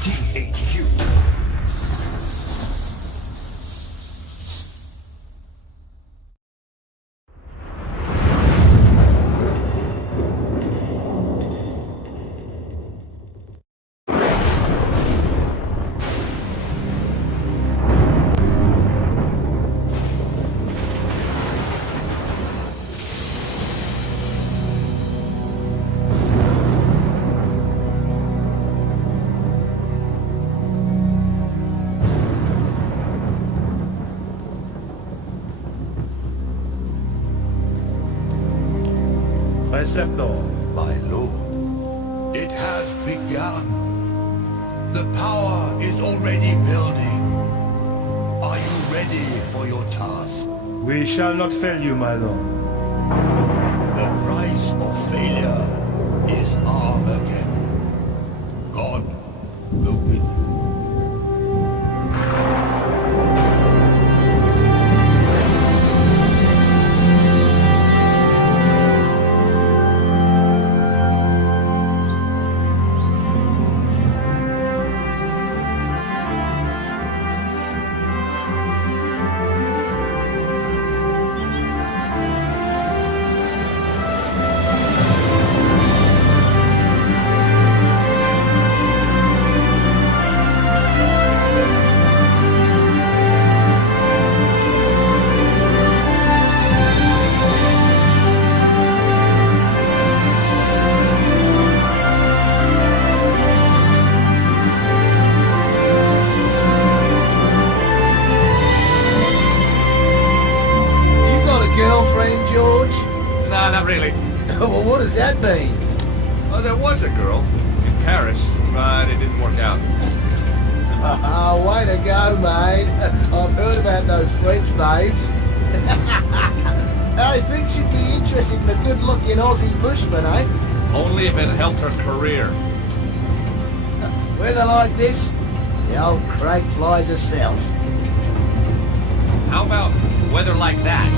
THQ. Preceptor. My lord, it has begun. The power is already building. Are you ready for your task? We shall not fail you, my lord. The price of failure is Armageddon. God go with you. Girlfriend, George? Nah, not really. Well, what does that mean? Well, there was a girl in Paris, but it didn't work out. Oh, way to go, mate. I've heard about those French babes. I think she'd be interested in a good-looking Aussie bushman, eh? Only if it helped her career. Weather like this, the old Craig flies herself. How about weather like that?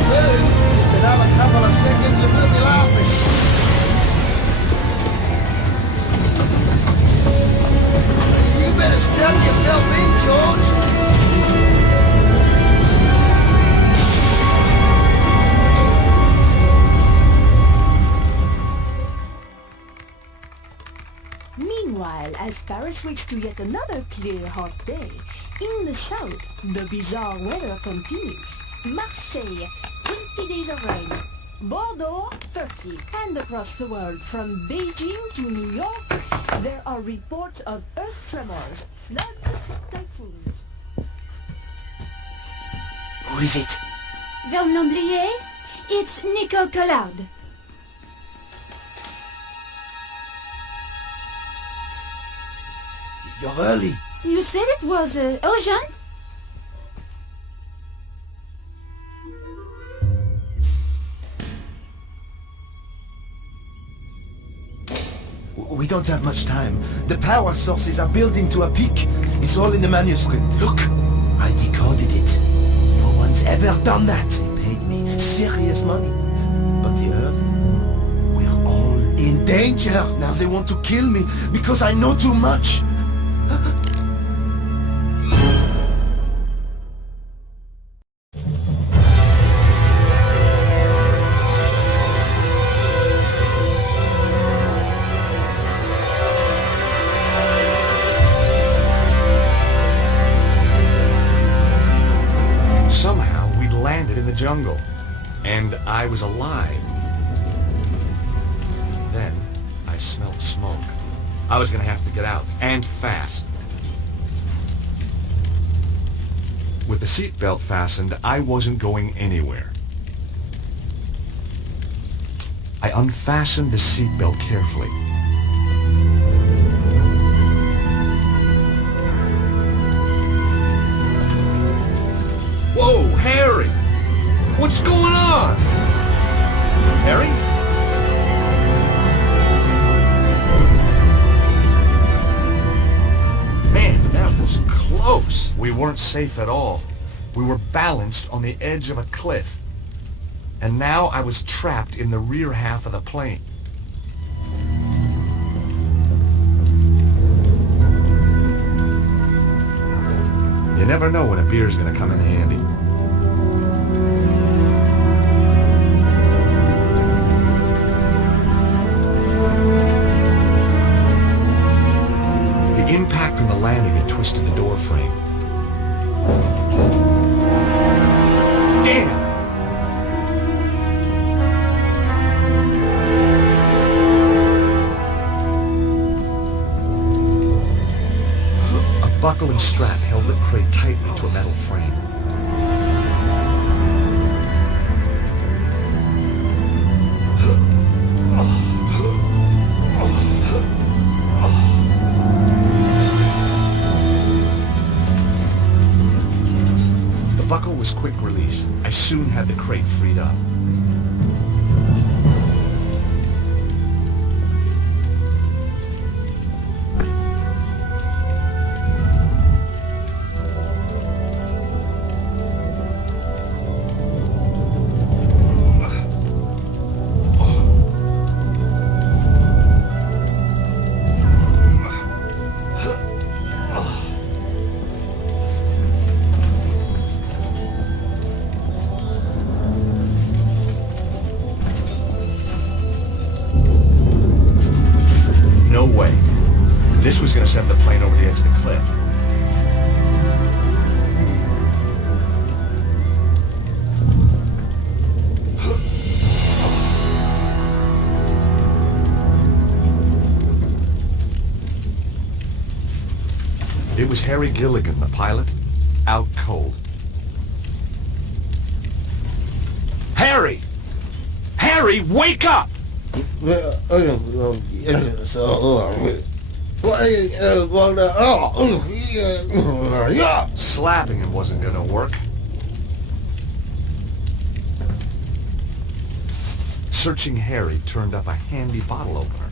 Just another couple of seconds and we'll be laughing. You better strap yourself in, George. Meanwhile, as Paris waits to yet another clear, hot day, in the south, the bizarre weather continues. Marseille, 20 days of rain. Bordeaux, 30. And across the world, from Beijing to New York, there are reports of earth tremors, floods, typhoons. Who is it? Vernon Blier? It's Nico Collard. You're early. You said it was urgent? We don't have much time. The power sources are building to a peak. It's all in the manuscript. Look, I decoded it. No one's ever done that. They paid me serious money. But the Earth, we're all in danger. Now they want to kill me because I know too much. Somehow, we'd landed in the jungle, and I was alive. Then, I smelled smoke. I was gonna have to get out, and fast. With the seatbelt fastened, I wasn't going anywhere. I unfastened the seatbelt carefully. Whoa, Harry! What's going on? Harry? Man, that was close. We weren't safe at all. We were balanced on the edge of a cliff. And now I was trapped in the rear half of the plane. You never know when a beer's gonna come in handy. The impact from the landing had twisted the door frame. Damn! A buckle and strap held the crate tightly to a metal frame. The buckle was quick release. I soon had the crate freed up. No way. This was gonna send the plane over the edge of the cliff. It was Harry Gilligan, the pilot, out cold. Harry! Harry, wake up! Slapping him wasn't gonna work. Searching Harry turned up a handy bottle opener.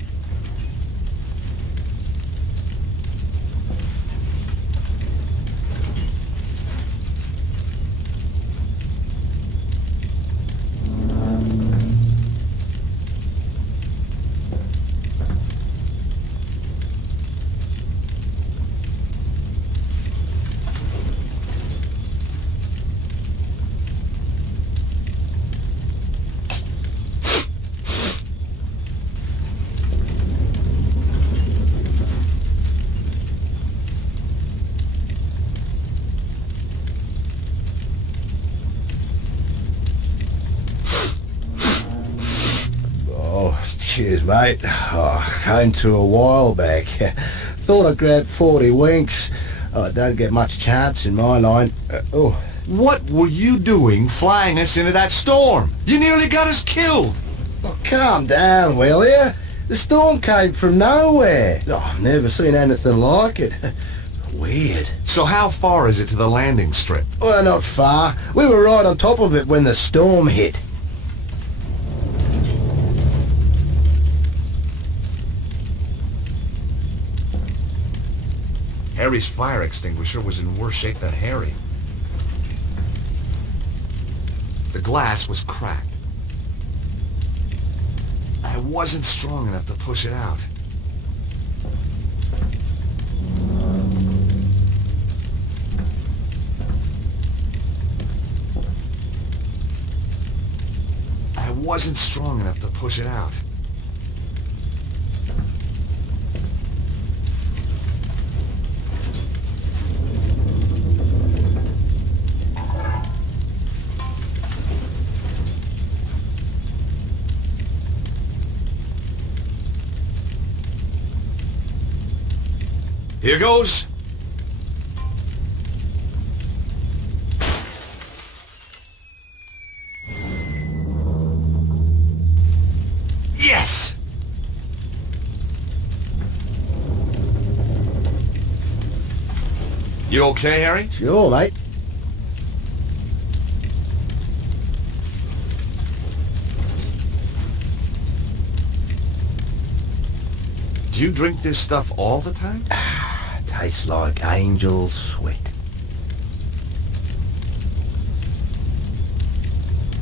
Cheers, mate. Oh, came to a while back. Thought I grabbed 40 winks. Oh, don't get much chance in my line. What were you doing flying us into that storm? You nearly got us killed. Oh, calm down, will you? The storm came from nowhere. Oh, I've never seen anything like it. Weird. So how far is it to the landing strip? Well, not far. We were right on top of it when the storm hit. Harry's fire extinguisher was in worse shape than Harry. The glass was cracked. I wasn't strong enough to push it out. I wasn't strong enough to push it out. Here goes. Yes! You okay, Harry? Sure, mate. Do you drink this stuff all the time? Tastes like angel sweat.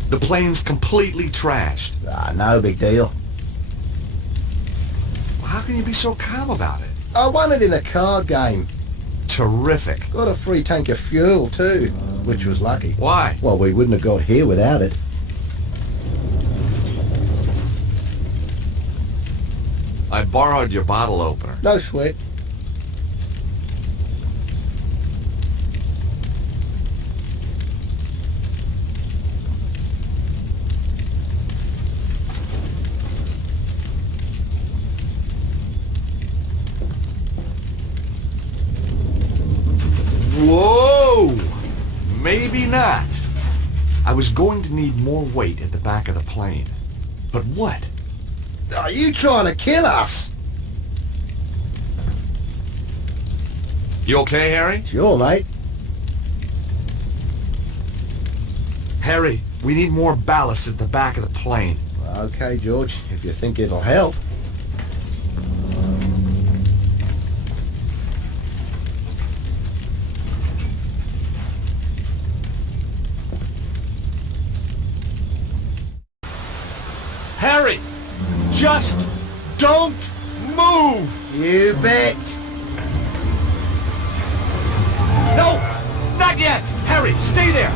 The plane's completely trashed. Ah, no big deal. How can you be so calm about it? I won it in a card game. Terrific. Got a free tank of fuel too, which was lucky. Why? Well, we wouldn't have got here without it. I borrowed your bottle opener. No sweat. Whoa! Maybe not. I was going to need more weight at the back of the plane. But what? Are you trying to kill us? You okay, Harry? Sure, mate. Harry, we need more ballast at the back of the plane. Okay, George, if you think it'll help. Harry! Just don't move! You bet. No! Not yet! Harry, stay there!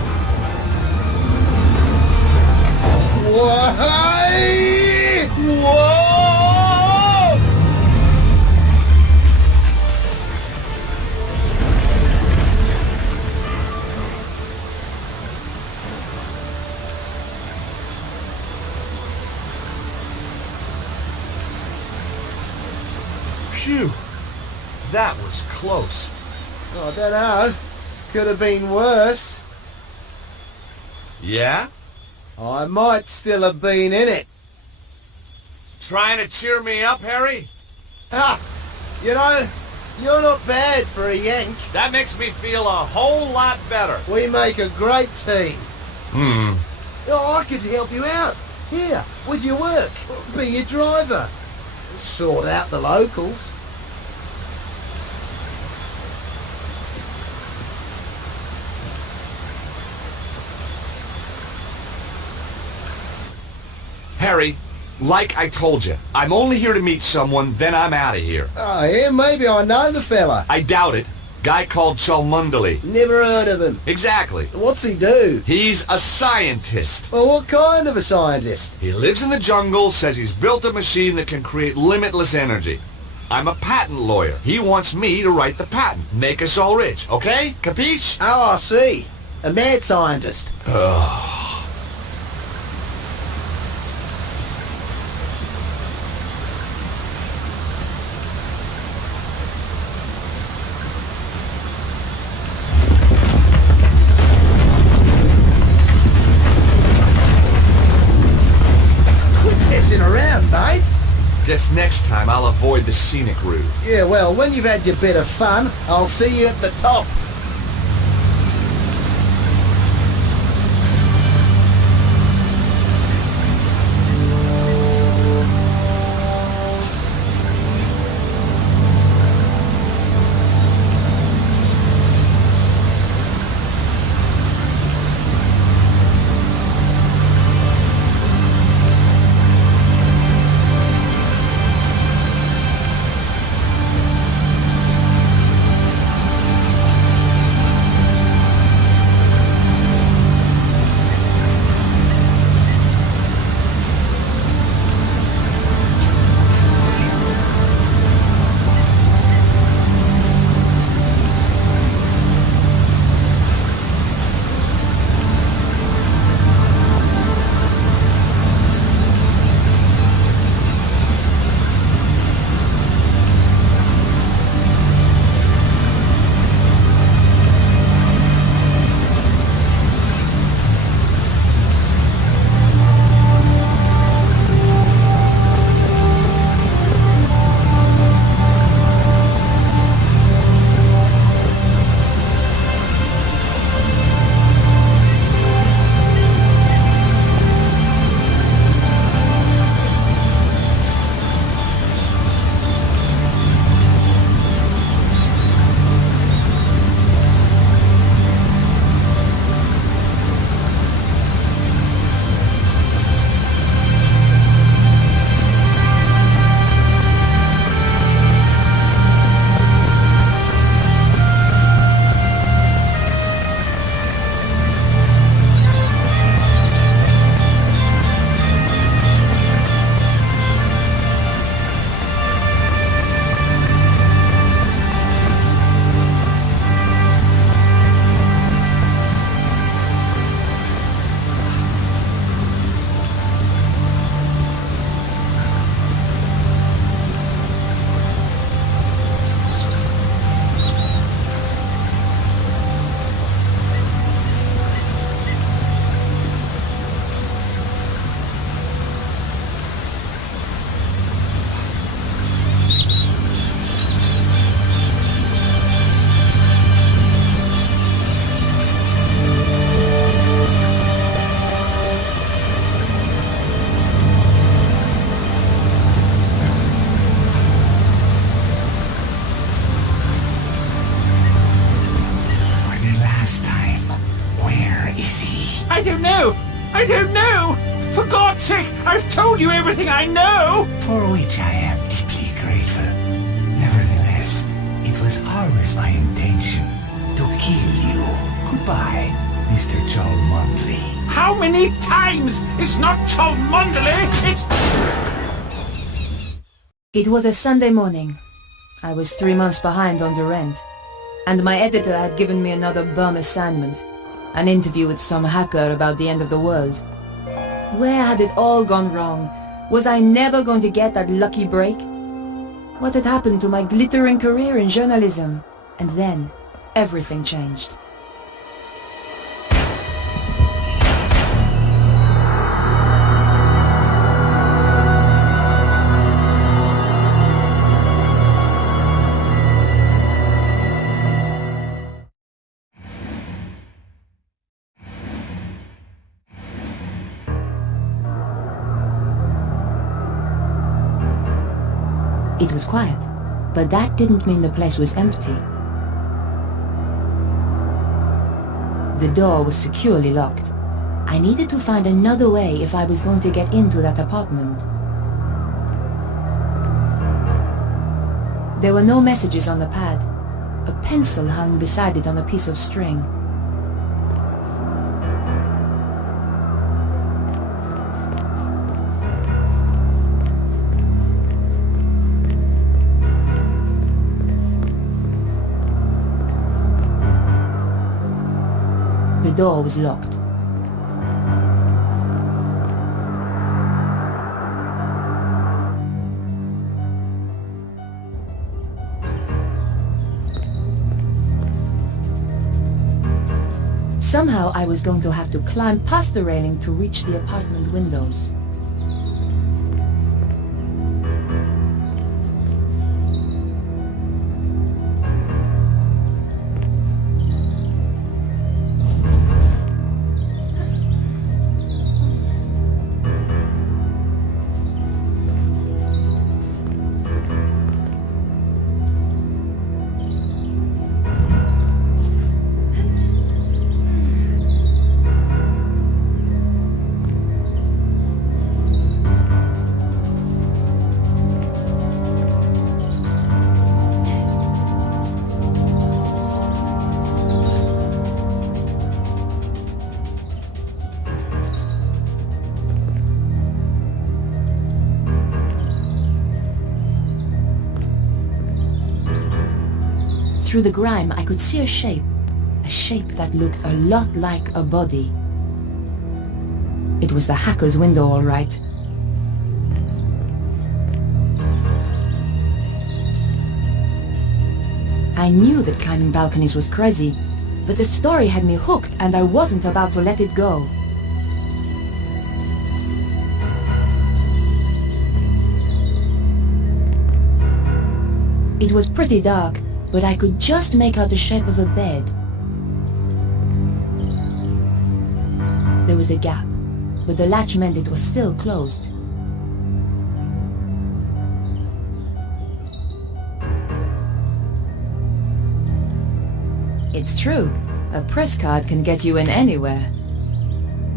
Why? Whoa! Phew! That was close. I don't know. Could have been worse. Yeah? I might still have been in it. Trying to cheer me up, Harry? Ha! You know, you're not bad for a Yank. That makes me feel a whole lot better. We make a great team. Hmm. Oh, I could help you out. Here, with your work. Be your driver. Sort out the locals. Harry, like I told you, I'm only here to meet someone, then I'm out of here. Oh, yeah, maybe I know the fella. I doubt it. Guy called Cholmondeley. Never heard of him. Exactly. What's he do? He's a scientist. Well, what kind of a scientist? He lives in the jungle, says he's built a machine that can create limitless energy. I'm a patent lawyer. He wants me to write the patent. Make us all rich, okay? Capiche? Oh, I see. A mad scientist. Quit messing around, mate. Guess next time I'll avoid the scenic route. Yeah, well, when you've had your bit of fun, I'll see you at the top. last time. Where is he? I don't know! I don't know! For God's sake, I've told you everything I know! For which I am deeply grateful. Nevertheless, it was always my intention to kill you. Goodbye, Mr. Cholmondeley. How many times? It's not Cholmondeley, it's... It was a Sunday morning. I was 3 months behind on the rent, and my editor had given me another bum assignment, an interview with some hacker about the end of the world. Where had it all gone wrong? Was I never going to get that lucky break? What had happened to my glittering career in journalism? And then, everything changed. It was quiet, but that didn't mean the place was empty. The door was securely locked. I needed to find another way if I was going to get into that apartment. There were no messages on the pad. A pencil hung beside it on a piece of string. The door was locked. Somehow I was going to have to climb past the railing to reach the apartment windows. Through the grime, I could see a shape that looked a lot like a body. It was the hacker's window, all right. I knew that climbing balconies was crazy, but the story had me hooked and I wasn't about to let it go. It was pretty dark, but I could just make out the shape of a bed. There was a gap, but the latch meant it was still closed. It's true, a press card can get you in anywhere.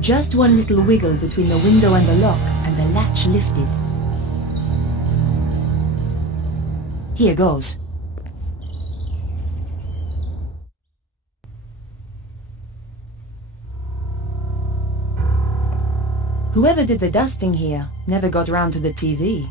Just one little wiggle between the window and the lock, and the latch lifted. Here goes. Whoever did the dusting here never got round to the TV.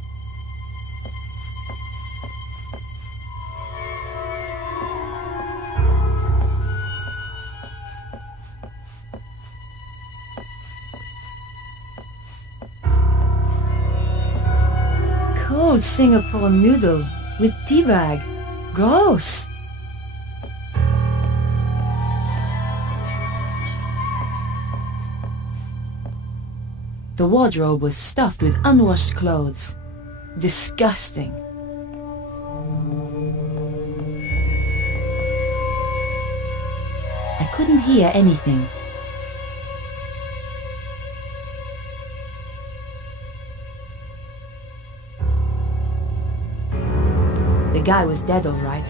Cold Singapore noodle with tea bag. Gross! The wardrobe was stuffed with unwashed clothes. Disgusting. I couldn't hear anything. The guy was dead, all right.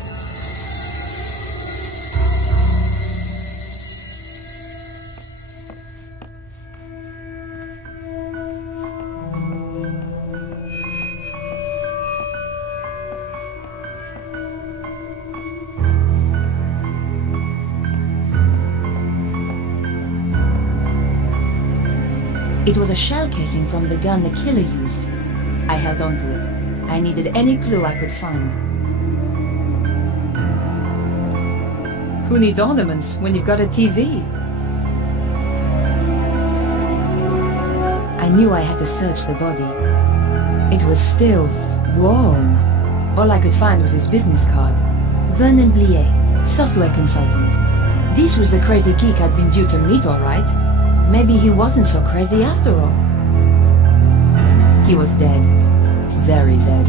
It was a shell casing from the gun the killer used. I held on to it. I needed any clue I could find. Who needs ornaments when you've got a TV? I knew I had to search the body. It was still warm. All I could find was his business card. Vernon Blier, software consultant. This was the crazy geek I'd been due to meet, all right. Maybe he wasn't so crazy after all. He was dead. Very dead.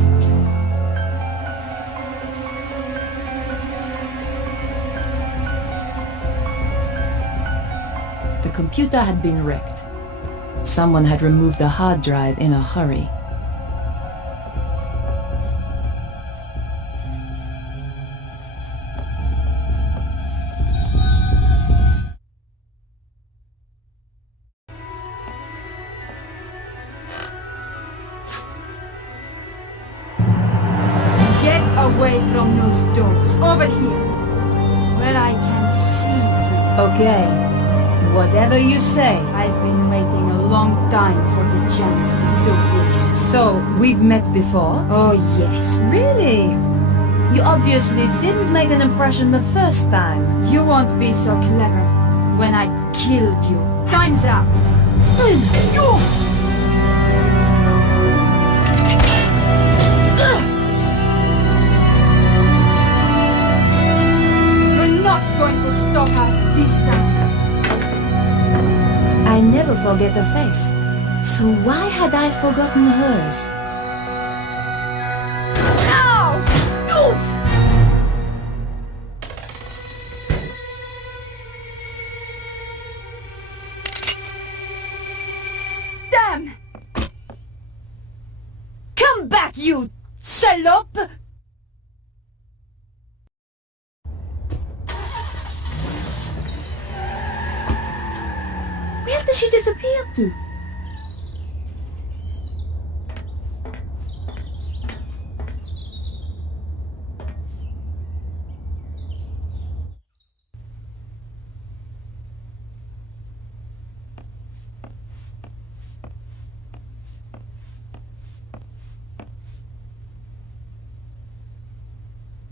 The computer had been wrecked. Someone had removed the hard drive in a hurry. Away from those dogs. Over here. Where I can see you. Okay. Whatever you say. I've been waiting a long time for the chance to do this. So, we've met before? Oh, yes. Really? You obviously didn't make an impression the first time. You won't be so clever when I killed you. Time's up. Going to stop us this time. I never forget a face. So why had I forgotten hers? Ow! Oof! Damn! Come back, you salope! Where did she disappear to?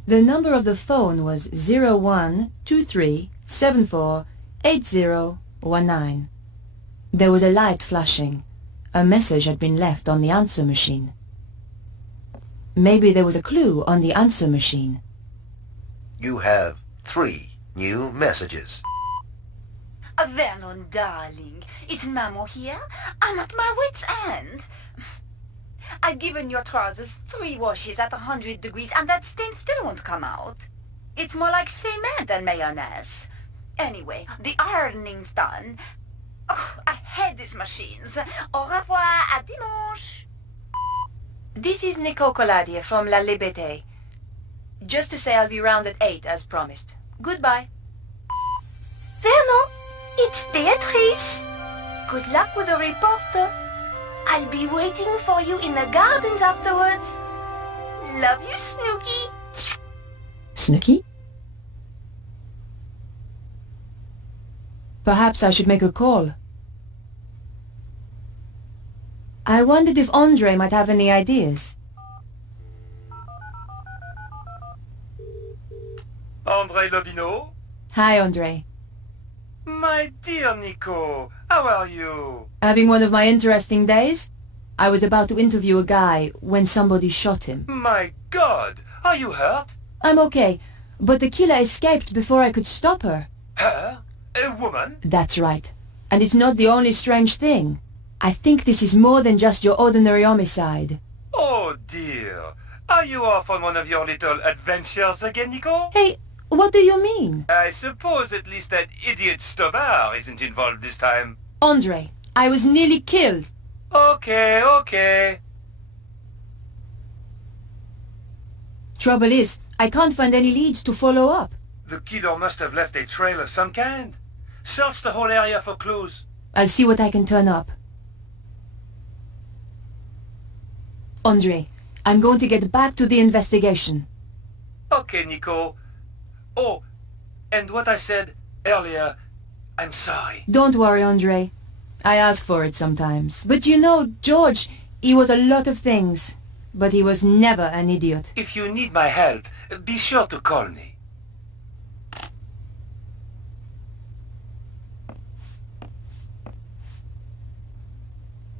The number of the phone was 0123748019. There was a light flashing. A message had been left on the answer machine. Maybe there was a clue on the answer machine. You have 3 new messages. Vernon, darling, it's Mamo here. I'm at my wit's end. I've given your trousers 3 washes at 100 degrees and that stain still won't come out. It's more like cement than mayonnaise. Anyway, the ironing's done. Oh, I hate these machines. Au revoir, à dimanche. This is Nico Collardi from La Liberté. Just to say I'll be round at 8 as promised. Goodbye. Vernon, it's Beatrice. Good luck with the reporter. I'll be waiting for you in the gardens afterwards. Love you, Snooky. Snooky? Perhaps I should make a call. I wondered if Andre might have any ideas. Andre Lobineau? Hi, Andre. My dear Nico, how are you? Having one of my interesting days? I was about to interview a guy when somebody shot him. My God! Are you hurt? I'm okay, but the killer escaped before I could stop her. Her? A woman? That's right. And it's not the only strange thing. I think this is more than just your ordinary homicide. Oh dear. Are you off on one of your little adventures again, Nico? Hey, what do you mean? I suppose at least that idiot Stobar isn't involved this time. Andre, I was nearly killed. Okay, okay. Trouble is, I can't find any leads to follow up. The killer must have left a trail of some kind. Search the whole area for clues. I'll see what I can turn up. Andre, I'm going to get back to the investigation. Okay, Nico. Oh, and what I said earlier, I'm sorry. Don't worry, Andre. I ask for it sometimes. But you know, George, he was a lot of things. But he was never an idiot. If you need my help, be sure to call me.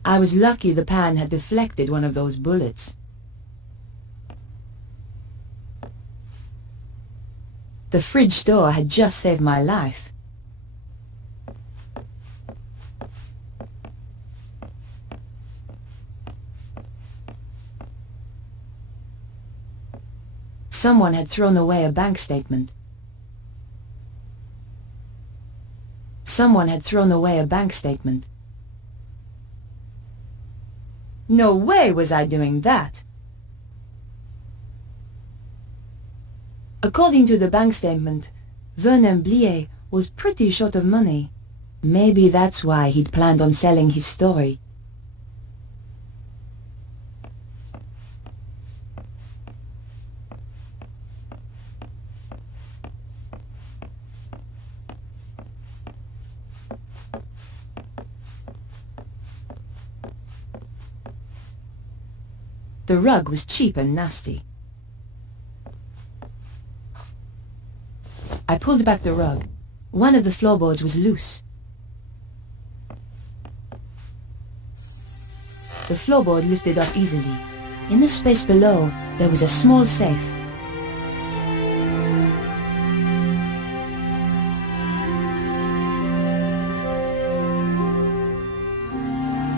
I was lucky the pan had deflected one of those bullets. The fridge door had just saved my life. Someone had thrown away a bank statement. Someone had thrown away a bank statement. No way was I doing that. According to the bank statement, Vernon Blier was pretty short of money. Maybe that's why he'd planned on selling his story. The rug was cheap and nasty. I pulled back the rug. One of the floorboards was loose. The floorboard lifted up easily. In the space below, there was a small safe.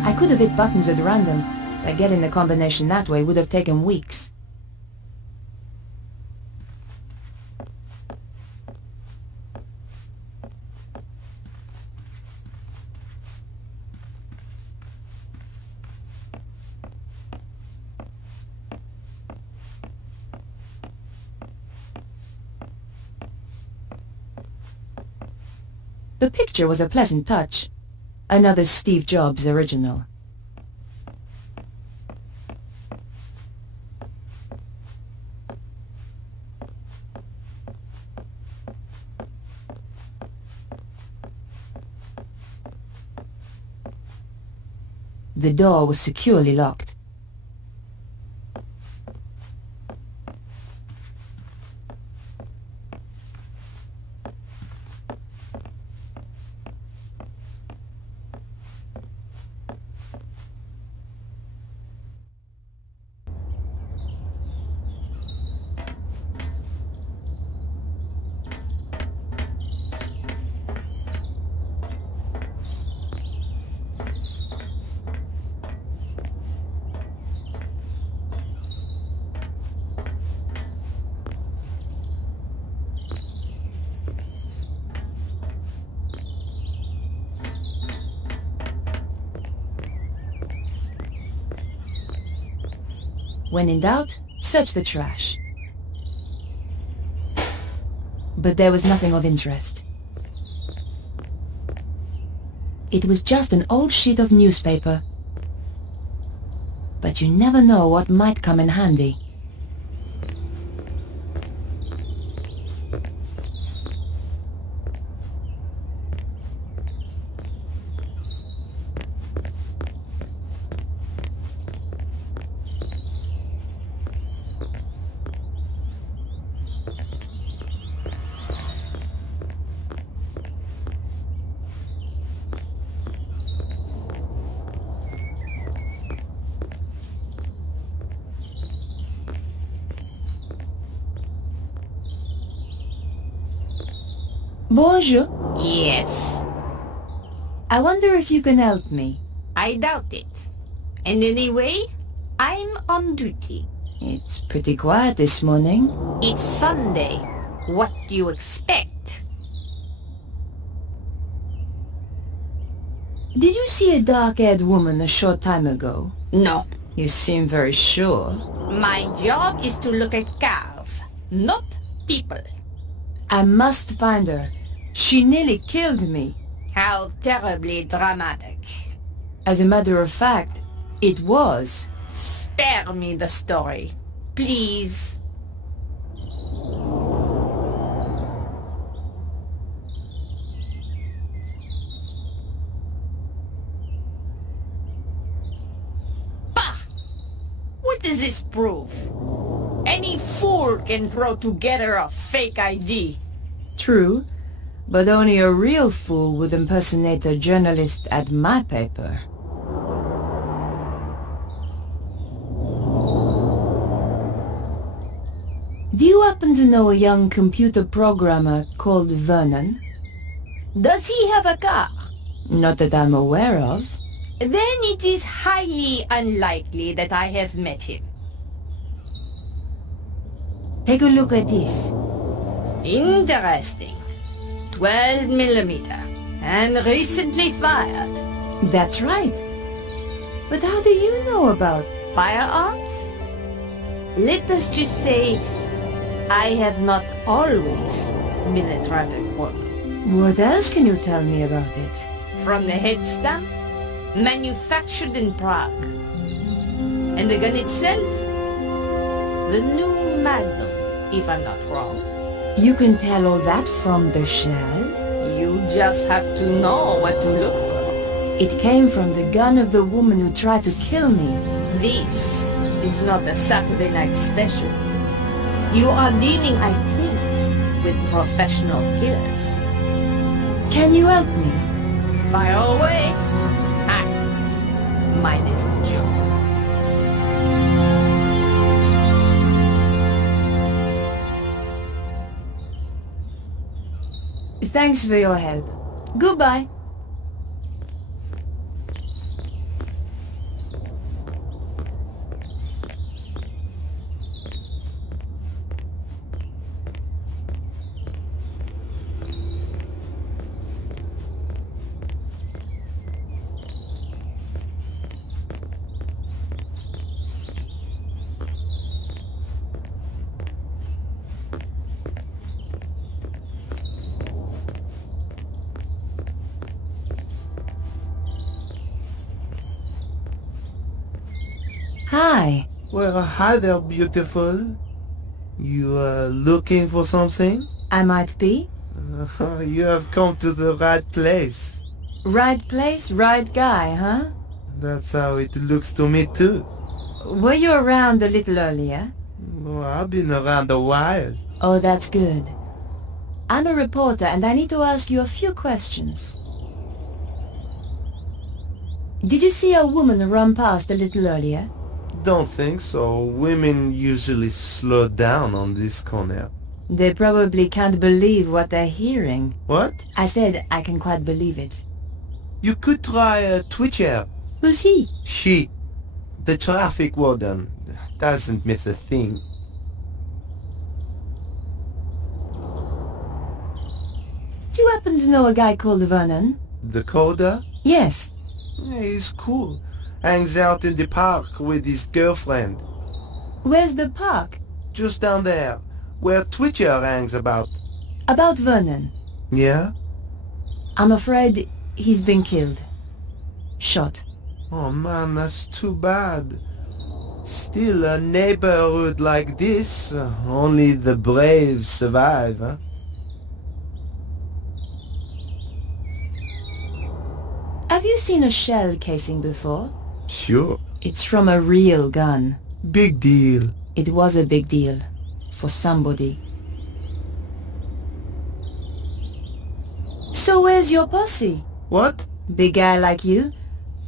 I could have hit buttons at random, but getting the combination that way would have taken weeks. The picture was a pleasant touch. Another Steve Jobs original. The door was securely locked. When in doubt, search the trash. But there was nothing of interest. It was just an old sheet of newspaper. But you never know what might come in handy. Bonjour. Yes. I wonder if you can help me. I doubt it. And anyway, I'm on duty. It's pretty quiet this morning. It's Sunday. What do you expect? Did you see a dark-haired woman a short time ago? No. You seem very sure. My job is to look at cars, not people. I must find her. She nearly killed me. How terribly dramatic. As a matter of fact, it was. Spare me the story, please. does this prove? Any fool can throw together a fake ID. True, but only a real fool would impersonate a journalist at my paper. Do you happen to know a young computer programmer called Vernon? Does he have a car? Not that I'm aware of. Then it is highly unlikely that I have met him. Take a look at this. Interesting. 12 millimeter. And recently fired. That's right. But how do you know about firearms? Let us just say I have not always been a traffic warden. What else can you tell me about it? From the head stamp, manufactured in Prague. And the gun itself? The new Magnum, if I'm not wrong. You can tell all that from the shell? You just have to know what to look for. It came from the gun of the woman who tried to kill me. This is not a Saturday night special. You are dealing, I think, with professional killers. Can you help me? Fire away. Ah, my little joke. Thanks for your help. Goodbye. Hi. Well, hi there, beautiful. You are looking for something? I might be. You have come to the right place. Right place, right guy, huh? That's how it looks to me too. Were you around a little earlier? Well, I've been around a while. Oh, that's good. I'm a reporter and I need to ask you a few questions. Did you see a woman run past a little earlier? Don't think so. Women usually slow down on this corner. They probably can't believe what they're hearing. What? I said I can quite believe it. You could try a Twitcher. Who's he? She. The traffic warden. Doesn't miss a thing. Do you happen to know a guy called Vernon? The coder? Yes. Yeah, he's cool. Hangs out in the park with his girlfriend. Where's the park? Just down there, where Twitcher hangs about. About Vernon. Yeah? I'm afraid he's been killed. Shot. Oh man, that's too bad. Still, a neighborhood like this, only the brave survive, huh? Have you seen a shell casing before? Sure. It's from a real gun. Big deal. It was a big deal. For somebody. So where's your posse? What? Big guy like you?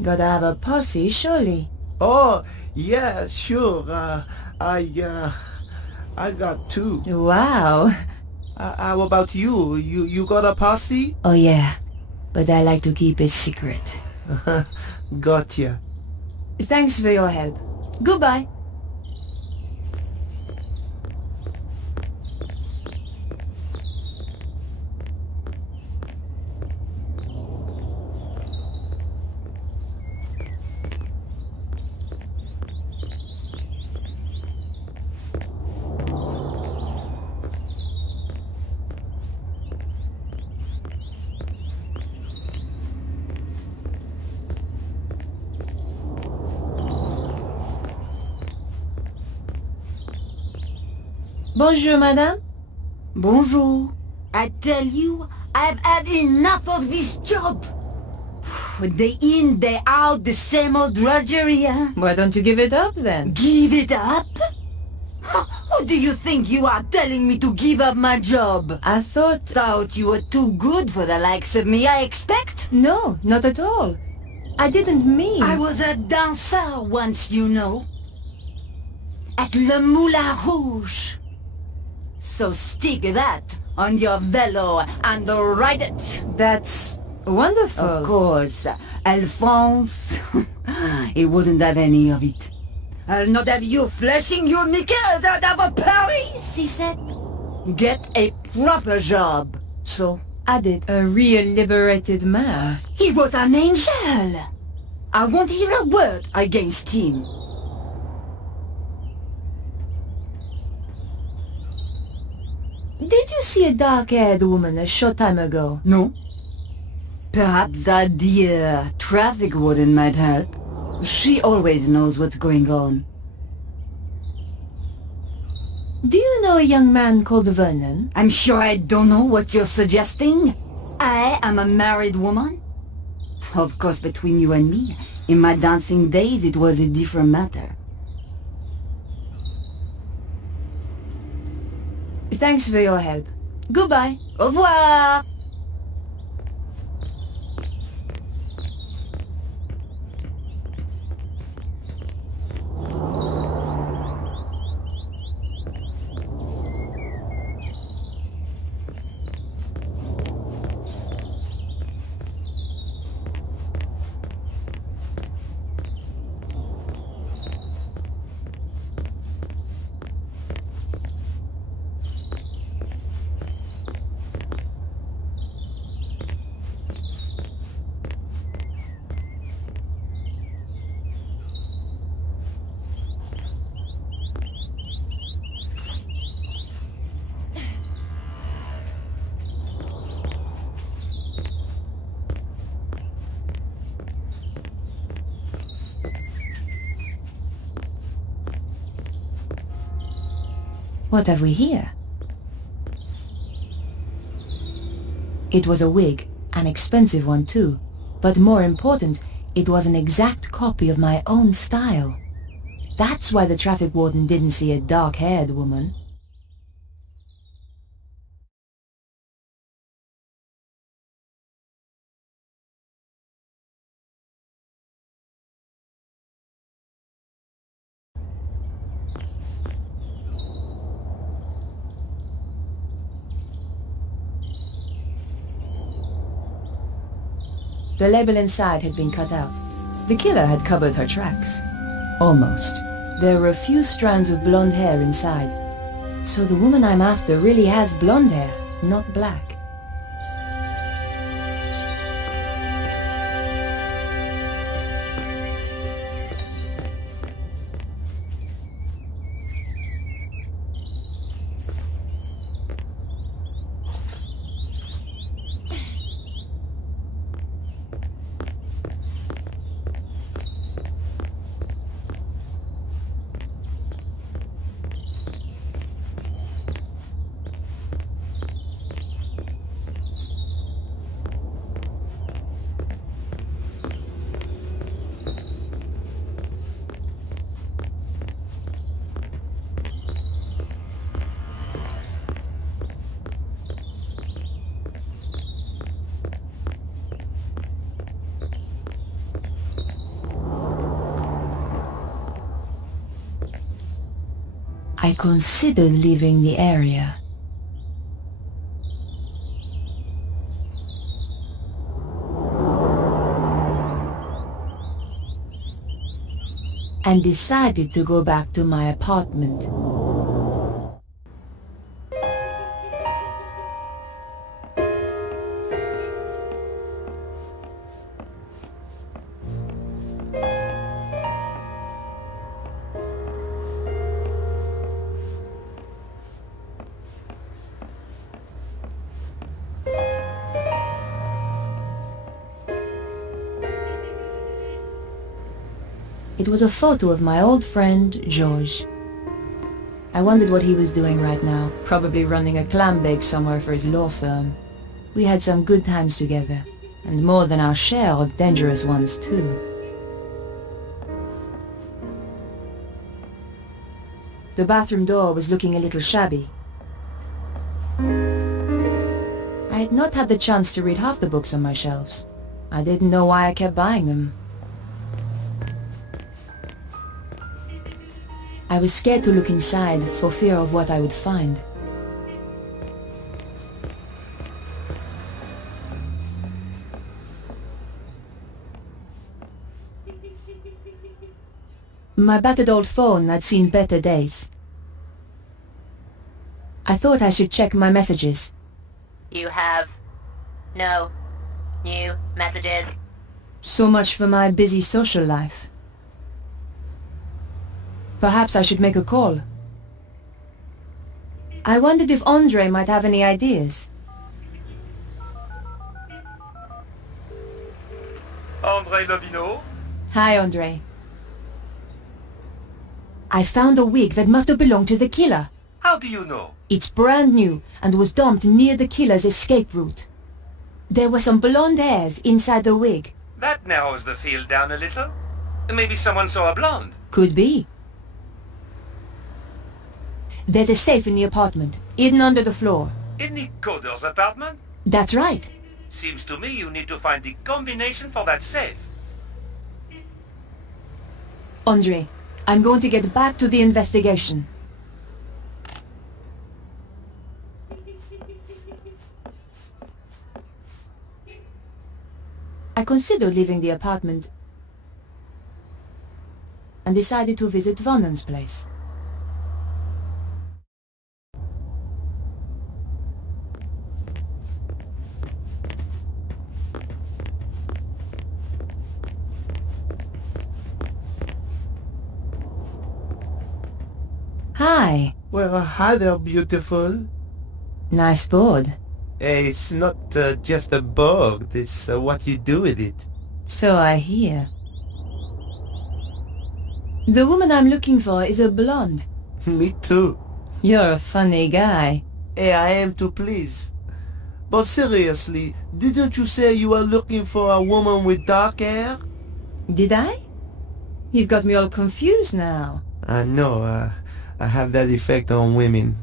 Gotta have a posse, surely. Oh, yeah, sure. I got two. Wow. How about you? You got a posse? Oh yeah, but I like to keep it secret. Gotcha. Thanks for your help. Goodbye. Bonjour, madame. Bonjour. I tell you, I've had enough of this job. Day in, day out, the same old drudgery, huh? Why don't you give it up then? Give it up? Who do you think you are telling me to give up my job? I Thought you were too good for the likes of me, I expect? No, not at all. I didn't mean... I was a dancer once, you know. At Le Moulin Rouge. So stick that on your velo and ride it. That's wonderful. Of course. Alphonse, he wouldn't have any of it. I'll not have you flashing your knickers out of Paris, he said. Get a proper job. So I did. A real liberated man. He was an angel. I won't hear a word against him. Did you see a dark-haired woman a short time ago? No. Perhaps that dear traffic warden might help. She always knows what's going on. Do you know a young man called Vernon? I'm sure I don't know what you're suggesting. I am a married woman. Of course, between you and me, in my dancing days it was a different matter. Thanks for your help. Goodbye. Au revoir. What have we here? It was a wig, an expensive one too. But more important, it was an exact copy of my own style. That's why the traffic warden didn't see a dark-haired woman. The label inside had been cut out. The killer had covered her tracks. Almost. There were a few strands of blonde hair inside. So the woman I'm after really has blonde hair, not black. I considered leaving the area. And decided to go back to my apartment. It was a photo of my old friend, Georges. I wondered what he was doing right now, probably running a clam bake somewhere for his law firm. We had some good times together. And more than our share of dangerous ones, too. The bathroom door was looking a little shabby. I had not had the chance to read half the books on my shelves. I didn't know why I kept buying them. I was scared to look inside for fear of what I would find. My battered old phone had seen better days. I thought I should check my messages. You have no new messages. So much for my busy social life. Perhaps I should make a call. I wondered if Andre might have any ideas. Andre Lobino? Hi, Andre. I found a wig that must have belonged to the killer. How do you know? It's brand new and was dumped near the killer's escape route. There were some blonde hairs inside the wig. That narrows the field down a little. Maybe someone saw a blonde. Could be. There's a safe in the apartment, hidden under the floor. In the coder's apartment? That's right. Seems to me you need to find the combination for that safe. Andre, I'm going to get back to the investigation. I considered leaving the apartment and decided to visit Vernon's place. Hi. Well, hi there, beautiful. Nice board. It's not just a board, it's what you do with it. So I hear. The woman I'm looking for is a blonde. Me too. You're a funny guy. Hey, I am too, please. But seriously, didn't you say you were looking for a woman with dark hair? Did I? You've got me all confused now. I know, I have that effect on women.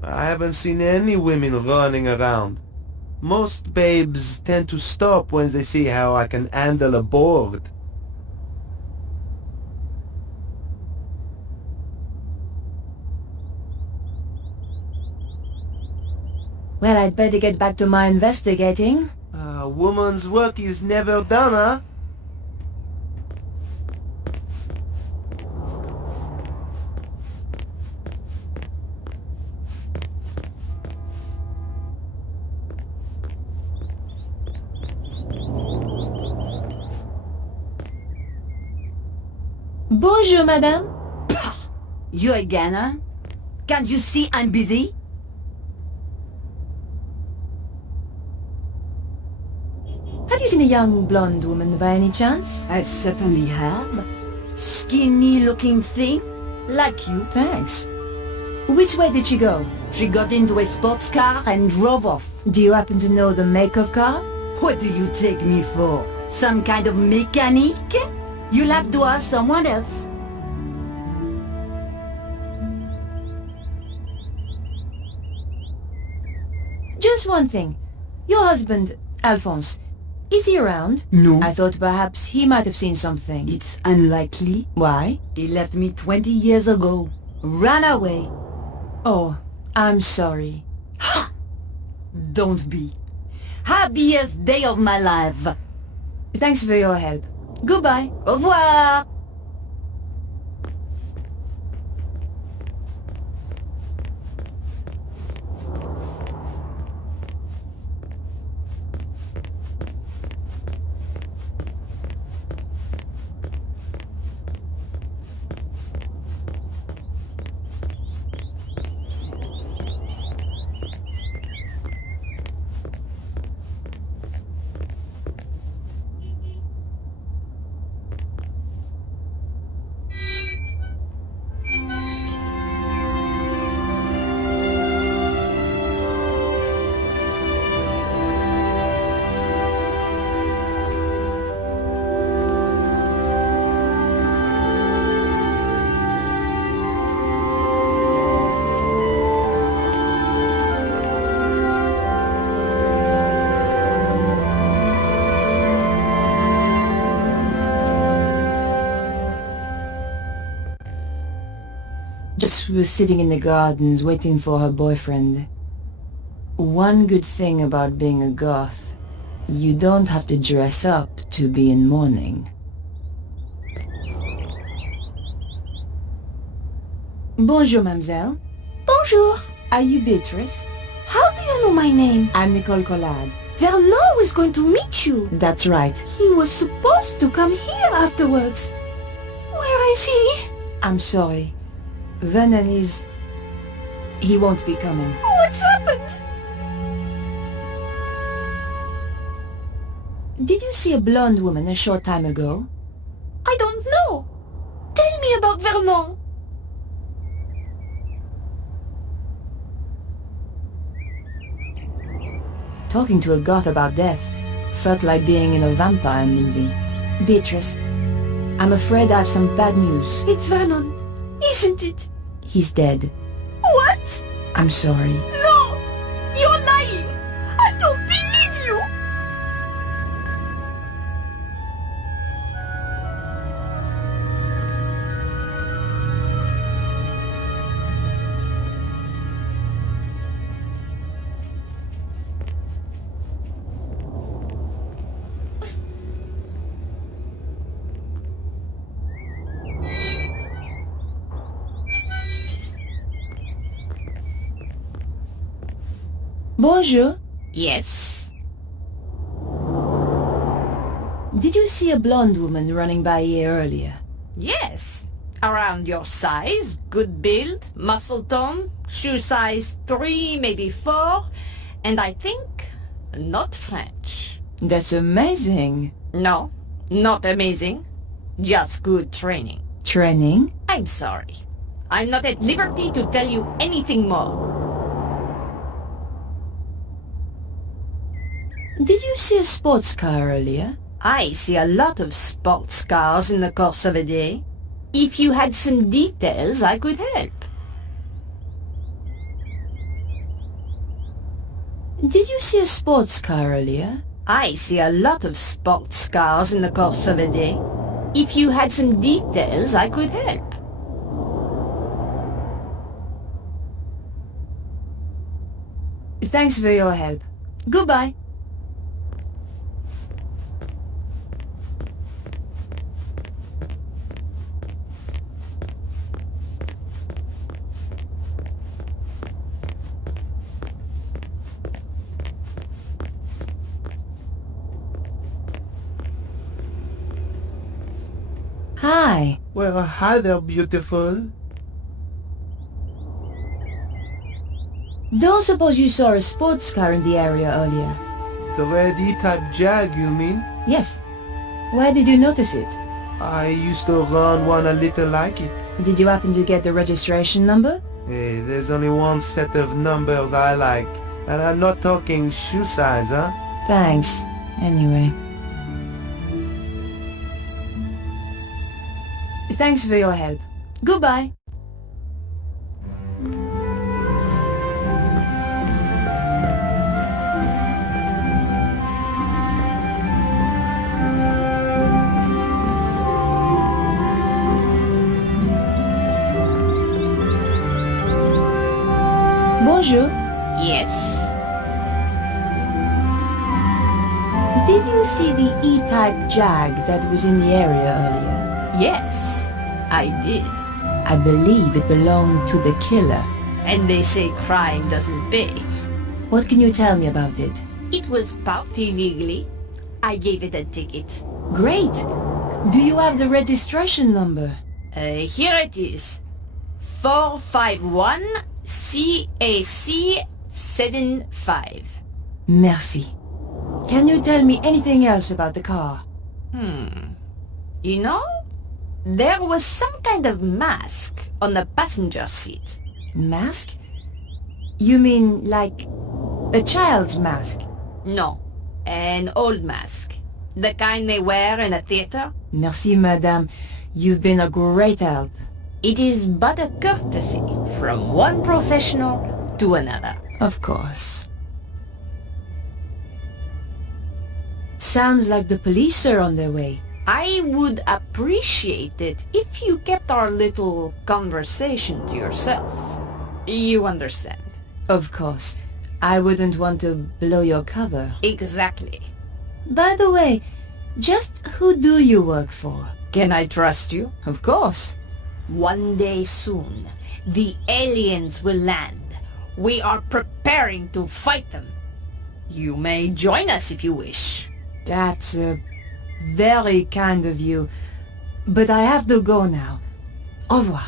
I haven't seen any women running around. Most babes tend to stop when they see how I can handle a board. Well, I'd better get back to my investigating. A woman's work is never done, huh? Bonjour, madame. You again, huh? Can't you see I'm busy? Have you seen a young blonde woman by any chance? I certainly have. Skinny-looking thing, like you. Thanks. Which way did she go? She got into a sports car and drove off. Do you happen to know the make of car? What do you take me for? Some kind of mechanic? You'll have to ask someone else. Just one thing. Your husband, Alphonse, is he around? No. I thought perhaps he might have seen something. It's unlikely. Why? He left me 20 years ago. Ran away. Oh, I'm sorry. Ha! Don't be. Happiest day of my life. Thanks for your help. Goodbye. Au revoir. Just was sitting in the gardens waiting for her boyfriend. One good thing about being a goth, you don't have to dress up to be in mourning. Bonjour, mademoiselle. Bonjour. Are you Beatrice? How do you know my name? I'm Nicole Collard. Vernon is going to meet you. That's right. He was supposed to come here afterwards. Where is he? I'm sorry. Vernon is... He won't be coming. What's happened? Did you see a blonde woman a short time ago? I don't know. Tell me about Vernon. Talking to a goth about death felt like being in a vampire movie. Beatrice, I'm afraid I have some bad news. It's Vernon, isn't it? He's dead. What? I'm sorry. No! You're lying! I don't believe you! Bonjour. Yes? Did you see a blonde woman running by here earlier? Yes. Around your size, good build, muscle tone, shoe size 3, maybe 4, and I think not French. That's amazing. No, not amazing. Just good training. Training? I'm sorry. I'm not at liberty to tell you anything more. Did you see a sports car earlier? I see a lot of sports cars in the course of a day. If you had some details, I could help. Did you see a sports car earlier? I see a lot of sports cars in the course of a day. If you had some details, I could help. Thanks for your help. Goodbye. Hi. Well, hi there, beautiful. Don't suppose you saw a sports car in the area earlier? The red E-type Jag, you mean? Yes. Where did you notice it? I used to run one a little like it. Did you happen to get the registration number? Hey, there's only one set of numbers I like. And I'm not talking shoe size, huh? Thanks. Anyway. Thanks for your help. Goodbye. Bonjour. Yes? Did you see the E-type Jag that was in the area earlier? Yes, I did. I believe it belonged to the killer. And they say crime doesn't pay. What can you tell me about it? It was parked illegally. I gave it a ticket. Great. Do you have the registration number? Here it is. 451 CAC 75. Merci. Can you tell me anything else about the car? You know, there was some kind of mask on the passenger seat. Mask? You mean like a child's mask? No, an old mask. The kind they wear in a theater. Merci, madame. You've been a great help. It is but a courtesy from one professional to another. Of course. Sounds like the police are on their way. I would appreciate it if you kept our little conversation to yourself. You understand? Of course. I wouldn't want to blow your cover. Exactly. By the way, just who do you work for? Can I trust you? Of course. One day soon, the aliens will land. We are preparing to fight them. You may join us if you wish. That's very kind of you. But I have to go now. Au revoir.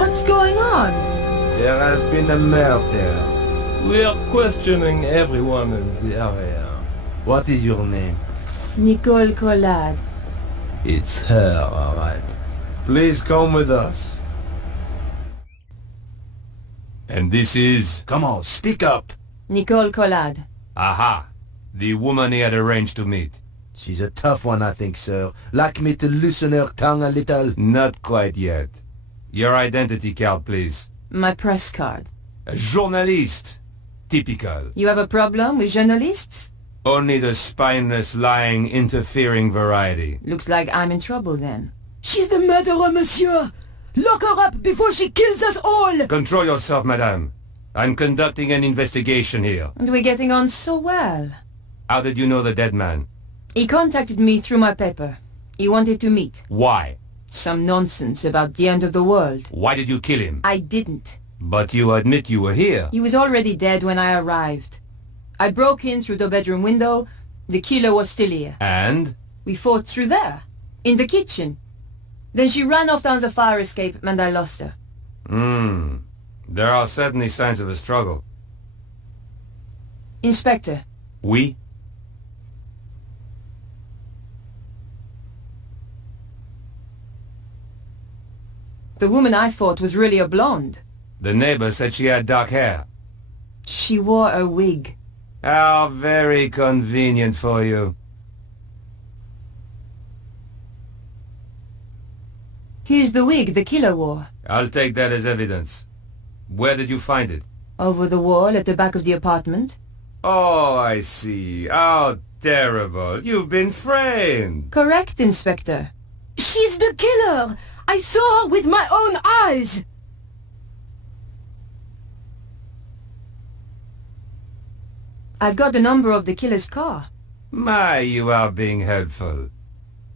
What's going on? There has been a murder. We are questioning everyone in the area. What is your name? Nicole Collard. It's her, all right. Please come with us. And this is... Come on, speak up. Nicole Collard. Aha! The woman he had arranged to meet. She's a tough one, I think, sir. Like me to loosen her tongue a little? Not quite yet. Your identity card, please. My press card. A journalist. Typical. You have a problem with journalists? Only the spineless, lying, interfering variety. Looks like I'm in trouble then. She's the murderer, monsieur! Lock her up before she kills us all! Control yourself, madame. I'm conducting an investigation here. And we're getting on so well. How did you know the dead man? He contacted me through my paper. He wanted to meet. Why? Some nonsense about the end of the world. Why did you kill him? I didn't. But you admit you were here. He was already dead when I arrived. I broke in through the bedroom window. The killer was still here. And? We fought through there, in the kitchen. Then she ran off down the fire escape and I lost her. There are certainly signs of a struggle. Inspector. Oui? The woman I fought was really a blonde. The neighbor said she had dark hair. She wore a wig. How very convenient for you. Here's the wig the killer wore. I'll take that as evidence. Where did you find it? Over the wall at the back of the apartment. Oh, I see. How terrible. You've been framed. Correct, Inspector. She's the killer! I saw her with my own eyes! I've got the number of the killer's car. My, you are being helpful.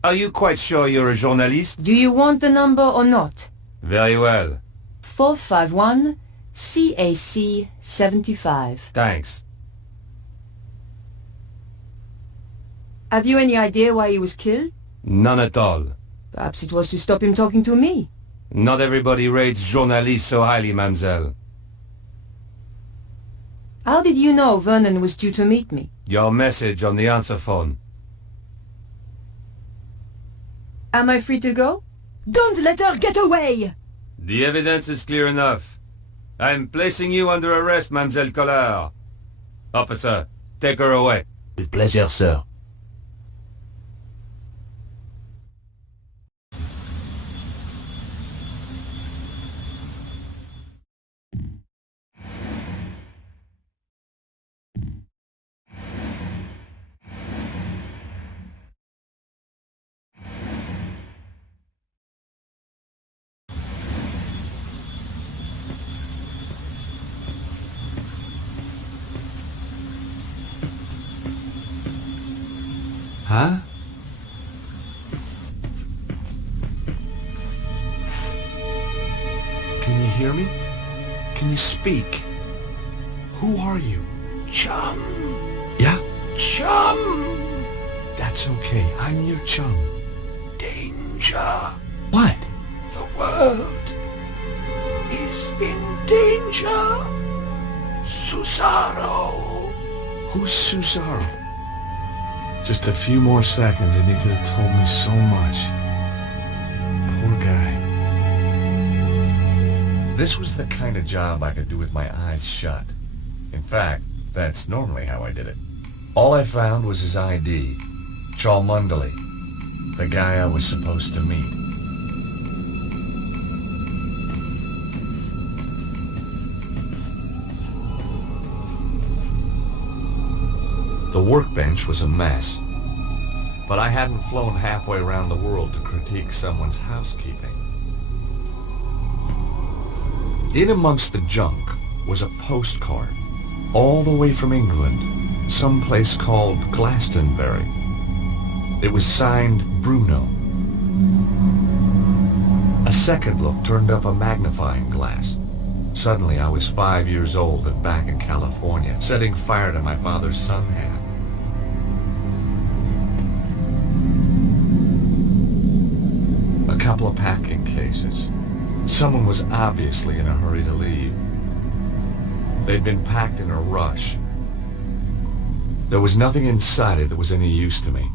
Are you quite sure you're a journalist? Do you want the number or not? Very well. 451 CAC 75. Thanks. Have you any idea why he was killed? None at all. Perhaps it was to stop him talking to me. Not everybody rates journalists so highly, mademoiselle. How did you know Vernon was due to meet me? Your message on the answer phone. Am I free to go? Don't let her get away! The evidence is clear enough. I'm placing you under arrest, Mademoiselle Collard. Officer, take her away. With pleasure, sir. Huh? Can you hear me? Can you speak? Who are you? Chum. Yeah? Chum. That's okay. I'm your chum. Danger. What? The world is in danger. Susano. Who's Susaro? Just a few more seconds and he could have told me so much. Poor guy. This was the kind of job I could do with my eyes shut. In fact, that's normally how I did it. All I found was his ID. Cholmondeley, the guy I was supposed to meet. The workbench was a mess, but I hadn't flown halfway around the world to critique someone's housekeeping. In amongst the junk was a postcard, all the way from England, someplace called Glastonbury. It was signed Bruno. A second look turned up a magnifying glass. Suddenly I was 5 years old and back in California, setting fire to my father's sun hat. A couple of packing cases. Someone was obviously in a hurry to leave. They'd been packed in a rush. There was nothing inside it that was any use to me.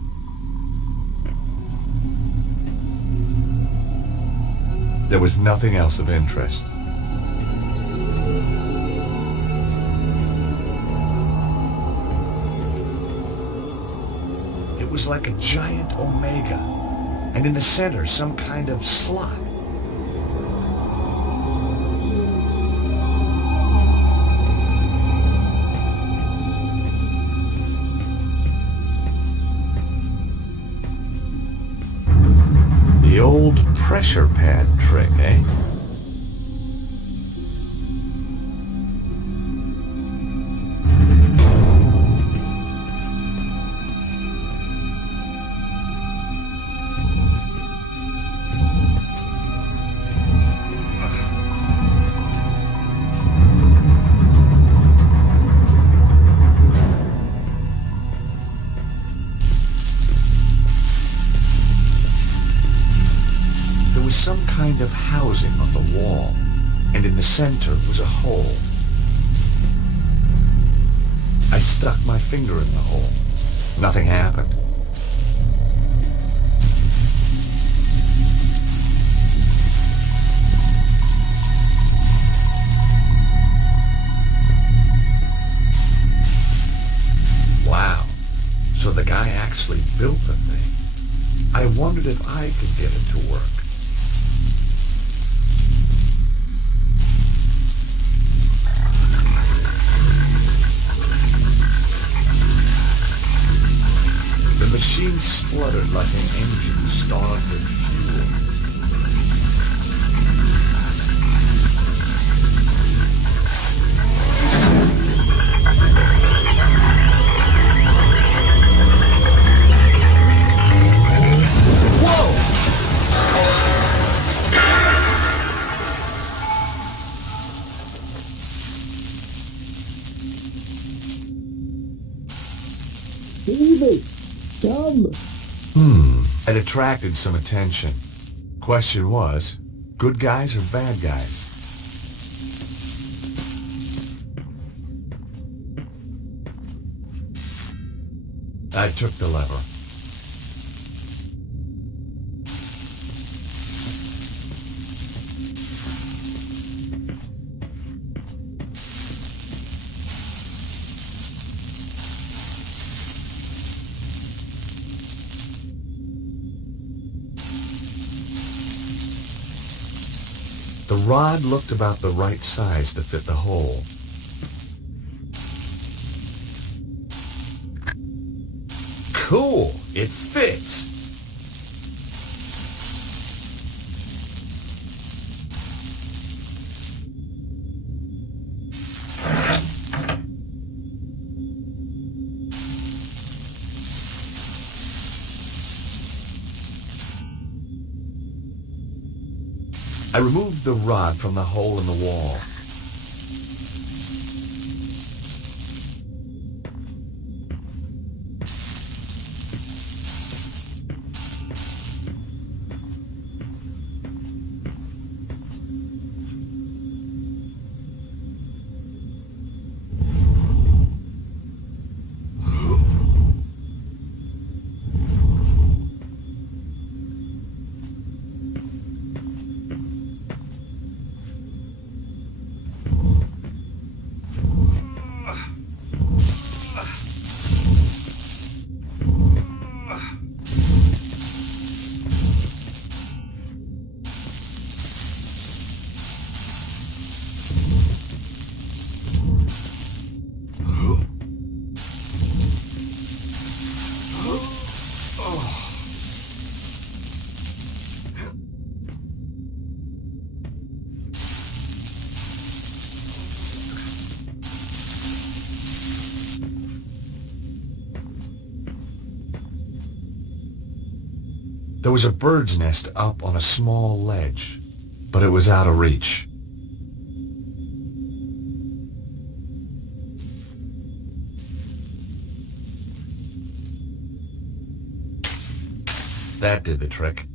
There was nothing else of interest. It was like a giant omega, and in the center some kind of slot. The old pressure pad trick, eh? Some kind of housing on the wall, and in the center was a hole. I stuck my finger in the hole. Nothing happened. Wow. So the guy actually built the thing. I wondered if I could get it to work. The machine spluttered like an engine starved of fuel. Whoa! David! Come! It attracted some attention. Question was, good guys or bad guys? I took the lever. The rod looked about the right size to fit the hole. Cool! It fits! I removed the rod from the hole in the wall. There was a bird's nest up on a small ledge, but it was out of reach. That did the trick.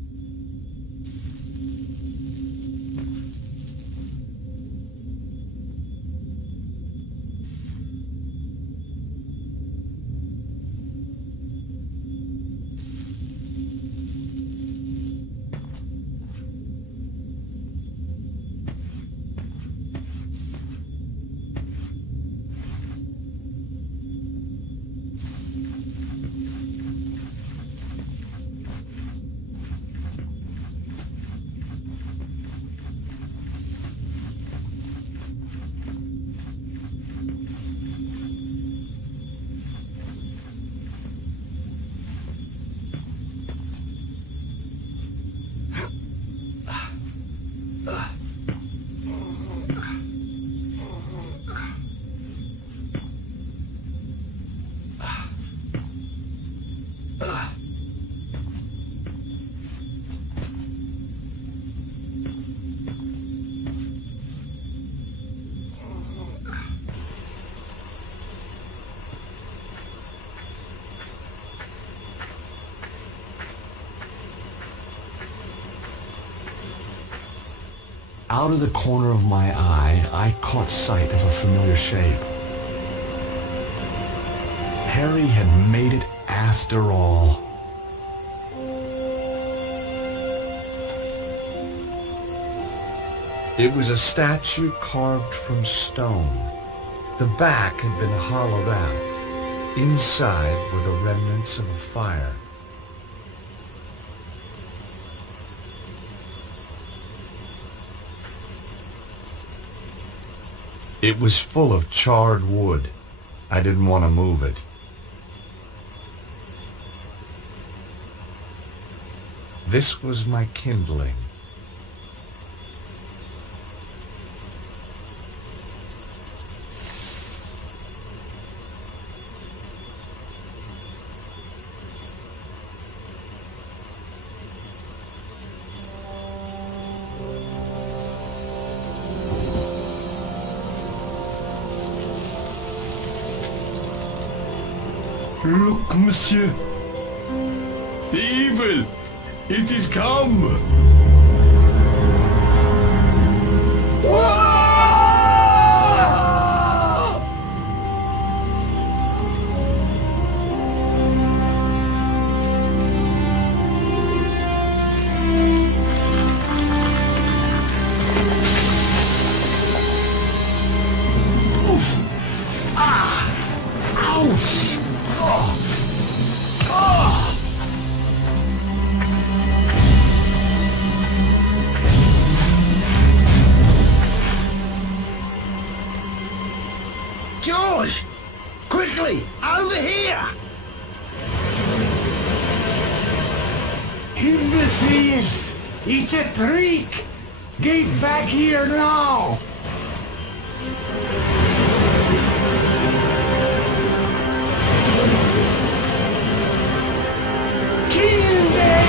Out of the corner of my eye, I caught sight of a familiar shape. Harry had made it after all. It was a statue carved from stone. The back had been hollowed out. Inside were the remnants of a fire. It was full of charred wood. I didn't want to move it. This was my kindling. Look, monsieur. The evil! It is come! Oof! Ah! Ouch! Oh! Oh! George! Quickly! Over here! Imbeciles! It's a trick! Get back here now! Kill them!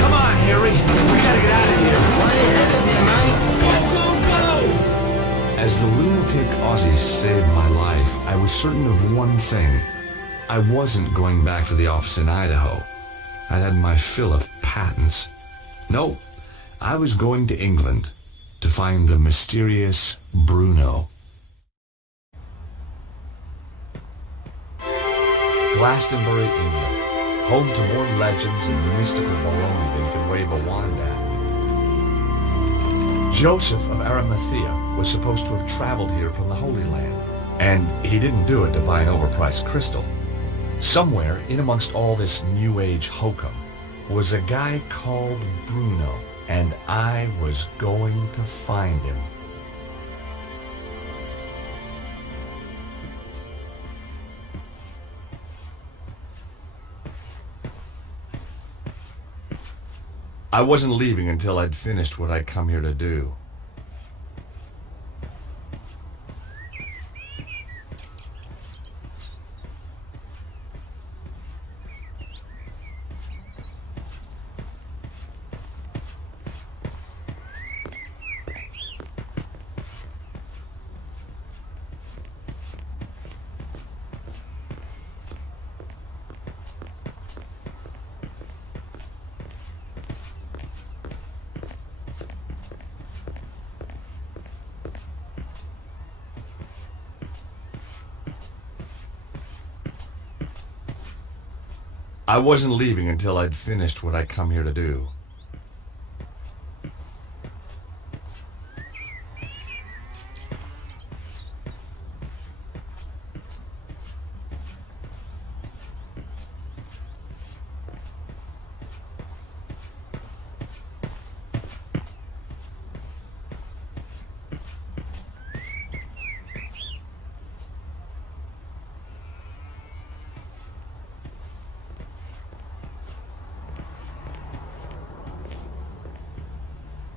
Come on, Harry. We gotta get out of here. Way ahead of you, mate. Go, go, go! As the lunatic Aussie saved my life, I was certain of one thing. I wasn't going back to the office in Idaho. I'd had my fill of patents. No, I was going to England to find the mysterious Bruno. Glastonbury, England, home to more legends and mystical baloney than you can wave a wand at. Joseph of Arimathea was supposed to have traveled here from the Holy Land, and he didn't do it to buy an overpriced crystal. Somewhere, in amongst all this New Age hokum, was a guy called Bruno, and I was going to find him. I wasn't leaving until I'd finished what I'd come here to do. I wasn't leaving until I'd finished what I come here to do.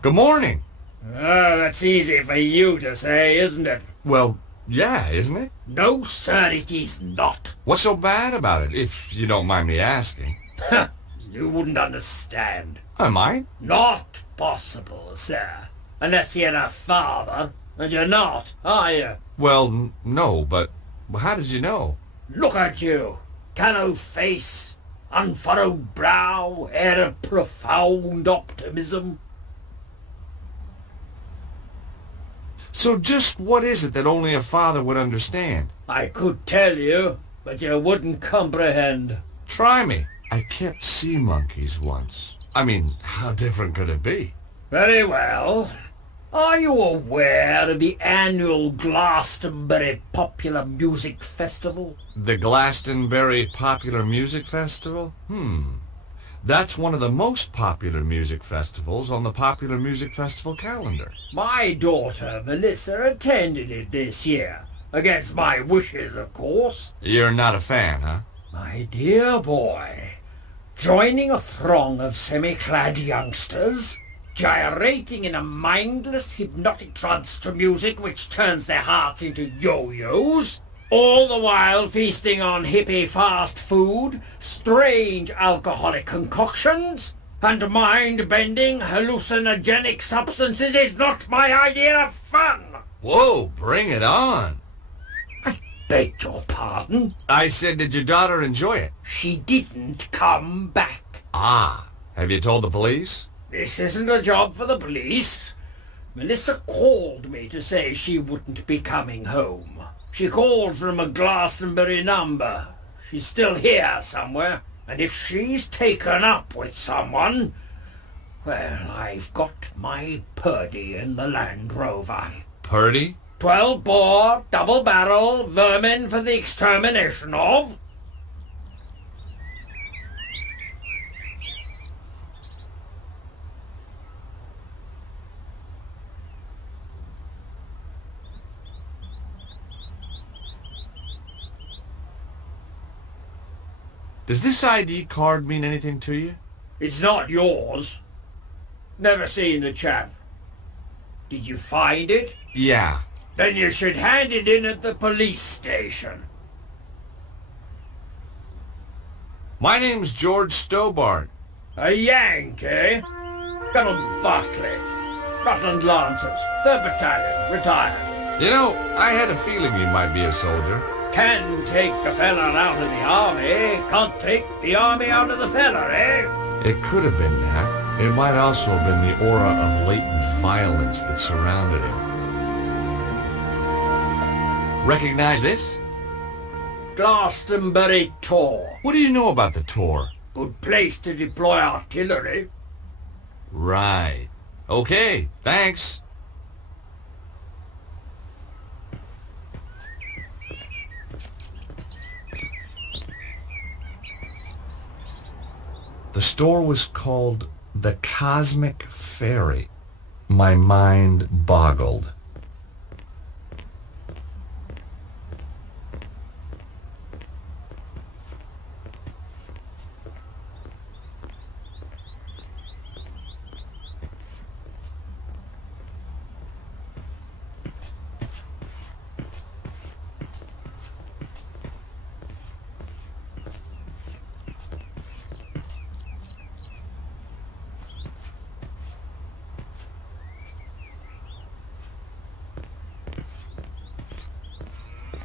Good morning. Oh, that's easy for you to say, isn't it? Well, yeah, isn't it? No, sir, it is not. What's so bad about it, if you don't mind me asking? You wouldn't understand. Am I? Not possible, sir. Unless you're a father, and you're not, are you? Well, no, but how did you know? Look at you. Callow face, unfurrowed brow, air of profound optimism. So just what is it that only a father would understand? I could tell you, but you wouldn't comprehend. Try me. I kept sea monkeys once. I mean, how different could it be? Very well. Are you aware of the annual Glastonbury Popular Music Festival? The Glastonbury Popular Music Festival? That's one of the most popular music festivals on the Popular Music Festival calendar. My daughter, Melissa, attended it this year. Against my wishes, of course. You're not a fan, huh? My dear boy, joining a throng of semi-clad youngsters, gyrating in a mindless, hypnotic trance to music which turns their hearts into yo-yos, all the while feasting on hippie fast food, strange alcoholic concoctions, and mind-bending hallucinogenic substances is not my idea of fun! Whoa, bring it on! I beg your pardon? I said, did your daughter enjoy it? She didn't come back. Ah, have you told the police? This isn't a job for the police. Melissa called me to say she wouldn't be coming home. She called from a Glastonbury number. She's still here somewhere. And if she's taken up with someone, well, I've got my Purdy in the Land Rover. Purdy? 12-bore, double-barrel, vermin for the extermination of... Does this ID card mean anything to you? It's not yours. Never seen the chap. Did you find it? Yeah. Then you should hand it in at the police station. My name's George Stobart. A Yank, eh? Colonel Barclay. Rutland Lancers. 3rd Battalion. Retired. You know, I had a feeling you might be a soldier. Can take the fella out of the army, can't take the army out of the fella, eh? It could have been that. It might also have been the aura of latent violence that surrounded him. Recognize this? Glastonbury Tor. What do you know about the Tor? Good place to deploy artillery. Right. Okay, thanks. The store was called the Cosmic Ferry. My mind boggled.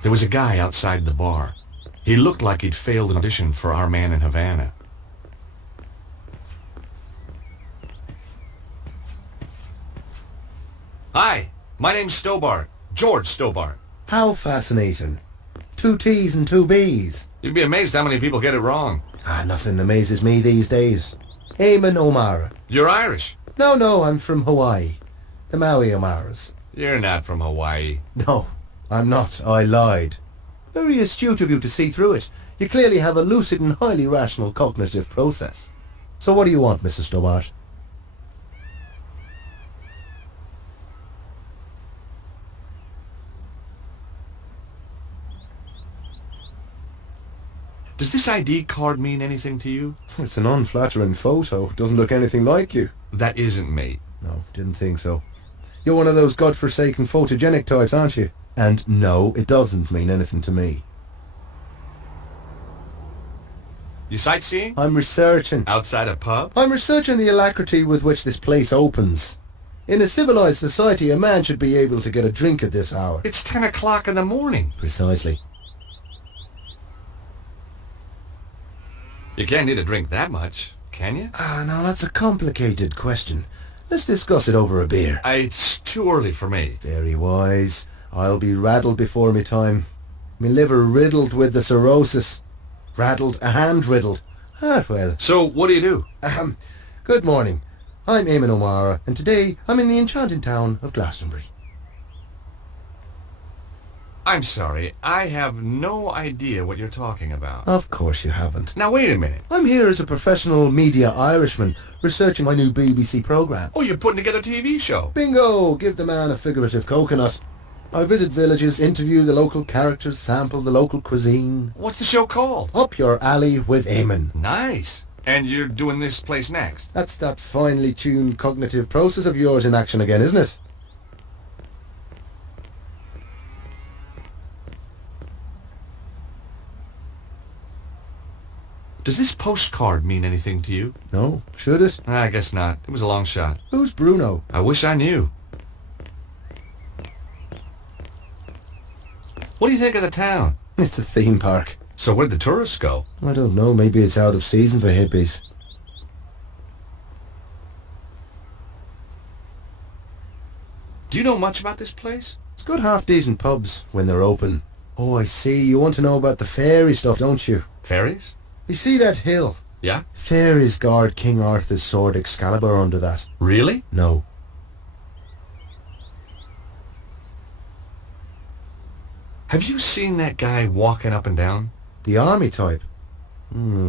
There was a guy outside the bar. He looked like he'd failed an audition for Our Man in Havana. Hi, my name's Stobart. George Stobart. How fascinating. 2 T's and 2 B's. You'd be amazed how many people get it wrong. Nothing amazes me these days. Eamon O'Mara. You're Irish. No, I'm from Hawaii. The Maui O'Maras. You're not from Hawaii. No, I'm not. I lied. Very astute of you to see through it. You clearly have a lucid and highly rational cognitive process. So what do you want, Mrs. Stobart? Does this ID card mean anything to you? It's an unflattering photo. Doesn't look anything like you. That isn't me. No, didn't think so. You're one of those godforsaken photogenic types, aren't you? And no, it doesn't mean anything to me. You sightseeing? I'm researching. Outside a pub? I'm researching the alacrity with which this place opens. In a civilized society, a man should be able to get a drink at this hour. It's 10 o'clock in the morning. Precisely. You can't need a drink that much, can you? Now that's a complicated question. Let's discuss it over a beer. It's too early for me. Very wise. I'll be raddled before me time. Me liver riddled with the cirrhosis. Raddled and riddled. Well. So, what do you do? Good morning. I'm Eamon O'Mara, and today I'm in the enchanted town of Glastonbury. I'm sorry, I have no idea what you're talking about. Of course you haven't. Now wait a minute. I'm here as a professional media Irishman, researching my new BBC programme. Oh, you're putting together a TV show. Bingo! Give the man a figurative coconut. I visit villages, interview the local characters, sample the local cuisine. What's the show called? Up Your Alley with Eamon. Nice. And you're doing this place next? That's that finely tuned cognitive process of yours in action again, isn't it? Does this postcard mean anything to you? No. Should it? I guess not. It was a long shot. Who's Bruno? I wish I knew. What do you think of the town? It's a theme park. So where'd the tourists go? I don't know. Maybe it's out of season for hippies. Do you know much about this place? It's got half-decent pubs when they're open. Oh, I see. You want to know about the fairy stuff, don't you? Fairies? You see that hill? Yeah? Fairies guard King Arthur's sword Excalibur under that. Really? No. Have you seen that guy walking up and down? The army type?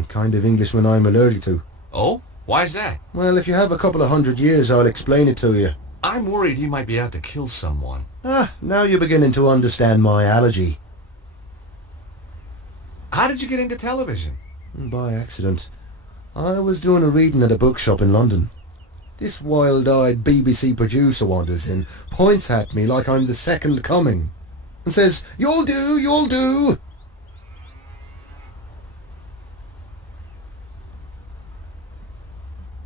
Kind of Englishman I'm allergic to. Oh? Why's that? Well, if you have a couple of 100 years, I'll explain it to you. I'm worried he might be out to kill someone. Now you're beginning to understand my allergy. How did you get into television? By accident. I was doing a reading at a bookshop in London. This wild-eyed BBC producer wanders in, points at me like I'm the second coming, and says, "You'll do, you'll do."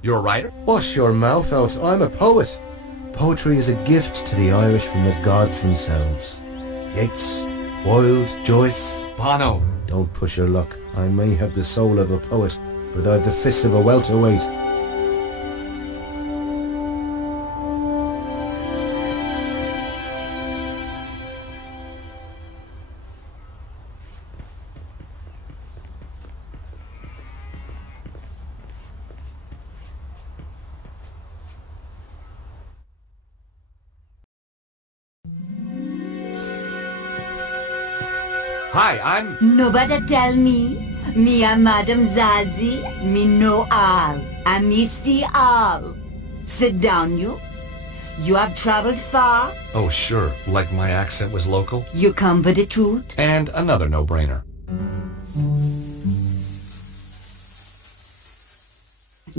You're a writer? Wash your mouth out. I'm a poet. Poetry is a gift to the Irish from the gods themselves. Yeats, Wilde, Joyce. Bono. Don't push your luck. I may have the soul of a poet, but I've the fists of a welterweight. Hi, I'm... Nobody tell me. Me a Madame Zazie. Me know all. And me see all. Sit down, you. You have traveled far. Oh, sure. Like my accent was local. You come for the truth. And another no-brainer.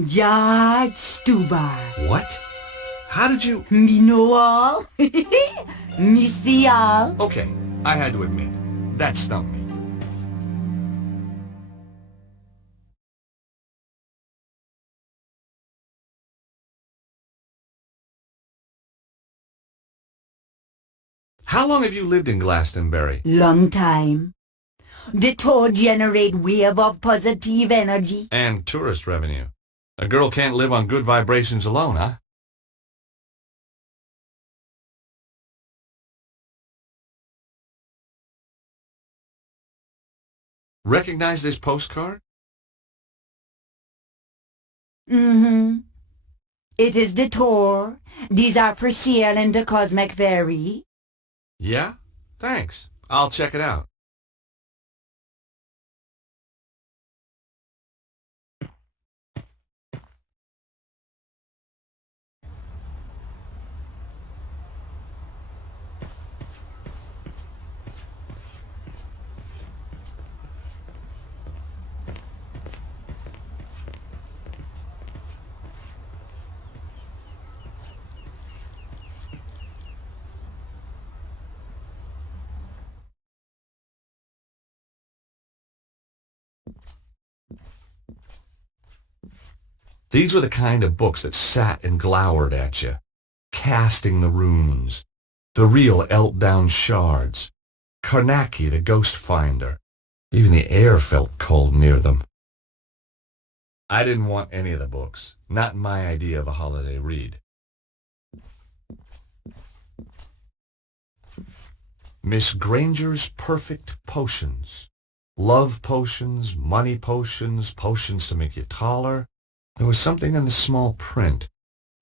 George Stubar. What? How did you... Me know all. Me see all. Okay, I had to admit, that stumped me. How long have you lived in Glastonbury? Long time. The tour generate wave of positive energy. And tourist revenue. A girl can't live on good vibrations alone, huh? Recognize this postcard? Mm-hmm. It is the tour. These are for Ciel and the Cosmic Fairy. Yeah? Thanks. I'll check it out. These were the kind of books that sat and glowered at you. Casting the Runes, The Real Eltdown Shards, Karnaki the Ghost Finder. Even the air felt cold near them. I didn't want any of the books. Not my idea of a holiday read. Miss Granger's Perfect Potions. Love potions, money potions, potions to make you taller. There was something in the small print.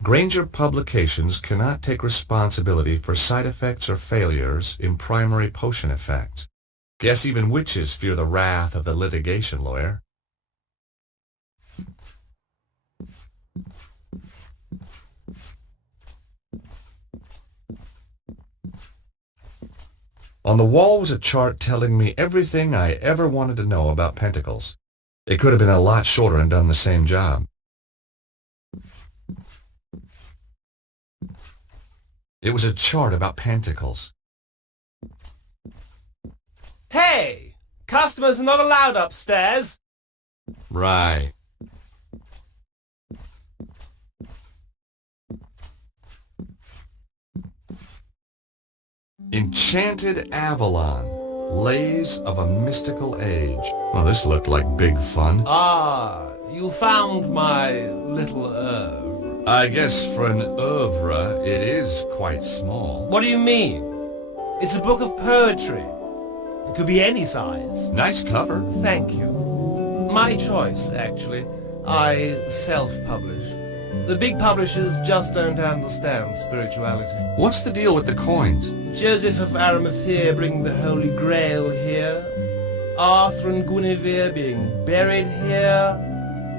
Granger Publications cannot take responsibility for side effects or failures in primary potion effects. Guess even witches fear the wrath of the litigation lawyer. On the wall was a chart telling me everything I ever wanted to know about pentacles. It could have been a lot shorter and done the same job. It was a chart about pentacles. Hey! Customers are not allowed upstairs! Right. Enchanted Avalon, Lays of a Mystical Age. Well, this looked like big fun. Ah, you found my little oeuvre. I guess for an oeuvre, it is quite small. What do you mean? It's a book of poetry. It could be any size. Nice cover. Thank you. My choice, actually. I self-publish. The big publishers just don't understand spirituality. What's the deal with the coins? Joseph of Arimathea bringing the Holy Grail here. Arthur and Guinevere being buried here.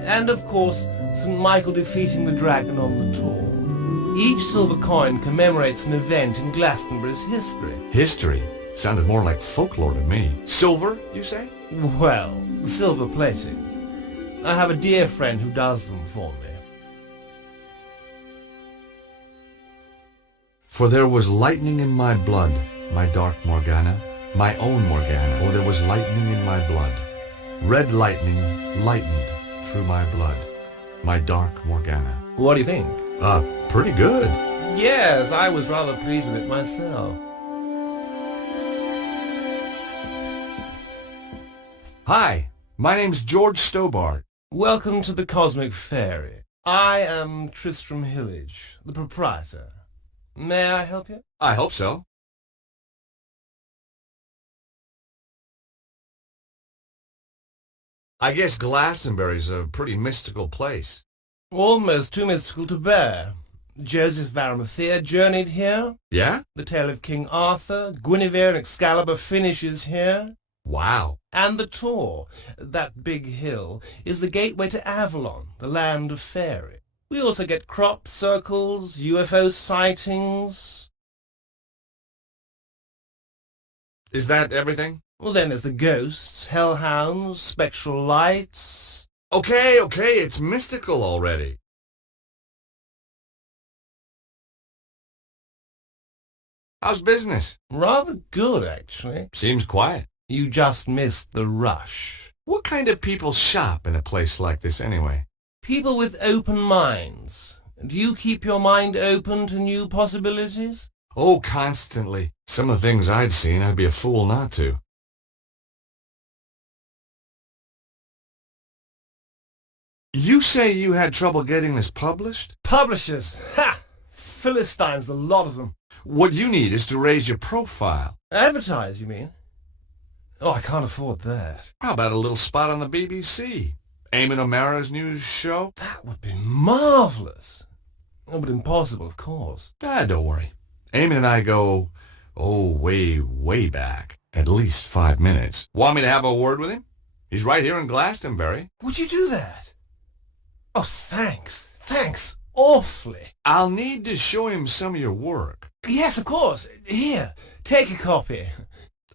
And, of course, St. Michael defeating the dragon on the Tor. Each silver coin commemorates an event in Glastonbury's history. History? Sounded more like folklore to me. Silver, you say? Well, silver plating. I have a dear friend who does them for me. For there was lightning in my blood, my dark Morgana, my own Morgana. Oh, there was lightning in my blood. Red lightning lightened through my blood, my dark Morgana. What do you think? Pretty good. Yes, I was rather pleased with it myself. Hi, my name's George Stobart. Welcome to the Cosmic Fairy. I am Tristram Hillage, the proprietor. May I help you? I hope so. I guess Glastonbury's a pretty mystical place. Almost too mystical to bear. Joseph of Arimathea journeyed here. Yeah? The tale of King Arthur, Guinevere and Excalibur finishes here. Wow. And the Tor, that big hill, is the gateway to Avalon, the land of fairy. We also get crop circles, UFO sightings. Is that everything? Well, then there's the ghosts, hellhounds, spectral lights. Okay, it's mystical already. How's business? Rather good, actually. Seems quiet. You just missed the rush. What kind of people shop in a place like this anyway? People with open minds. Do you keep your mind open to new possibilities? Oh, constantly. Some of the things I'd seen, I'd be a fool not to. You say you had trouble getting this published? Publishers! Ha! Philistines, the lot of them. What you need is to raise your profile. Advertise, you mean? Oh, I can't afford that. How about a little spot on the BBC? Eamon O'Mara's new show? That would be marvellous. Oh, but impossible, of course. Don't worry. Eamon and I go, way, way back. At least 5 minutes. Want me to have a word with him? He's right here in Glastonbury. Would you do that? Oh, thanks. Thanks. Awfully. I'll need to show him some of your work. Yes, of course. Here, take a copy.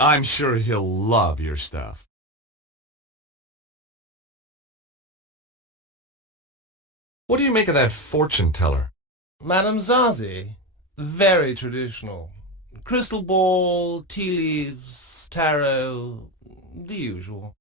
I'm sure he'll love your stuff. What do you make of that fortune teller? Madame Zazie? Very traditional. Crystal ball, tea leaves, tarot, the usual.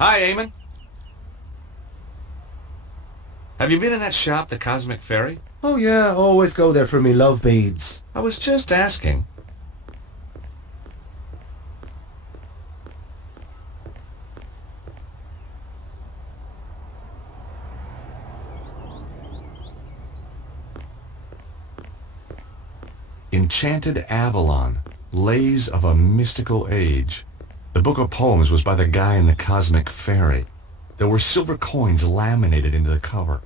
Hi, Eamon. Have you been in that shop, the Cosmic Fairy? Oh yeah, always go there for me love beads. I was just asking. Enchanted Avalon, Lays of a Mystical Age. The book of poems was by the guy in the Cosmic Fairy. There were silver coins laminated into the cover.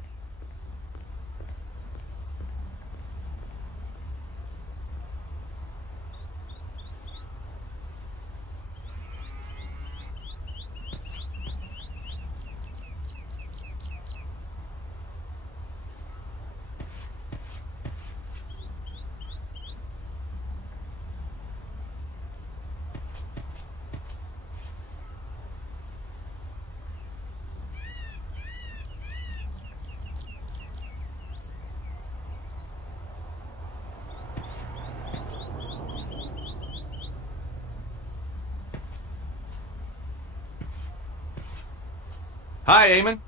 Hi, Eamon.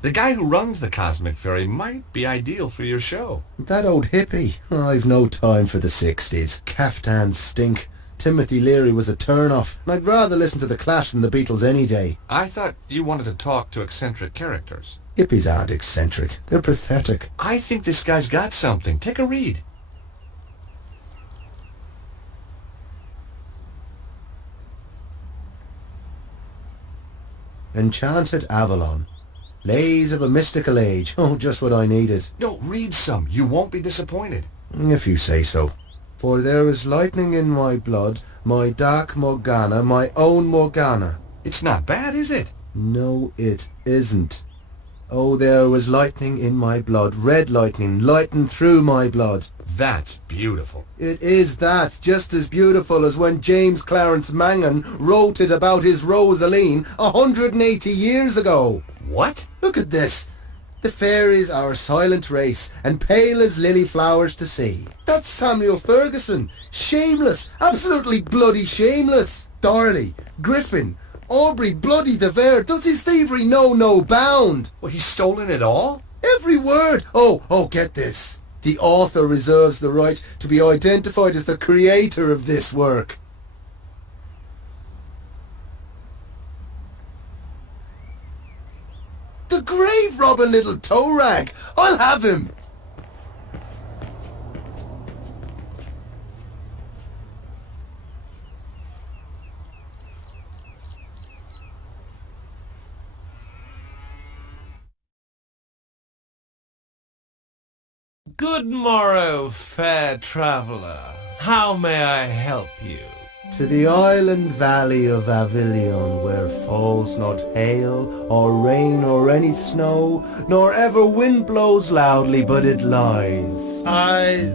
The guy who runs the Cosmic Fairy might be ideal for your show. That old hippie. I've no time for the 60s. Caftans stink. Timothy Leary was a turn-off. And I'd rather listen to The Clash than the Beatles any day. I thought you wanted to talk to eccentric characters. Hippies aren't eccentric. They're pathetic. I think this guy's got something. Take a read. Enchanted Avalon. Lays of a Mystical Age. Oh, just what I needed. No, read some. You won't be disappointed. If you say so. For there is lightning in my blood, my dark Morgana, my own Morgana. It's not bad, is it? No, it isn't. Oh, there was lightning in my blood, red lightning, lighting through my blood. That's beautiful. It is that, just as beautiful as when James Clarence Mangan wrote it about his Rosaline 180 years ago. What? Look at this. The fairies are a silent race, and pale as lily flowers to see. That's Samuel Ferguson. Shameless, absolutely bloody shameless. Darley, Griffin, Aubrey bloody de Vere. Does his thievery know no bound? Well, he's stolen it all? Every word. Oh, get this. The author reserves the right to be identified as the creator of this work. The grave robbing little toe rag. I'll have him. Good morrow, fair traveller. How may I help you? To the island valley of Avilion, where falls not hail, or rain, or any snow, nor ever wind blows loudly, but it lies. I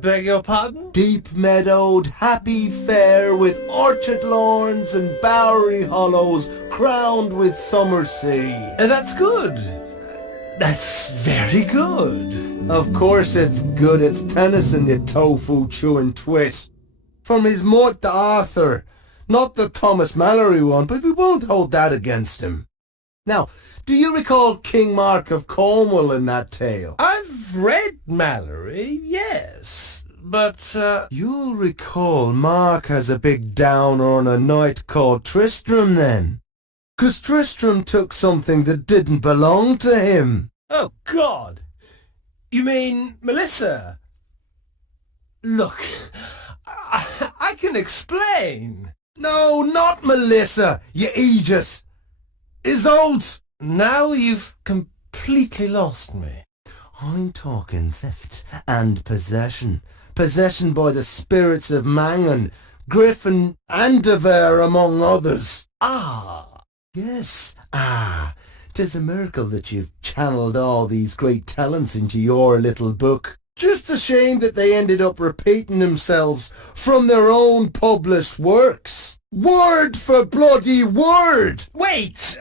Beg your pardon? Deep-meadowed, happy fair with orchard lawns and bowery hollows crowned with summer sea. That's good. That's very good. Of course it's good. It's Tennyson, you tofu-chewing twit. From his Mort to Arthur. Not the Thomas Mallory one, but we won't hold that against him. Now, do you recall King Mark of Cornwall in that tale? I've read Mallory, yes, but, You'll recall Mark has a big downer on a knight called Tristram then. 'Cause Tristram took something that didn't belong to him. Oh, God! You mean Melissa? Look, I can explain. No, not Melissa, you Aegis. Isolde! Now you've completely lost me. I'm talking theft and possession. Possession by the spirits of Mangan, Griffin and Devere among others. Ah! Yes, 'Tis a miracle that you've channeled all these great talents into your little book. Just a shame that they ended up repeating themselves from their own published works. Word for bloody word! Wait!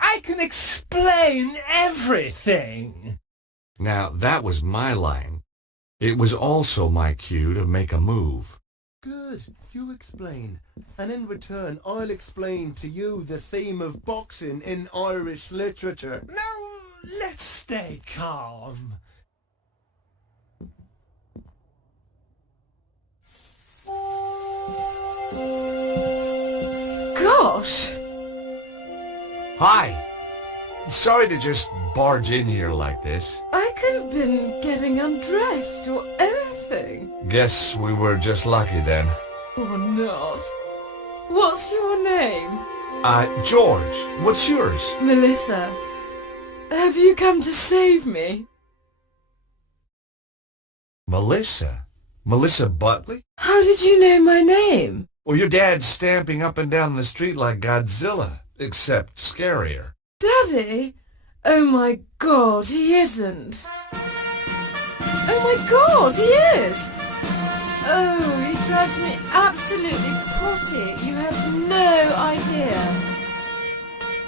I can explain everything. Now, that was my line. It was also my cue to make a move. Good, you explain. And in return, I'll explain to you the theme of boxing in Irish literature. Now, let's stay calm. Gosh! Hi! Sorry to just barge in here like this. I could have been getting undressed or anything. Guess we were just lucky then. Or not. What's your name? George, what's yours? Melissa. Have you come to save me? Melissa? Melissa Butley? How did you know my name? Well, your dad's stamping up and down the street like Godzilla, except scarier. Daddy? Oh my God, he isn't. Oh my God, he is! Oh, he drives me absolutely potty. You have no idea.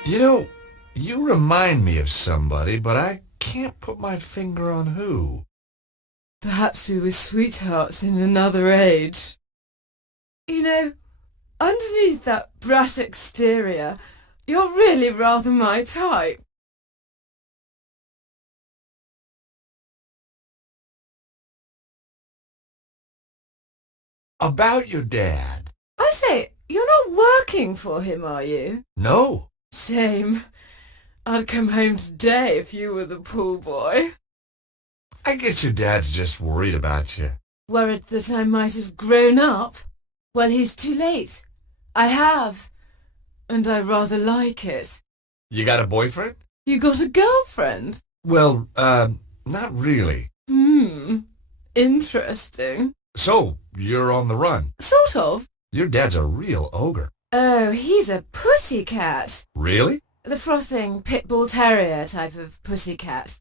You know, you remind me of somebody, but I can't put my finger on who. Perhaps we were sweethearts in another age. You know, underneath that brash exterior, you're really rather my type. About your dad. I say, you're not working for him, are you? No. Shame. I'd come home today if you were the pool boy. I guess your dad's just worried about you. Worried that I might have grown up? Well, he's too late. I have. And I rather like it. You got a boyfriend? You got a girlfriend? Well, not really. Interesting. So, you're on the run. Sort of. Your dad's a real ogre. Oh, he's a pussycat. Really? The frothing pit bull terrier type of pussycat.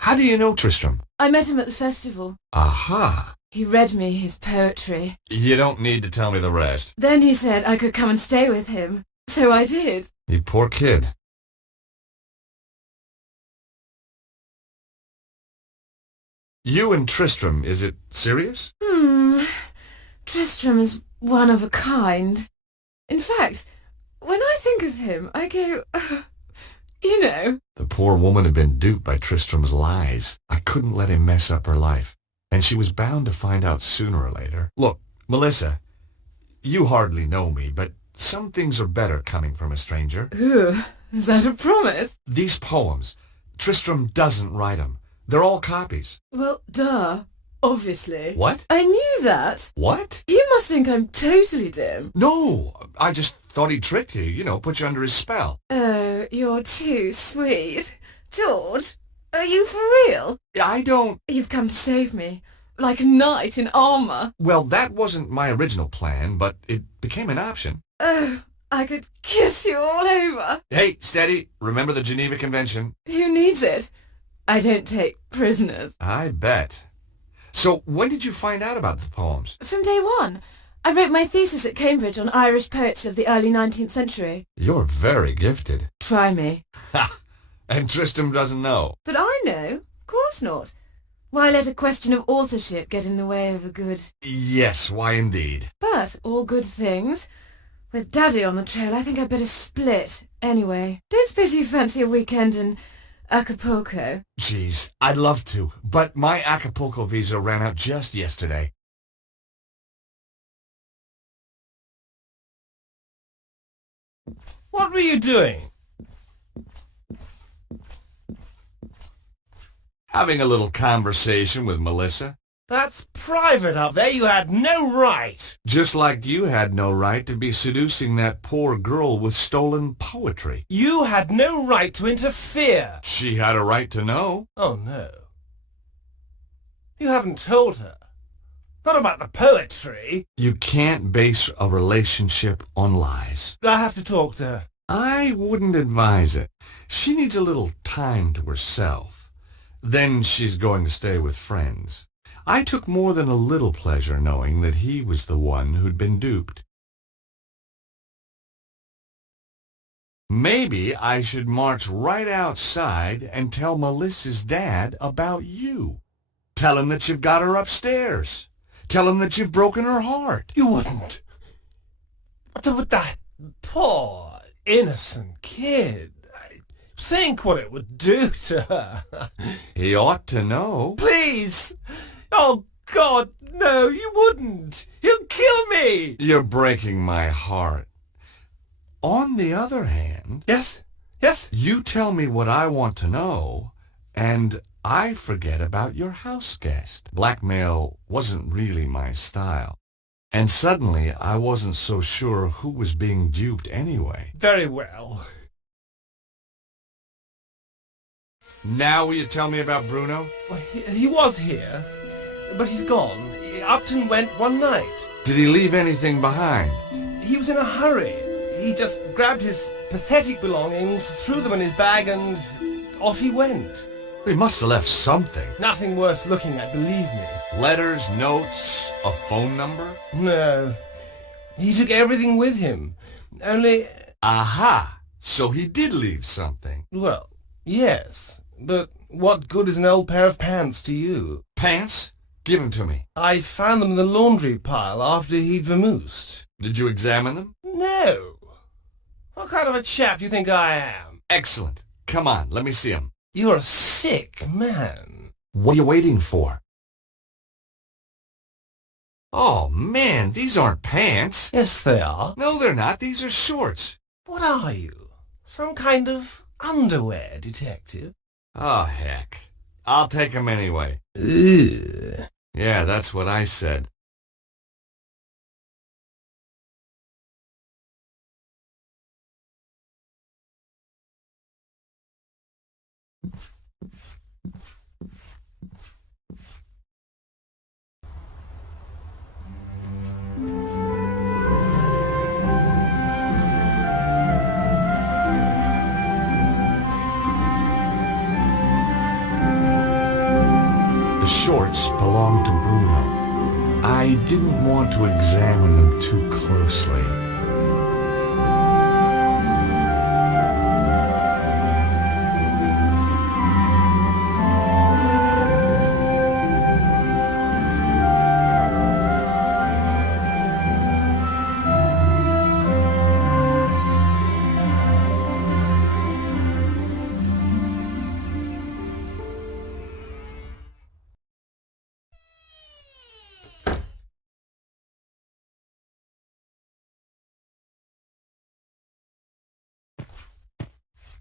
How do you know Tristram? I met him at the festival. Aha. He read me his poetry. You don't need to tell me the rest. Then he said I could come and stay with him. So I did. You poor kid. You and Tristram, is it serious? Tristram is one of a kind. In fact, when I think of him, I go, you know. The poor woman had been duped by Tristram's lies. I couldn't let him mess up her life. And she was bound to find out sooner or later. Look, Melissa, you hardly know me, but some things are better coming from a stranger. Ooh, is that a promise? These poems, Tristram doesn't write them. They're all copies. Well, duh. Obviously. What? I knew that. What? You must think I'm totally dim. No, I just thought he'd trick you, you know, put you under his spell. Oh, you're too sweet. George, are you for real? I don't... You've come to save me, like a knight in armour. Well, that wasn't my original plan, but it became an option. Oh, I could kiss you all over. Hey, steady. Remember the Geneva Convention? Who needs it? I don't take prisoners. I bet. So, when did you find out about the poems? From day one. I wrote my thesis at Cambridge on Irish poets of the early 19th century. You're very gifted. Try me. Ha! And Tristram doesn't know. Did I know? Of course not. Why let a question of authorship get in the way of a good... Yes, why indeed. But all good things. With Daddy on the trail, I think I'd better split. Anyway, don't suppose you fancy a weekend in Acapulco? Geez, I'd love to, but my Acapulco visa ran out just yesterday. What were you doing? Having a little conversation with Melissa. That's private up there. You had no right. Just like you had no right to be seducing that poor girl with stolen poetry. You had no right to interfere. She had a right to know. Oh, no. You haven't told her. Not about the poetry. You can't base a relationship on lies. I have to talk to her. I wouldn't advise it. She needs a little time to herself. Then she's going to stay with friends. I took more than a little pleasure knowing that he was the one who'd been duped. Maybe I should march right outside and tell Melissa's dad about you. Tell him that you've got her upstairs. Tell him that you've broken her heart. You wouldn't. But that poor, innocent kid. Think what it would do to her. He ought to know. Please! Oh, God, no, you wouldn't. He'll kill me. You're breaking my heart. On the other hand... Yes? Yes? You tell me what I want to know, and I forget about your house guest. Blackmail wasn't really my style. And suddenly I wasn't so sure who was being duped anyway. Very well. Now will you tell me about Bruno? Well, he was here, but he's gone. Upton went one night. Did he leave anything behind? He was in a hurry. He just grabbed his pathetic belongings, threw them in his bag, and off he went. He must have left something. Nothing worth looking at, believe me. Letters, notes, a phone number? No. He took everything with him. Only... Aha! So he did leave something. Well, yes. But what good is an old pair of pants to you? Pants? Give them to me. I found them in the laundry pile after he'd vamoosed. Did you examine them? No. What kind of a chap do you think I am? Excellent. Come on, let me see them. You're a sick man. What are you waiting for? Oh, man, these aren't pants. Yes, they are. No, they're not. These are shorts. What are you? Some kind of underwear detective? Oh, heck. I'll take them anyway. Ugh. Yeah, that's what I said. The shorts belonged to Bruno. I didn't want to examine them too closely.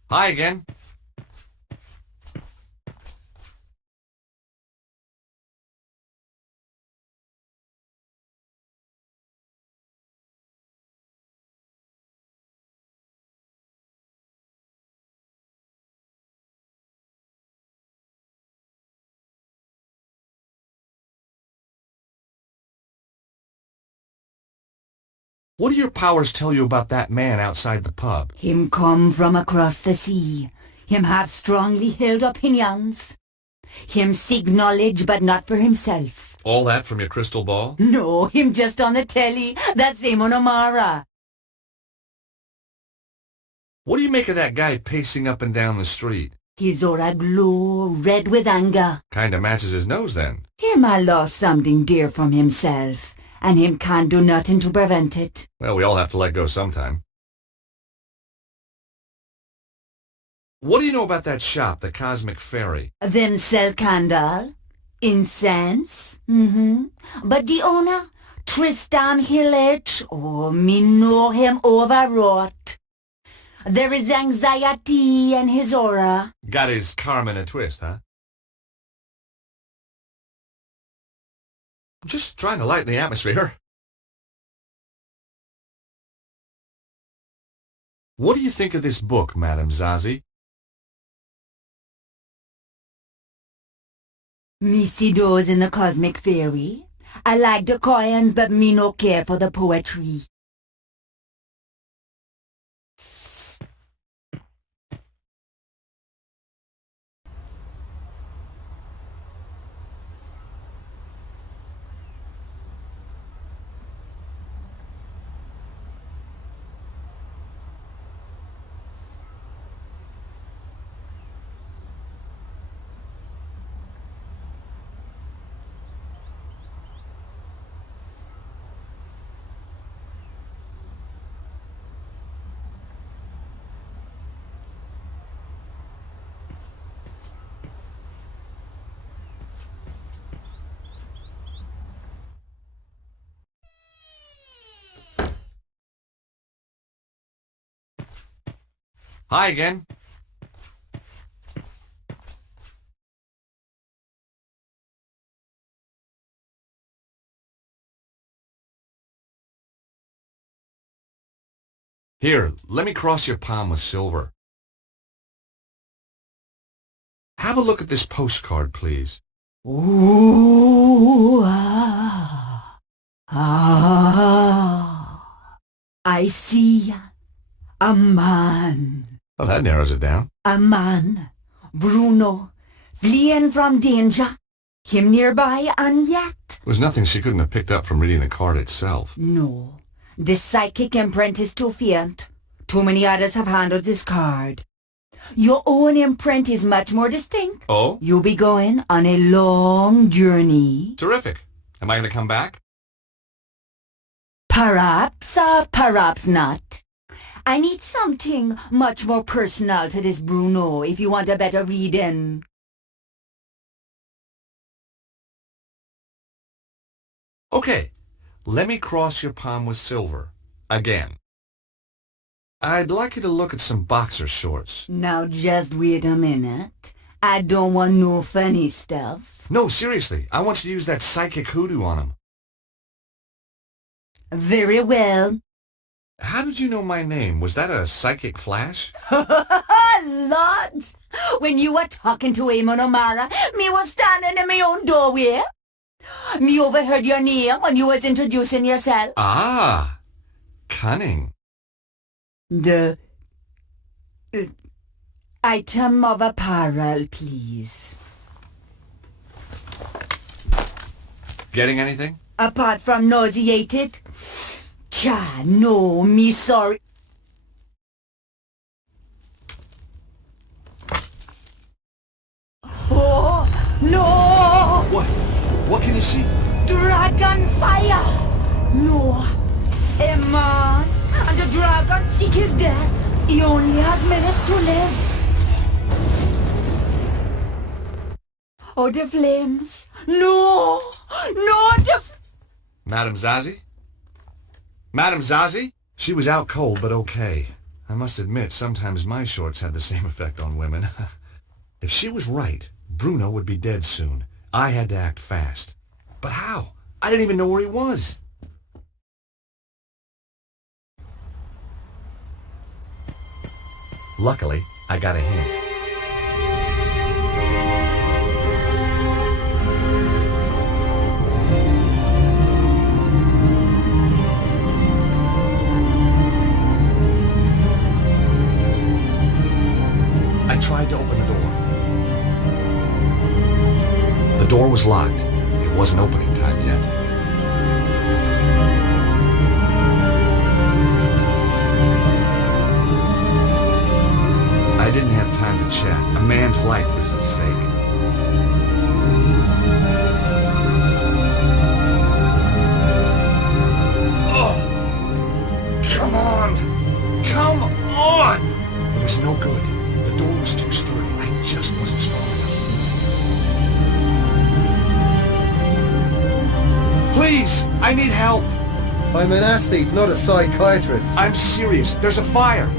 Hi again. What do your powers tell you about that man outside the pub? Him come from across the sea. Him have strongly held opinions. Him seek knowledge, but not for himself. All that from your crystal ball? No, him just on the telly. That's Amon O'Mara. What do you make of that guy pacing up and down the street? His aura glow, red with anger. Kinda matches his nose then. Him a lost something dear from himself, and him can't do nothing to prevent it. Well, we all have to let go sometime. What do you know about that shop, the Cosmic Fairy? Them sell candle, incense, But the owner, Tristan Hillage, oh, me know him overwrought. There is anxiety in his aura. Got his karma in a twist, huh? I'm just trying to lighten the atmosphere. What do you think of this book, Madame Zazie? Me see those in the Cosmic Fairy. I like the coins, but me no care for the poetry. Hi again. Here, let me cross your palm with silver. Have a look at this postcard, please. Ooh, I see a man. Well, that narrows it down. A man, Bruno, fleeing from danger. Him nearby and yet... There was nothing she couldn't have picked up from reading the card itself. No, the psychic imprint is too faint. Too many others have handled this card. Your own imprint is much more distinct. Oh? You'll be going on a long journey. Terrific. Am I going to come back? Perhaps, perhaps not. I need something much more personal to this Bruno if you want a better reading. Okay, let me cross your palm with silver. Again. I'd like you to look at some boxer shorts. Now just wait a minute. I don't want no funny stuff. No, seriously, I want you to use that psychic hoodoo on them. Very well. How did you know my name? Was that a psychic flash? Lord! When you were talking to Amon O'Mara, me was standing in my own doorway. Me overheard your name when you was introducing yourself. Ah! Cunning. The item of apparel, please. Getting anything? Apart from nauseated? Cha, no, me sorry. Oh, no! What? What can you see? Dragon fire! No. A man and the dragon seek his death. He only has minutes to live. Oh, the flames. No! No, Madame Zazie? Madame Zazie? She was out cold, but okay. I must admit, sometimes my shorts had the same effect on women. If she was right, Bruno would be dead soon. I had to act fast. But how? I didn't even know where he was. Luckily, I got a hint. was locked. It wasn't opening time yet. I didn't have time to chat. A man's life was at stake. Come on! Come on! It was no good. The door was too sturdy. I just wasn't strong enough. Please! I need help! I'm an aesthete, not a psychiatrist. I'm serious. There's a fire.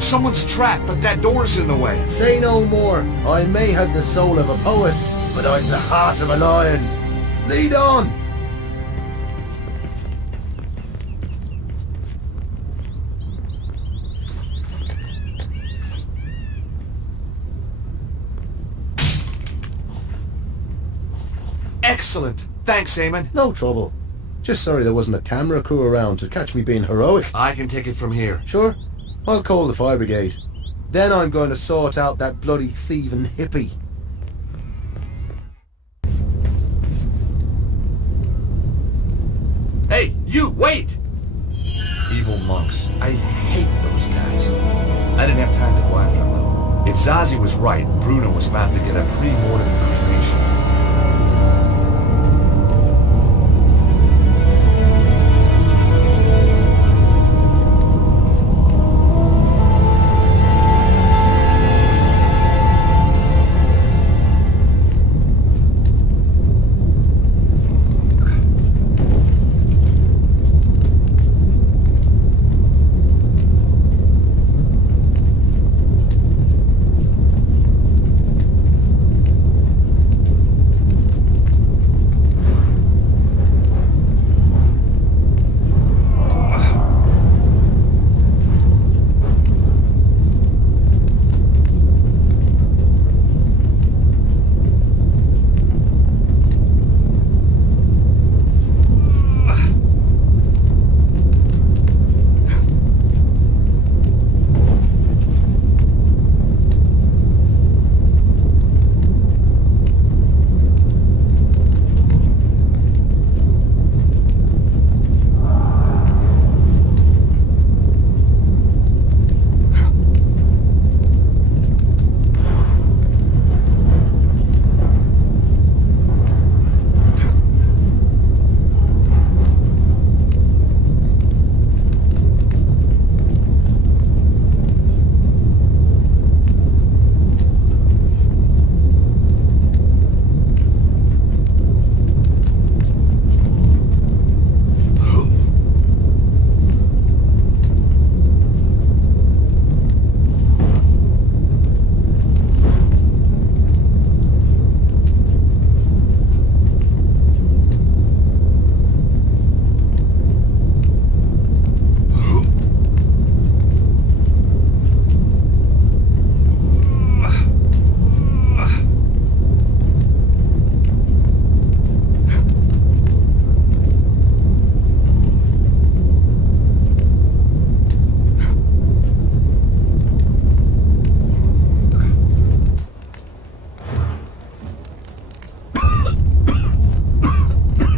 Someone's trapped, but that door's in the way. Say no more. I may have the soul of a poet, but I've the heart of a lion. Lead on! Excellent. Thanks, Eamon. No trouble. Just sorry there wasn't a camera crew around to catch me being heroic. I can take it from here. Sure. I'll call the fire brigade. Then I'm going to sort out that bloody thieving hippie. Hey, you, wait! Evil monks. I hate those guys. I didn't have time to go after them, though. If Zazie was right, Bruno was about to get a pre-mortem cremation.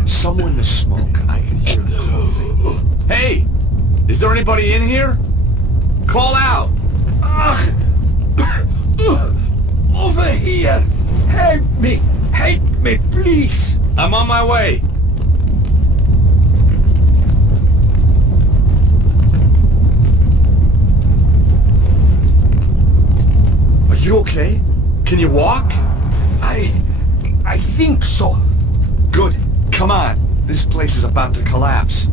Somewhere in the smoke, I can hear him coughing. Hey! Is there anybody in here? Call out! Over here! Help me! Help me, please! I'm on my way! Are you okay? Can you walk? I think so. Good. Come on. This place is about to collapse.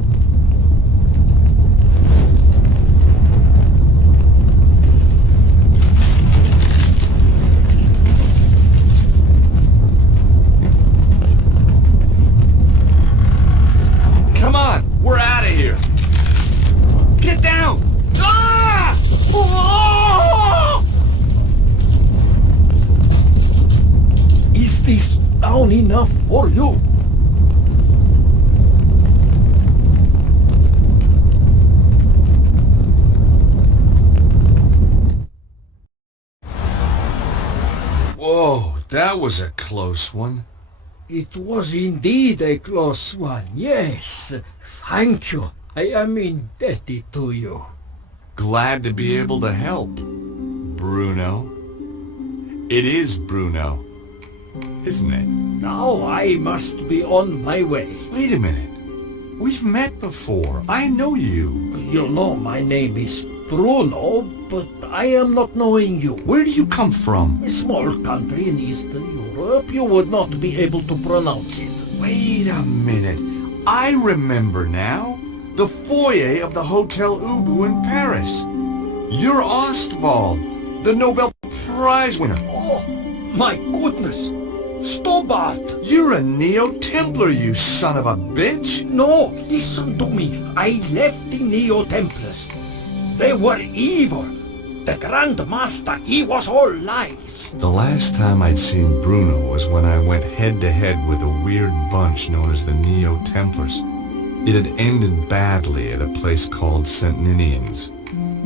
Come on. We're out of here. Get down! Ah! Oh! Is this down enough for you? Whoa, that was a close one. It was indeed a close one, yes. Thank you. I am indebted to you. Glad to be able to help, Bruno. It is Bruno, isn't it? Now I must be on my way. Wait a minute. We've met before. I know you. You know my name is Bruno, but I am not knowing you. Where do you come from? A small country in Eastern Europe. You would not be able to pronounce it. Wait a minute. I remember now. The foyer of the Hotel Ubu in Paris. You're Ostwald, the Nobel Prize winner. Oh, my goodness. Stobart. You're a Neo-Templar, you son of a bitch. No, listen to me. I left the Neo-Templars. They were evil. The Grand Master, he was all lies. The last time I'd seen Bruno was when I went head-to-head with a weird bunch known as the Neo-Templars. It had ended badly at a place called St. Ninian's.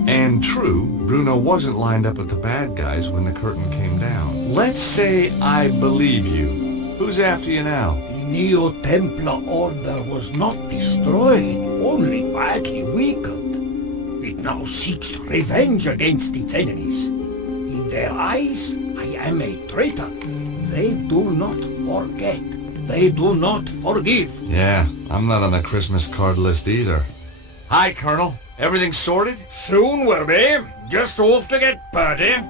And true, Bruno wasn't lined up with the bad guys when the curtain came down. Let's say I believe you. Who's after you now? The Neo-Templar Order was not destroyed, only badly weakened. It now seeks revenge against its enemies. In their eyes, I am a traitor. They do not forget. They do not forgive. Yeah, I'm not on the Christmas card list either. Hi, Colonel. Everything sorted? Soon will be. Just off to get Birdie.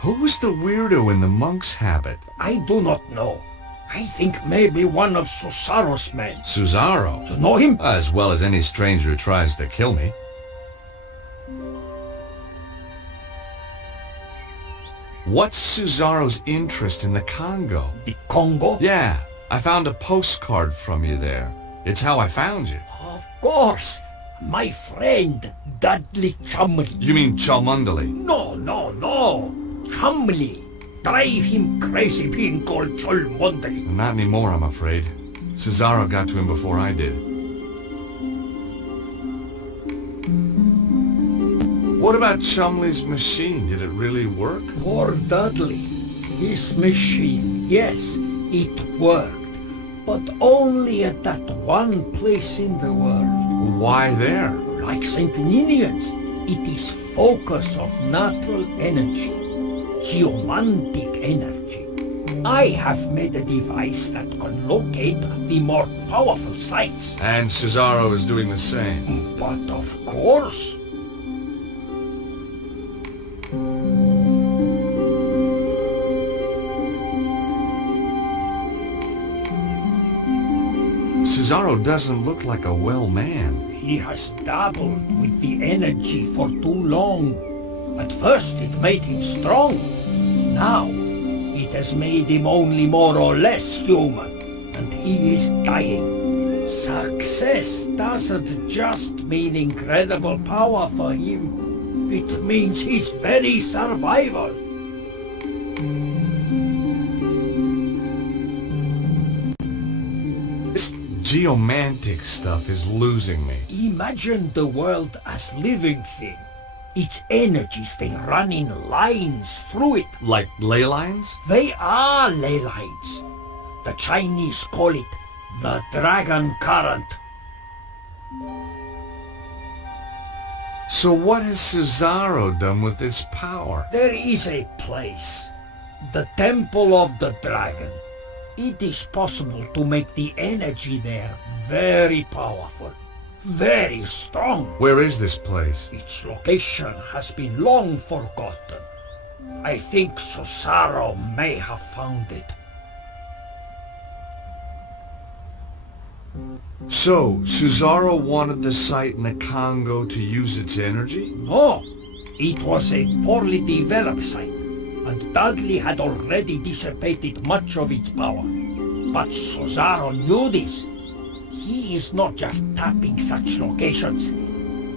Who's the weirdo in the monk's habit? I do not know. I think maybe one of Susaro's men. Susaro? To know him? As well as any stranger who tries to kill me. What's Susaro's interest in the Congo? The Congo? Yeah, I found a postcard from you there. It's how I found you. Of course. My friend, Dudley Chumley. You mean Cholmondeley? No. Chumley. Drive him crazy being called Cholmondeley. Not anymore, I'm afraid. Susaro got to him before I did. What about Chumley's machine? Did it really work? Poor Dudley. His machine, yes, it worked. But only at that one place in the world. Why there? Like St. Ninian's, it is focus of natural energy. Geomantic energy. I have made a device that can locate the more powerful sites. And Susaro is doing the same. But of course. Susaro doesn't look like a well man. He has dabbled with the energy for too long. At first it made him strong. Now it has made him only more or less human. And he is dying. Success doesn't just mean incredible power for him. It means his very survival. Geomantic stuff is losing me. Imagine the world as living thing. Its energies, they run in lines through it. Like ley lines? They are ley lines. The Chinese call it the Dragon Current. So what has Susaro done with this power? There is a place. The Temple of the Dragon. It is possible to make the energy there very powerful, very strong. Where is this place? Its location has been long forgotten. I think Susaro may have found it. So, Susaro wanted the site in the Congo to use its energy? No, it was a poorly developed site. And Dudley had already dissipated much of its power. But Susaro knew this. He is not just tapping such locations.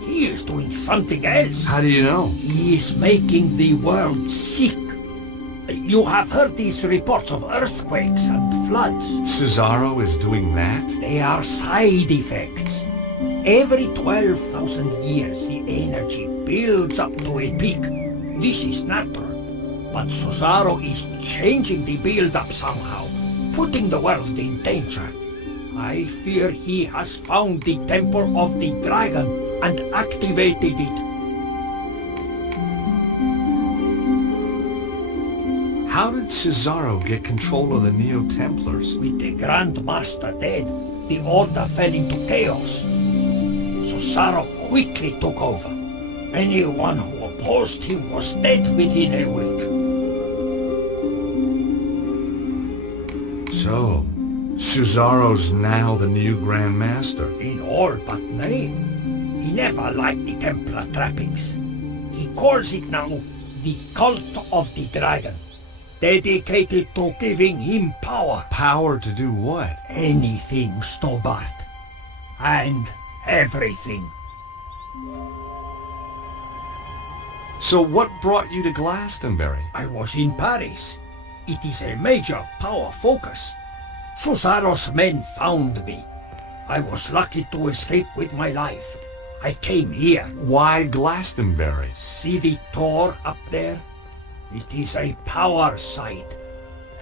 He is doing something else. How do you know? He is making the world sick. You have heard these reports of earthquakes and floods. Susaro is doing that? They are side effects. Every 12,000 years the energy builds up to a peak. This is natural. But Susaro is changing the build-up somehow, putting the world in danger. I fear he has found the Temple of the Dragon and activated it. How did Cesaro get control of the Neo-Templars? With the Grand Master dead, the Order fell into chaos. Susaro quickly took over. Anyone who opposed him was dead within a week. So, Cesaro's now the new Grand Master. In all but name. He never liked the Templar trappings. He calls it now the Cult of the Dragon, dedicated to giving him power. Power to do what? Anything, Stobart. And everything. So what brought you to Glastonbury? I was in Paris. It is a major power focus. Susaro's men found me. I was lucky to escape with my life. I came here. Why Glastonbury? See the door up there? It is a power site.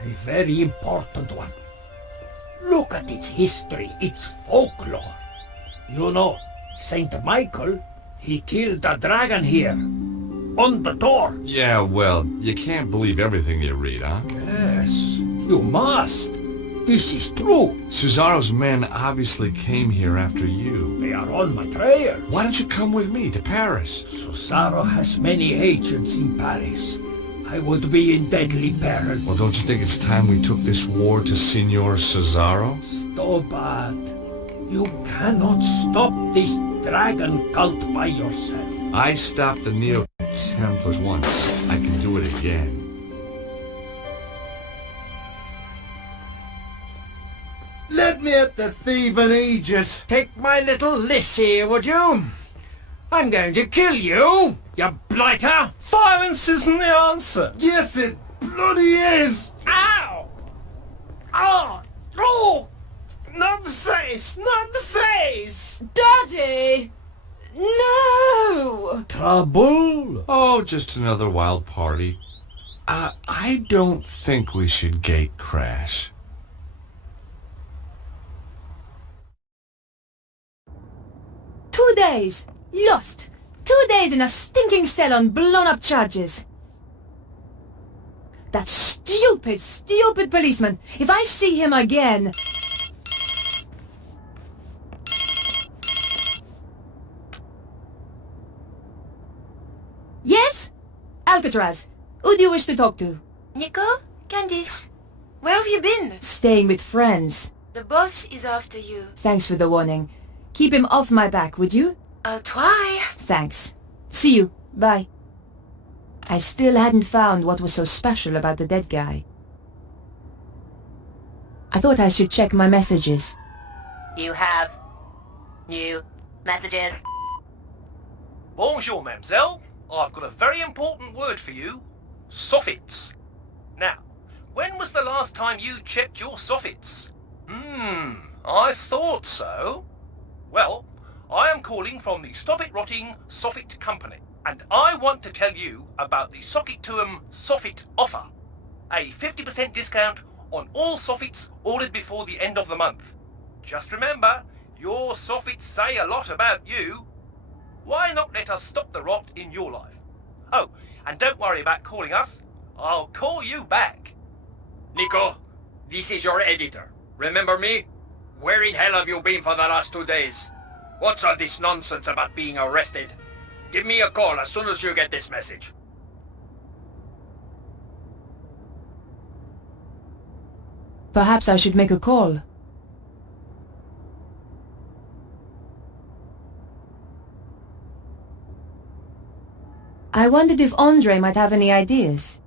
A very important one. Look at its history, its folklore. You know, Saint Michael, he killed a dragon here. On the door. Yeah, well, you can't believe everything you read, huh? Yes, you must. This is true. Cesaro's men obviously came here after you. They are on my trail. Why don't you come with me to Paris? Cesaro has many agents in Paris. I would be in deadly peril. Well, don't you think it's time we took this war to Signor Cesaro? Stobart, you cannot stop this dragon cult by yourself. I stopped the Neo-Templars once. I can do it again. Let me at the thieving Aegis! Take my little Lissy, would you? I'm going to kill you, you blighter! Violence isn't the answer. Yes, it bloody is! Ow! Oh! Oh! Not the face! Not the face! Daddy! No! Trouble? Oh, just another wild party. I don't think we should gate crash. "2 days! Lost! 2 days in a stinking cell on blown-up charges! That stupid, stupid policeman! If I see him again..." Yes? Alcatraz. Who do you wish to talk to? Nico? Candice? Where have you been? Staying with friends. The boss is after you. Thanks for the warning. Keep him off my back, would you? I'll try. Thanks. See you. Bye. I still hadn't found what was so special about the dead guy. I thought I should check my messages. You have new messages. Bonjour, mademoiselle. I've got a very important word for you. Soffits. Now, when was the last time you checked your soffits? I thought so. Well, I am calling from the Stop It Rotting Soffit Company, and I want to tell you about the Socket to 'em Soffit offer. A 50% discount on all soffits ordered before the end of the month. Just remember, your soffits say a lot about you. Why not let us stop the rot in your life? Oh, and don't worry about calling us. I'll call you back. Nico, this is your editor. Remember me? Where in hell have you been for the last 2 days? What's all this nonsense about being arrested? Give me a call as soon as you get this message. Perhaps I should make a call. I wondered if Andre might have any ideas.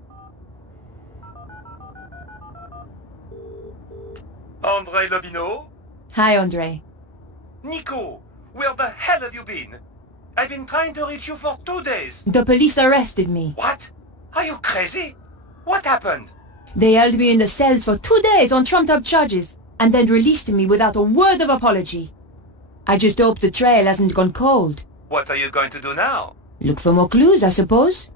Andre Lobino? Hi, Andre. Nico, where the hell have you been? I've been trying to reach you for 2 days. The police arrested me. What? Are you crazy? What happened? They held me in the cells for 2 days on trumped-up charges, and then released me without a word of apology. I just hope the trail hasn't gone cold. What are you going to do now? Look for more clues, I suppose.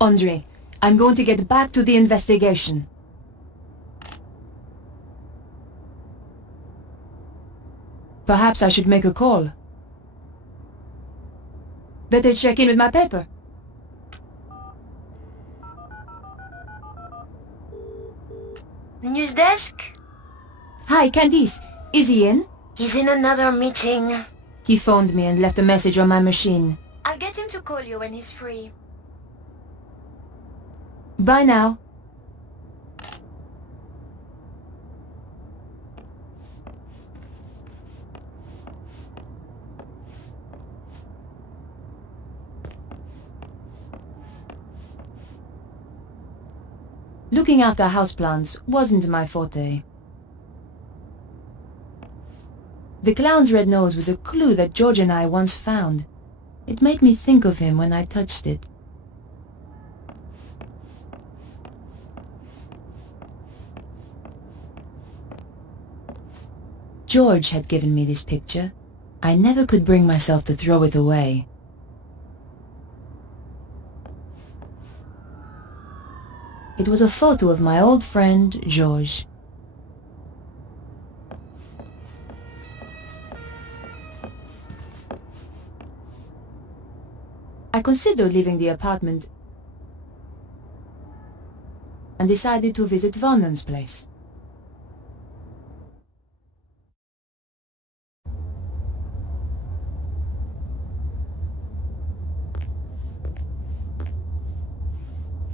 Andre, I'm going to get back to the investigation. Perhaps I should make a call. Better check in with my paper. News desk? Hi, Candice. Is he in? He's in another meeting. He phoned me and left a message on my machine. I'll get him to call you when he's free. Bye now. Looking after houseplants wasn't my forte. The clown's red nose was a clue that George and I once found. It made me think of him when I touched it. George had given me this picture. I never could bring myself to throw it away. It was a photo of my old friend, George. I considered leaving the apartment and decided to visit Vernon's place.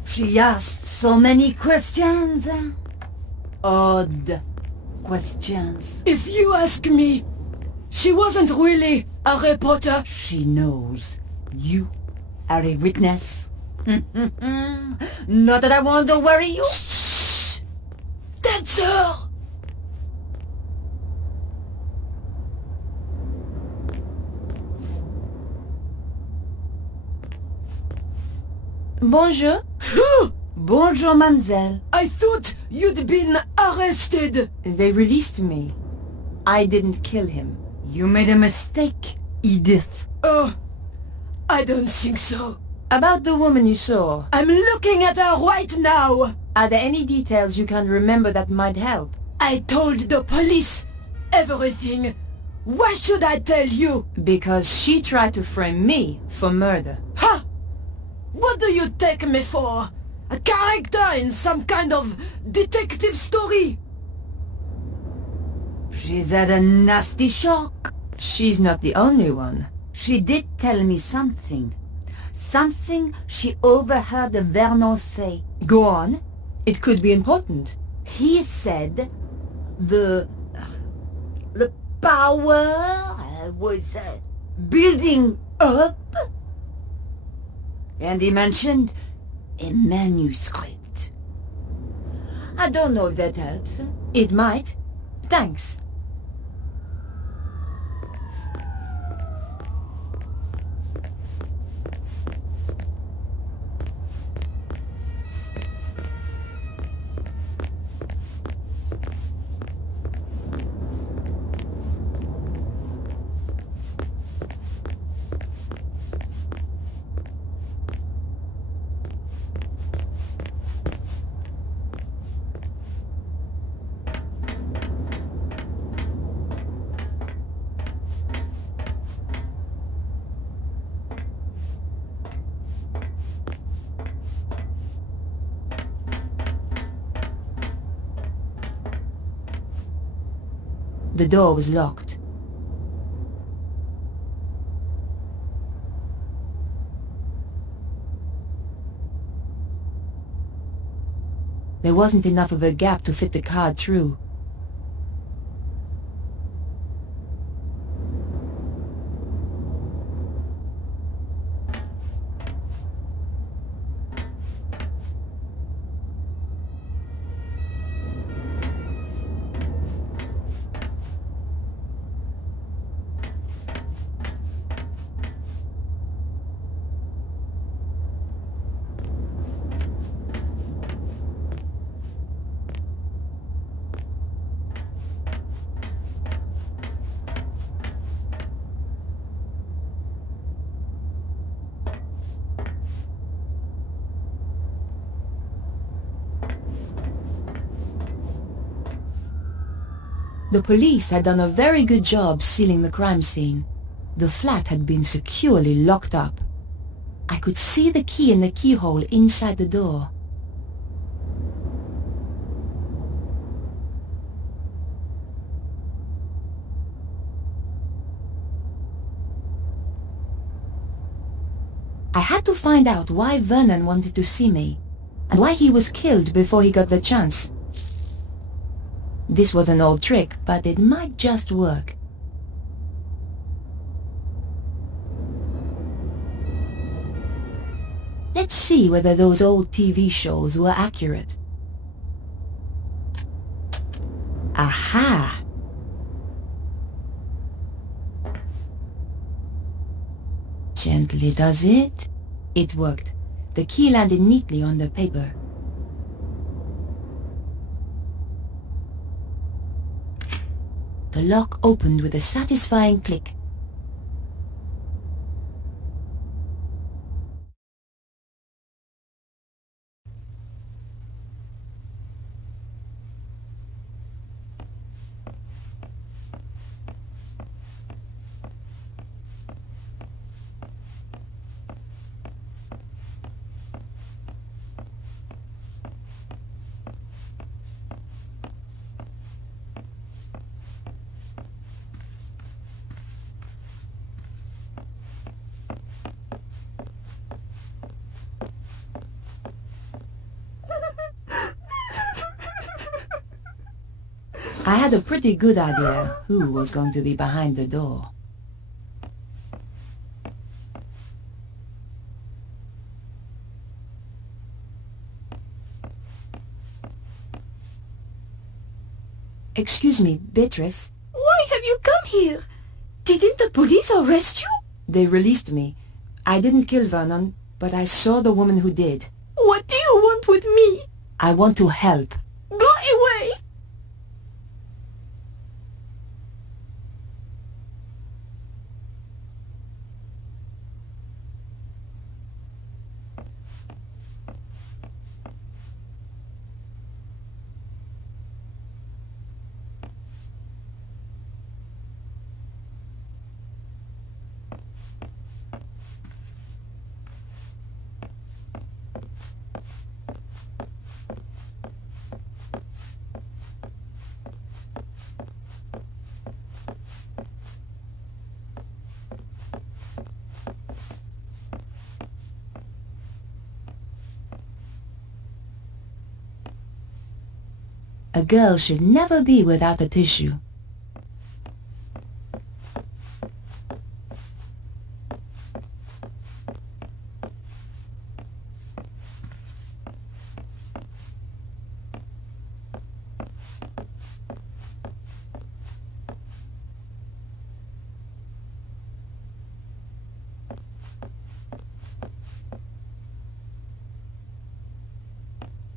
She asked so many questions. Odd questions. If you ask me, she wasn't really a reporter. She knows you are a witness. Not that I want to worry you. Shh! That's her! Bonjour. Bonjour, mademoiselle. I thought you'd been arrested. They released me. I didn't kill him. You made a mistake, Edith. Oh, I don't think so. About the woman you saw. I'm looking at her right now. Are there any details you can remember that might help? I told the police everything. Why should I tell you? Because she tried to frame me for murder. Ha! What do you take me for? A character in some kind of detective story? She's had a nasty shock. She's not the only one. She did tell me something. Something she overheard Vernon say. Go on. It could be important. He said the power was building up. And he mentioned a manuscript. I don't know if that helps. It might. Thanks. The door was locked. There wasn't enough of a gap to fit the card through. The police had done a very good job sealing the crime scene. The flat had been securely locked up. I could see the key in the keyhole inside the door. I had to find out why Vernon wanted to see me, and why he was killed before he got the chance. This was an old trick, but it might just work. Let's see whether those old TV shows were accurate. Aha! Gently does it. It worked. The key landed neatly on the paper. The lock opened with a satisfying click. I had a pretty good idea who was going to be behind the door. Excuse me, Beatrice. Why have you come here? Didn't the police arrest you? They released me. I didn't kill Vernon, but I saw the woman who did. What do you want with me? I want to help. Go away! A girl should never be without a tissue.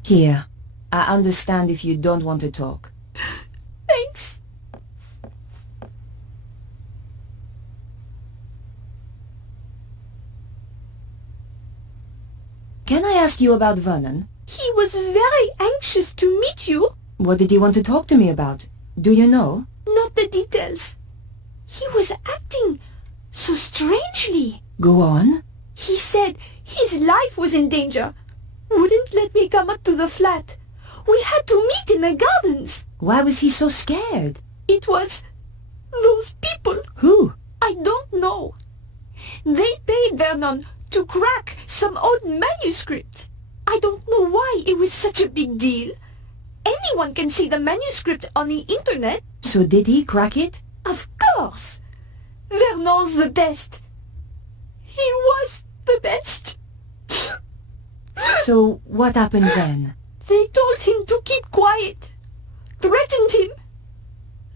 Here. I understand if you don't want to talk. Thanks. Can I ask you about Vernon? He was very anxious to meet you. What did he want to talk to me about? Do you know? Not the details. He was acting so strangely. Go on. He said his life was in danger. Wouldn't let me come up to the flat. We had to meet in the gardens. Why was he so scared? It was those people. Who? I don't know. They paid Vernon to crack some old manuscripts. I don't know why it was such a big deal. Anyone can see the manuscript on the internet. So did he crack it? Of course. Vernon's the best. He was the best. So what happened then? They told him to keep quiet. Threatened him.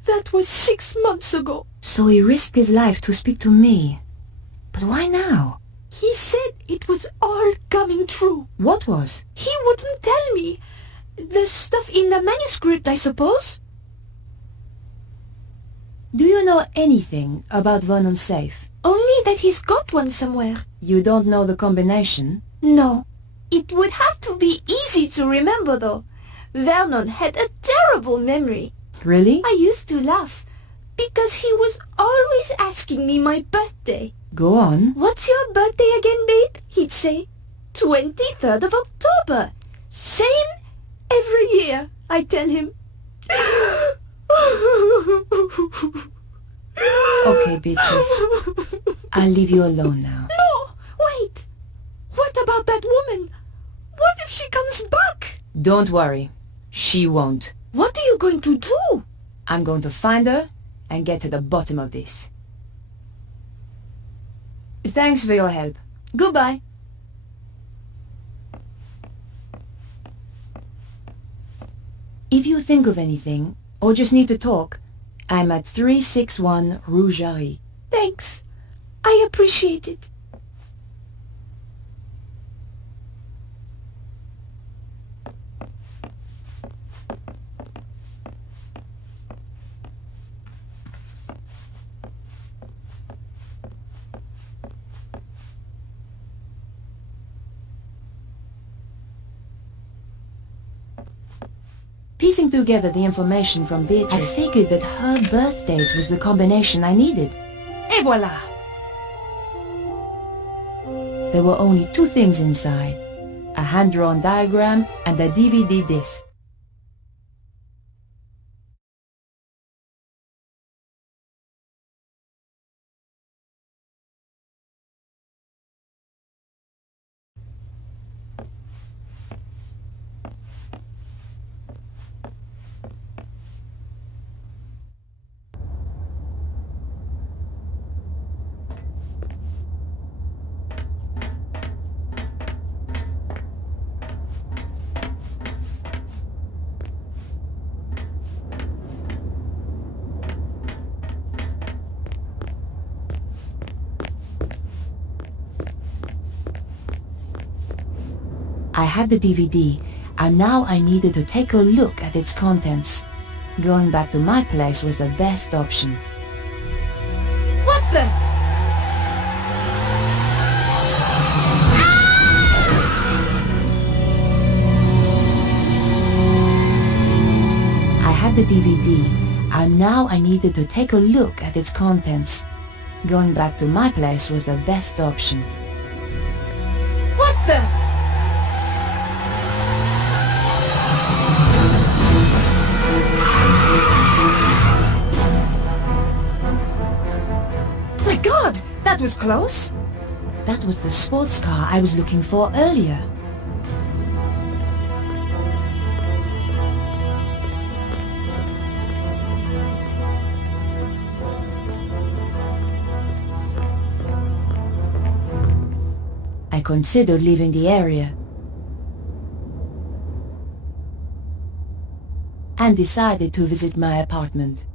That was 6 months ago. So he risked his life to speak to me. But why now? He said it was all coming true. What was? He wouldn't tell me. The stuff in the manuscript, I suppose. Do you know anything about Vernon's safe? Only that he's got one somewhere. You don't know the combination? No. It would have to be easy to remember, though. Vernon had a terrible memory. Really? I used to laugh because he was always asking me my birthday. Go on. What's your birthday again, babe? He'd say, 23rd of October. Same every year, I tell him. Okay, Beatrice. I'll leave you alone now. No, wait. What about that woman? What if she comes back? Don't worry. She won't. What are you going to do? I'm going to find her and get to the bottom of this. Thanks for your help. Goodbye. If you think of anything, or just need to talk, I'm at 361 Rue Jarry. Thanks. I appreciate it. Piecing together the information from Beatrice, I figured that her birth date was the combination I needed. Et voilà! There were only two things inside, a hand-drawn diagram and a DVD disc. I had the DVD, and now I needed to take a look at its contents. Going back to my place was the best option. What the? I had the DVD, and now I needed to take a look at its contents. Going back to my place was the best option. What the? My God, that was close. That was the sports car I was looking for earlier. I considered leaving the area and decided to visit my apartment.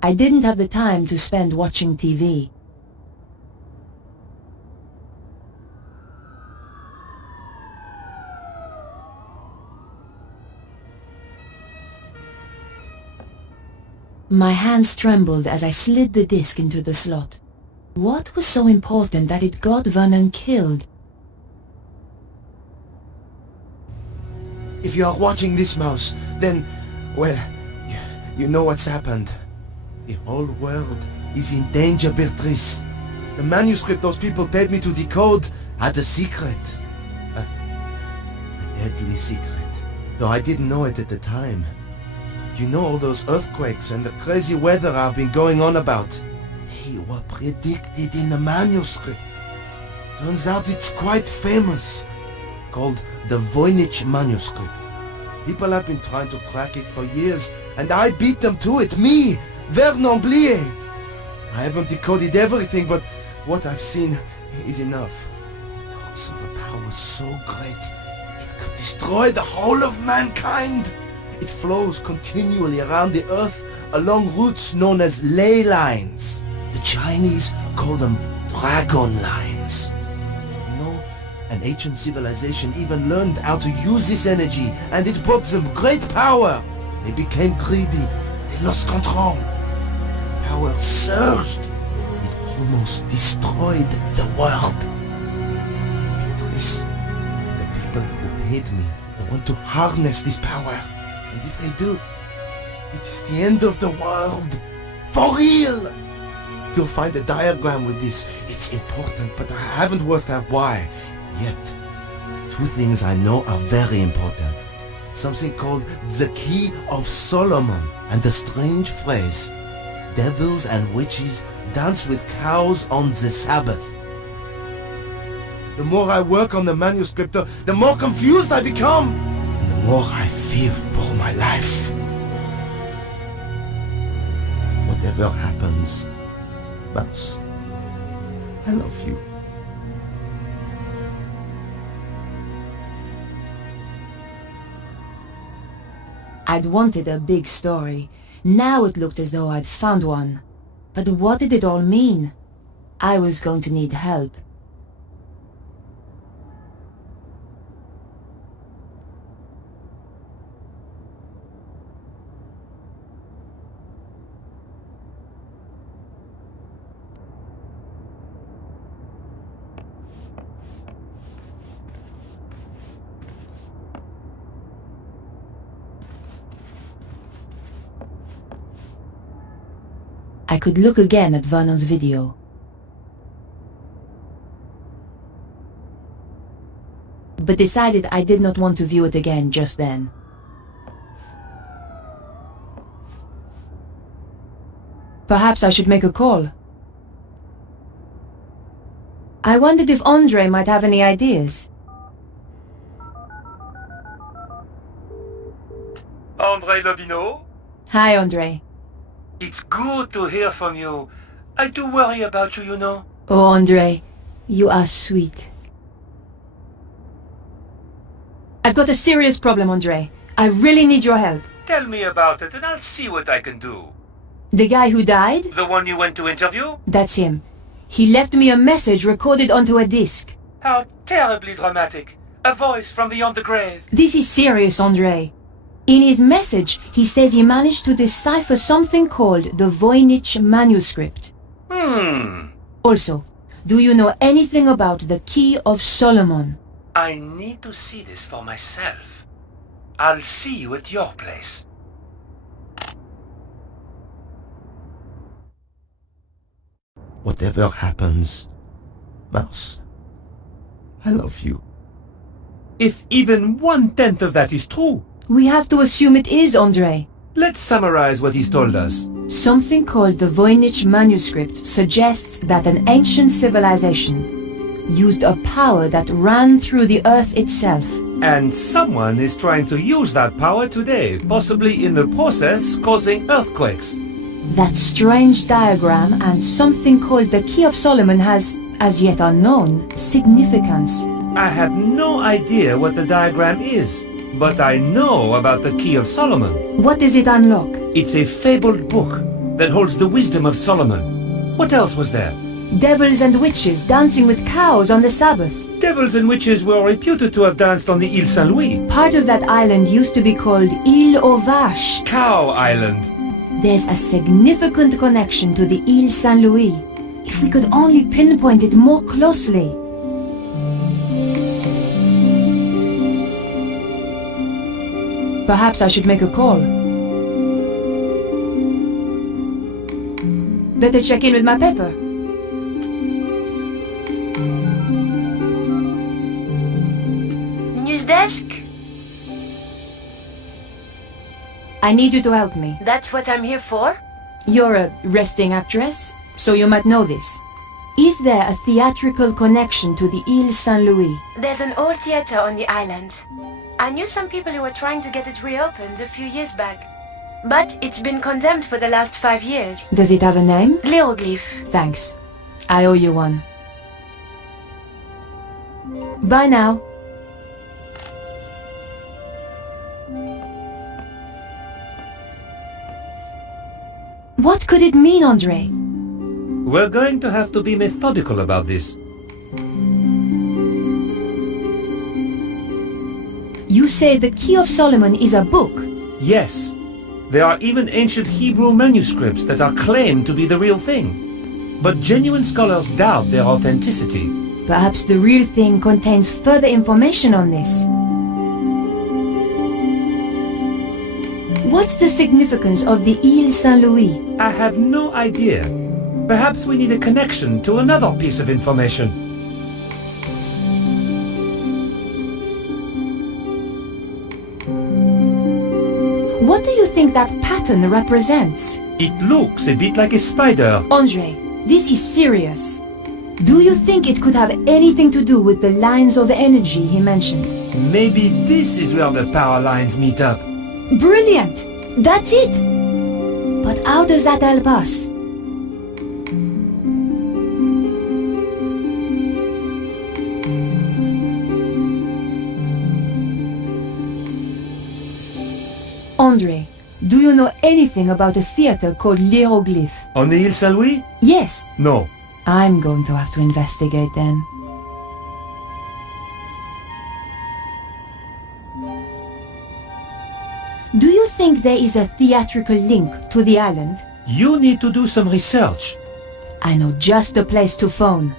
I didn't have the time to spend watching TV. My hands trembled as I slid the disc into the slot. What was so important that it got Vernon killed? If you are watching this, Mouse, then, well, you know what's happened. The whole world is in danger, Beatrice. The manuscript those people paid me to decode had a secret. A deadly secret. Though I didn't know it at the time. You know all those earthquakes and the crazy weather I've been going on about? They were predicted in the manuscript. Turns out it's quite famous. called the Voynich manuscript. People have been trying to crack it for years, and I beat them to it. Me, Vernon Blier. I haven't decoded everything, but what I've seen is enough. It talks of a power so great, it could destroy the whole of mankind. It flows continually around the earth along routes known as ley lines. The Chinese call them dragon lines. You know, an ancient civilization even learned how to use this energy, and it brought them great power. They became greedy. They lost control. Power surged. It almost destroyed the world. Beatrice, the people who hate me, they want to harness this power. And if they do, it is the end of the world. For real! You'll find a diagram with this. It's important, but I haven't worked out why yet. Two things I know are very important. Something called the Key of Solomon, and the strange phrase, devils and witches dance with cows on the Sabbath. The more I work on the manuscript, the more confused I become, and the more I fear for my life. Whatever happens, Mouse, I love you. I'd wanted a big story. Now it looked as though I'd found one. But what did it all mean? I was going to need help. I could look again at Vernon's video. But decided I did not want to view it again just then. Perhaps I should make a call. I wondered if Andre might have any ideas. Andre Lobino? Hi, Andre. It's good to hear from you. I do worry about you, you know. Oh, Andre, you are sweet. I've got a serious problem, Andre. I really need your help. Tell me about it and I'll see what I can do. The guy who died? The one you went to interview? That's him. He left me a message recorded onto a disc. How terribly dramatic. A voice from beyond the grave. This is serious, Andre. In his message, he says he managed to decipher something called the Voynich manuscript. Also, do you know anything about the Key of Solomon? I need to see this for myself. I'll see you at your place. Whatever happens, Mouse, I love you. If even 1/10 of that is true, we have to assume it is, Andre. Let's summarize what he's told us. Something called the Voynich manuscript suggests that an ancient civilization used a power that ran through the earth itself. And someone is trying to use that power today, possibly in the process causing earthquakes. That strange diagram and something called the Key of Solomon has, as yet unknown, significance. I have no idea what the diagram is, but I know about the Key of Solomon. What does it unlock? It's a fabled book that holds the wisdom of Solomon. What else was there? Devils and witches dancing with cows on the Sabbath. Devils and witches were reputed to have danced on the Île Saint-Louis. Part of that island used to be called Île aux Vaches. Cow Island. There's a significant connection to the Île Saint-Louis. If we could only pinpoint it more closely. Perhaps I should make a call. Better check in with my paper. News desk? I need you to help me. That's what I'm here for? You're a resting actress, so you might know this. Is there a theatrical connection to the Ile Saint-Louis? There's an old theater on the island. I knew some people who were trying to get it reopened a few years back. But it's been condemned for the last 5 years. Does it have a name? L'Hieroglyph. Thanks. I owe you one. Bye now. What could it mean, Andre? We're going to have to be methodical about this. You say the Key of Solomon is a book? Yes. There are even ancient Hebrew manuscripts that are claimed to be the real thing. But genuine scholars doubt their authenticity. Perhaps the real thing contains further information on this. What's the significance of the Ile Saint-Louis? I have no idea. Perhaps we need a connection to another piece of information. What do you think that pattern represents? It looks a bit like a spider. Andre, this is serious. Do you think it could have anything to do with the lines of energy he mentioned? Maybe this is where the power lines meet up. Brilliant! That's it! But how does that help us? Andre, do you know anything about a theater called L'Hieroglyph? On the Ile Saint-Louis? Yes. No. I'm going to have to investigate then. Do you think there is a theatrical link to the island? You need to do some research. I know just the place to phone.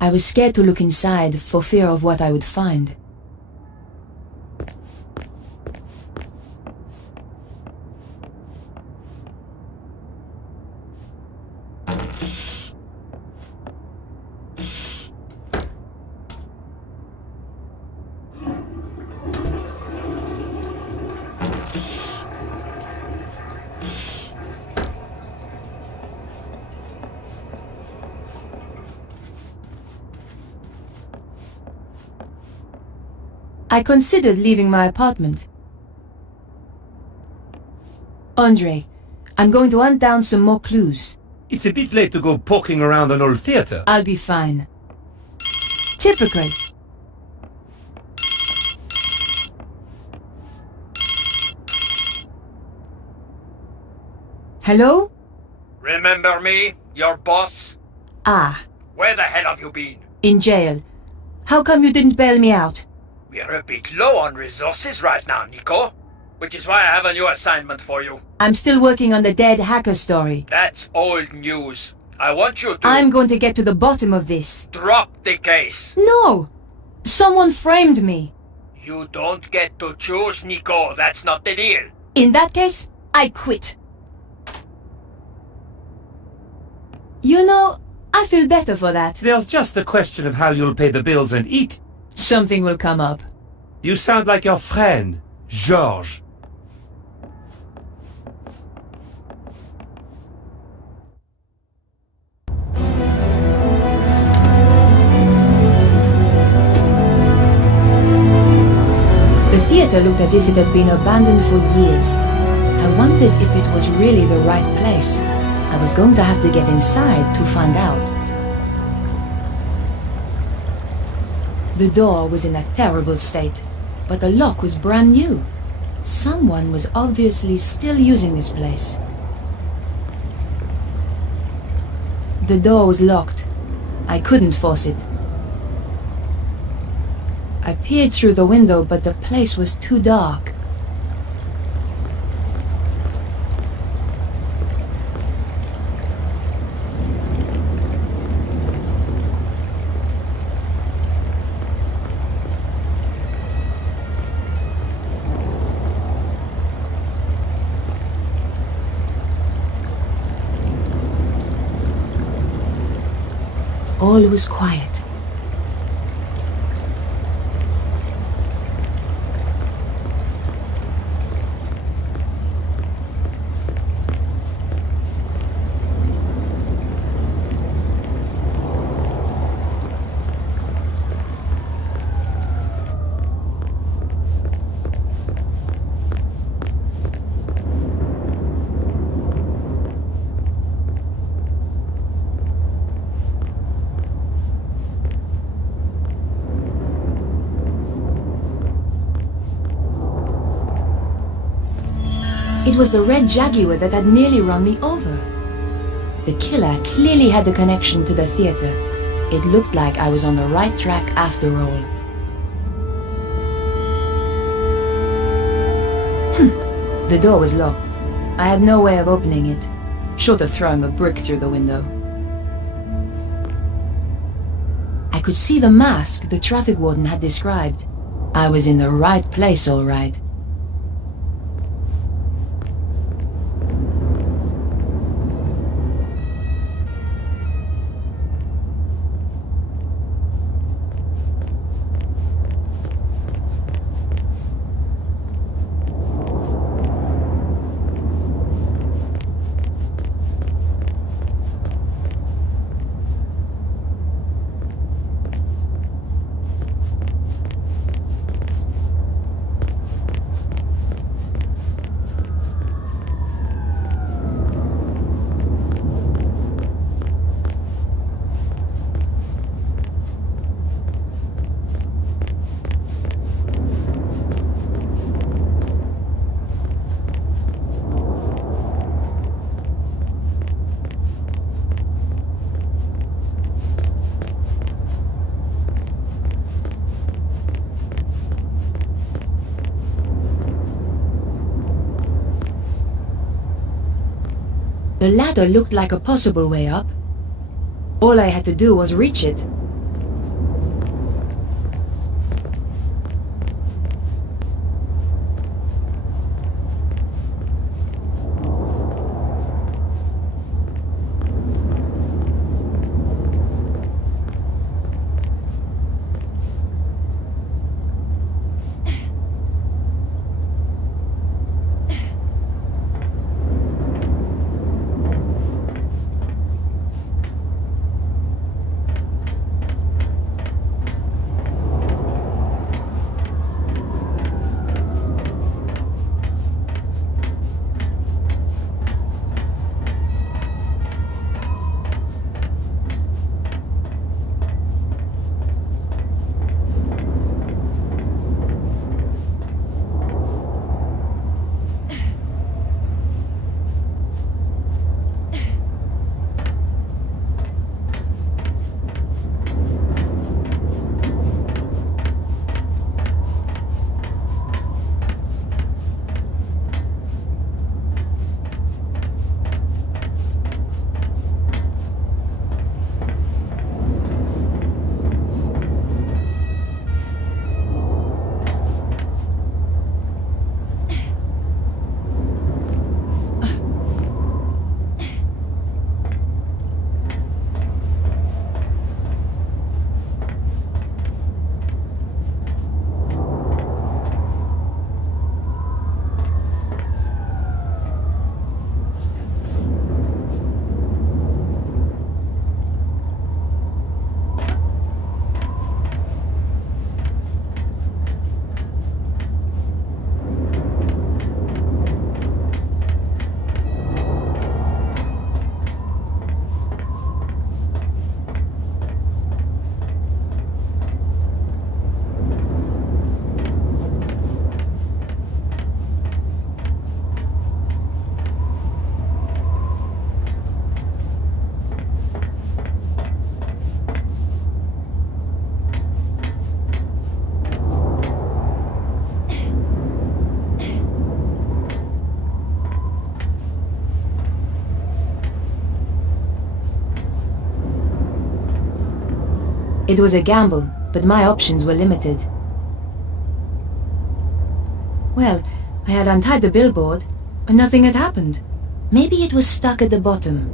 I was scared to look inside for fear of what I would find. I considered leaving my apartment. Andre, I'm going to hunt down some more clues. It's a bit late to go poking around an old theater. I'll be fine. Typical. Hello? Remember me, your boss? Ah, Where the hell have you been? in jail. How come you didn't bail me out? We're a bit low on resources right now, Nico. Which is why I have a new assignment for you. I'm still working on the dead hacker story. That's old news. I want you to... I'm going to get to the bottom of this. Drop the case. No! Someone framed me. You don't get to choose, Nico. That's not the deal. In that case, I quit. You know, I feel better for that. There's just the question of how you'll pay the bills and eat. Something will come up. You sound like your friend, Georges. The theater looked as if it had been abandoned for years. I wondered if it was really the right place. I was going to have to get inside to find out. The door was in a terrible state, but the lock was brand new. Someone was obviously still using this place. The door was locked. I couldn't force it. I peered through the window, but the place was too dark. All was quiet. It was the red Jaguar that had nearly run me over. The killer clearly had the connection to the theater. It looked like I was on the right track after all. The door was locked. I had no way of opening it, short of throwing a brick through the window. I could see the mask the traffic warden had described. I was in the right place, all right. The ladder looked like a possible way up. All I had to do was reach it. It was a gamble, but my options were limited. Well, I had untied the billboard, and nothing had happened. Maybe it was stuck at the bottom.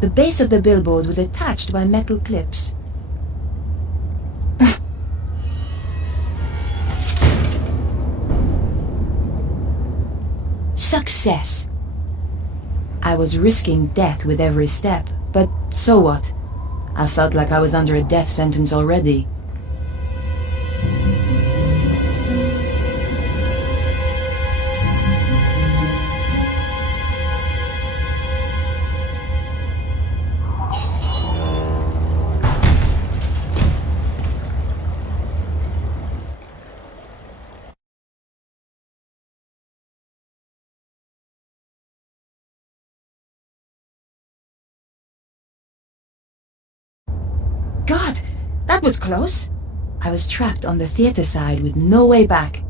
The base of the billboard was attached by metal clips. Success! I was risking death with every step, but so what? I felt like I was under a death sentence already. God, that was close. I was trapped on the theater side with no way back.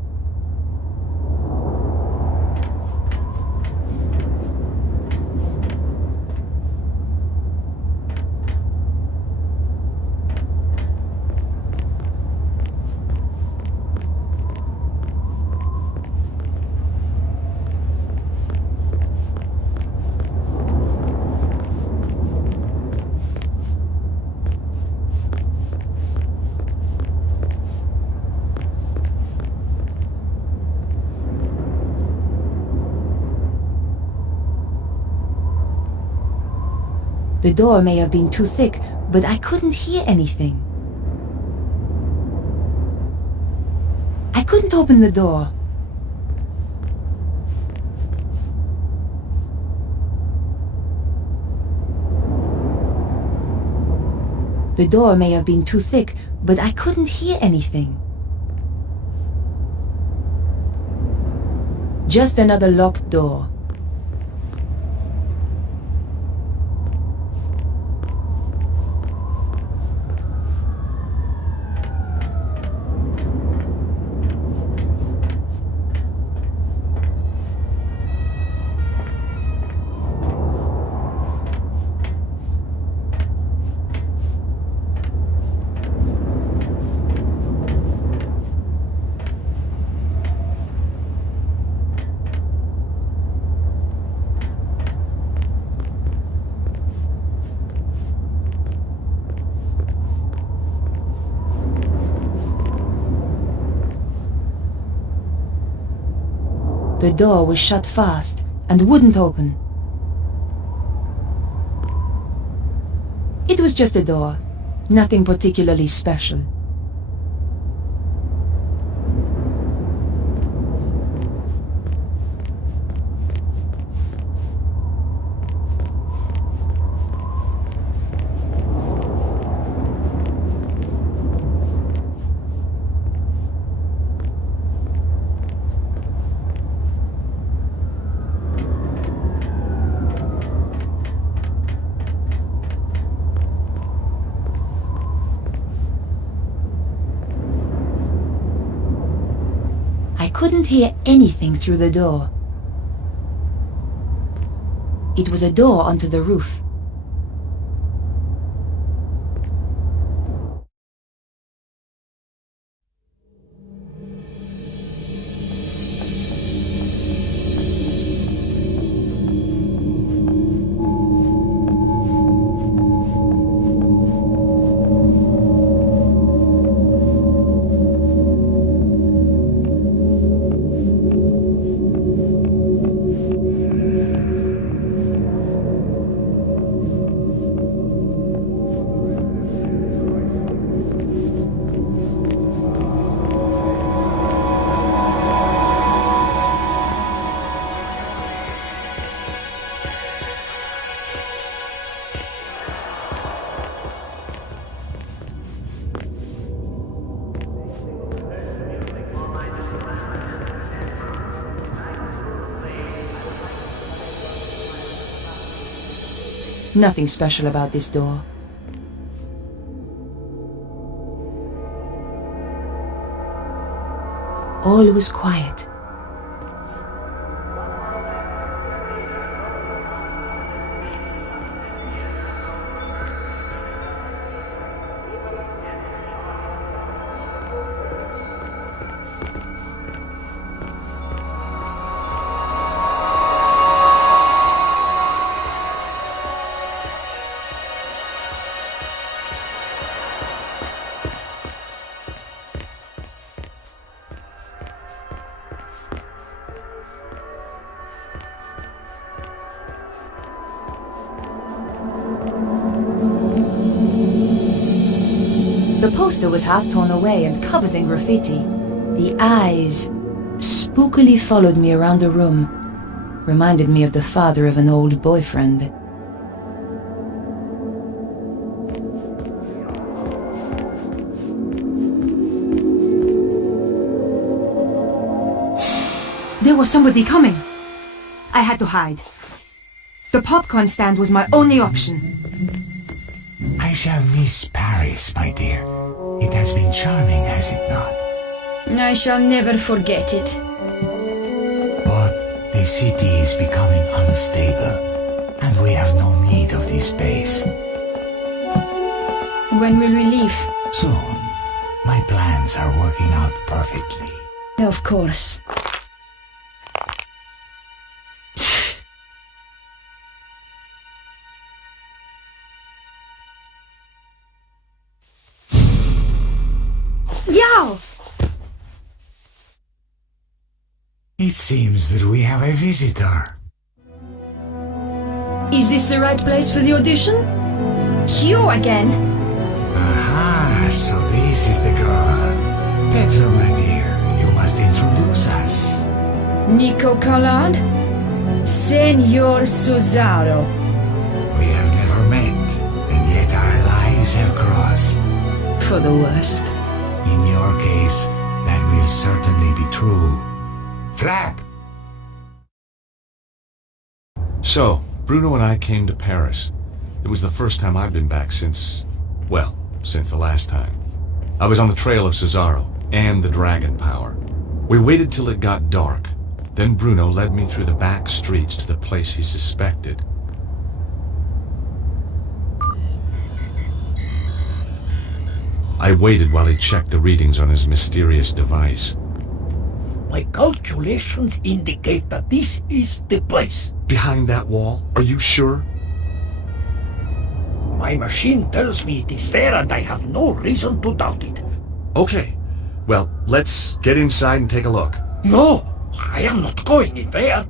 The door may have been too thick, but I couldn't hear anything. I couldn't open the door. The door may have been too thick, but I couldn't hear anything. Just another locked door. The door was shut fast and wouldn't open. It was just a door, nothing particularly special. I couldn't hear anything through the door. It was a door onto the roof. Nothing special about this door. All was quiet. The poster was half torn away and covered in graffiti. The eyes spookily followed me around the room. Reminded me of the father of an old boyfriend. There was somebody coming. I had to hide. The popcorn stand was my only option. I shall miss Paris, my dear. It has been charming, has it not? I shall never forget it. But the city is becoming unstable, and we have no need of this base. When will we leave? Soon. My plans are working out perfectly. Of course. Yao! It seems that we have a visitor. Is this the right place for the audition? You again? Aha, so this is the girl. Petra, my dear, you must introduce us. Nico Collard? Senor Susaro. We have never met, and yet our lives have crossed. For the worst. In your case, that will certainly be true. Flap! So, Bruno and I came to Paris. It was the first time I've been back since the last time. I was on the trail of Cesaro and the dragon power. We waited till it got dark. Then Bruno led me through the back streets to the place he suspected. I waited while he checked the readings on his mysterious device. My calculations indicate that this is the place. Behind that wall? Are you sure? My machine tells me it is there, and I have no reason to doubt it. Okay. Well, let's get inside and take a look. No, I am not going in there.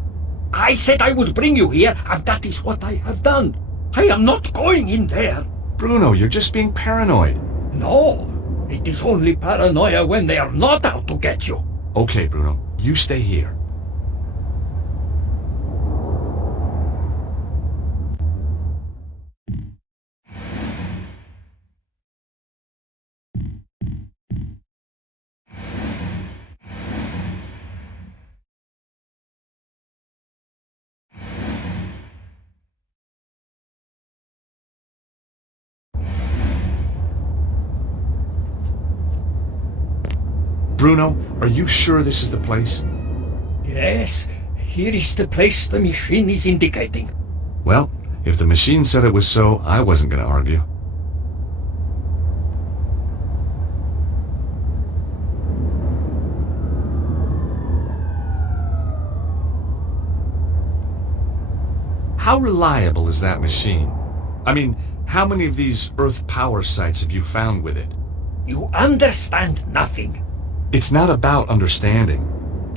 I said I would bring you here, and that is what I have done. I am not going in there. Bruno, you're just being paranoid. No, it is only paranoia when they are not out to get you. Okay, Bruno, you stay here. Bruno, are you sure this is the place? Yes, here is the place the machine is indicating. Well, if the machine said it was so, I wasn't going to argue. How reliable is that machine? I mean, how many of these Earth power sites have you found with it? You understand nothing. It's not about understanding.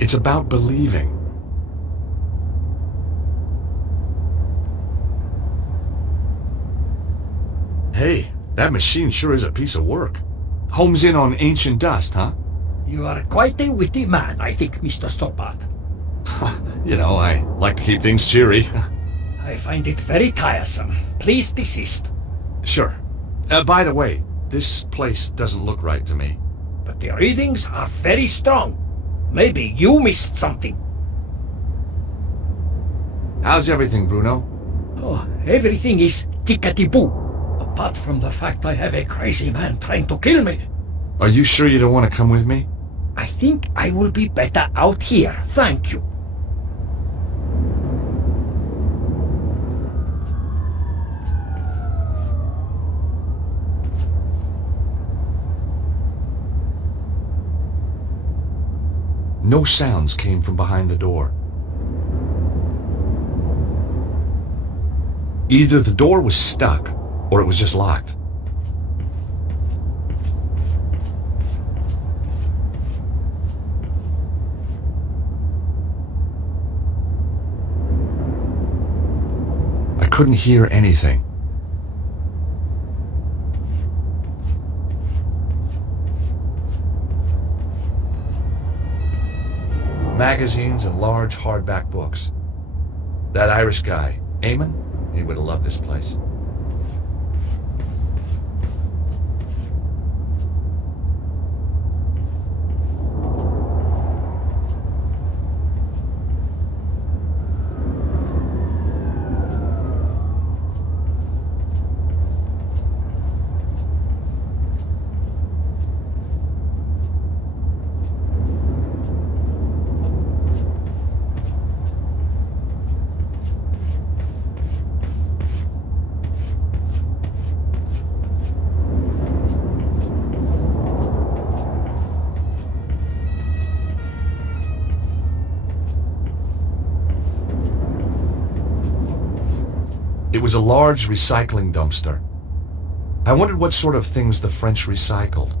It's about believing. Hey, that machine sure is a piece of work. Homes in on ancient dust, huh? You are quite a witty man, I think, Mr. Stoppard. You know, I like to keep things cheery. I find it very tiresome. Please desist. Sure. By the way, this place doesn't look right to me. But the readings are very strong. Maybe you missed something. How's everything, Bruno? Oh, everything is tickety-boo. Apart from the fact I have a crazy man trying to kill me. Are you sure you don't want to come with me? I think I will be better out here. Thank you. No sounds came from behind the door. Either the door was stuck, or it was just locked. I couldn't hear anything. magazines, and large hardback books. That Irish guy, Eamon, he would have loved this place. It was a large recycling dumpster. I wondered what sort of things the French recycled.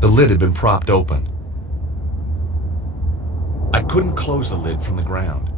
The lid had been propped open. I couldn't close the lid from the ground.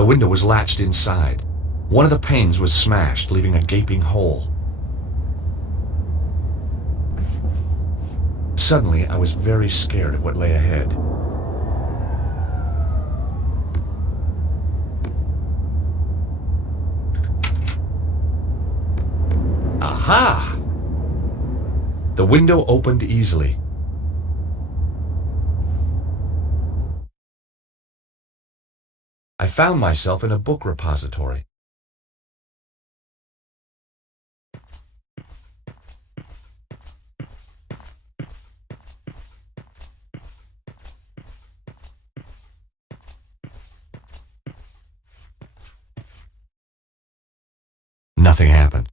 The window was latched inside. One of the panes was smashed, leaving a gaping hole. Suddenly, I was very scared of what lay ahead. Aha! The window opened easily. I found myself in a book repository. Nothing happened.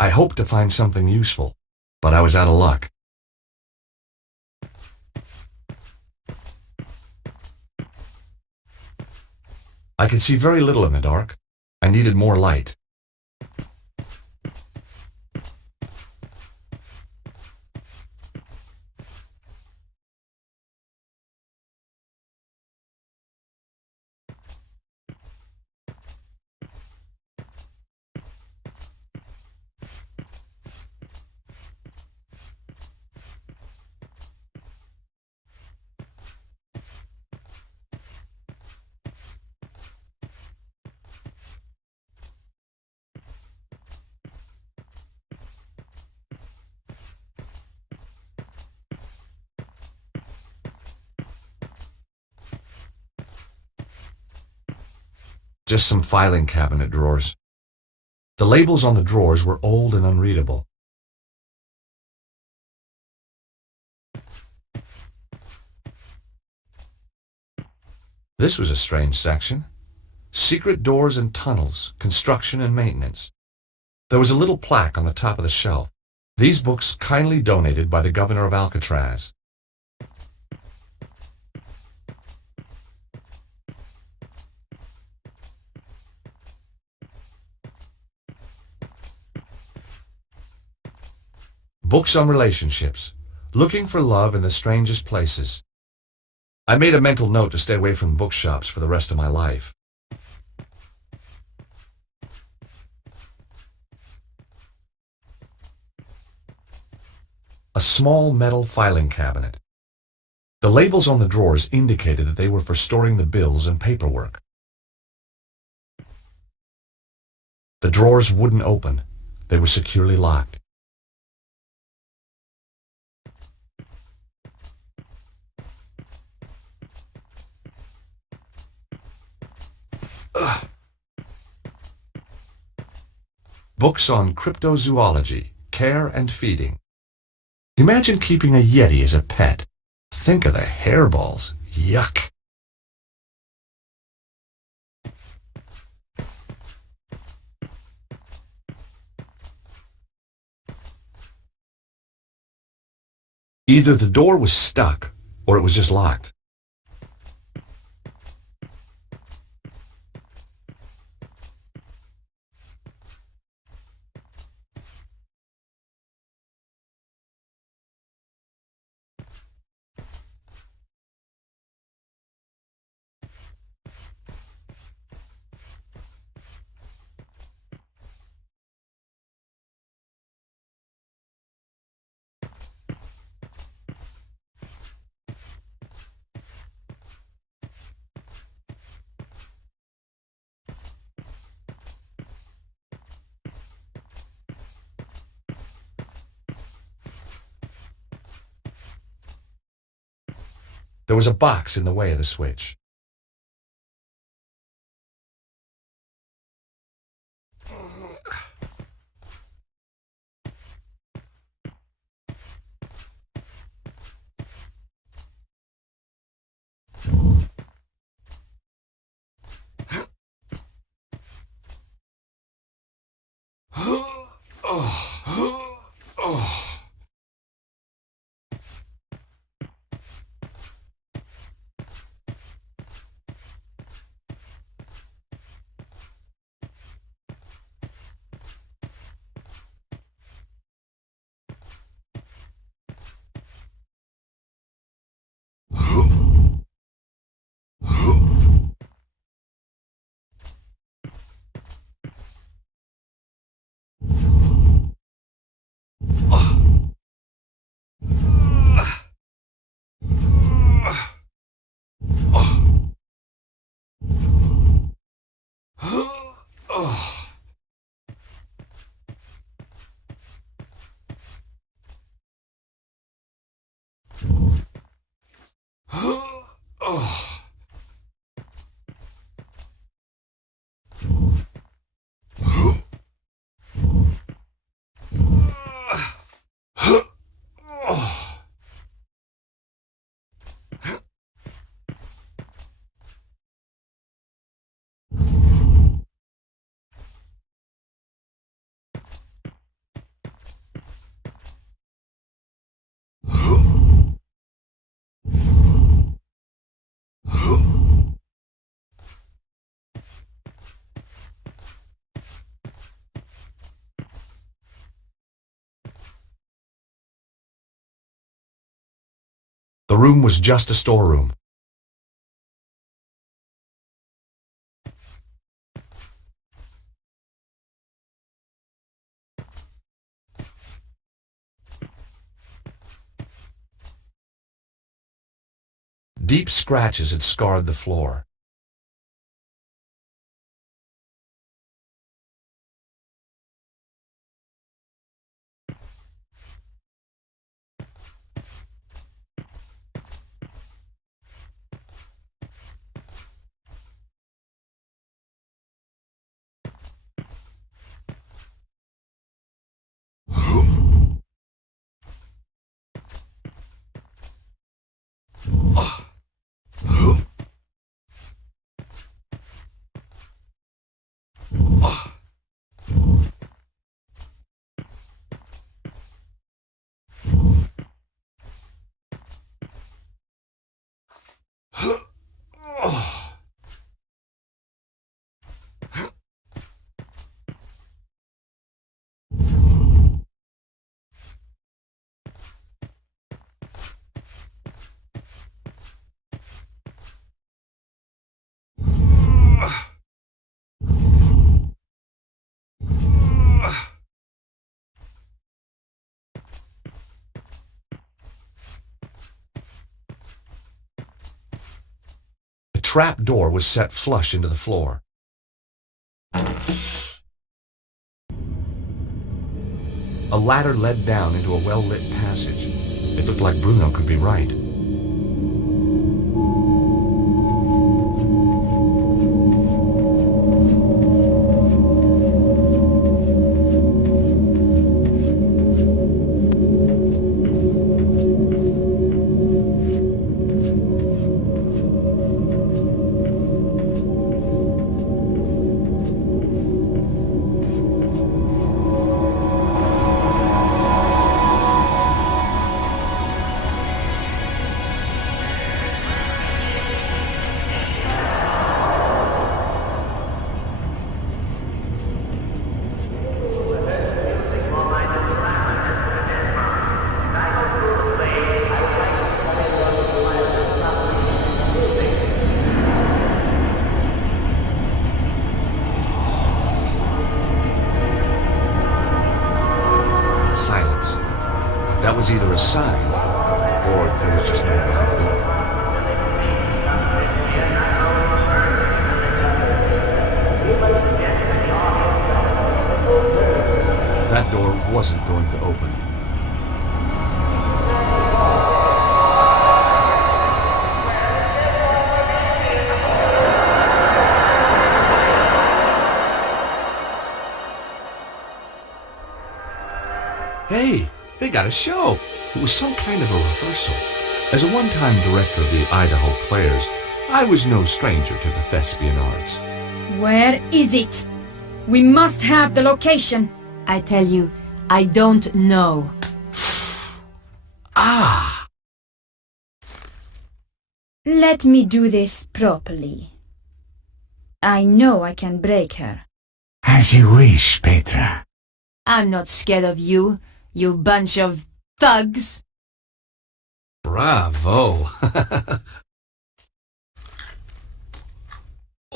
I hoped to find something useful, but I was out of luck. I could see very little in the dark. I needed more light. Just some filing cabinet drawers. The labels on the drawers were old and unreadable. This was a strange section. Secret doors and tunnels, construction and maintenance. There was a little plaque on the top of the shelf. These books kindly donated by the governor of Alcatraz. Books on relationships, looking for love in the strangest places. I made a mental note to stay away from bookshops for the rest of my life. A small metal filing cabinet. The labels on the drawers indicated that they were for storing the bills and paperwork. The drawers wouldn't open. They were securely locked. Ugh. Books on cryptozoology, care and feeding. Imagine keeping a yeti as a pet. Think of the hairballs. Yuck. Either the door was stuck, or it was just locked. There was a box in the way of the switch. The room was just a storeroom. Deep scratches had scarred the floor. trap door was set flush into the floor. A ladder led down into a well-lit passage. It looked like Bruno could be right. Silence. That was either a sign, or there was just no one. That door wasn't going to open. Hey, they got a show. It was some kind of a rehearsal. As a one-time director of the Idaho Players, I was no stranger to the thespian arts. Where is it? We must have the location. I tell you, I don't know. Ah! Let me do this properly. I know I can break her. As you wish, Petra. I'm not scared of you, you bunch of thugs. Bravo!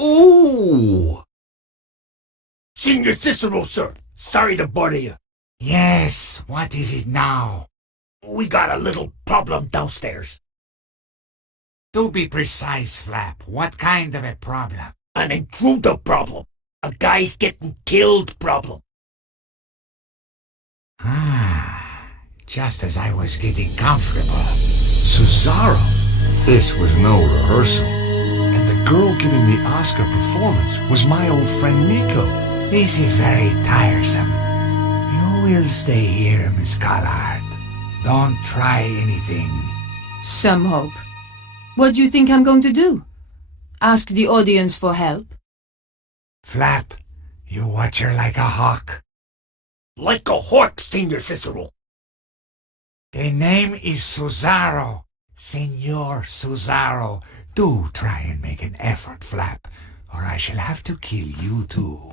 Ooh! Senior Cicero, sir. Sorry to bother you. Yes, what is it now? We got a little problem downstairs. Do be precise, Flap. What kind of a problem? An intruder problem. A guy's getting killed problem. Ah, just as I was getting comfortable. Cesaro! This was no rehearsal. And the girl giving the Oscar performance was my old friend Nico. This is very tiresome. You will stay here, Miss Collard. Don't try anything. Some hope. What do you think I'm going to do? Ask the audience for help? Flap, you watch her like a hawk. Like a hawk, Senior Cicero. The name is Cesaro. Senor Cesaro. Do try and make an effort, Flap, or I shall have to kill you too.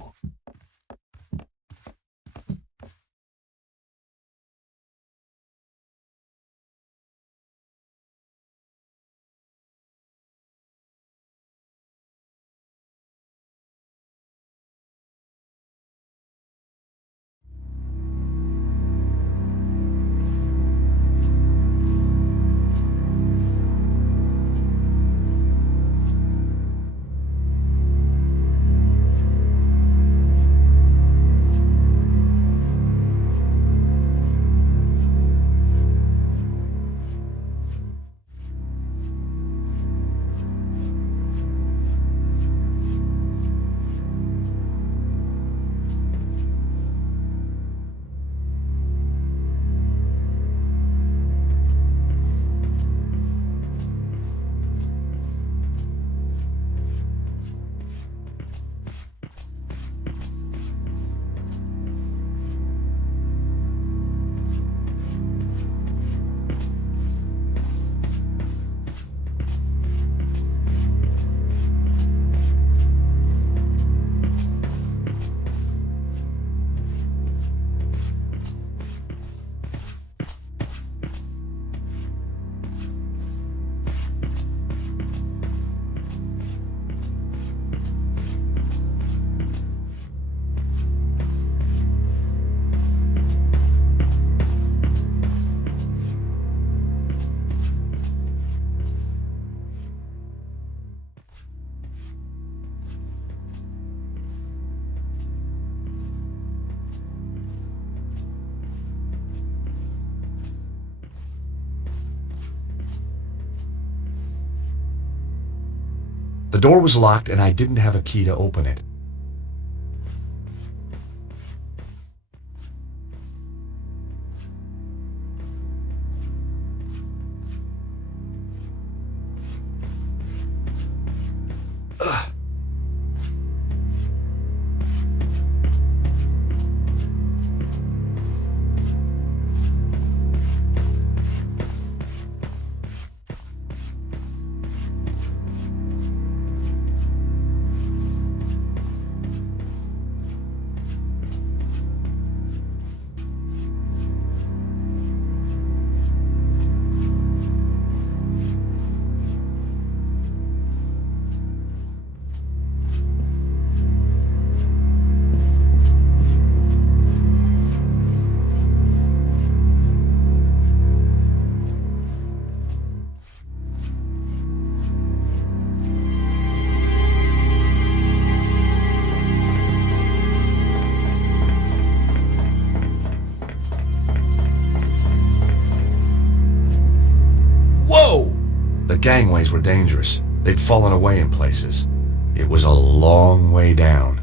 The door was locked and I didn't have a key to open it. The gangways were dangerous. They'd fallen away in places. It was a long way down.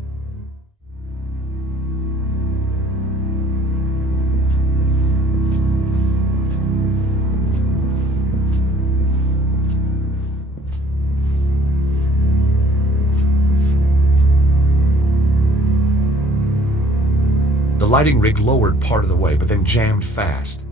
The lighting rig lowered part of the way, but then jammed fast.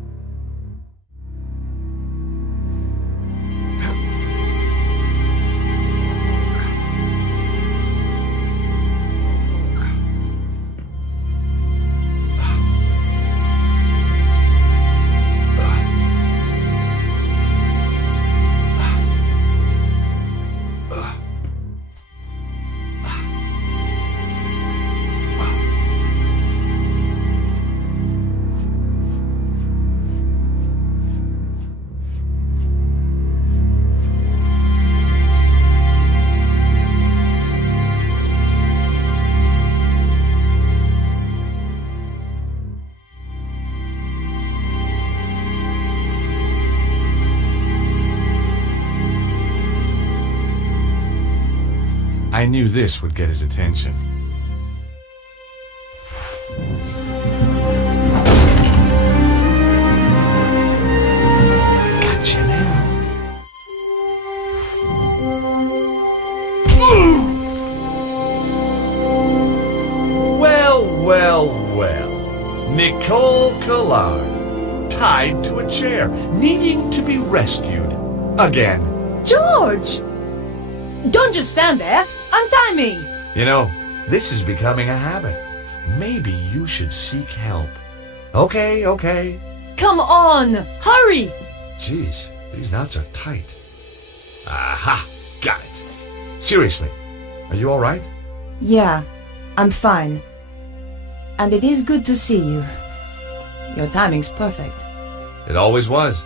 I knew this would get his attention. Gotcha now. Well. Nicole Collard, tied to a chair, needing to be rescued. Again. George! Don't just stand there. Untie me! You know, this is becoming a habit. Maybe you should seek help. Okay. Come on! Hurry! Jeez, these knots are tight. Aha! Got it. Seriously, are you all right? Yeah, I'm fine. And it is good to see you. Your timing's perfect. It always was.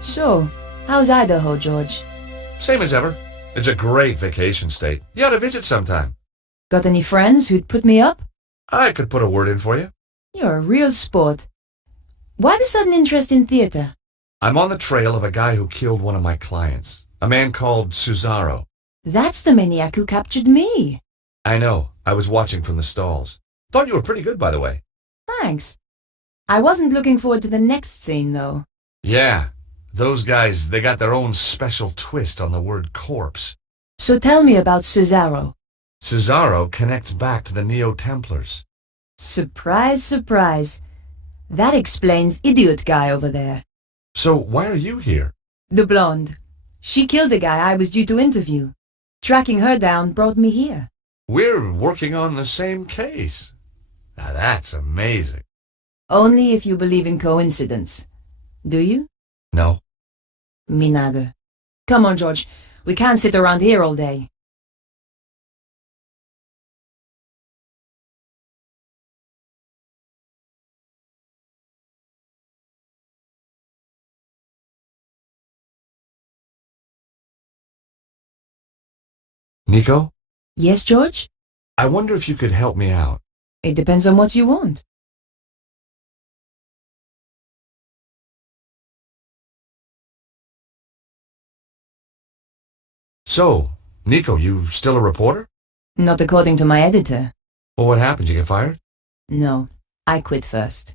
So, how's Idaho, George? Same as ever. It's a great vacation state. You ought to visit sometime. Got any friends who'd put me up? I could put a word in for you. You're a real sport. Why the sudden interest in theater? I'm on the trail of a guy who killed one of my clients. A man called Cesaro. That's the maniac who captured me. I know. I was watching from the stalls. Thought you were pretty good, by the way. Thanks. I wasn't looking forward to the next scene, though. Yeah. Those guys, they got their own special twist on the word corpse. So tell me about Cesaro. Cesaro connects back to the Neo-Templars. Surprise, surprise. That explains Idiot Guy over there. So why are you here? The blonde. She killed the guy I was due to interview. Tracking her down brought me here. We're working on the same case. Now that's amazing. Only if you believe in coincidence. Do you? No. Me neither. Come on, George. We can't sit around here all day. Nico? Yes, George? I wonder if you could help me out. It depends on what you want. So, Nico, you still a reporter? Not according to my editor. Well, what happened? You get fired? No, I quit first.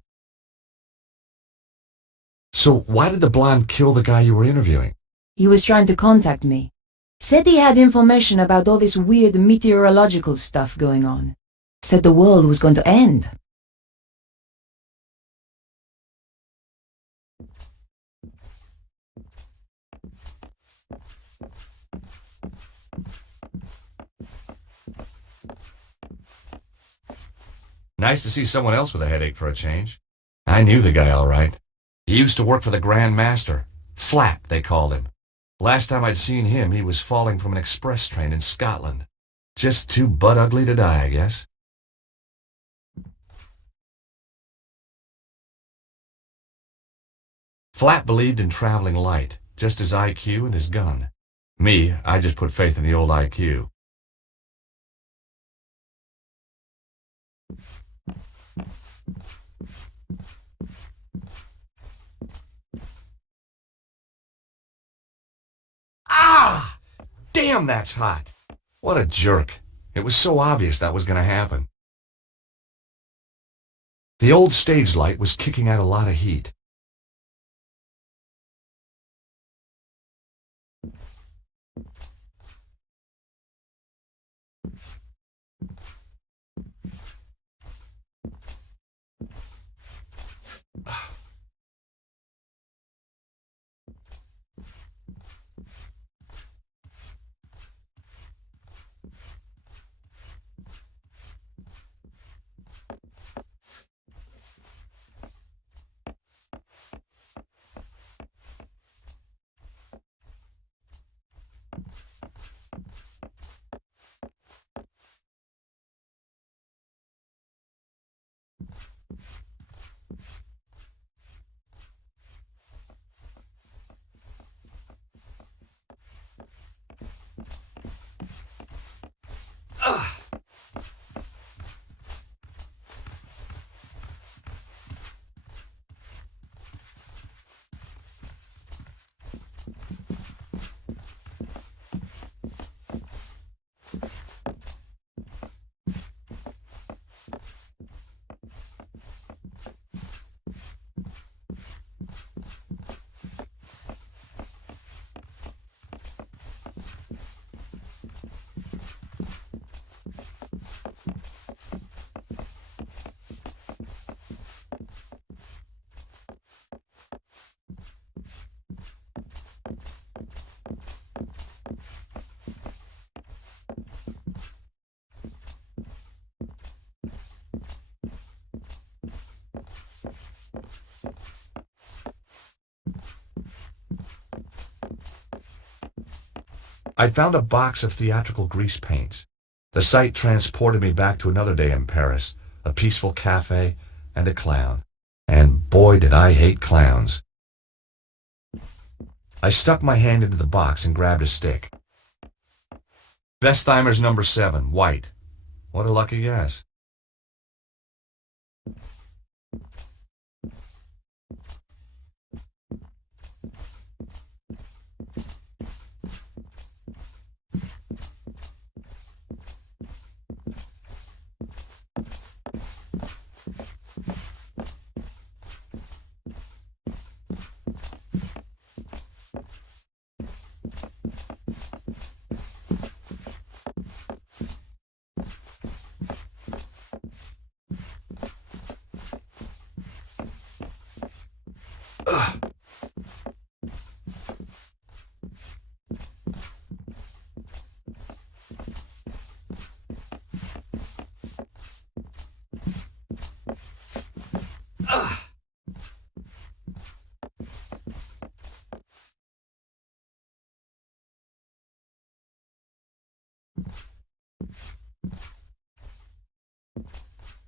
So why did the blonde kill the guy you were interviewing? He was trying to contact me. Said he had information about all this weird meteorological stuff going on. Said the world was going to end. Nice to see someone else with a headache for a change. I knew the guy all right. He used to work for the Grand Master. Flap, they called him. Last time I'd seen him, he was falling from an express train in Scotland. Just too butt ugly to die, I guess. Flap believed in traveling light, just his IQ and his gun. Me, I just put faith in the old IQ. Ah! Damn, that's hot! What a jerk. It was so obvious that was going to happen. The old stage light was kicking out a lot of heat. I'd found a box of theatrical grease paints. The sight transported me back to another day in Paris, a peaceful cafe, and a clown. And boy, did I hate clowns. I stuck my hand into the box and grabbed a stick. Bestheimer's number 7, white. What a lucky guess.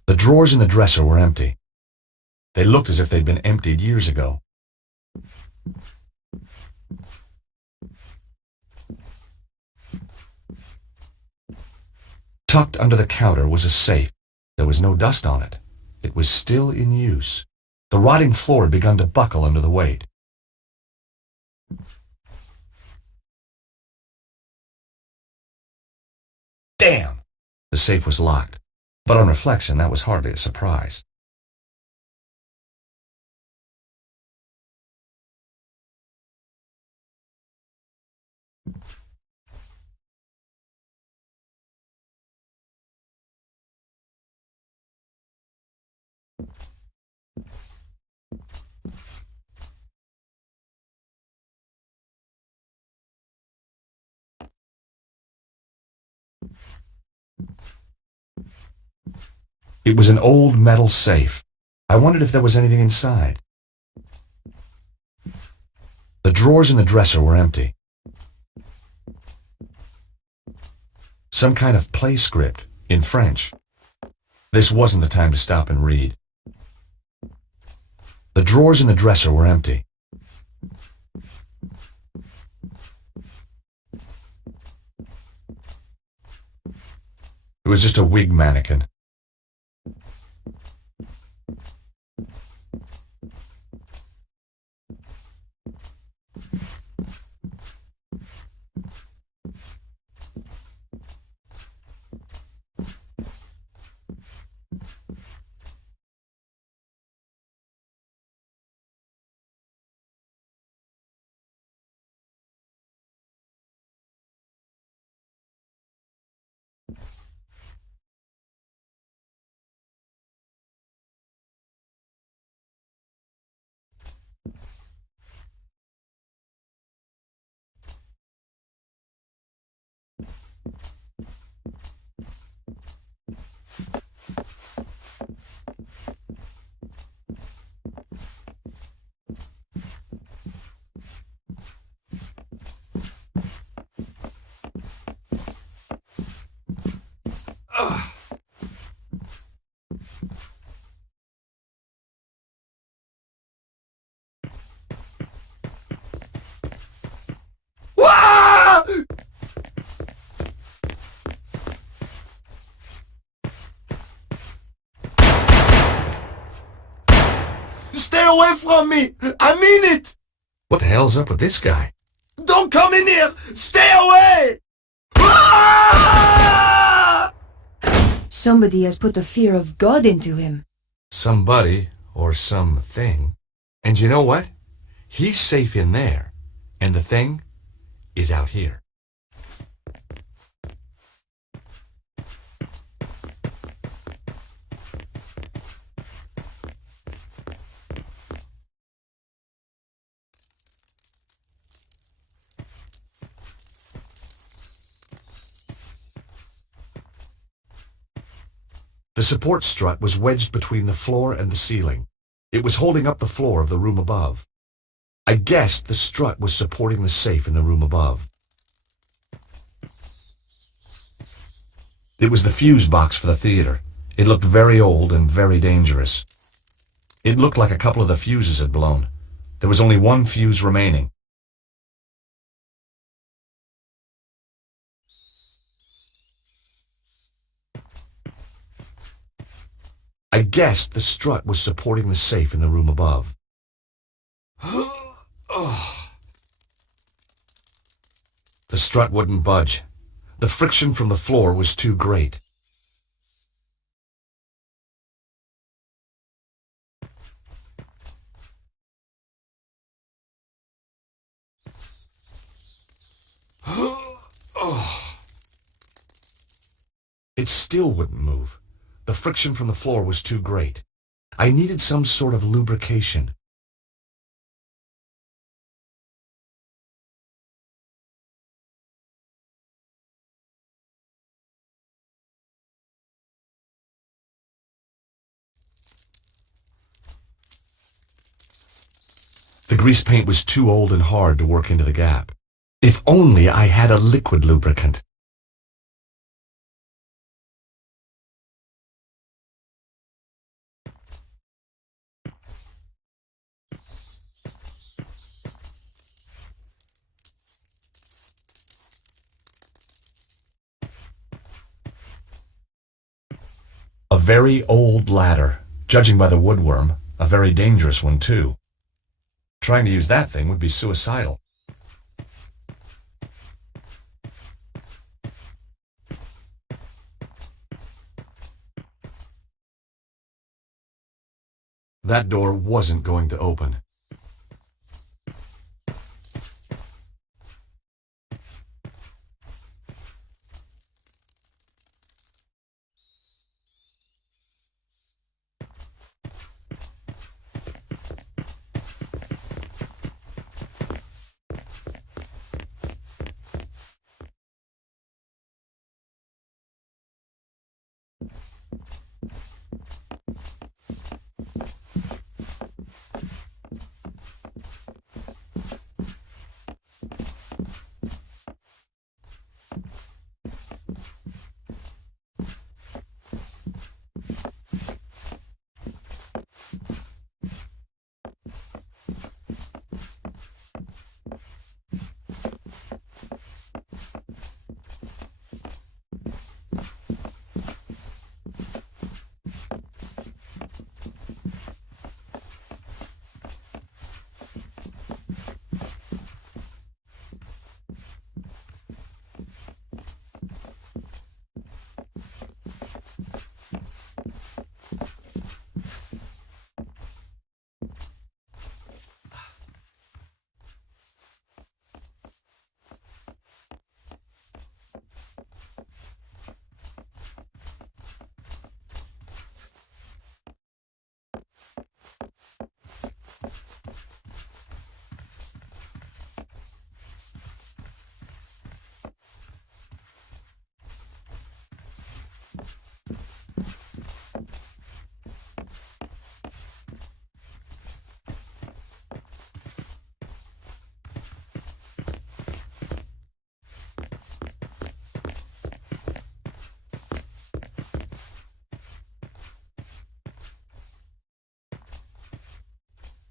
The drawers in the dresser were empty. They looked as if they'd been emptied years ago. Tucked under the counter was a safe. There was no dust on it. It was still in use. The rotting floor had begun to buckle under the weight. safe was locked, but on reflection, that was hardly a surprise. It was an old metal safe. I wondered if there was anything inside. The drawers in the dresser were empty. Some kind of play script in French. This wasn't the time to stop and read. The drawers in the dresser were empty. It was just a wig mannequin. Stay away from me! I mean it! What the hell's up with this guy? Don't come in here! Stay away! Ah! Somebody has put the fear of God into him. Somebody, or something. And you know what? He's safe in there, and the thing is out here. The support strut was wedged between the floor and the ceiling. It was holding up the floor of the room above. I guessed the strut was supporting the safe in the room above. It was the fuse box for the theater. It looked very old and very dangerous. It looked like a couple of the fuses had blown. There was only one fuse remaining. I guessed the strut was supporting the safe in the room above. The strut wouldn't budge. The friction from the floor was too great. It still wouldn't move. The friction from the floor was too great. I needed some sort of lubrication. The grease paint was too old and hard to work into the gap. If only I had a liquid lubricant. A very old ladder. Judging by the woodworm, a very dangerous one too. Trying to use that thing would be suicidal. That door wasn't going to open.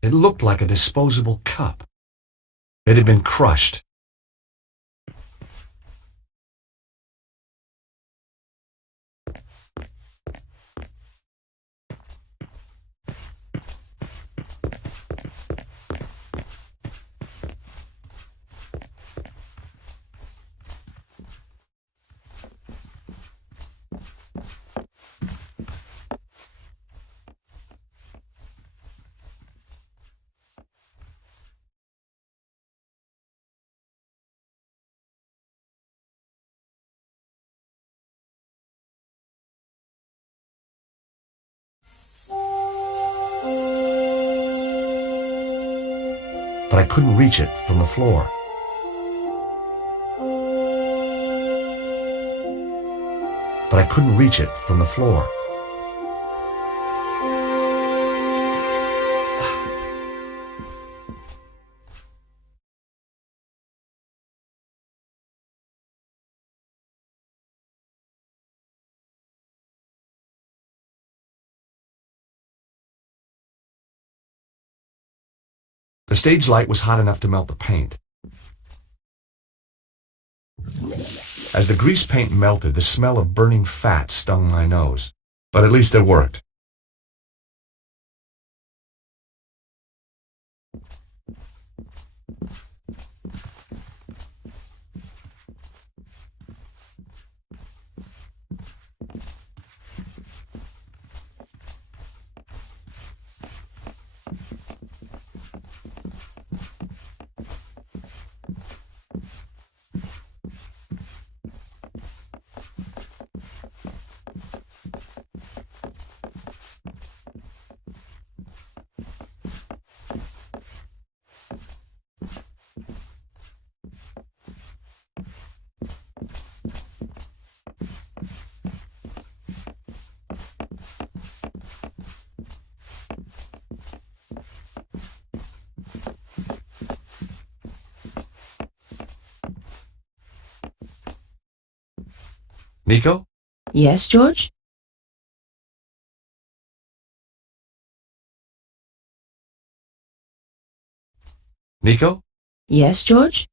It looked like a disposable cup. It had been crushed. But I couldn't reach it from the floor. But I couldn't reach it from the floor. The stage light was hot enough to melt the paint. As the grease paint melted, the smell of burning fat stung my nose. But at least it worked. Nico? Yes, George? Nico? Yes, George?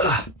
Ugh.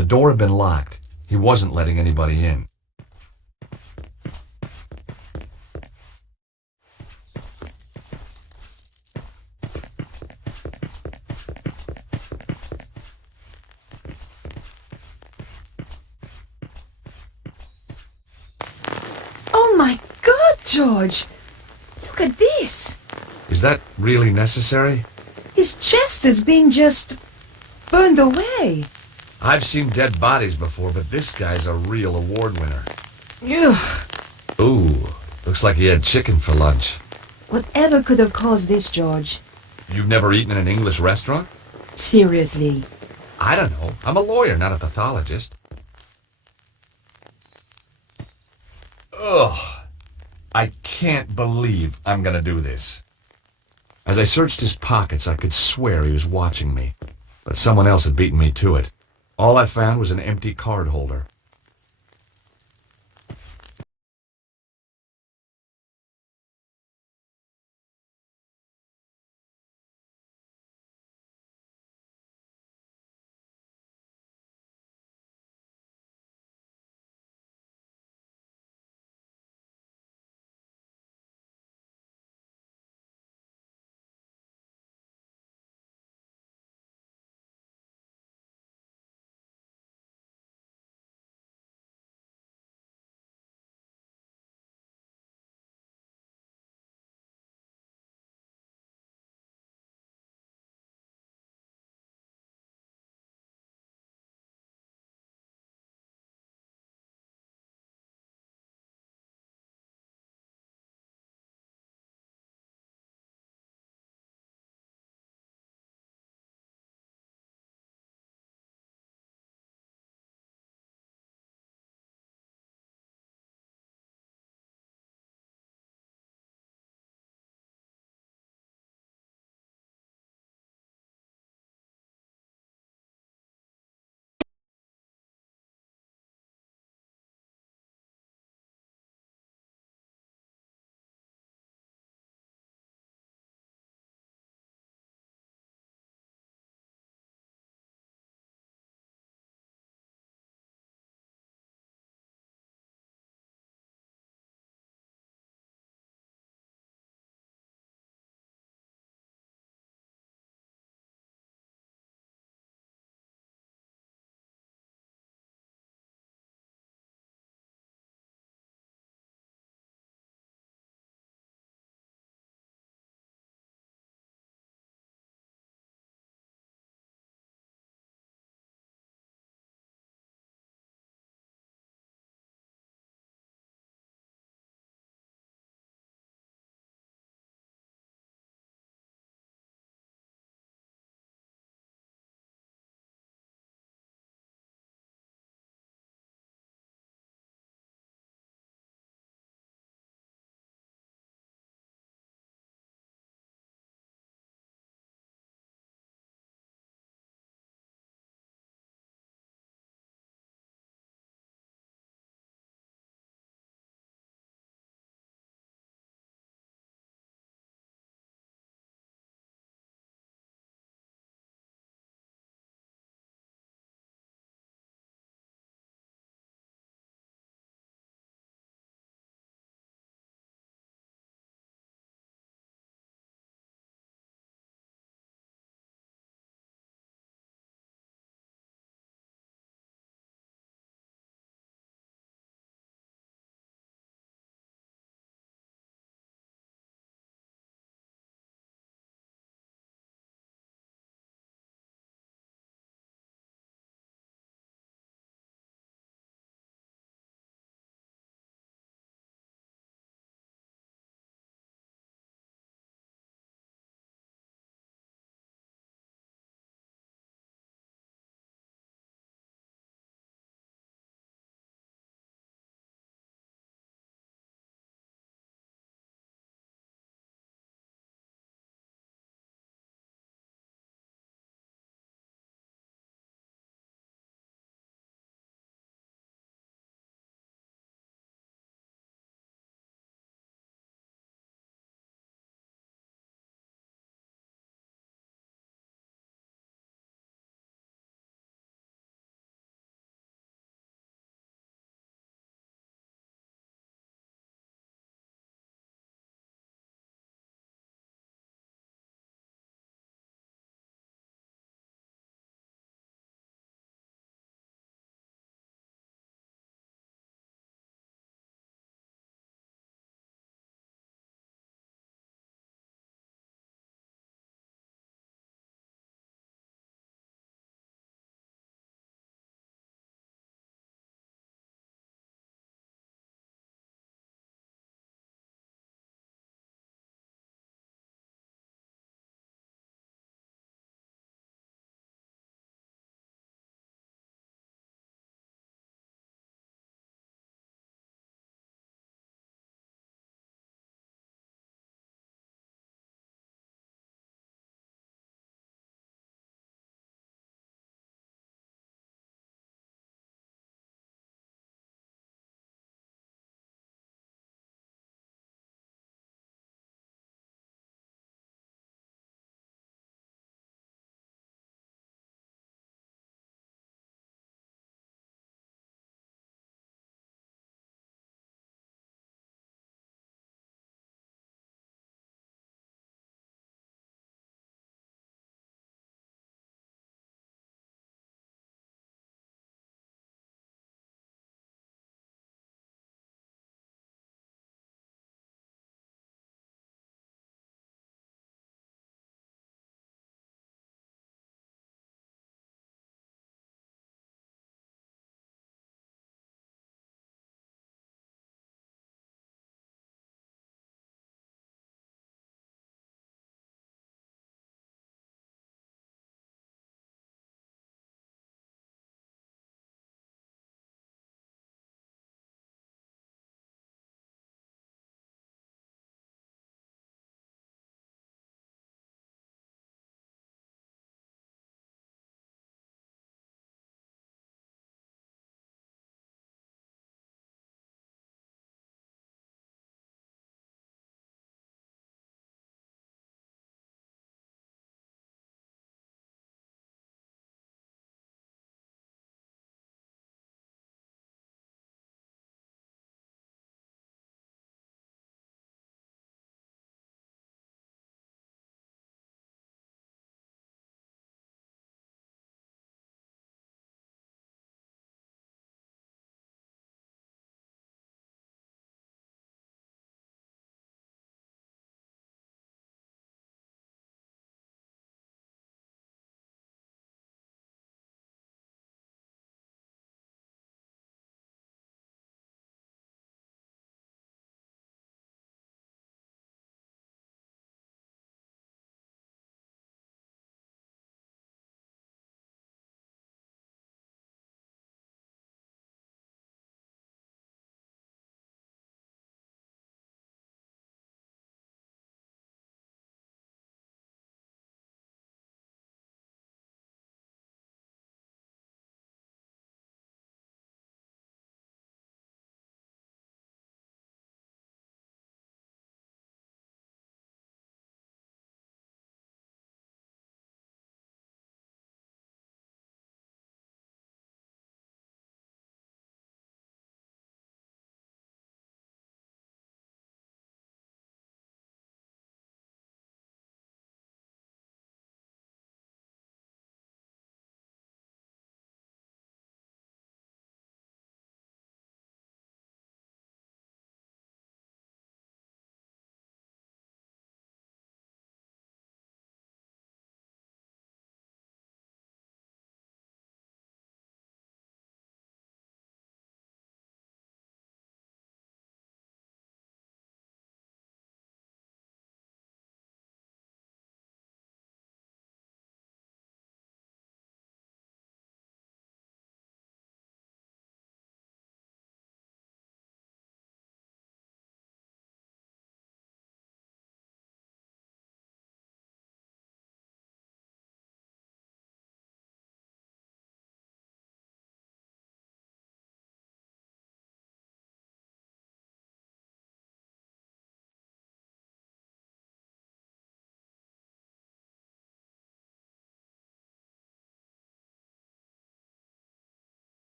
The door had been locked. He wasn't letting anybody in. Oh my God, George! Look at this! Is that really necessary? His chest has been just burned away. I've seen dead bodies before, but this guy's a real award winner. Ugh. Ooh, looks like he had chicken for lunch. Whatever could have caused this, George? You've never eaten in an English restaurant? Seriously. I don't know. I'm a lawyer, not a pathologist. Ugh. I can't believe I'm gonna do this. As I searched his pockets, I could swear he was watching me. But someone else had beaten me to it. All I found was an empty card holder.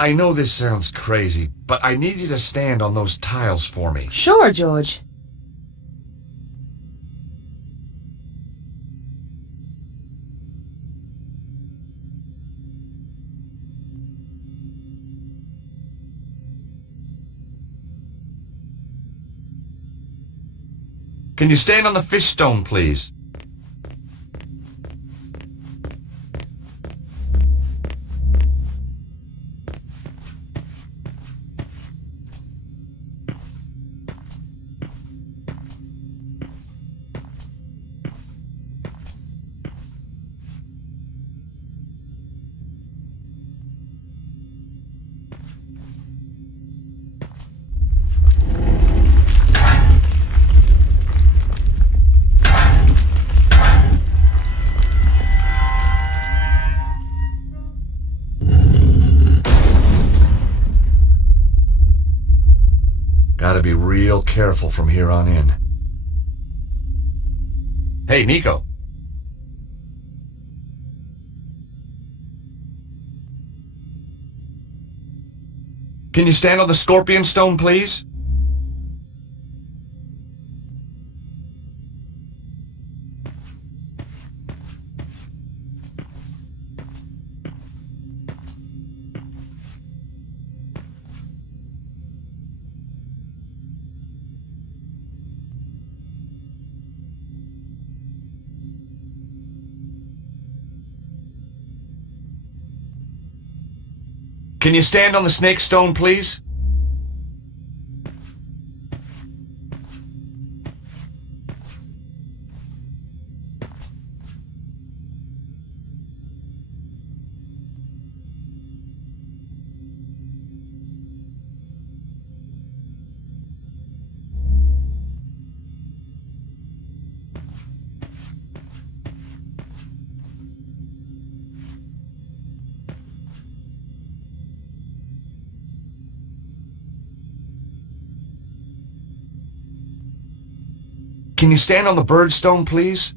I know this sounds crazy, but I need you to stand on those tiles for me. Sure, George. Can you stand on the fish stone, please? Gotta be real careful from here on in. Hey, Nico. Can you stand on the scorpion stone, please? Can you stand on the snake stone, please? Can you stand on the bird stone, please?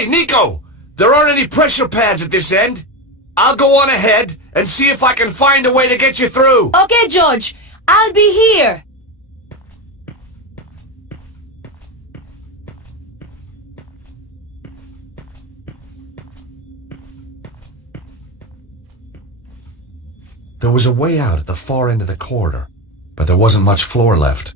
Hey, Nico! There aren't any pressure pads at this end. I'll go on ahead and see if I can find a way to get you through. Okay, George. I'll be here. There was a way out at the far end of the corridor, but there wasn't much floor left.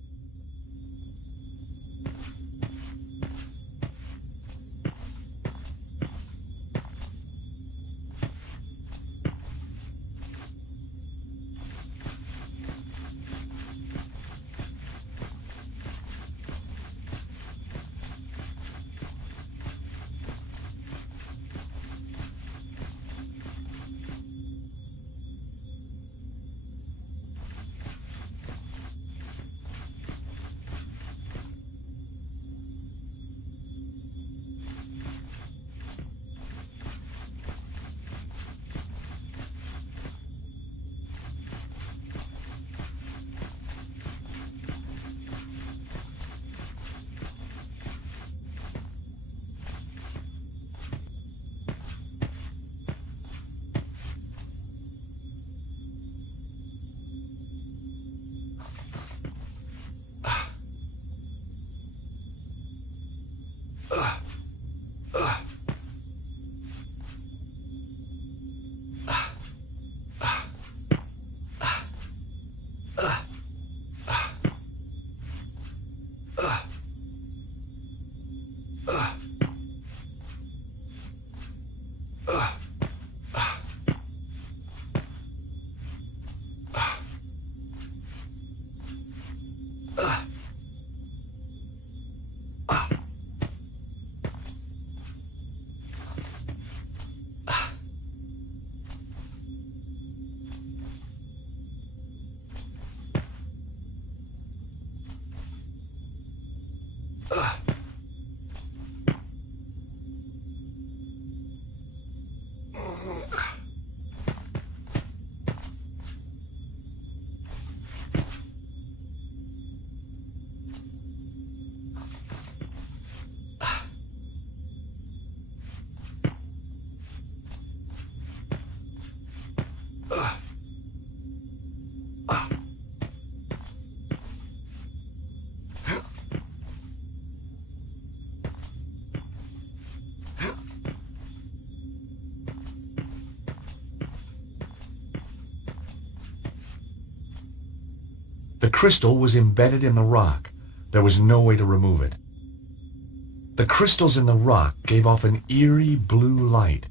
The crystal was embedded in the rock. There was no way to remove it. The crystals in the rock gave off an eerie blue light.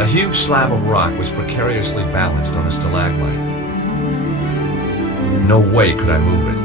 A huge slab of rock was precariously balanced on a stalagmite. No way could I move it.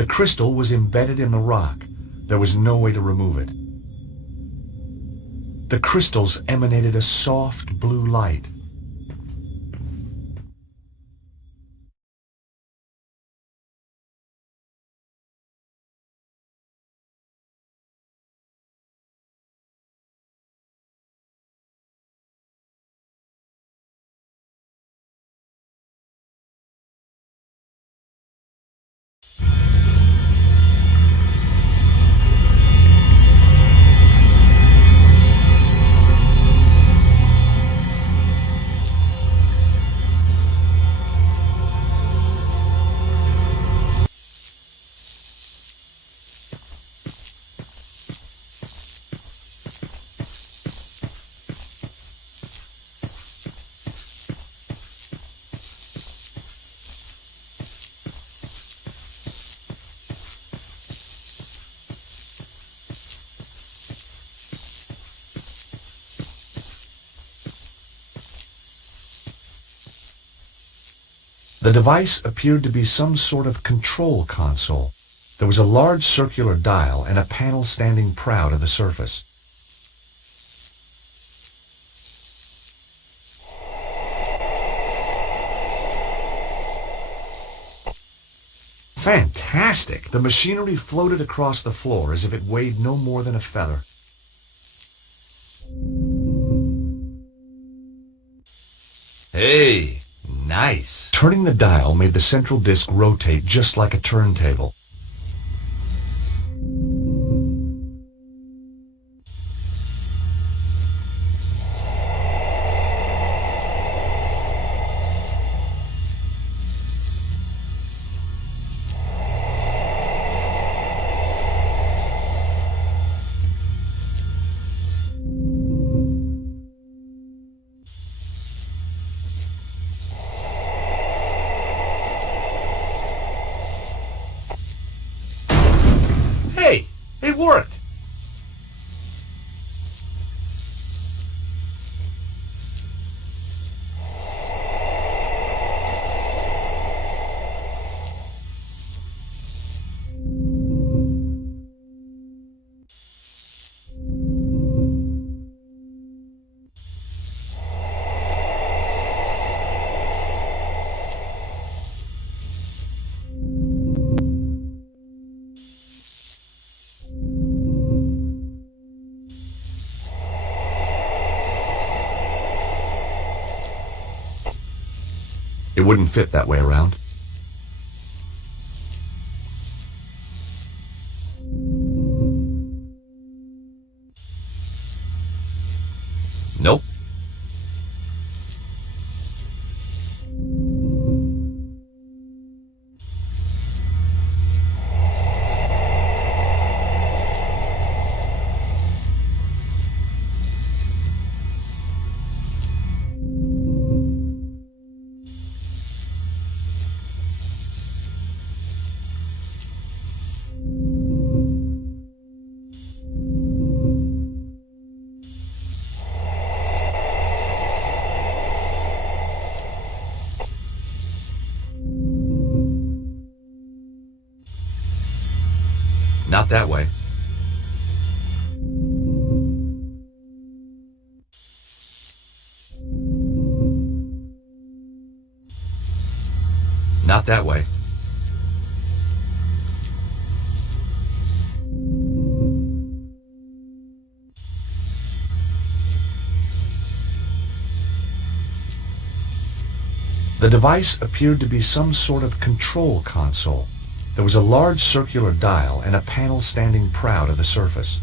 The crystal was embedded in the rock. There was no way to remove it. The crystals emanated a soft blue light. The device appeared to be some sort of control console. There was a large circular dial and a panel standing proud of the surface. Fantastic! The machinery floated across the floor as if it weighed no more than a feather. Hey! Nice. Turning the dial made the central disc rotate just like a turntable. Hey, it worked! It wouldn't fit that way around. Nope. Not that way. Not that way. The device appeared to be some sort of control console. There was a large circular dial and a panel standing proud of the surface.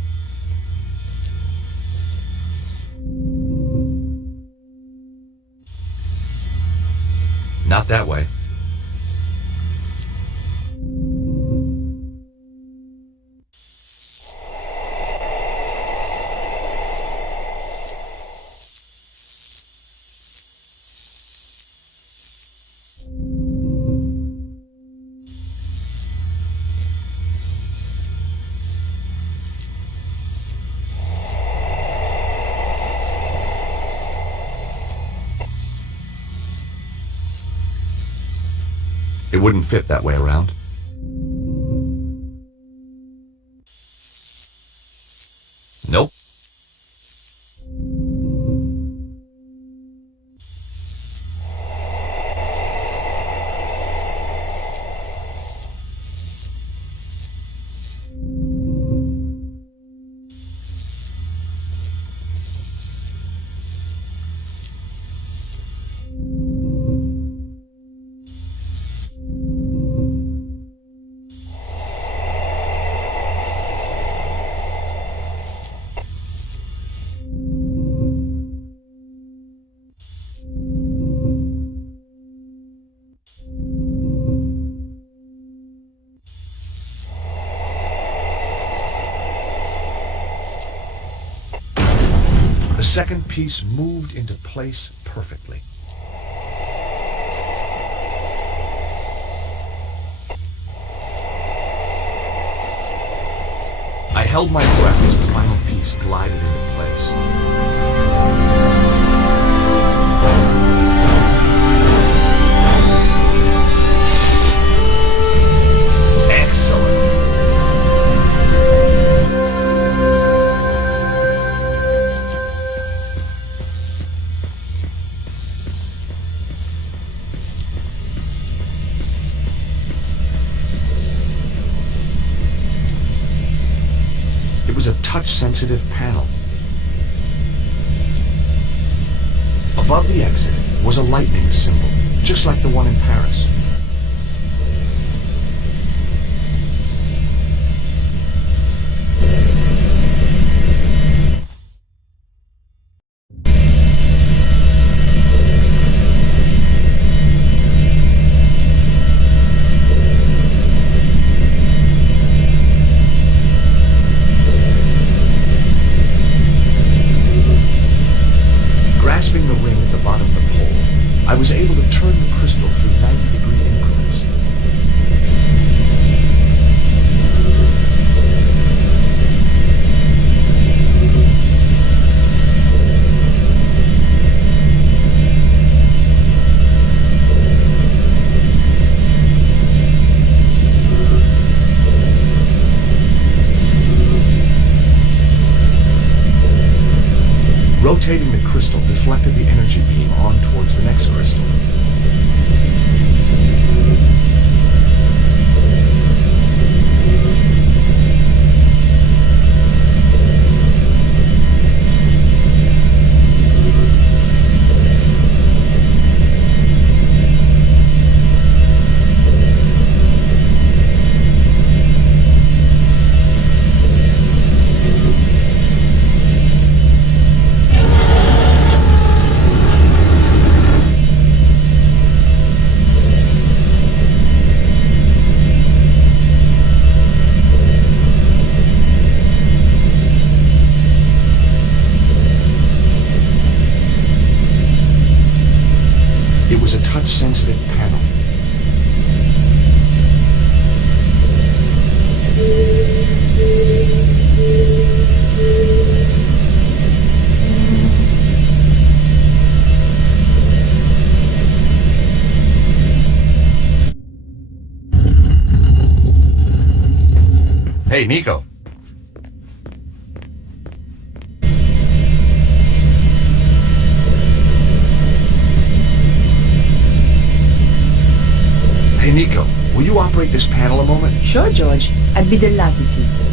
Not that way. It wouldn't fit that way around. second piece moved into place perfectly. I held my breath as the final piece glided into place. Excellent. It was a touch-sensitive panel. Above the exit was a lightning symbol, just like the one in Paris. Grasping the ring at the bottom of the pole, I was able to turn the crystal through 90-degree increments. Rotating the crystal deflected the energy beam on towards the next crystal. It was a touch-sensitive panel. Hey, Nico. Hey, Nico, will you operate this panel a moment? Sure, George. I'd be delighted to.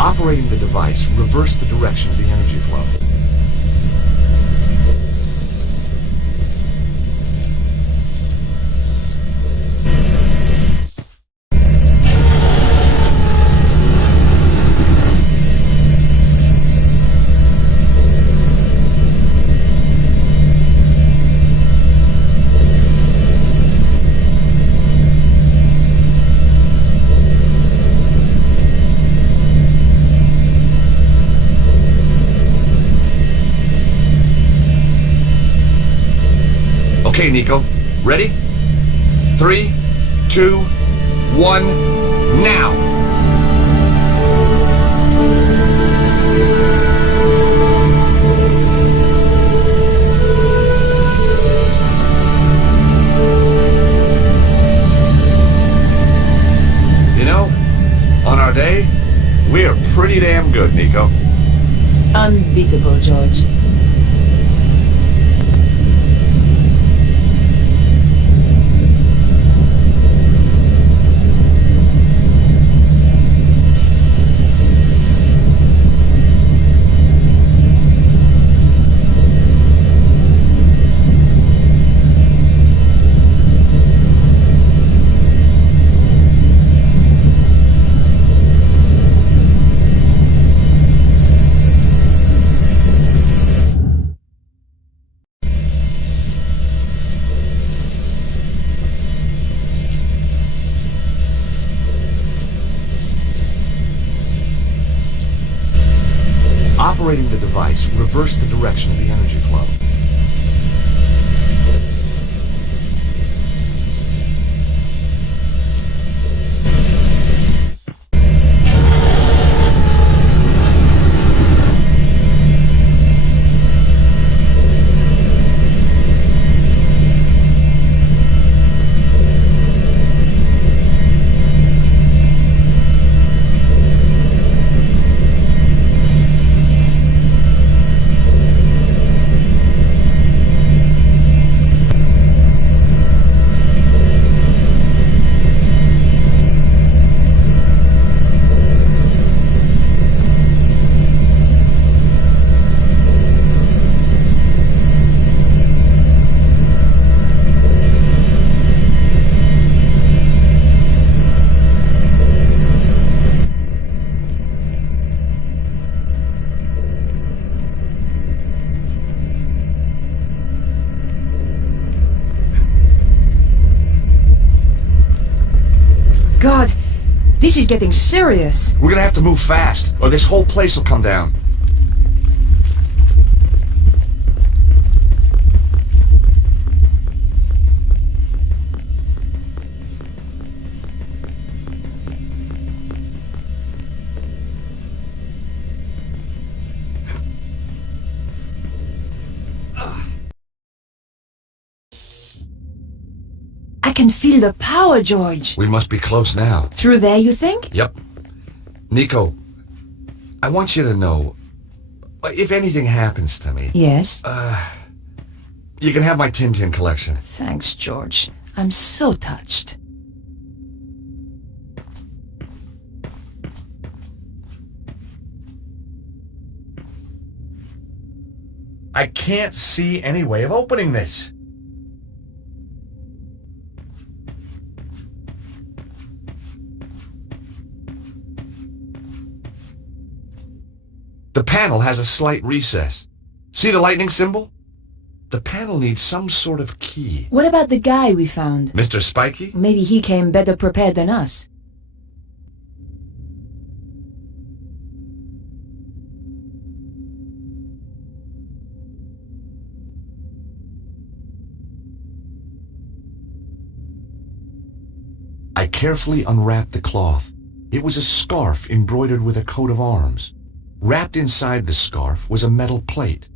Operating the device reversed the direction of the energy flow. Nico. Ready? 3, 2, 1, now! You know, on our day, we're pretty damn good, Nico. Unbeatable, George. Operating the device, reverse the direction of the energy flow. God, this is getting serious. We're gonna have to move fast, or this whole place will come down. I can feel the power, George. We must be close now. Through there, you think? Yep. Nico, I want you to know, if anything happens to me... Yes? You can have my Tintin collection. Thanks, George. I'm so touched. I can't see any way of opening this. The panel has a slight recess. See the lightning symbol? The panel needs some sort of key. What about the guy we found? Mr. Spiky? Maybe he came better prepared than us. I carefully unwrapped the cloth. It was a scarf embroidered with a coat of arms. Wrapped inside the scarf was a metal plate.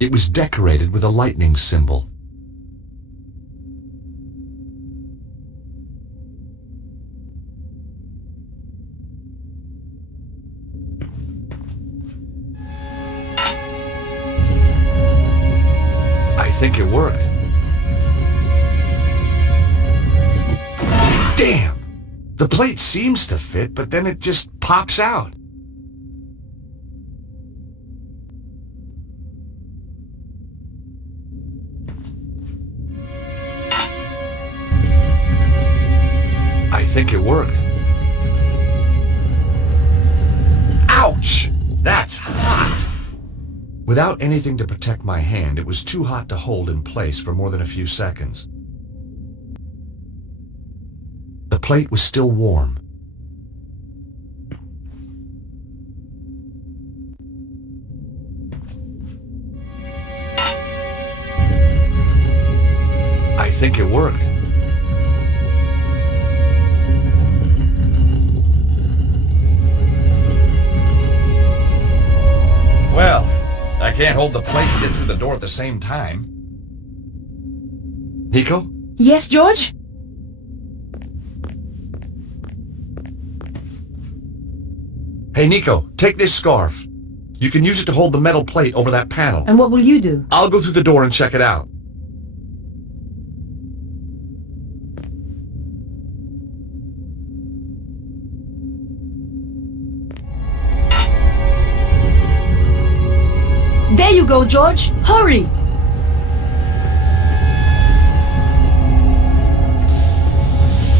It was decorated with a lightning symbol. I think it worked. Damn! The plate seems to fit, but then it just pops out. I think it worked. Ouch! That's hot! Without anything to protect my hand, it was too hot to hold in place for more than a few seconds. The plate was still warm. I can't hold the plate and get through the door at the same time. Nico? Yes, George? Hey, Nico, take this scarf. You can use it to hold the metal plate over that panel. And what will you do? I'll go through the door and check it out. There you go, George. Hurry!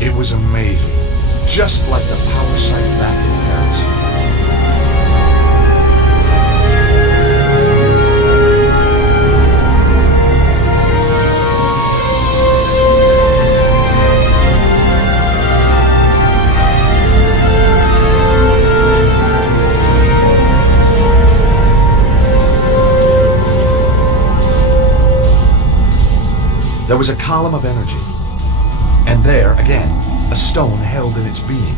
It was amazing. Just like the power site back in Paris. There was a column of energy. And there, again, a stone held in its being.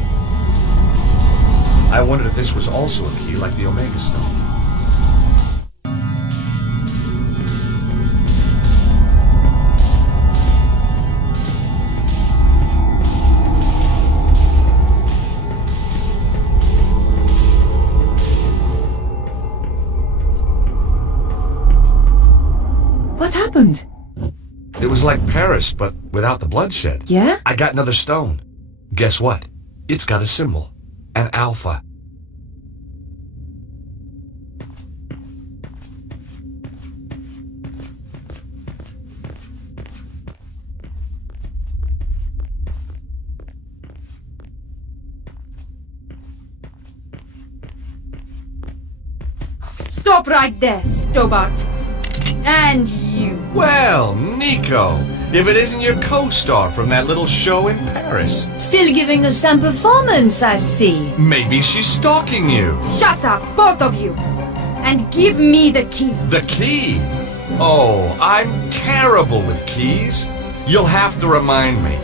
I wondered if this was also a key like the Omega Stone. What happened? It was like Paris, but without the bloodshed. Yeah? I got another stone. Guess what? It's got a symbol. An alpha. Stop right there, Stobart. And you. Well, Nico, if it isn't your co-star from that little show in Paris. Still giving us some performance, I see. Maybe she's stalking you. Shut up, both of you. And give me the key. The key? Oh, I'm terrible with keys. You'll have to remind me.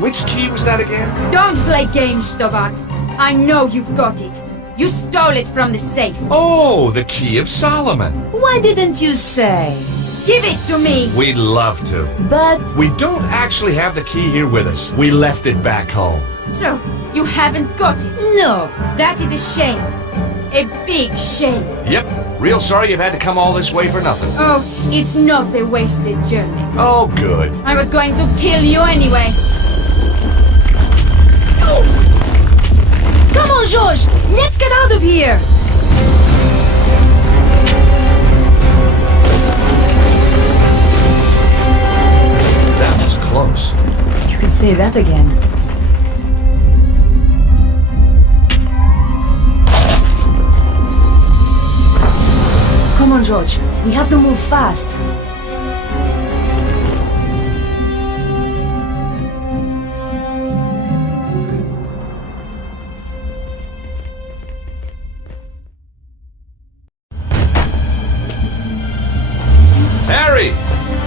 Which key was that again? Don't play games, Stobart. I know you've got it. You stole it from the safe. Oh, the Key of Solomon. Why didn't you say? Give it to me. We'd love to. But... we don't actually have the key here with us. We left it back home. So, you haven't got it? No. That is a shame. A big shame. Yep. Real sorry you've had to come all this way for nothing. Oh, it's not a wasted journey. Oh, good. I was going to kill you anyway. Come on, George! Let's get out of here! That was close. You can say that again. Come on, George. We have to move fast.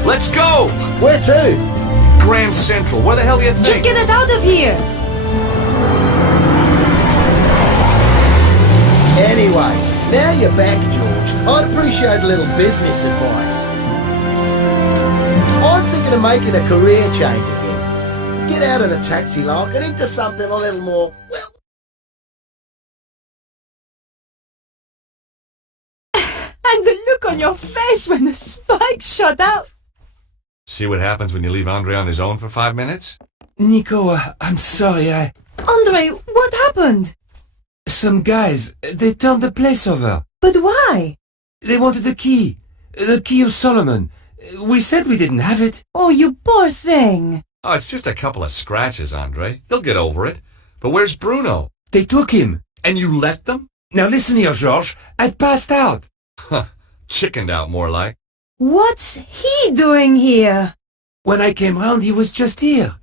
Let's go! Where to? Grand Central. Where the hell do you think? Just get us out of here! Anyway, now you're back, George. I'd appreciate a little business advice. I'm thinking of making a career change again. Get out of the taxi lark and into something a little more, well... And the look on your face when the spike shot out! See what happens when you leave Andre on his own for 5 minutes? Nico, I'm sorry, Andre, what happened? Some guys, they turned the place over. But why? They wanted the key of Solomon. We said we didn't have it. Oh, you poor thing. Oh, it's just a couple of scratches, Andre. He'll get over it. But where's Bruno? They took him. And you let them? Now listen here, Georges. I'd passed out. Huh. Chickened out, more like. What's he doing here? When I came round, he was just here.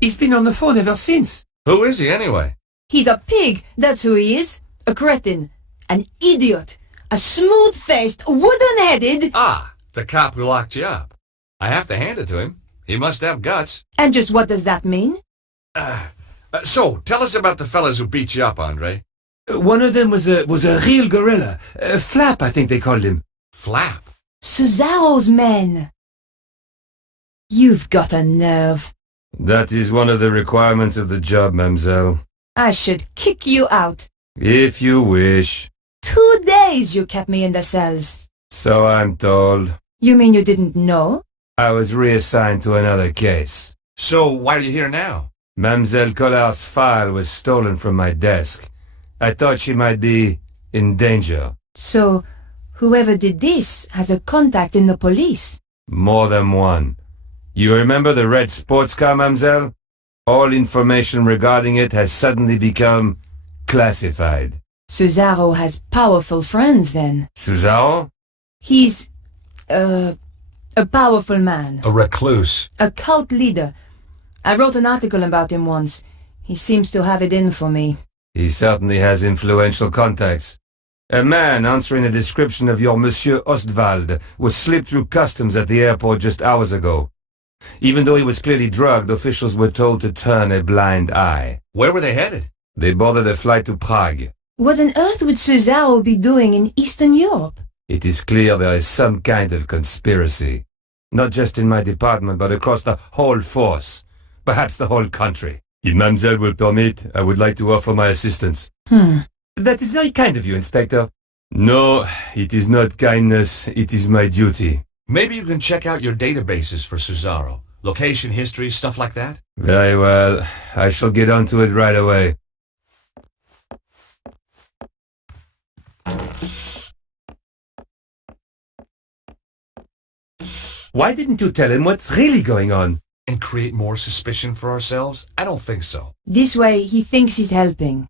He's been on the phone ever since. Who is he, anyway? He's a pig, that's who he is. A cretin. An idiot. A smooth-faced, wooden-headed... Ah, the cop who locked you up. I have to hand it to him. He must have guts. And just what does that mean? So, tell us about the fellas who beat you up, Andre. One of them was a real gorilla. Flap, I think they called him. Flap? Suzaro's men. You've got a nerve. That is one of the requirements of the job, mademoiselle. I should kick you out. If you wish. 2 days you kept me in the cells. So I'm told. You mean you didn't know? I was reassigned to another case. So why are you here now? Mademoiselle Collard's file was stolen from my desk. I thought she might be in danger. So, whoever did this has a contact in the police? More than one. You remember the red sports car, mademoiselle? All information regarding it has suddenly become classified. Suzaro has powerful friends then. Suzaro? He's, a powerful man. A recluse. A cult leader. I wrote an article about him once. He seems to have it in for me. He certainly has influential contacts. A man answering the description of your Monsieur Ostwald was slipped through customs at the airport just hours ago. Even though he was clearly drugged, officials were told to turn a blind eye. Where were they headed? They boarded a flight to Prague. What on earth would Suzaro be doing in Eastern Europe? It is clear there is some kind of conspiracy. Not just in my department, but across the whole force. Perhaps the whole country. If mademoiselle will permit, I would like to offer my assistance. That is very kind of you, Inspector. No, it is not kindness, it is my duty. Maybe you can check out your databases for Suzaro. Location, history, stuff like that? Very well. I shall get onto it right away. Why didn't you tell him what's really going on? And create more suspicion for ourselves? I don't think so. This way he thinks he's helping.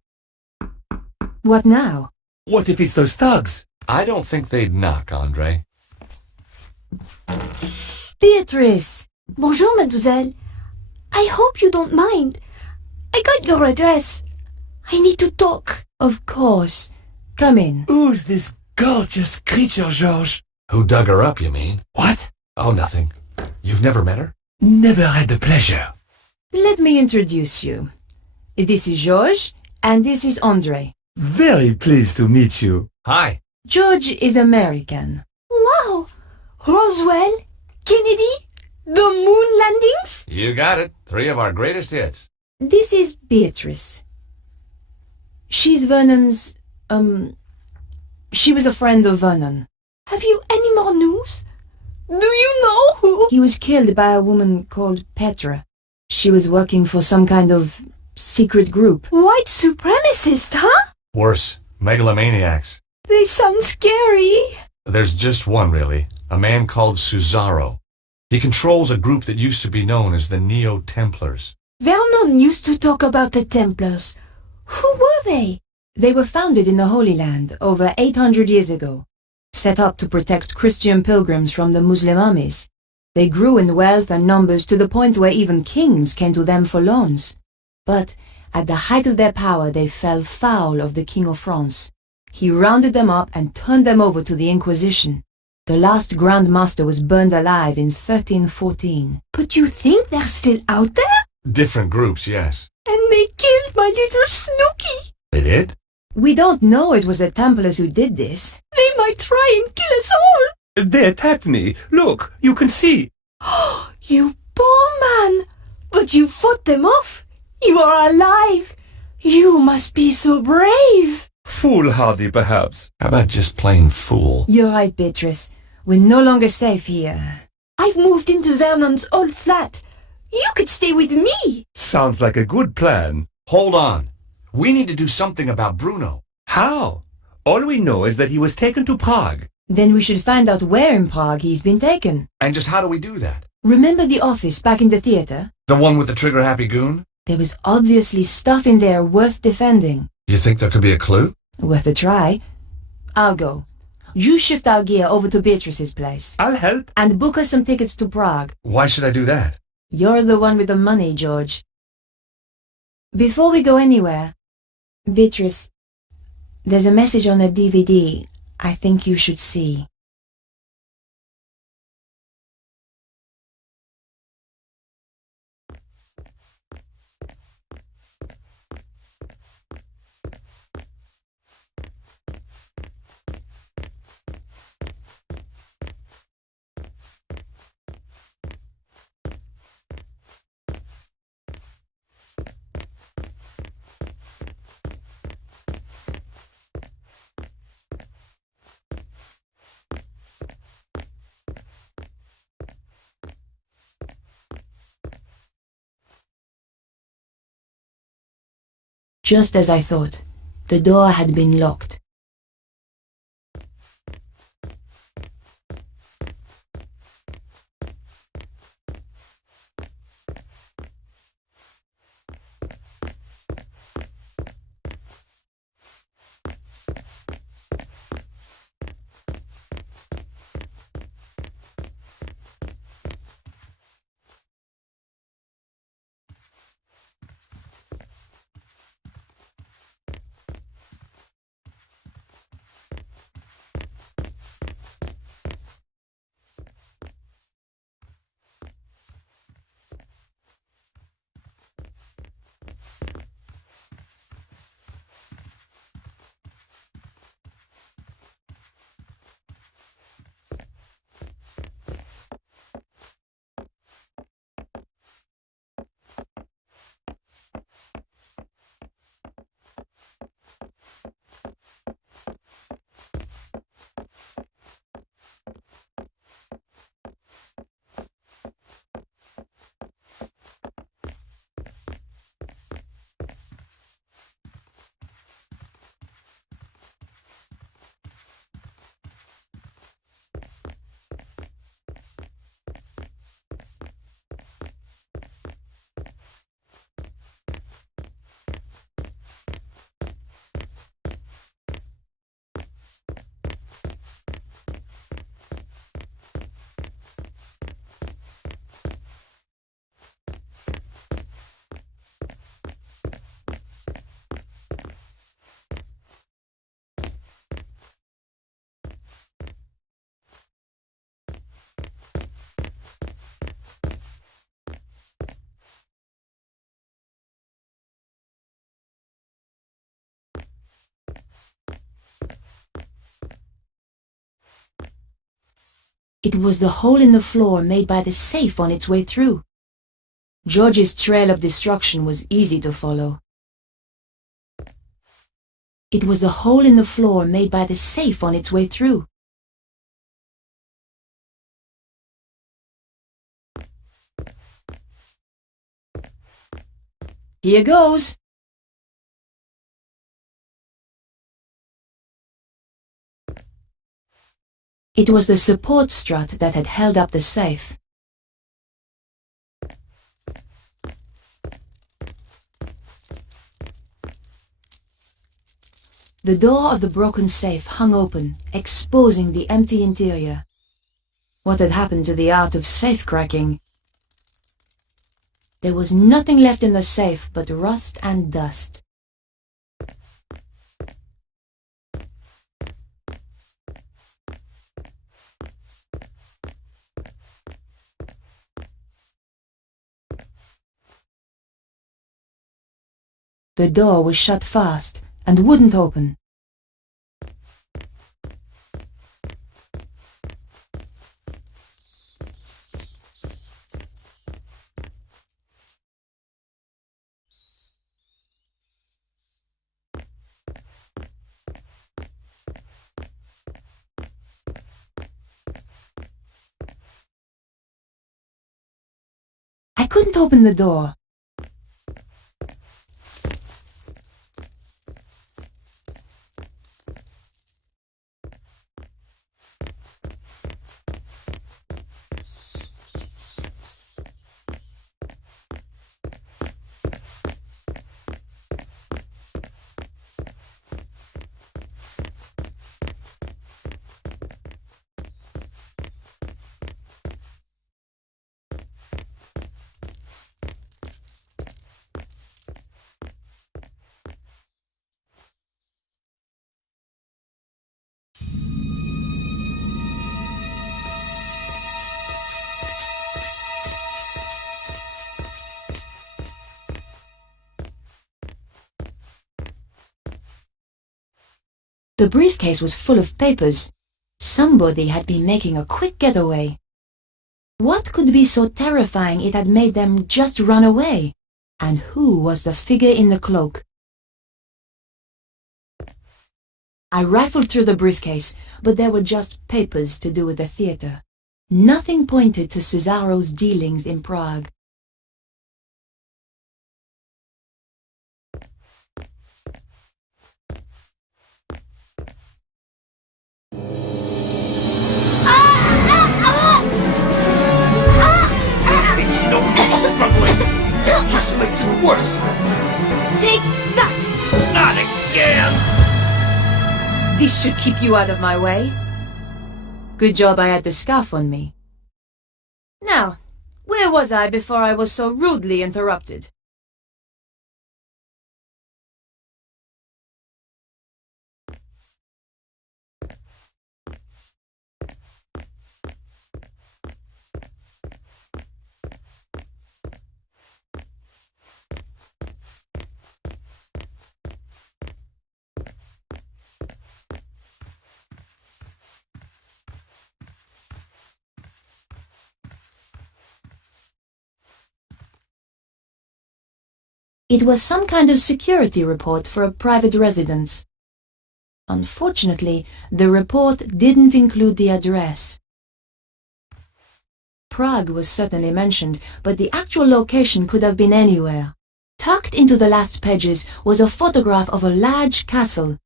What now? What if it's those thugs? I don't think they'd knock, Andre. Beatrice! Bonjour, mademoiselle. I hope you don't mind. I got your address. I need to talk. Of course. Come in. Who's this gorgeous creature, Georges? Who dug her up, you mean? What? Oh, nothing. You've never met her? Never had the pleasure. Let me introduce you. This is Georges, and this is Andre. Very pleased to meet you. Hi. George is American. Wow! Roswell? Kennedy? The moon landings? You got it. 3 of our greatest hits. This is Beatrice. She's Vernon's, she was a friend of Vernon. Have you any more news? Do you know who? He was killed by a woman called Petra. She was working for some kind of secret group. White supremacist, huh? Worse, megalomaniacs. They sound scary. There's just one, really. A man called Suzaro. He controls a group that used to be known as the Neo-Templars. Vernon used to talk about the Templars. Who were they? They were founded in the Holy Land over 800 years ago, set up to protect Christian pilgrims from the Muslim armies. They grew in wealth and numbers to the point where even kings came to them for loans. But at the height of their power, they fell foul of the King of France. He rounded them up and turned them over to the Inquisition. The last Grand Master was burned alive in 1314. But you think they're still out there? Different groups, yes. And they killed my little Snooky. They did? We don't know it was the Templars who did this. They might try and kill us all. They attacked me. Look, you can see. Oh, you poor man. But you fought them off. You are alive. You must be so brave. Foolhardy, perhaps. How about just plain fool? You're right, Beatrice. We're no longer safe here. I've moved into Vernon's old flat. You could stay with me. Sounds like a good plan. Hold on. We need to do something about Bruno. How? All we know is that he was taken to Prague. Then we should find out where in Prague he's been taken. And just how do we do that? Remember the office back in the theater? The one with the trigger-happy goon? There was obviously stuff in there worth defending. You think there could be a clue? Worth a try. I'll go. You shift our gear over to Beatrice's place. I'll help. And book us some tickets to Prague. Why should I do that? You're the one with the money, George. Before we go anywhere, Beatrice, there's a message on a DVD I think you should see. Just as I thought, the door had been locked. It was the hole in the floor made by the safe on its way through. George's trail of destruction was easy to follow. It was the hole in the floor made by the safe on its way through. Here goes. It was the support strut that had held up the safe. The door of the broken safe hung open, exposing the empty interior. What had happened to the art of safe cracking? There was nothing left in the safe but rust and dust. The door was shut fast and wouldn't open. I couldn't open the door. The briefcase was full of papers. Somebody had been making a quick getaway. What could be so terrifying it had made them just run away? And who was the figure in the cloak? I rifled through the briefcase, but there were just papers to do with the theater. Nothing pointed to Cesaro's dealings in Prague. Worse! Take that! Not again! This should keep you out of my way. Good job I had the scarf on me. Now, where was I before I was so rudely interrupted? It was some kind of security report for a private residence. Unfortunately, the report didn't include the address. Prague was certainly mentioned, but the actual location could have been anywhere. Tucked into the last pages was a photograph of a large castle.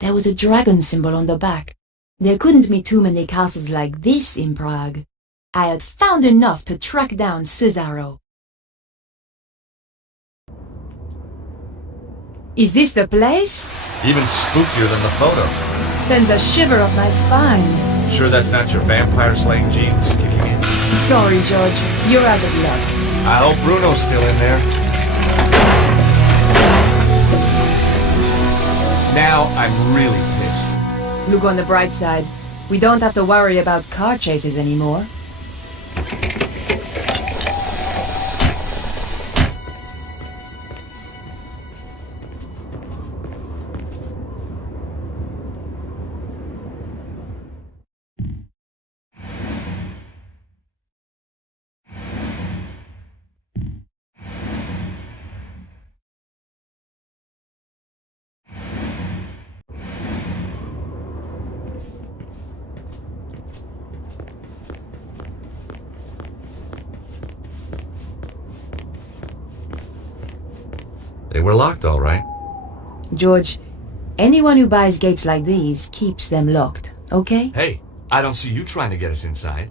There was a dragon symbol on the back. There couldn't be too many castles like this in Prague. I had found enough to track down Cesaro. Is this the place? Even spookier than the photo. Sends a shiver up my spine. Sure that's not your vampire-slaying genes kicking in? Sorry, George. You're out of luck. I hope Bruno's still in there. Now I'm really pissed. Look on the bright side. We don't have to worry about car chases anymore. They were locked, all right. George, anyone who buys gates like these keeps them locked, okay? Hey, I don't see you trying to get us inside.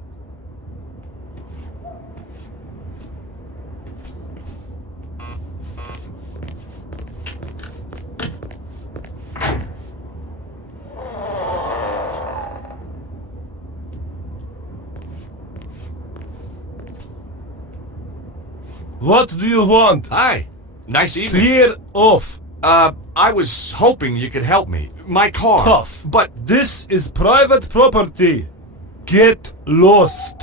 What do you want? Hi. Nice evening. Clear off. I was hoping you could help me. My car. Tough. But this is private property. Get lost.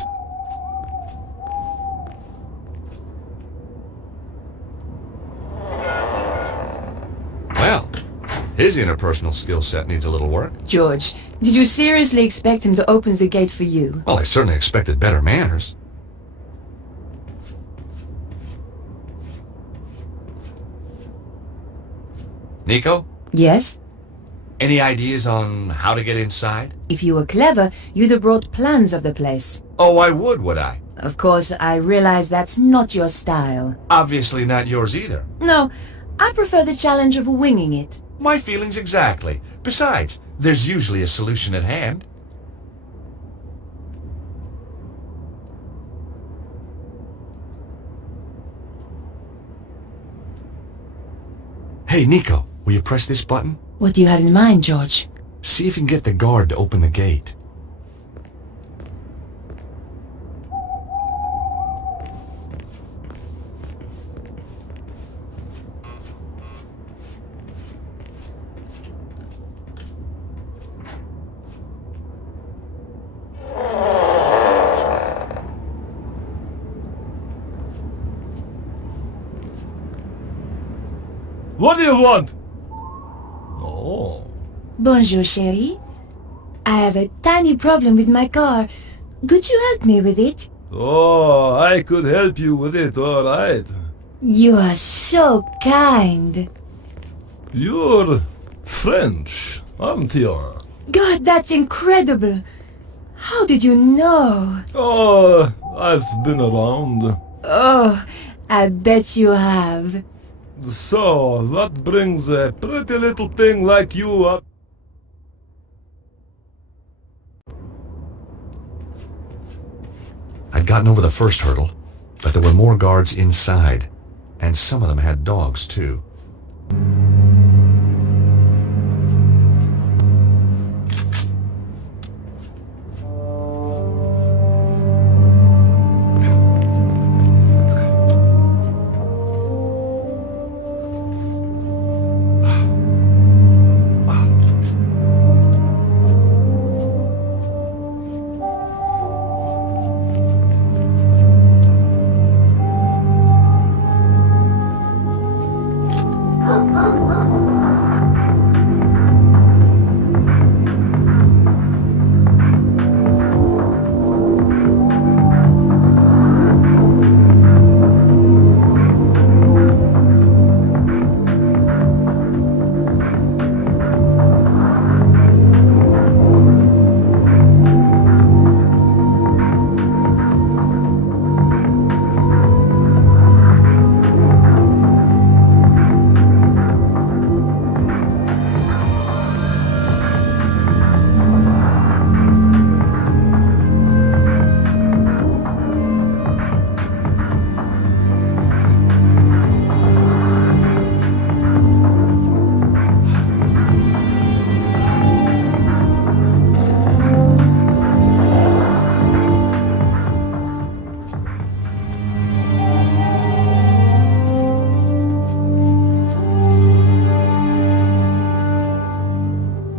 Well, his interpersonal skill set needs a little work. George, did you seriously expect him to open the gate for you? Well, I certainly expected better manners. Nico? Yes? Any ideas on how to get inside? If you were clever, you'd have brought plans of the place. Oh, I would I? Of course, I realize that's not your style. Obviously not yours either. No, I prefer the challenge of winging it. My feelings exactly. Besides, there's usually a solution at hand. Hey, Nico, will you press this button? What do you have in mind, George? See if you can get the guard to open the gate. What do you want? Oh. Bonjour, chérie. I have a tiny problem with my car. Could you help me with it? Oh, I could help you with it, all right. You are so kind. You're French, aren't you? God, that's incredible. How did you know? Oh, I've been around. Oh, I bet you have. So, what brings a pretty little thing like you up? I'd gotten over the first hurdle, but there were more guards inside. And some of them had dogs, too.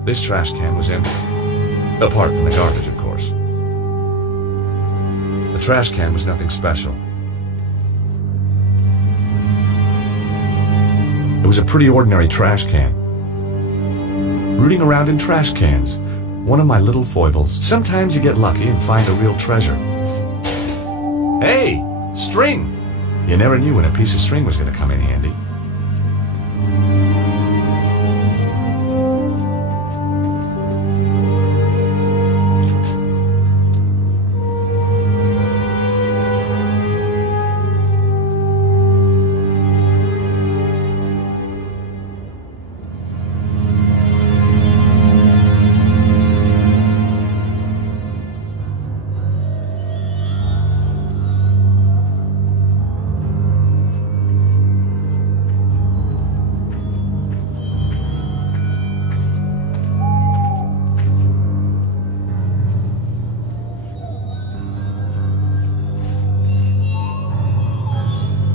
This trash can was empty. Apart from the garbage, of course. The trash can was nothing special. It was a pretty ordinary trash can. Rooting around in trash cans. One of my little foibles. Sometimes you get lucky and find a real treasure. Hey! String! You never knew when a piece of string was going to come in handy.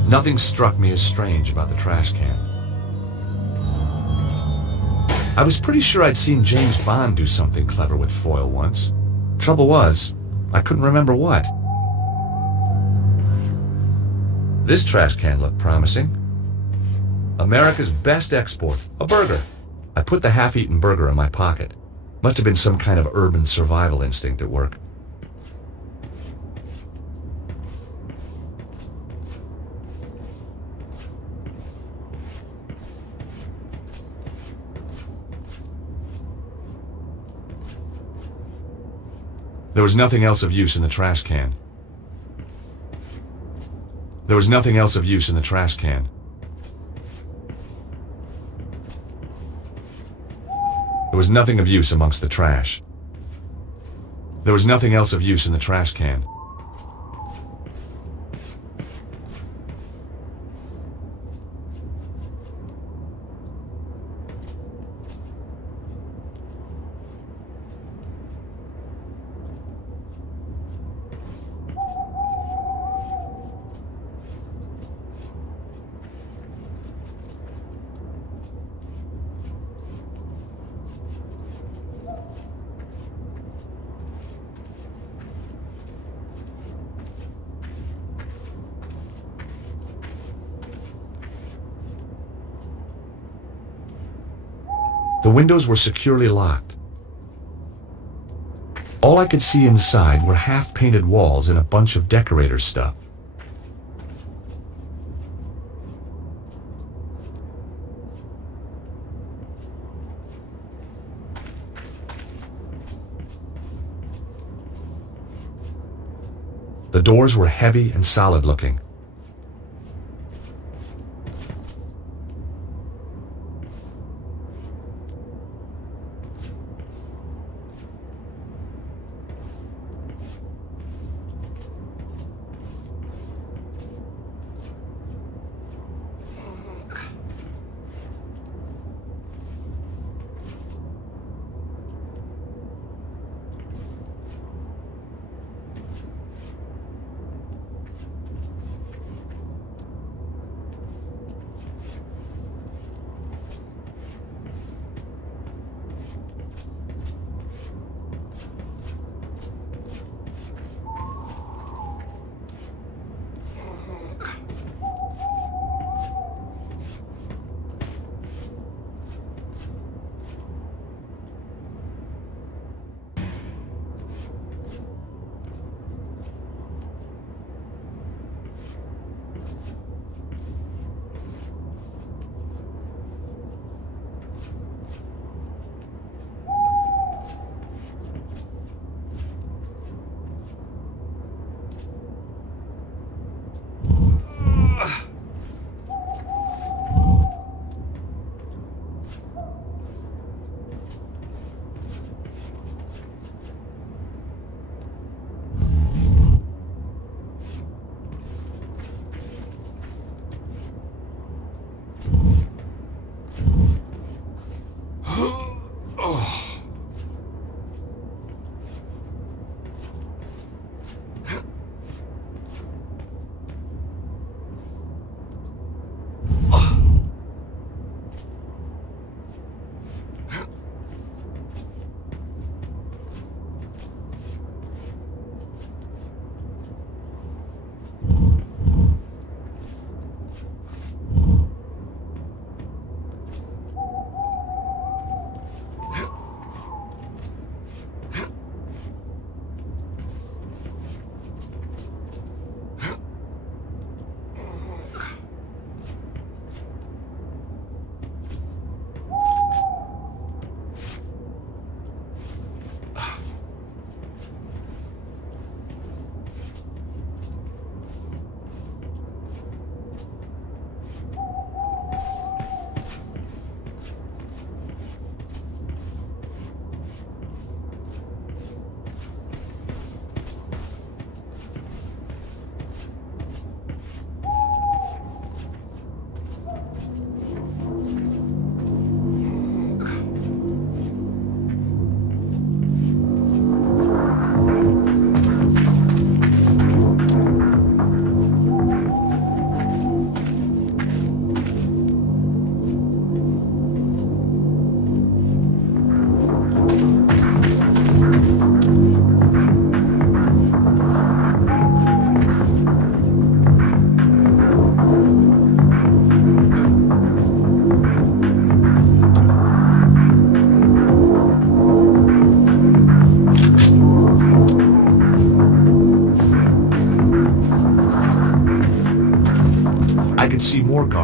Nothing struck me as strange about the trash can. I was pretty sure I'd seen James Bond do something clever with foil once. Trouble was, I couldn't remember what. This trash can looked promising. America's best export, a burger. I put the half-eaten burger in my pocket. Must have been some kind of urban survival instinct at work. There was nothing else of use in the trash can. There was nothing else of use in the trash can. There was nothing of use amongst the trash. There was nothing else of use in the trash can. The windows were securely locked. All I could see inside were half-painted walls and a bunch of decorator stuff. The doors were heavy and solid-looking.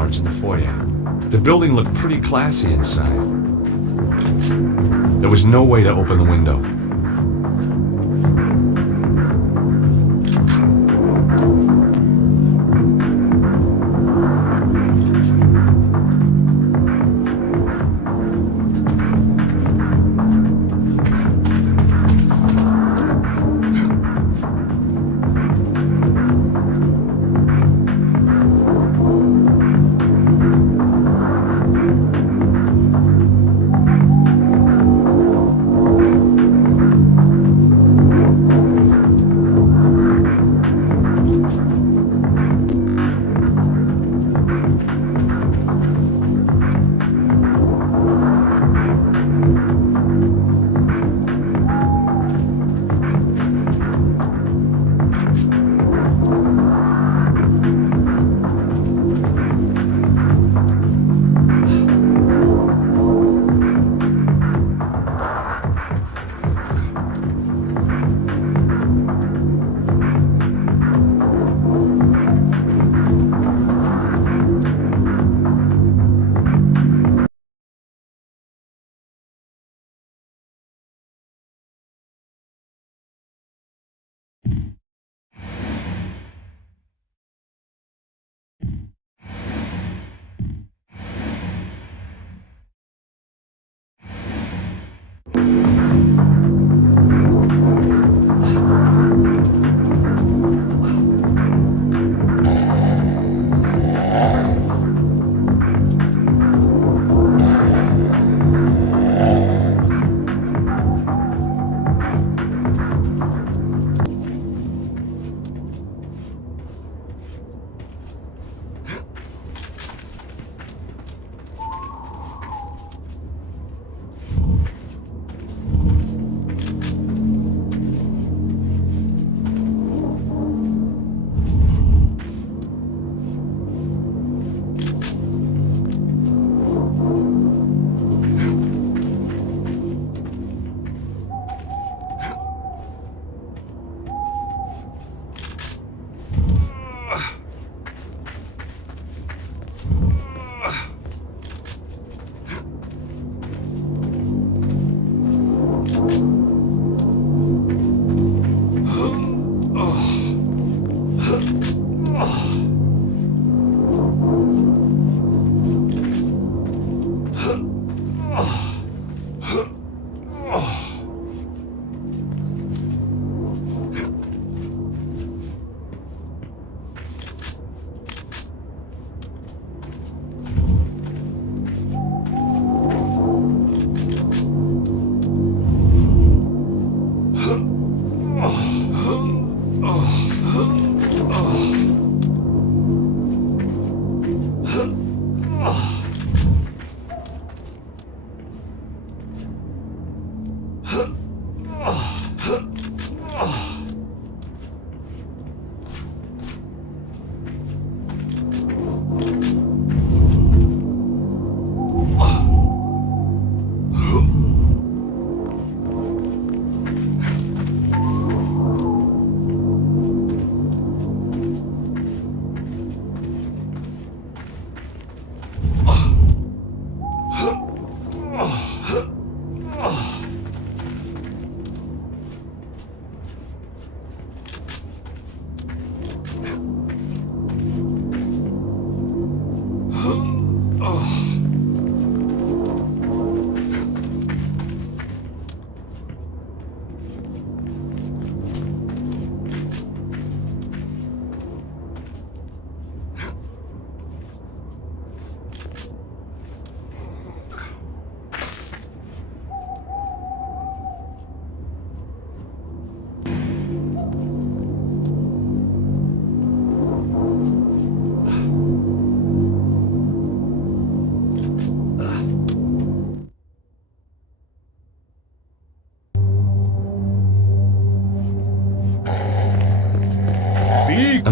guards in the foyer. The building looked pretty classy inside. There was no way to open the window.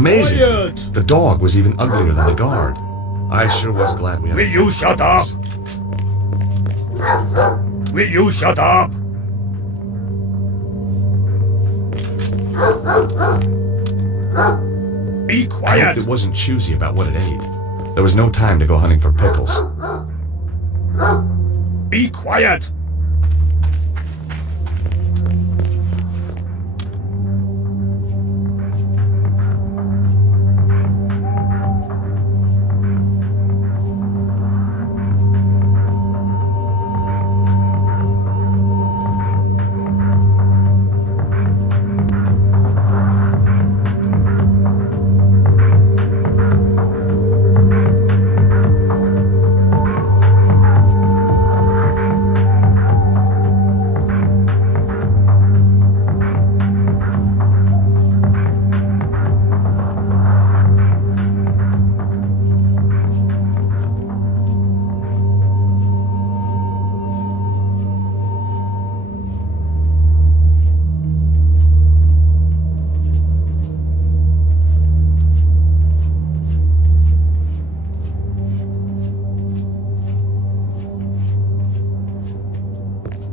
Amazing. The dog was even uglier than the guard. I sure was glad we had... Will you shut up? Will you shut up? Be I quiet. hoped it wasn't choosy about what it ate. There was no time to go hunting for pickles. Be quiet!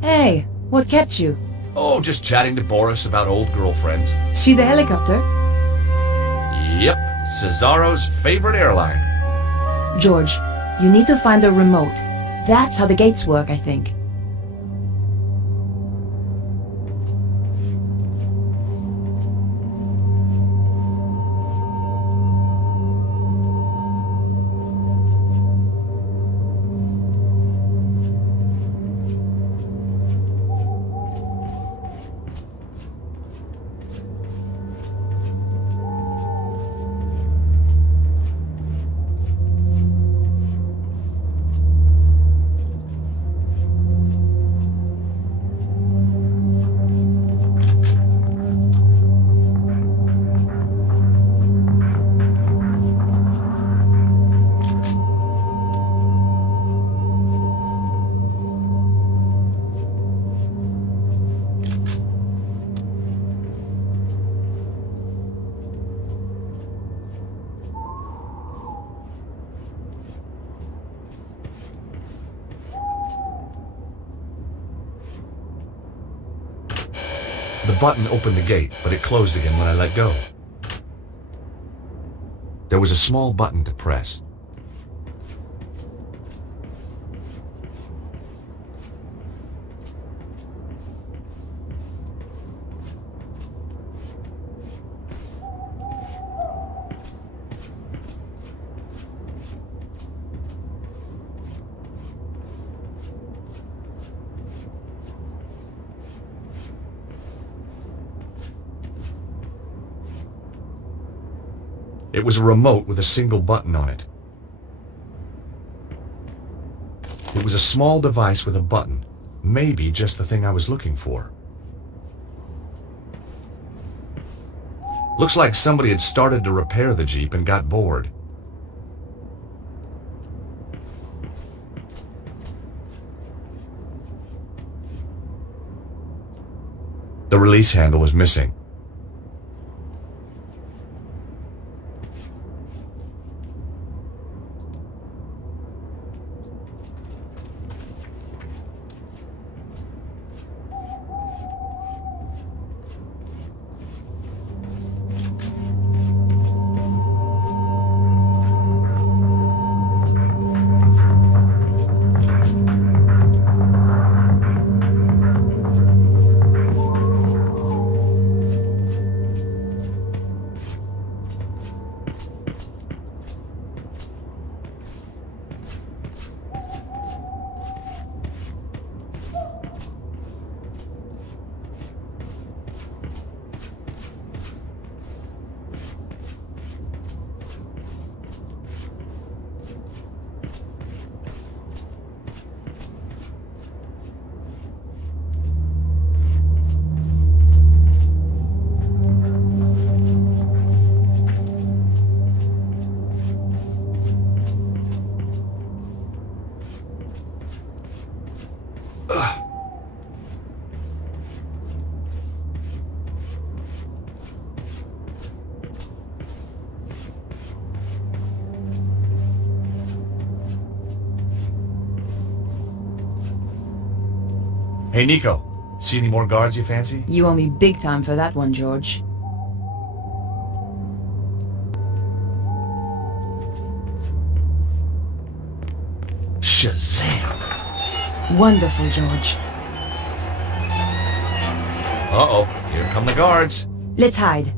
Hey, what kept you? Oh, just chatting to Boris about old girlfriends. See the helicopter? Yep, Cesaro's favorite airline. George, you need to find a remote. That's how the gates work, I think. The button opened the gate, but it closed again when I let go. There was a small button to press. It was a remote with a single button on it. It was a small device with a button. Maybe just the thing I was looking for. Looks like somebody had started to repair the Jeep and got bored. The release handle was missing. Hey, Nico. See any more guards you fancy? You owe me big time for that one, George. Shazam! Wonderful, George. Uh-oh, here come the guards. Let's hide.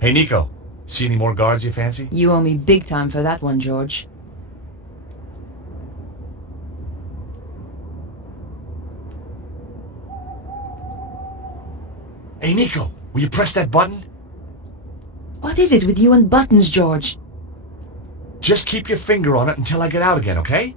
Hey, Nico. See any more guards you fancy? You owe me big time for that one, George. Hey, Nico. Will you press that button? What is it with you and buttons, George? Just keep your finger on it until I get out again, okay?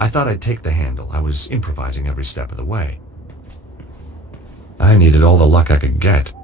I thought I'd take the handle. I was improvising every step of the way. I needed all the luck I could get.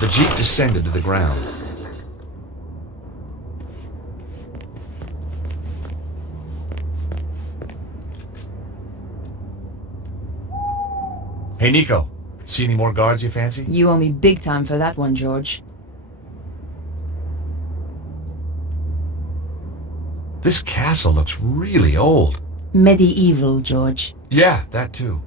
The Jeep descended to the ground. Hey, Nico. See any more guards you fancy? You owe me big time for that one, George. This castle looks really old. Medieval, George. Yeah, that too.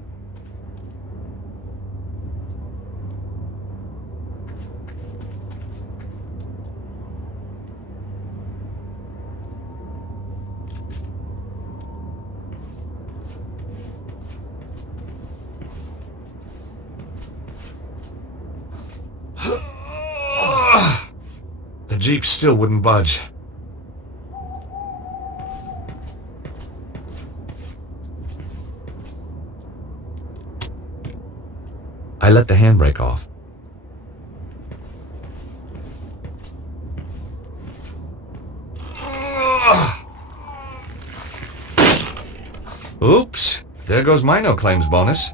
The Jeep still wouldn't budge. I let the handbrake off. Oops, there goes my no claims bonus.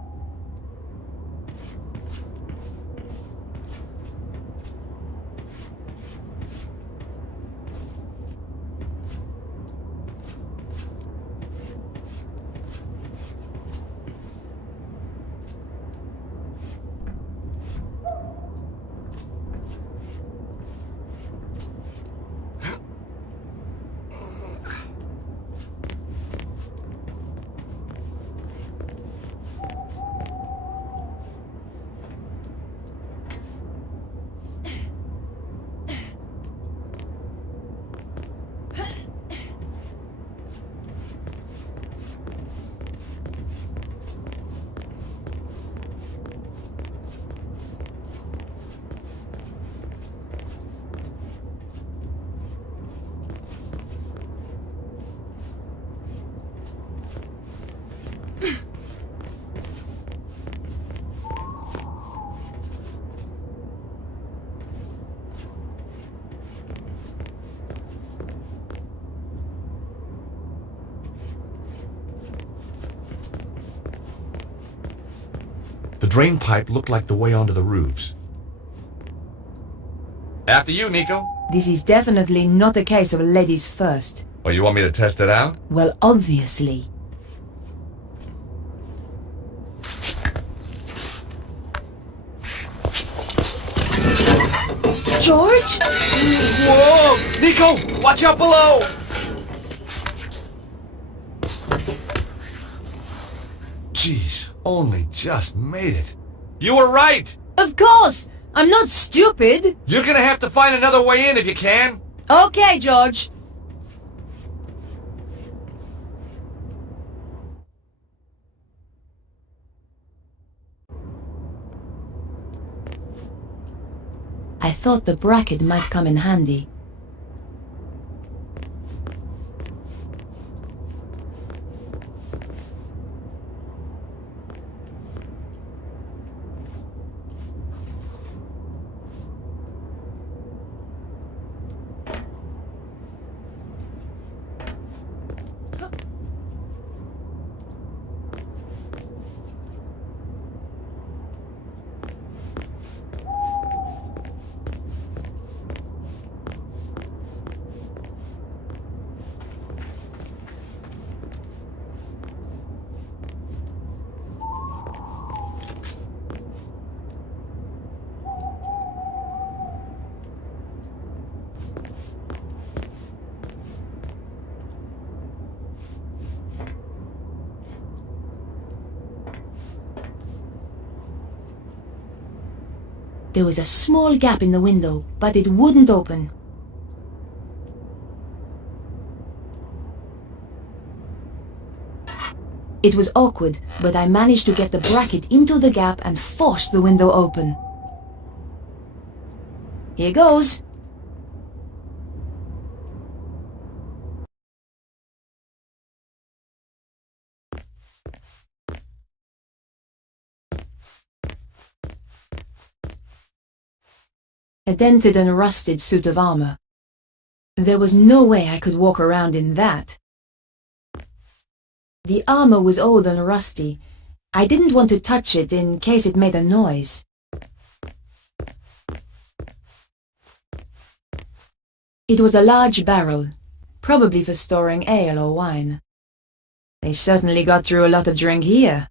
The drain pipe looked like the way onto the roofs. After you, Nico. This is definitely not a case of ladies first. Well, you want me to test it out? Well, obviously. George? Whoa! Nico! Watch out below! Jeez, only just made it. You were right! Of course! I'm not stupid! You're gonna have to find another way in if you can. Okay, George. I thought the bracket might come in handy. There was a small gap in the window, but it wouldn't open. It was awkward, but I managed to get the bracket into the gap and force the window open. Here goes. A dented and rusted suit of armor. There was no way I could walk around in that. The armor was old and rusty. I didn't want to touch it in case it made a noise. It was a large barrel, probably for storing ale or wine. They certainly got through a lot of drink here.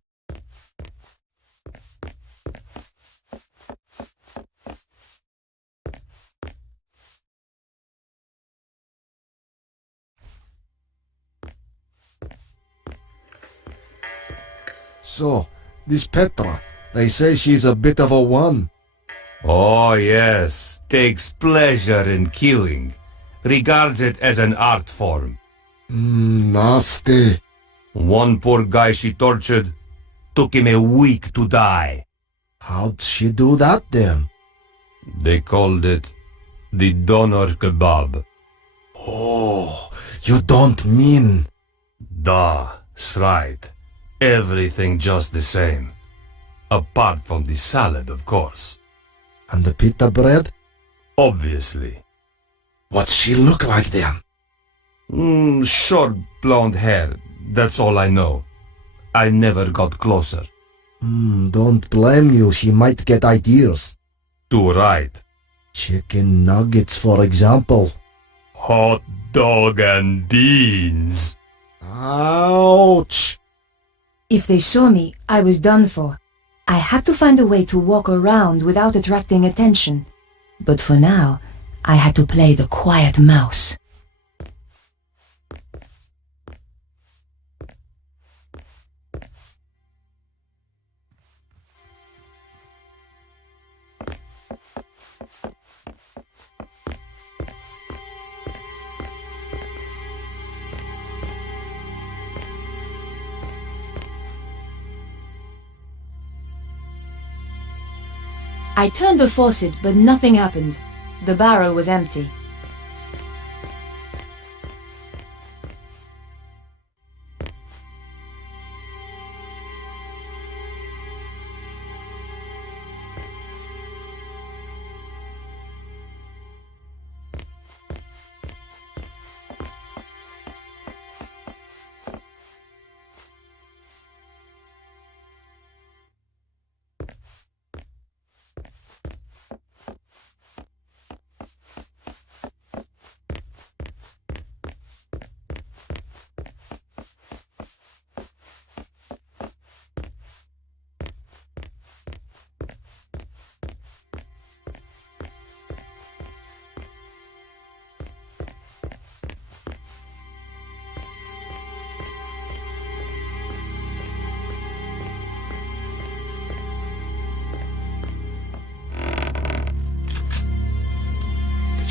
So, this Petra, they say she's a bit of a one. Oh yes, takes pleasure in killing. Regards it as an art form. Nasty. One poor guy she tortured, took him a week to die. How'd she do that then? They called it the doner kebab. Oh, you don't mean... That's right. Everything just the same. Apart from the salad, of course. And the pita bread? Obviously. What's she look like then? Short blonde hair, that's all I know. I never got closer. Don't blame you, she might get ideas. Too right. Chicken nuggets, for example. Hot dog and beans. Ouch! If they saw me, I was done for. I had to find a way to walk around without attracting attention. But for now, I had to play the quiet mouse. I turned the faucet, but nothing happened. The barrel was empty.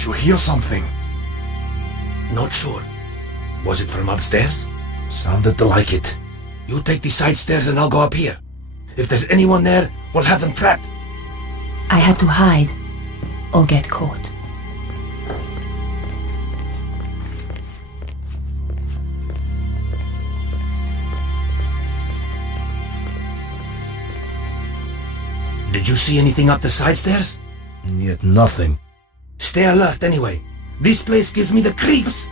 you hear something? Not sure. Was it from upstairs? Sounded like it. You take the side stairs and I'll go up here. If there's anyone there, we'll have them trapped. I had to hide or get caught. Did you see anything up the side stairs? Yet nothing. Stay alert anyway. This place gives me the creeps.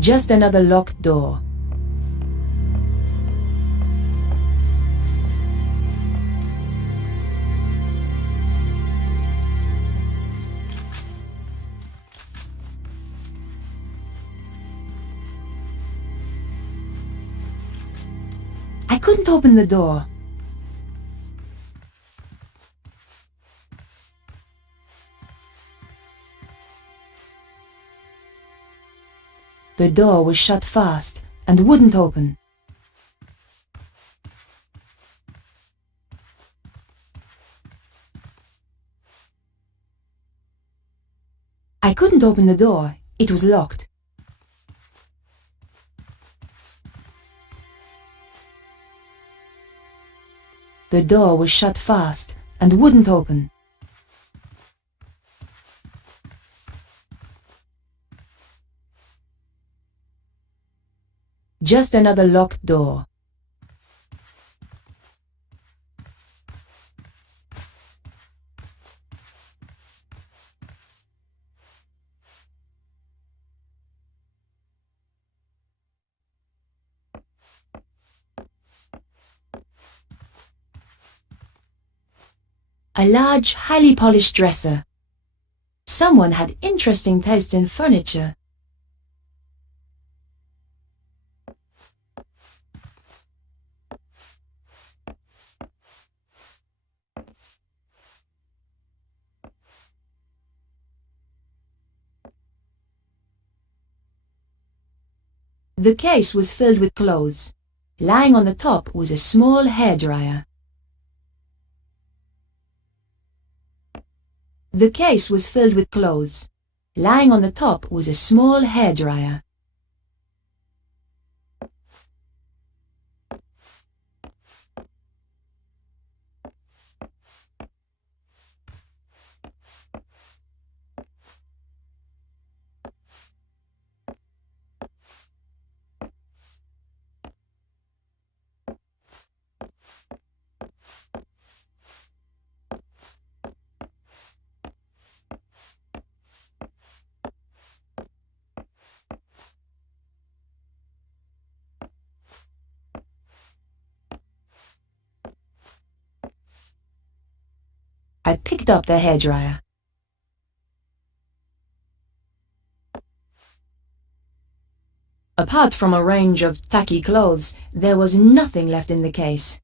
Just another locked door. I couldn't open the door. The door was shut fast and wouldn't open. I couldn't open the door. It was locked. The door was shut fast and wouldn't open. Just another locked door. A large, highly polished dresser. Someone had interesting taste in furniture. The case was filled with clothes. Lying on the top was a small hairdryer. The case was filled with clothes. Lying on the top was a small hairdryer. I picked up the hairdryer. Apart from a range of tacky clothes, there was nothing left in the case.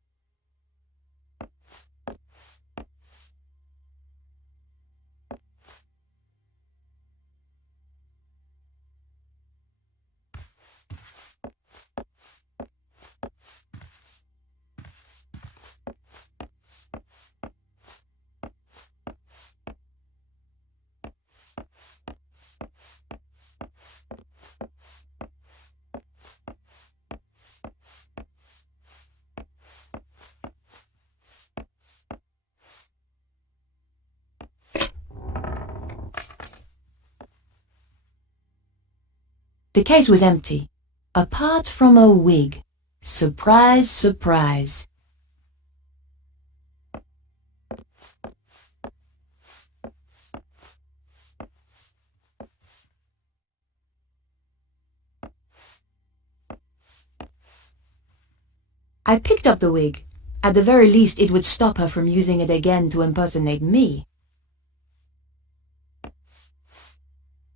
The case was empty, apart from a wig. Surprise, surprise. I picked up the wig. At the very least, it would stop her from using it again to impersonate me.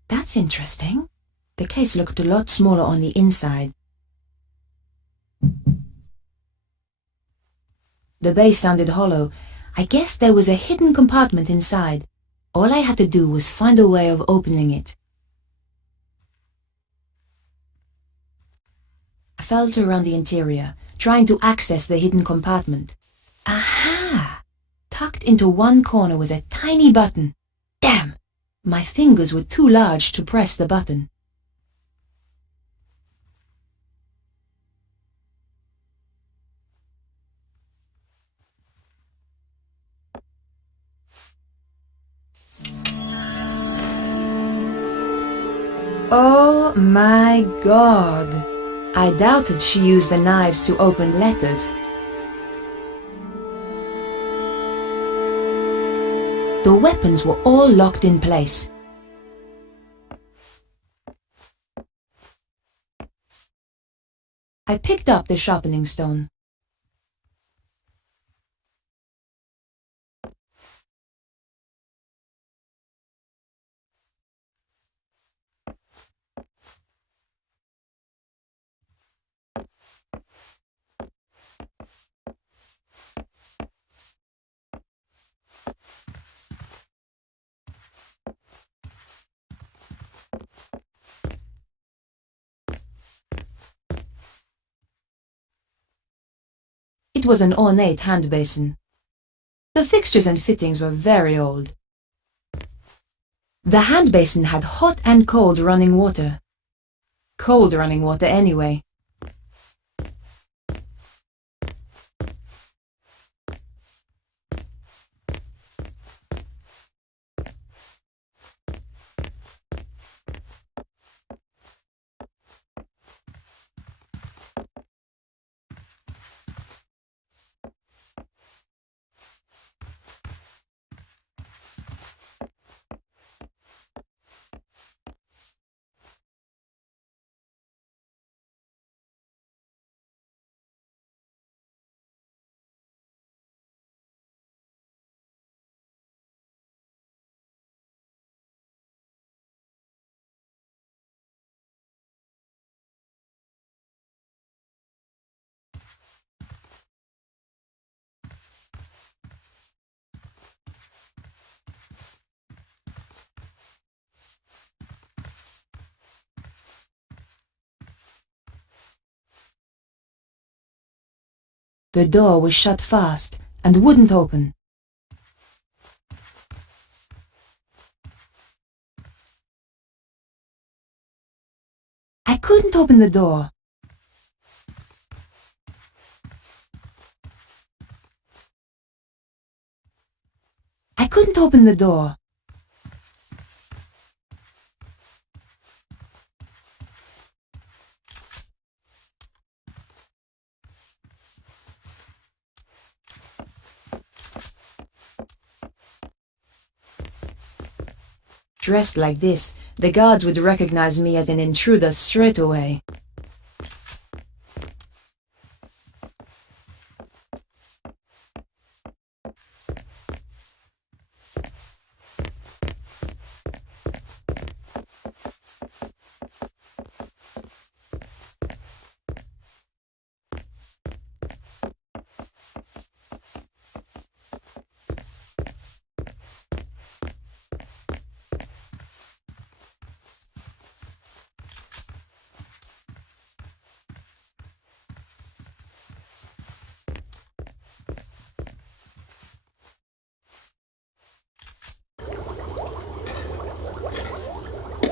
That's interesting. The case looked a lot smaller on the inside. The base sounded hollow. I guess there was a hidden compartment inside. All I had to do was find a way of opening it. I felt around the interior, trying to access the hidden compartment. Aha! Tucked into one corner was a tiny button. Damn! My fingers were too large to press the button. Oh my God! I doubted she used the knives to open letters. The weapons were all locked in place. I picked up the sharpening stone. It was an ornate hand basin. The fixtures and fittings were very old. The hand basin had hot and cold running water. Cold running water anyway. The door was shut fast and wouldn't open. I couldn't open the door. I couldn't open the door. Dressed like this, the guards would recognize me as an intruder straight away.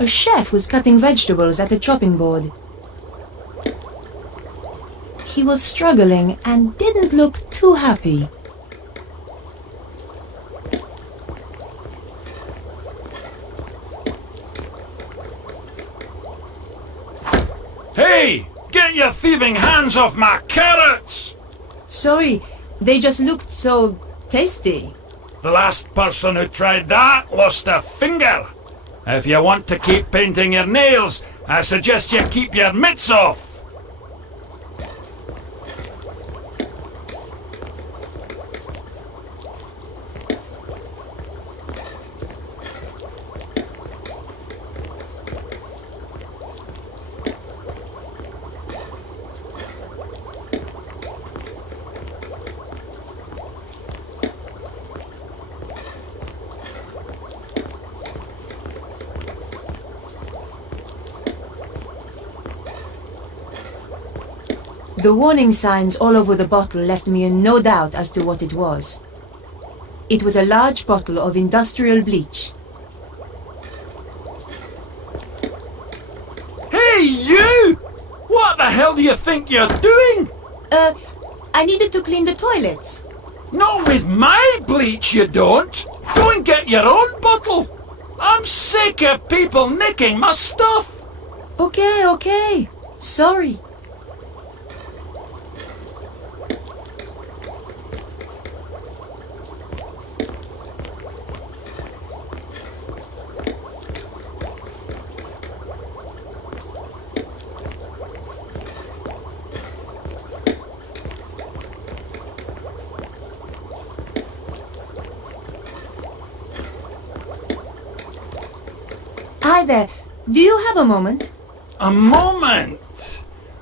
A chef was cutting vegetables at a chopping board. He was struggling and didn't look too happy. Hey! Get your thieving hands off my carrots! Sorry, they just looked so tasty. The last person who tried that lost a finger. If you want to keep painting your nails, I suggest you keep your mitts off. The warning signs all over the bottle left me in no doubt as to what it was. It was a large bottle of industrial bleach. Hey, you! What the hell do you think you're doing? I needed to clean the toilets. Not with my bleach, you don't. Go and get your own bottle. I'm sick of people nicking my stuff. Okay. Sorry. Hi there. Do you have a moment? A moment?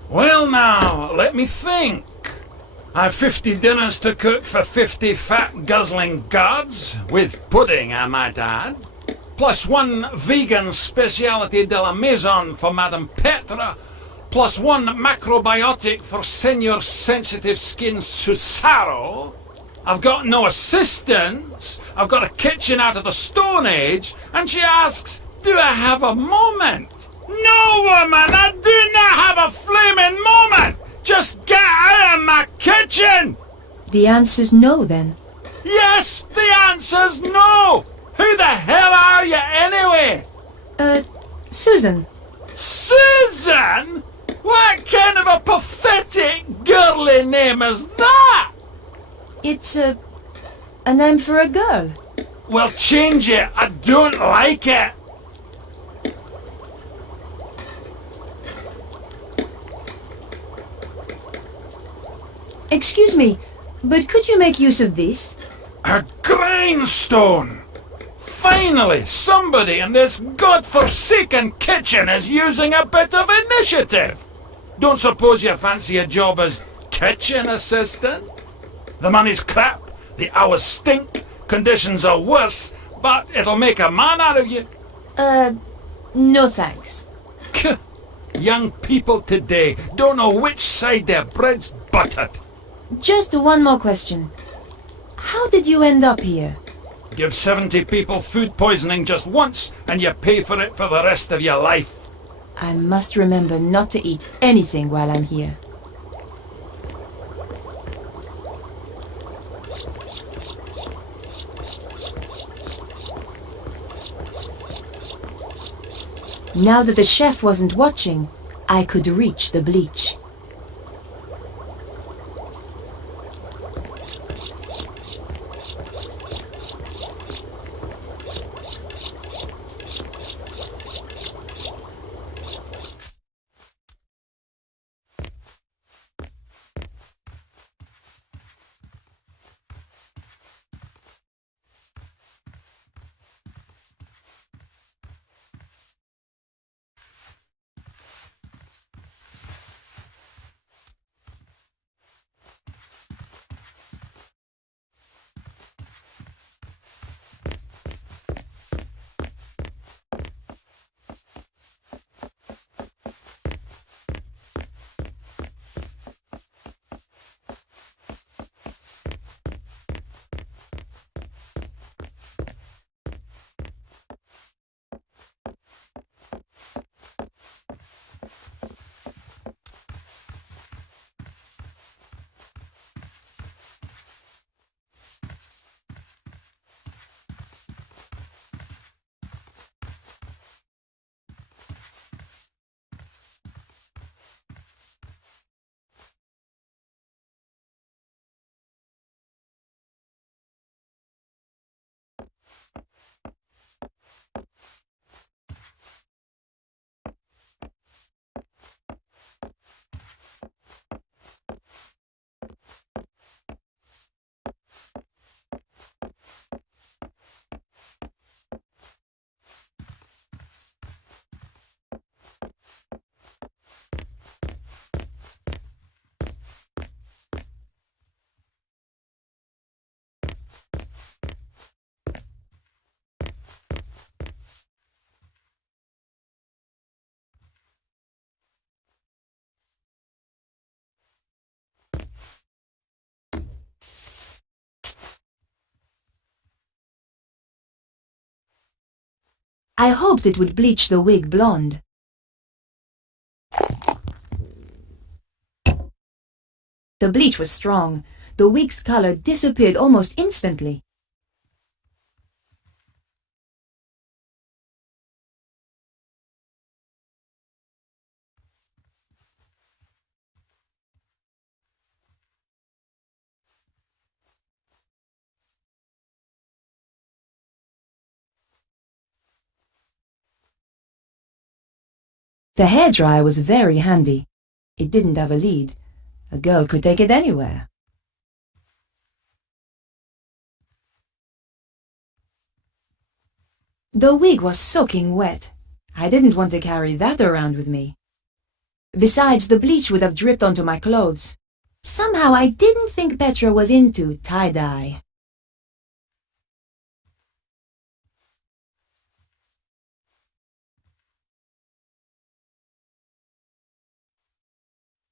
Well now, let me think. I've 50 dinners to cook for 50 fat guzzling gods, with pudding I might add, plus one vegan speciality de la maison for Madame Petra, plus one macrobiotic for Senor Sensitive Skin Susaro. I've got no assistants, I've got a kitchen out of the Stone Age, and she asks, do I have a moment? No, woman, I do not have a flaming moment! Just get out of my kitchen! The answer's no, then. Yes, the answer's no! Who the hell are you, anyway? Susan. Susan? What kind of a pathetic, girly name is that? It's a name for a girl. Well, change it. I don't like it. Excuse me, but could you make use of this? A grindstone! Finally, somebody in this godforsaken kitchen is using a bit of initiative! Don't suppose you fancy a job as kitchen assistant? The money's crap, the hours stink, conditions are worse, but it'll make a man out of you. No thanks. Young people today don't know which side their bread's buttered. Just one more question. How did you end up here? Give 70 people food poisoning just once, and you pay for it for the rest of your life. I must remember not to eat anything while I'm here. Now that the chef wasn't watching, I could reach the bleach. I hoped it would bleach the wig blonde. The bleach was strong. The wig's color disappeared almost instantly. The hairdryer was very handy. It didn't have a lead. A girl could take it anywhere. The wig was soaking wet. I didn't want to carry that around with me. Besides, the bleach would have dripped onto my clothes. Somehow I didn't think Petra was into tie-dye.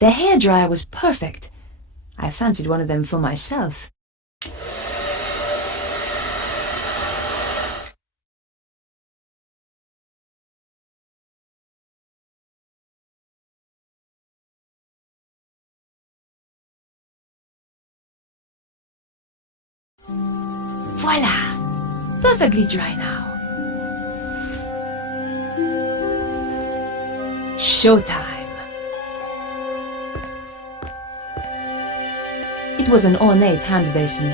The hairdryer was perfect. I fancied one of them for myself. Voila! Perfectly dry now. Showtime. It was an ornate hand basin.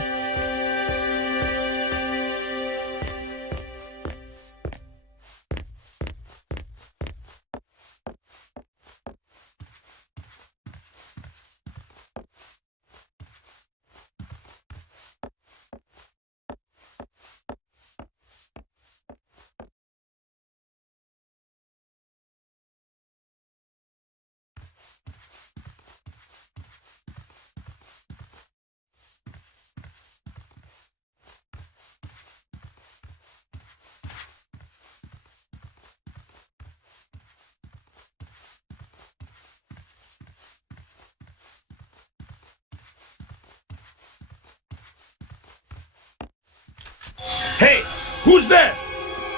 Hey, who's there?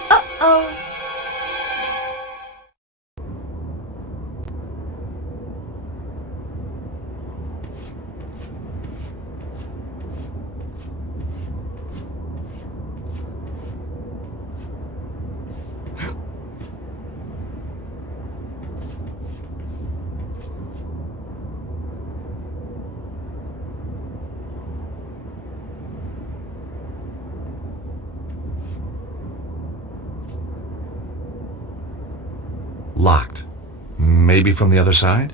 Uh-oh. Locked. Maybe from the other side?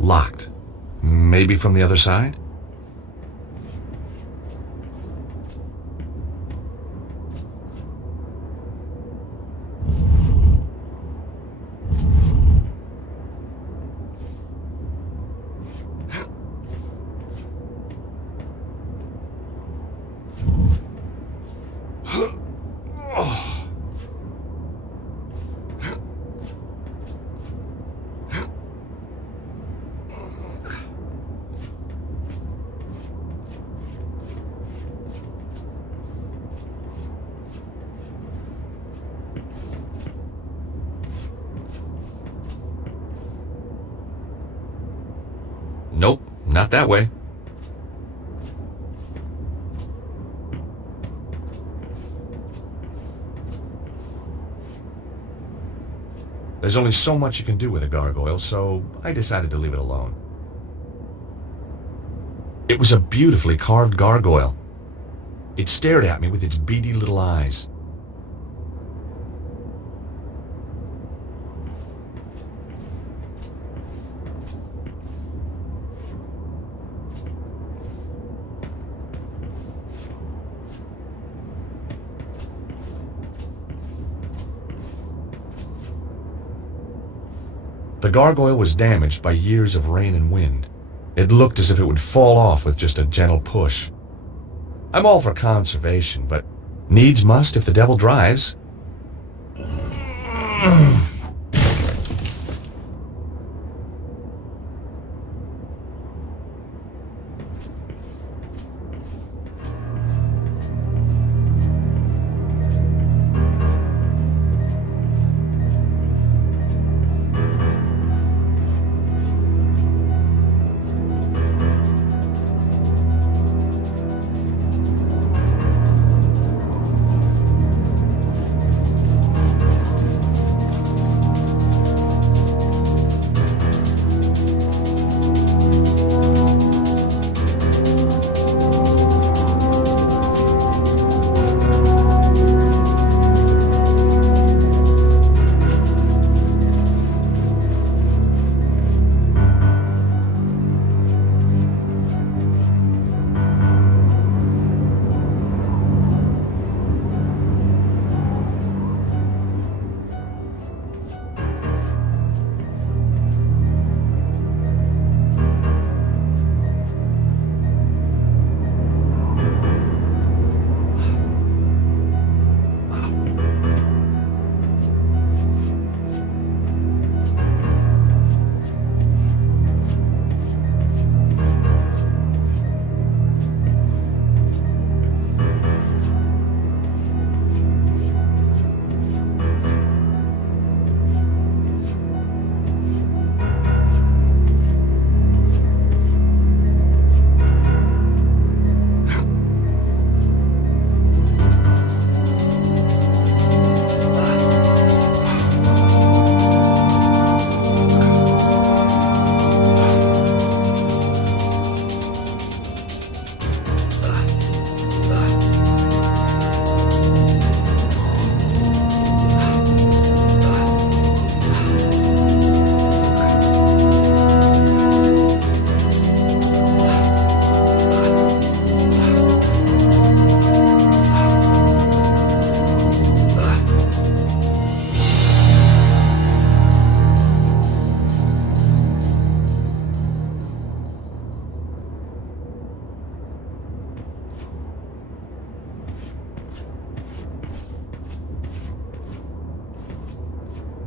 Locked. Maybe from the other side? Not that way. There's only so much you can do with a gargoyle, so I decided to leave it alone. It was a beautifully carved gargoyle. It stared at me with its beady little eyes. The gargoyle was damaged by years of rain and wind. It looked as if it would fall off with just a gentle push. I'm all for conservation, but needs must if the devil drives.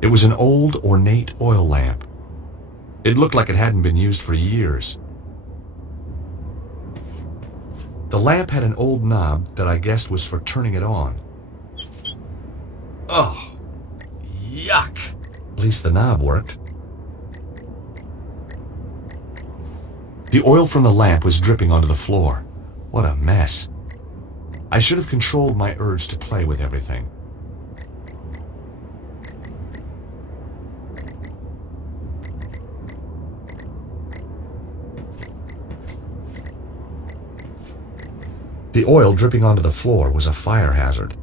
It was an old, ornate oil lamp. It looked like it hadn't been used for years. The lamp had an old knob that I guessed was for turning it on. Oh, yuck! At least the knob worked. The oil from the lamp was dripping onto the floor. What a mess. I should have controlled my urge to play with everything. The oil dripping onto the floor was a fire hazard.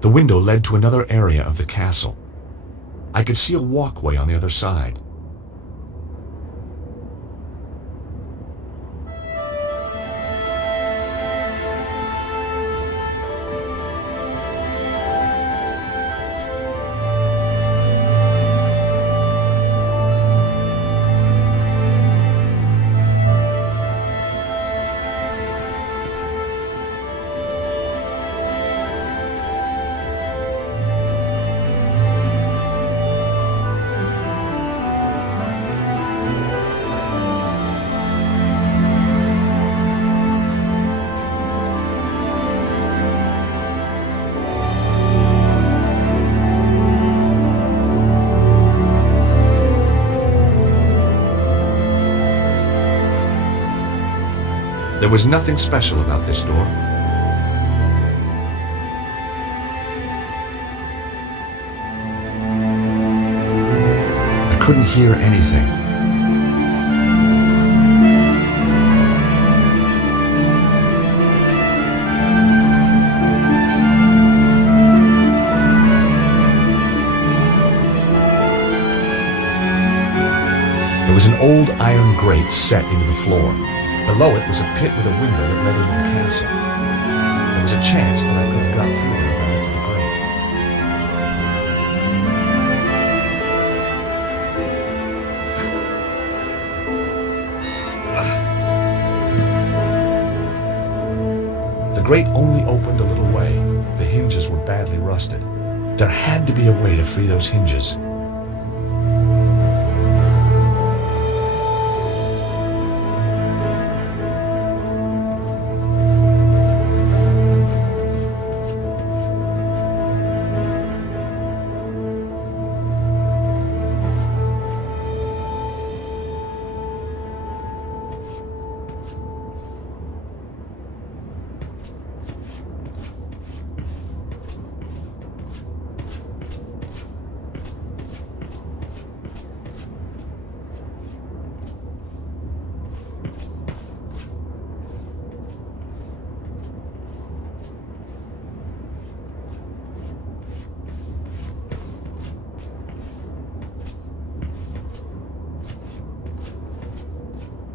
The window led to another area of the castle. I could see a walkway on the other side. There was nothing special about this door. I couldn't hear anything. There was an old iron grate set into the floor. Below it was a pit with a window that led into the castle. There was a chance that I could have got through there if I went to the grate. The grate only opened a little way. The hinges were badly rusted. There had to be a way to free those hinges.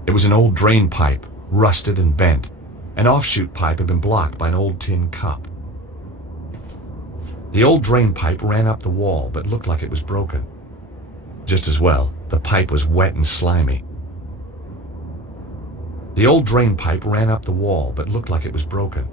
It was an old drain pipe, rusted and bent. An offshoot pipe had been blocked by an old tin cup. The old drain pipe ran up the wall, but looked like it was broken. Just as well, the pipe was wet and slimy. The old drain pipe ran up the wall, but looked like it was broken.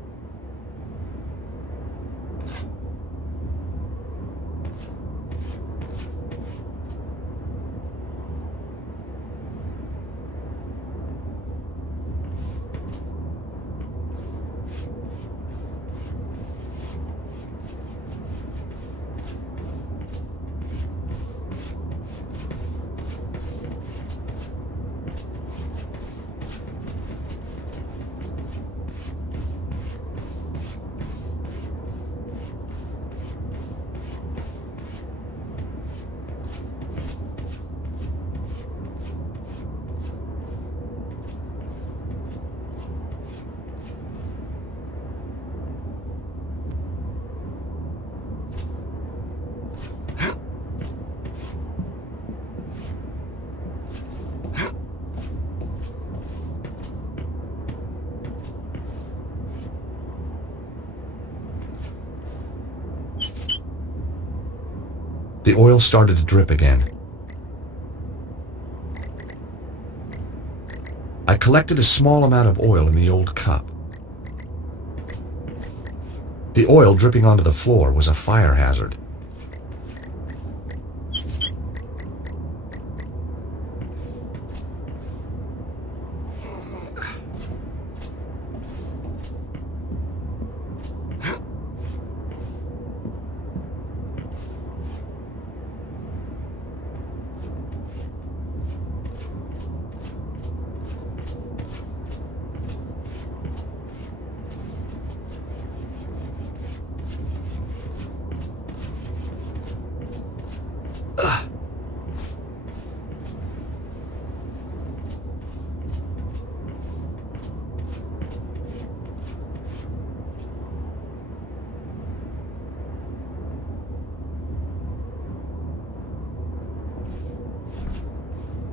The oil started to drip again. I collected a small amount of oil in the old cup. The oil dripping onto the floor was a fire hazard.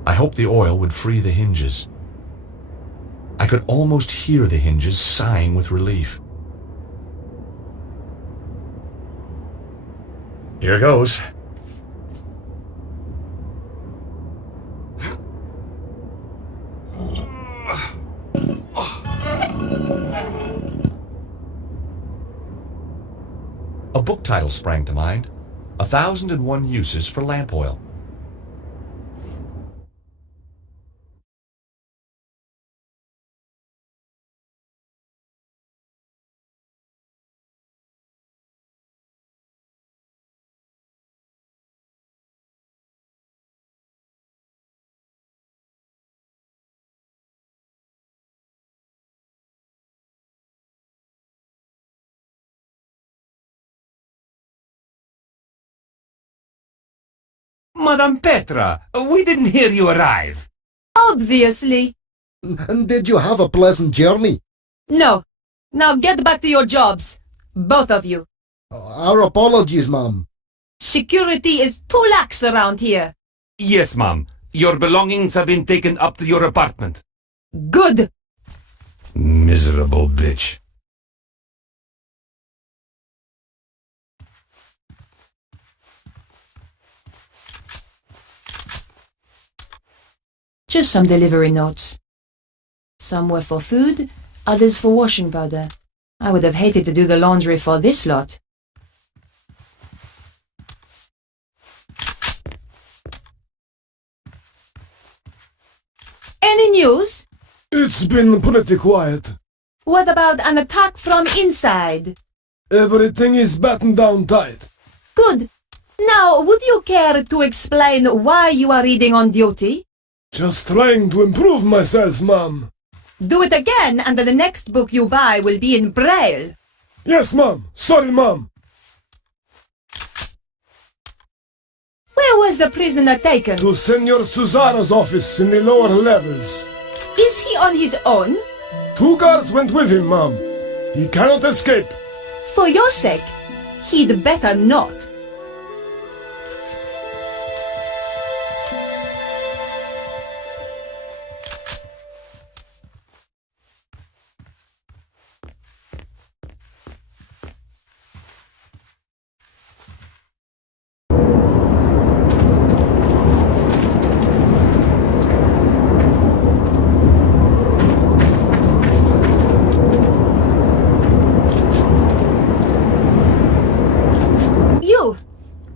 I hoped the oil would free the hinges. I could almost hear the hinges sighing with relief. Here goes. A book title sprang to mind. 1,001 Uses for Lamp Oil. Madame Petra, we didn't hear you arrive. Obviously. And did you have a pleasant journey? No. Now get back to your jobs. Both of you. Our apologies, ma'am. Security is too lax around here. Yes, ma'am. Your belongings have been taken up to your apartment. Good. Miserable bitch. Just some delivery notes. Some were for food, others for washing powder. I would have hated to do the laundry for this lot. Any news? It's been pretty quiet. What about an attack from inside? Everything is battened down tight. Good. Now, would you care to explain why you are reading on duty? Just trying to improve myself, ma'am. Do it again, and the next book you buy will be in Braille. Yes, ma'am. Sorry, ma'am. Where was the prisoner taken? To Senor Susano's office in the lower levels. Is he on his own? 2 guards went with him, ma'am. He cannot escape. For your sake, he'd better not.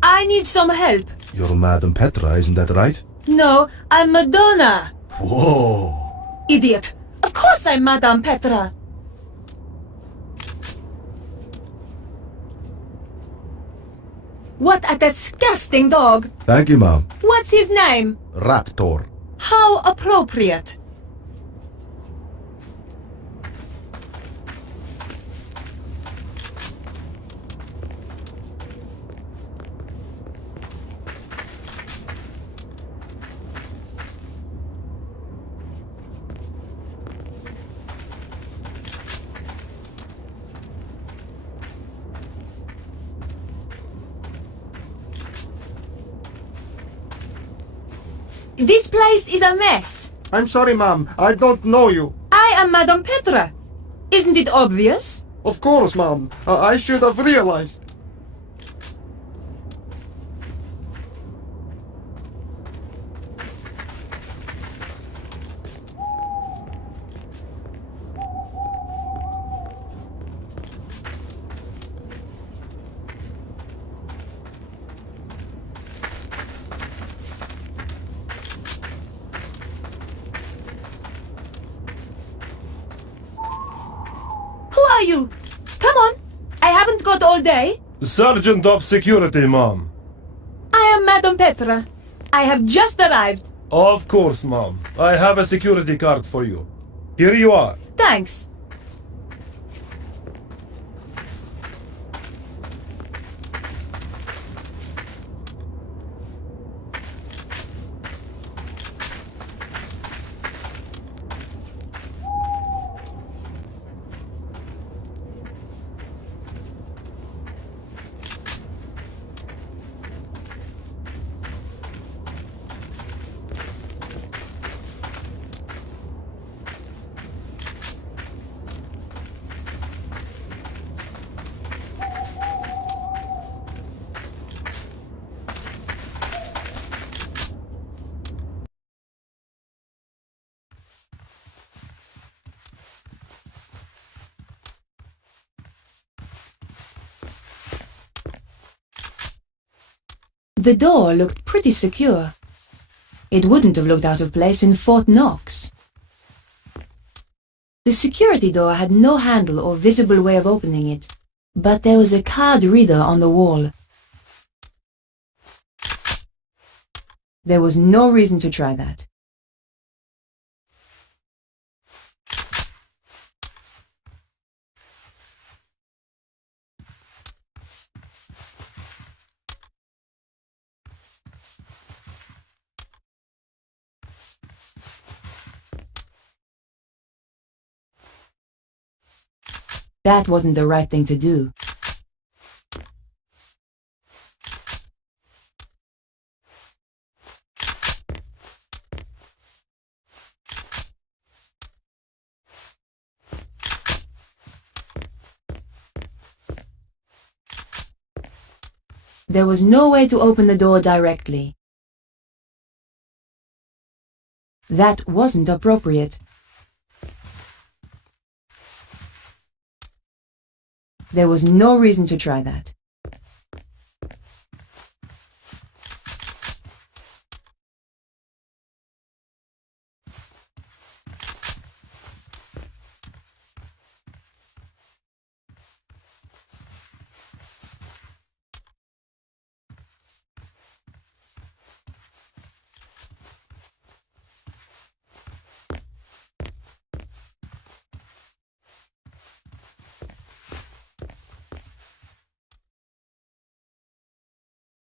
I need some help. You're Madame Petra, isn't that right? No, I'm Madonna. Whoa. Idiot. Of course I'm Madame Petra. What a disgusting dog. Thank you, ma'am. What's his name? Raptor. How appropriate. This place is a mess. I'm sorry, ma'am. I don't know you. I am Madame Petra. Isn't it obvious? Of course, ma'am. I should have realized. Who are you? Come on. I haven't got all day. Sergeant of Security, ma'am. I am Madame Petra. I have just arrived. Of course, ma'am. I have a security card for you. Here you are. Thanks. The door looked pretty secure. It wouldn't have looked out of place in Fort Knox. The security door had no handle or visible way of opening it, but there was a card reader on the wall. There was no reason to try that. That wasn't the right thing to do. There was no way to open the door directly. That wasn't appropriate. There was no reason to try that.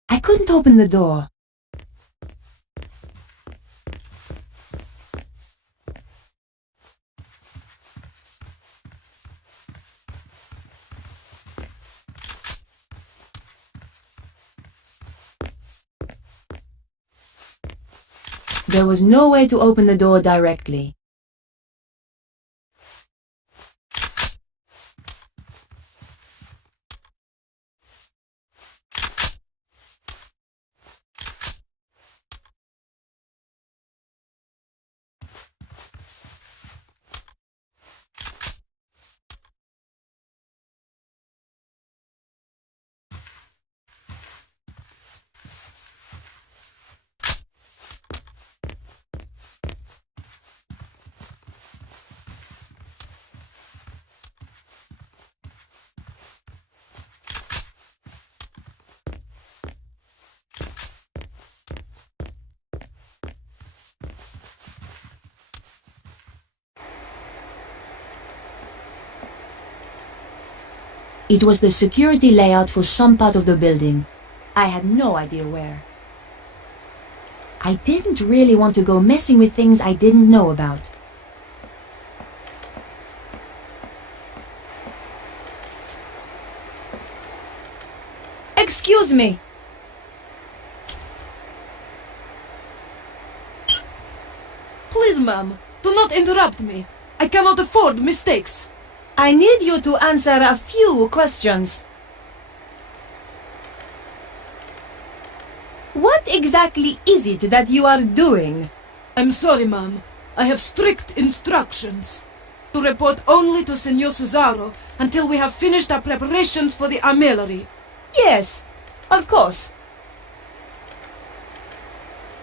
I couldn't open the door. There was no way to open the door directly. It was the security layout for some part of the building. I had no idea where. I didn't really want to go messing with things I didn't know about. Excuse me! Please, ma'am, do not interrupt me. I cannot afford mistakes. I need you to answer a few questions. What exactly is it that you are doing? I'm sorry, ma'am. I have strict instructions to report only to Senor Cesaro until we have finished our preparations for the armillery. Yes, of course.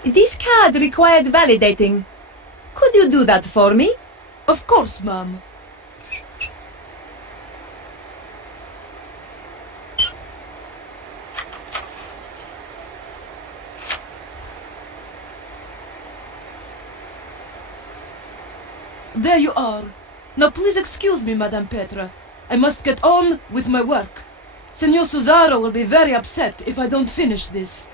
This card required validating. Could you do that for me? Of course, ma'am. There you are. Now please excuse me, Madame Petra. I must get on with my work. Senor Cesaro will be very upset if I don't finish this.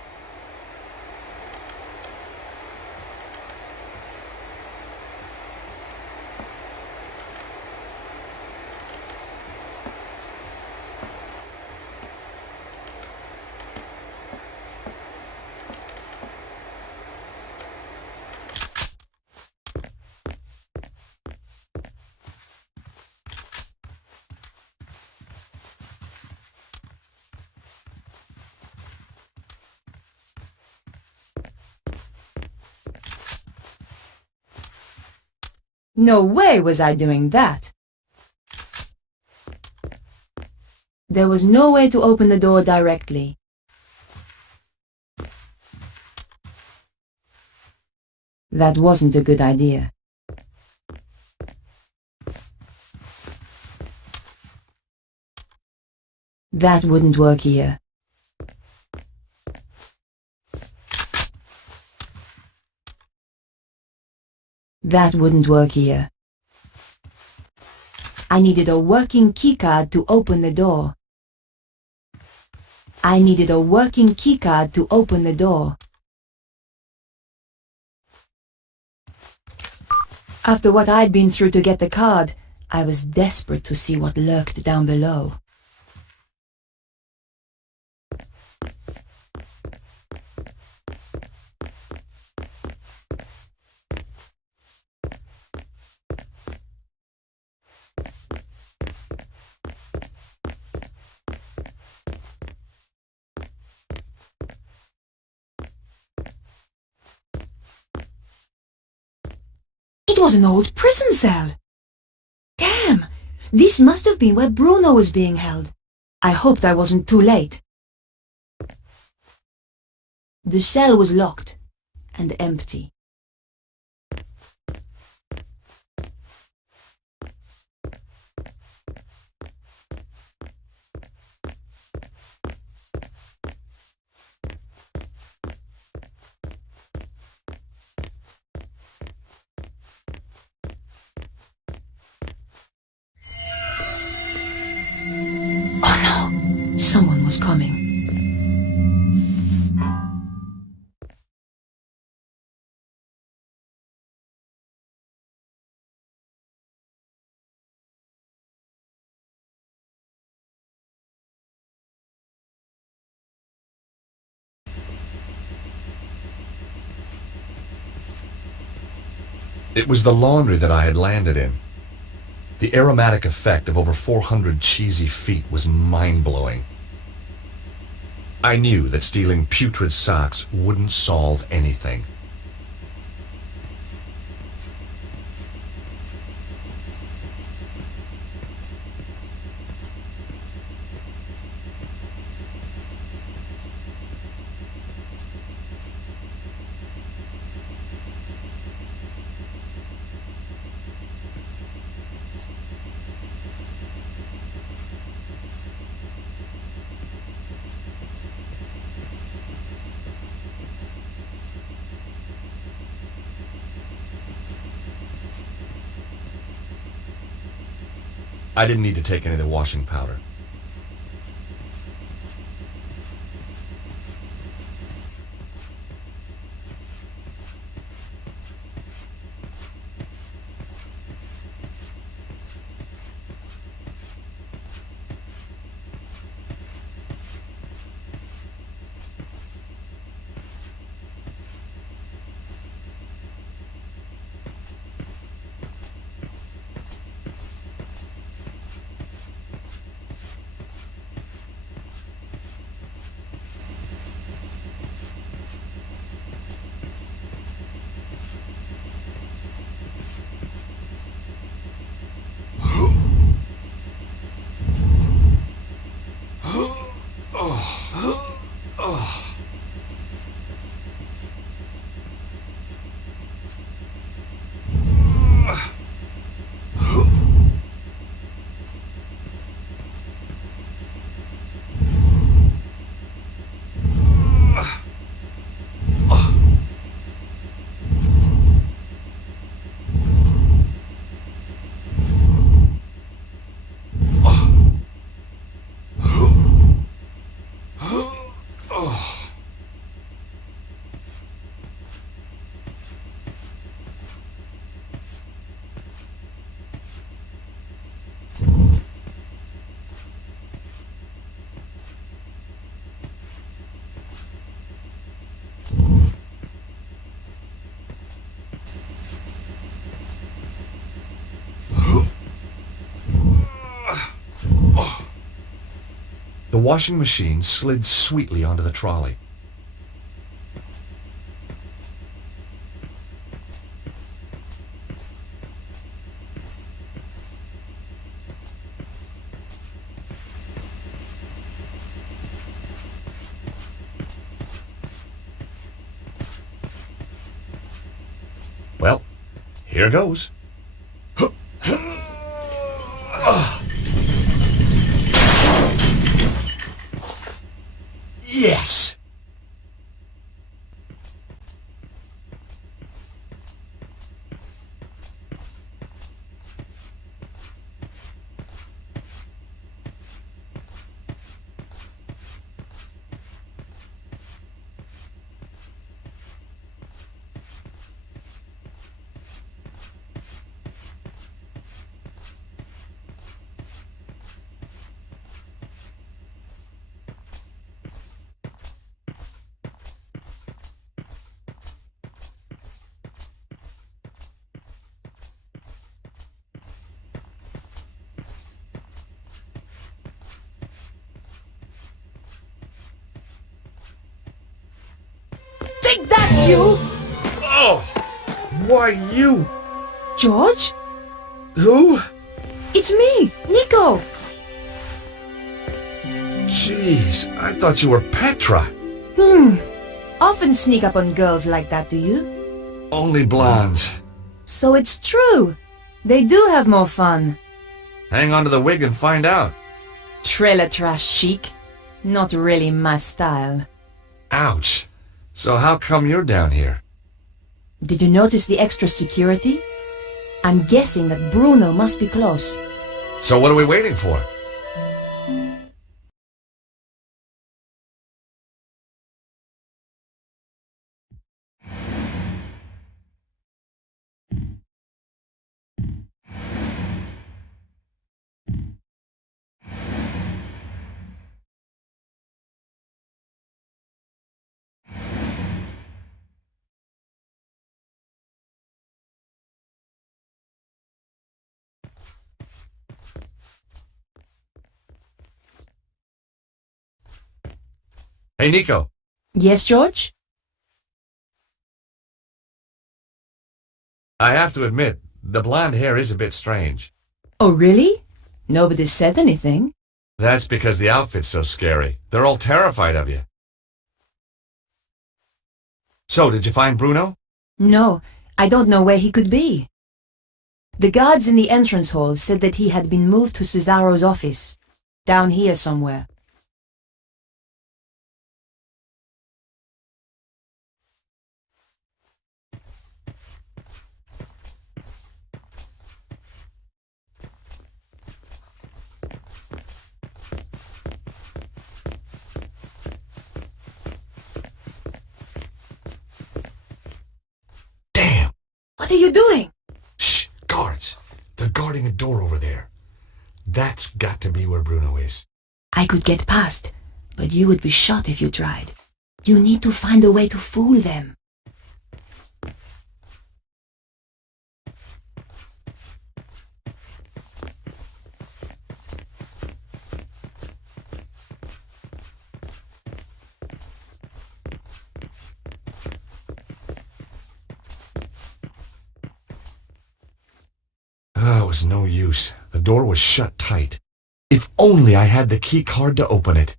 No way was I doing that. There was no way to open the door directly. That wasn't a good idea. That wouldn't work here. That wouldn't work here. I needed a working keycard to open the door. I needed a working keycard to open the door. After what I'd been through to get the card, I was desperate to see what lurked down below. It was an old prison cell. Damn! This must have been where Bruno was being held. I hoped I wasn't too late. The cell was locked and empty. Someone was coming. It was the laundry that I had landed in. The aromatic effect of over 400 cheesy feet was mind-blowing. I knew that stealing putrid socks wouldn't solve anything. I didn't need to take any of the washing powder. The washing machine slid sweetly onto the trolley. Well, here goes. Yes! Take that, you! Oh! Why you? George? Who? It's me, Nico! Jeez, I thought you were Petra. Often sneak up on girls like that, do you? Only blondes. So it's true. They do have more fun. Hang on to the wig and find out. Trailer trash chic. Not really my style. Ouch. So how come you're down here? Did you notice the extra security? I'm guessing that Bruno must be close. So what are we waiting for? Hey, Nico. Yes, George? I have to admit, the blonde hair is a bit strange. Oh, really? Nobody said anything. That's because the outfit's so scary. They're all terrified of you. So, did you find Bruno? No, I don't know where he could be. The guards in the entrance hall said that he had been moved to Cesaro's office. Down here somewhere. What are you doing? Shh! Guards! They're guarding a door over there. That's got to be where Bruno is. I could get past, but you would be shot if you tried. You need to find a way to fool them. It was no use. The door was shut tight. If only I had the key card to open it.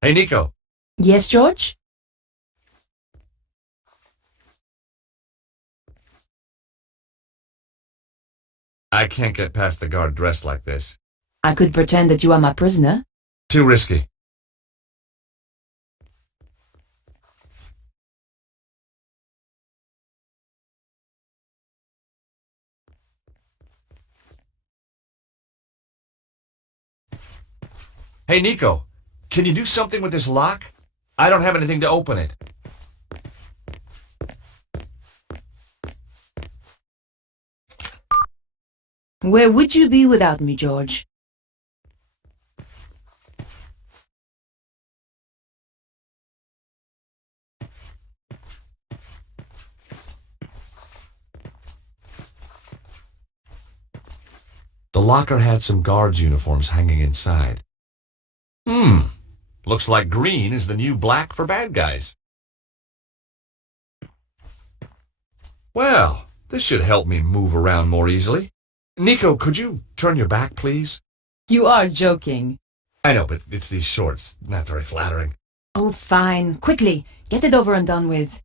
Hey, Nico. Yes, George? I can't get past the guard dressed like this. I could pretend that you are my prisoner. Too risky. Hey, Nico, can you do something with this lock? I don't have anything to open it. Where would you be without me, George? The locker had some guards' uniforms hanging inside. Looks like green is the new black for bad guys. Well, this should help me move around more easily. Nico, could you turn your back, please? You are joking. I know, but it's these shorts. Not very flattering. Oh, fine. Quickly, get it over and done with.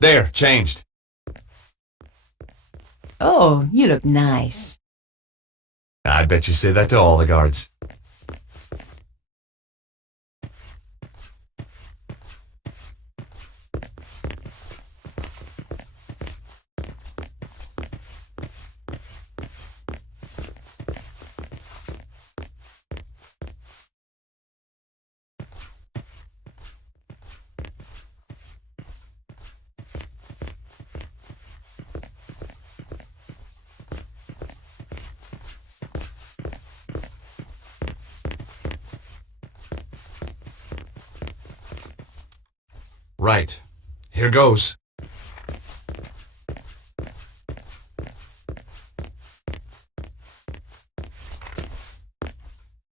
There, changed. Oh, you look nice. I bet you say that to all the guards. Right. Here goes.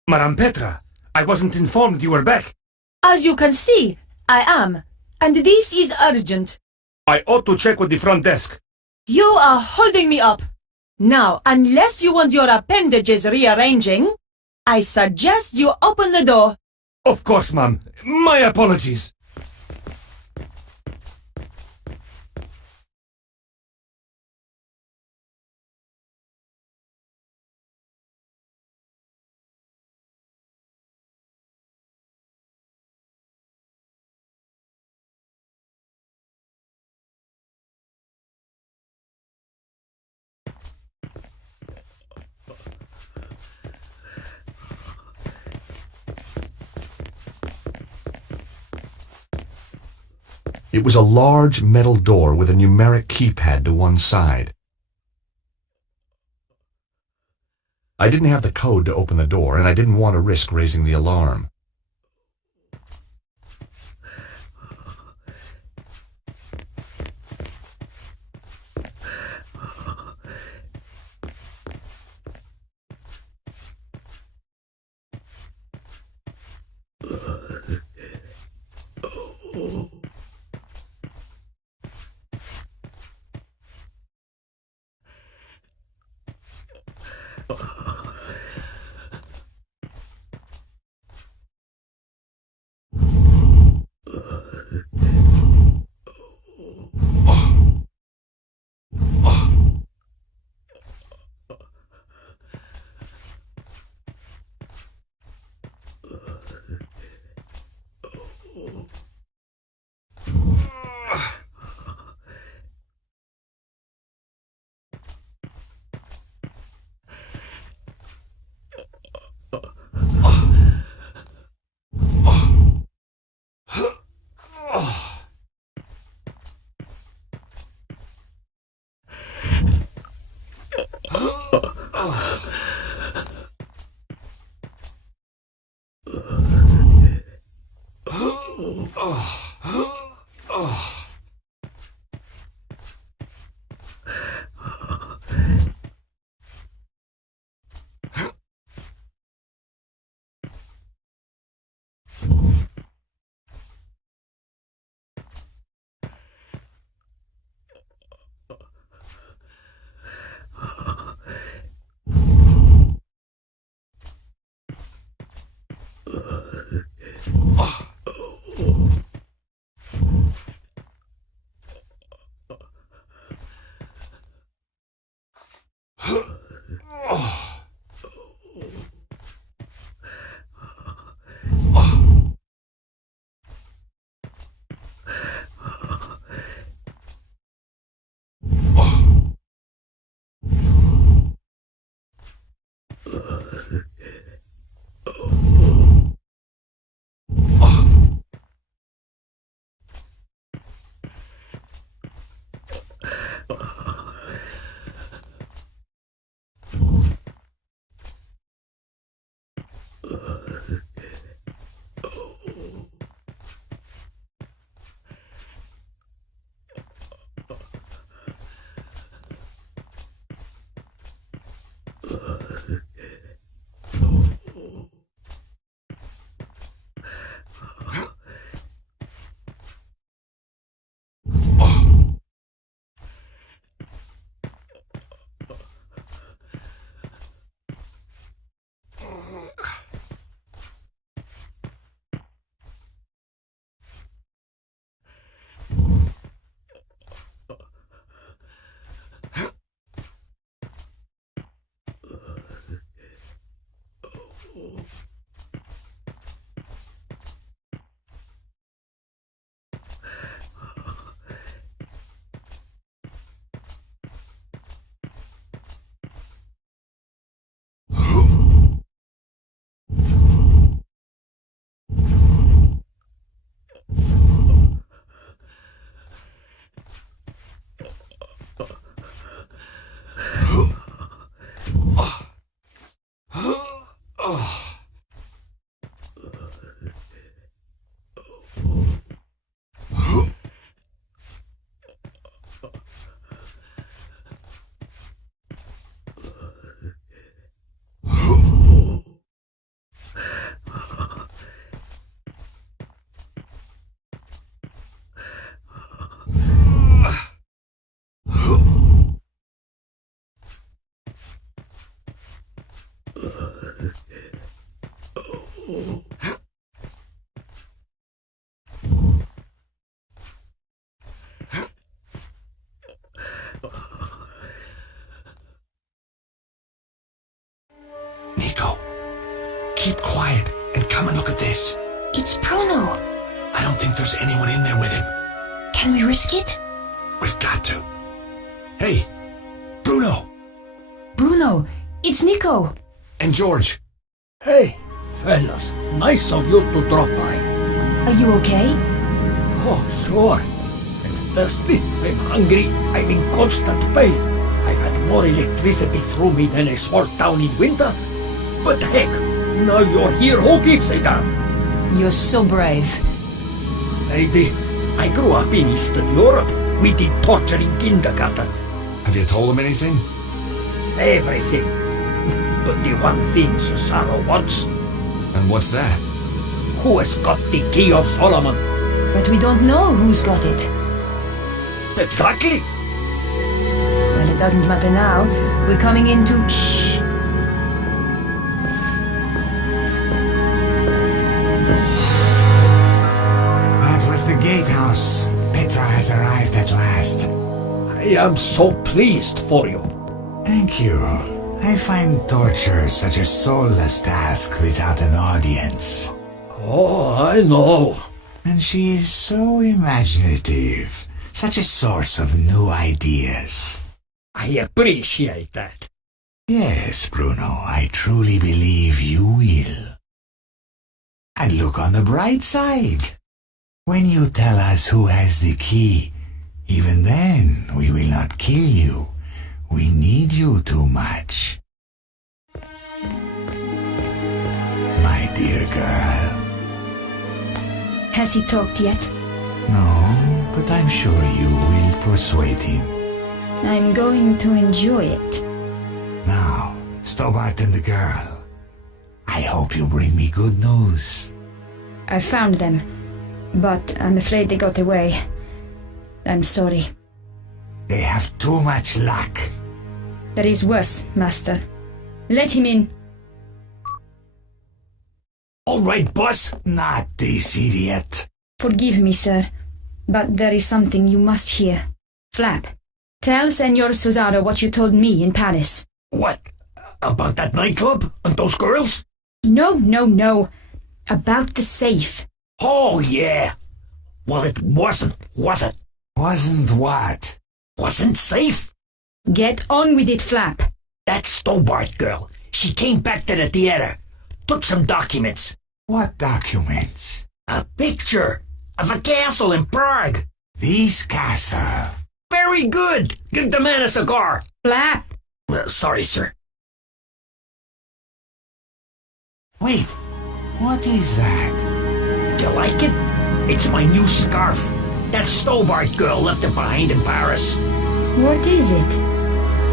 Madame Petra, I wasn't informed you were back. As you can see, I am. And this is urgent. I ought to check with the front desk. You are holding me up. Now, unless you want your appendages rearranging, I suggest you open the door. Of course, ma'am. My apologies. It was a large metal door with a numeric keypad to one side. I didn't have the code to open the door, and I didn't want to risk raising the alarm. Nico, keep quiet and come and look at this. It's Bruno. I don't think there's anyone in there with him. Can we risk it? We've got to. Hey, Bruno! Bruno, it's Nico. And George. Hey, fellas, nice of you to drop by. Are you okay? Oh, sure. I'm thirsty, I'm hungry, I'm in constant pain. I've had more electricity through me than a small town in winter. But heck, now you're here, who gives a damn? You're so brave. Lady, I grew up in Eastern Europe. We did torture in kindergarten. Have you told him anything? Everything. But the one thing Cesaro wants. And what's that? Who has got the Key of Solomon? But we don't know who's got it. Exactly. Well, it doesn't matter now. We're coming into... Shh. That was the gatehouse. Petra has arrived at last. I am so pleased for you. Thank you. I find torture such a soulless task without an audience. Oh, I know. And she is so imaginative. Such a source of new ideas. I appreciate that. Yes, Bruno, I truly believe you will. And look on the bright side. When you tell us who has the key, even then we will not kill you. We need you too much. My dear girl. Has he talked yet? No, but I'm sure you will persuade him. I'm going to enjoy it. Now, Stobart and the girl. I hope you bring me good news. I found them, but I'm afraid they got away. I'm sorry. They have too much luck. There is worse, Master. Let him in. All right, boss. Not this idiot. Forgive me, sir, but there is something you must hear. Flap, tell Senor Cesaro what you told me in Paris. What? About that nightclub and those girls? No. About the safe. Oh, yeah. Well, it wasn't, was it? Wasn't what? Wasn't safe? Get on with it, Flap. That Stobart girl, she came back to the theater, took some documents. What documents? A picture of a castle in Prague. This castle. Very good. Give the man a cigar. Flap. Sorry, sir. Wait, what is that? You like it? It's my new scarf. That Stobart girl left it behind in Paris. What is it?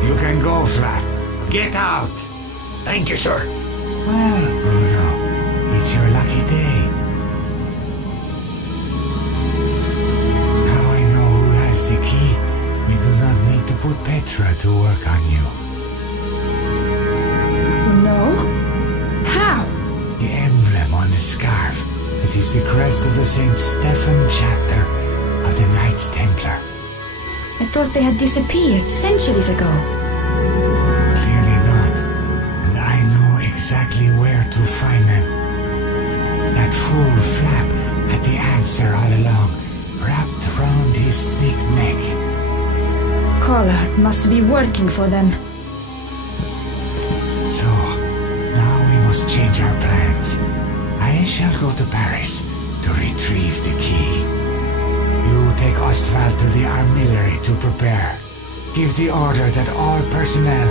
You can go, Flap. Get out. Thank you, sir. Well, Bruno, it's your lucky day. Now I know who has the key. We do not need to put Petra to work on you. No? How? The emblem on the scarf. It is the crest of the St. Stephen chapter of the Knights Templar. I thought they had disappeared centuries ago. Clearly not. And I know exactly where to find them. That fool Flap had the answer all along, wrapped round his thick neck. Collard must be working for them. So, now we must change our plans. I shall go to Paris to retrieve the key. You take Ostwald to the armillery to prepare. Give the order that all personnel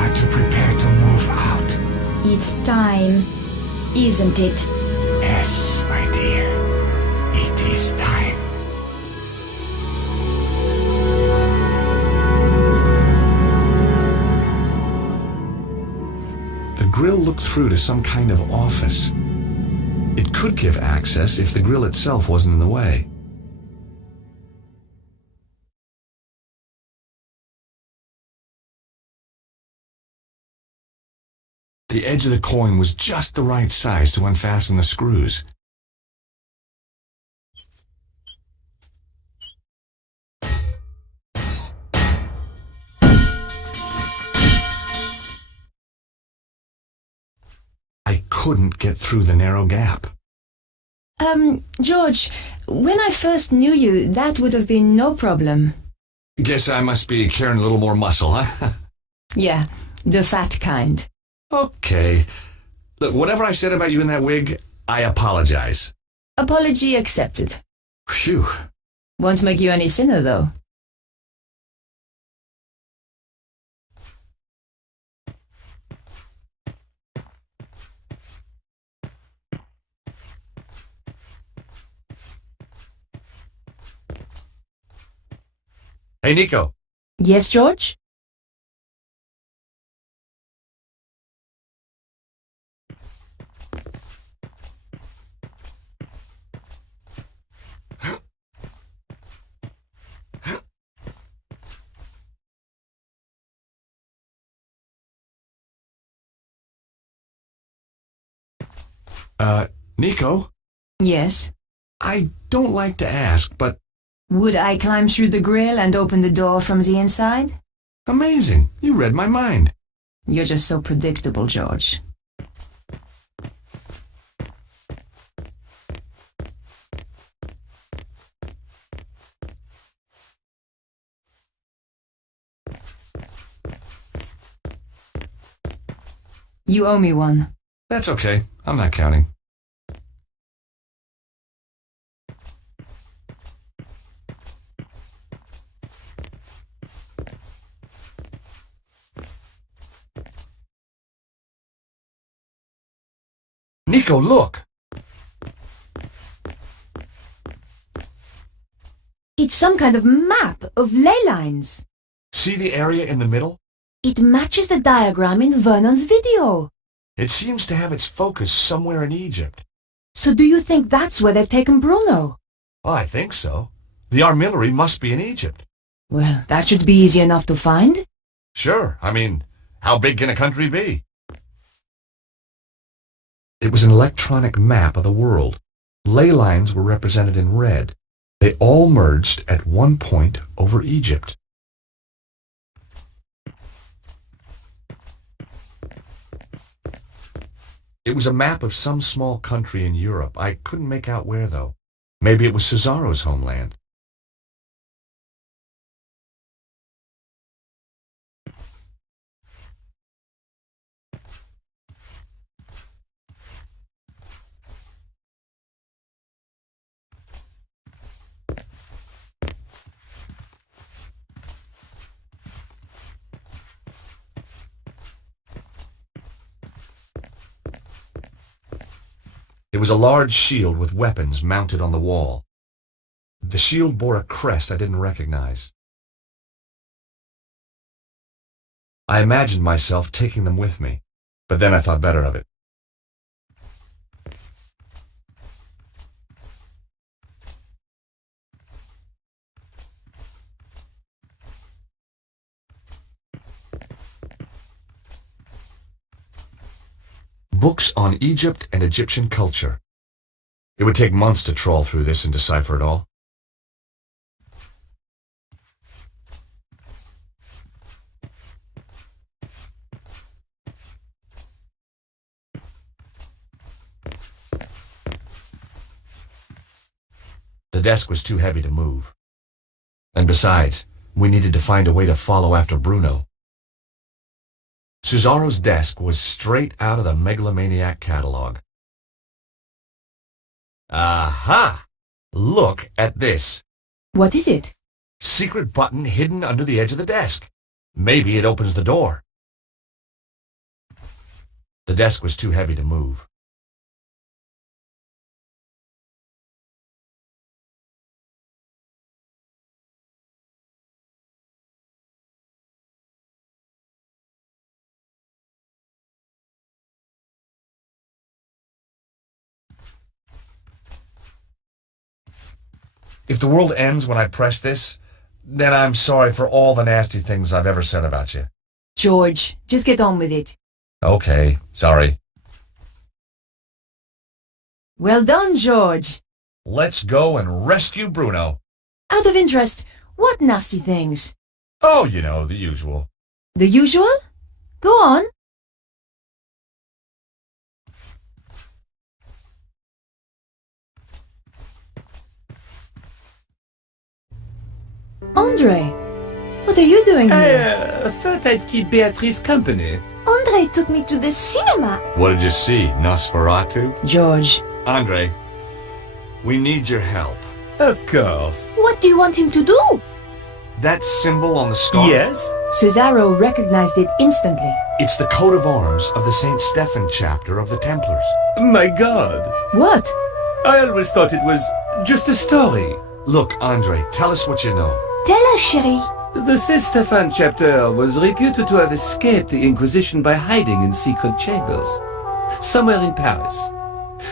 are to prepare to move out. It's time, isn't it? Yes, my dear. It is time. The grill looked through to some kind of office. It could give access if the grill itself wasn't in the way. The edge of the coin was just the right size to unfasten the screws. I couldn't get through the narrow gap. George, when I first knew you, that would have been no problem. Guess I must be carrying a little more muscle, huh? Yeah, the fat kind. Okay. Look, whatever I said about you in that wig, I apologize. Apology accepted. Phew. Won't make you any thinner, though. Hey, Nico. Yes, George? Nico? Yes? I don't like to ask, but... Would I climb through the grill and open the door from the inside? Amazing. You read my mind. You're just so predictable, George. You owe me one. That's okay. I'm not counting. Nico, look! It's some kind of map of ley lines. See the area in the middle? It matches the diagram in Vernon's video. It seems to have its focus somewhere in Egypt. So do you think that's where they've taken Bruno? Well, I think so. The armillary must be in Egypt. Well, that should be easy enough to find. Sure. I mean, how big can a country be? It was an electronic map of the world. Ley lines were represented in red. They all merged at one point over Egypt. It was a map of some small country in Europe. I couldn't make out where, though. Maybe it was Cesaro's homeland. It was a large shield with weapons mounted on the wall. The shield bore a crest I didn't recognize. I imagined myself taking them with me, but then I thought better of it. Books on Egypt and Egyptian culture. It would take months to trawl through this and decipher it all. The desk was too heavy to move. And besides, we needed to find a way to follow after Bruno. Cesaro's desk was straight out of the Megalomaniac catalog. Aha! Look at this. What is it? Secret button hidden under the edge of the desk. Maybe it opens the door. The desk was too heavy to move. If the world ends when I press this, then I'm sorry for all the nasty things I've ever said about you. George, just get on with it. Okay, sorry. Well done, George. Let's go and rescue Bruno. Out of interest, what nasty things? Oh, you know, the usual. The usual? Go on. Andre, what are you doing here? I thought I'd keep Beatrice company. Andre took me to the cinema. What did you see, Nosferatu? George. Andre, we need your help. Of course. What do you want him to do? That symbol on the scarf? Yes? Cesaro recognized it instantly. It's the coat of arms of the St. Stephen chapter of the Templars. My God. What? I always thought it was just a story. Look, Andre, tell us what you know. Tell us, chérie. The St. Stephen chapter was reputed to have escaped the Inquisition by hiding in secret chambers, somewhere in Paris.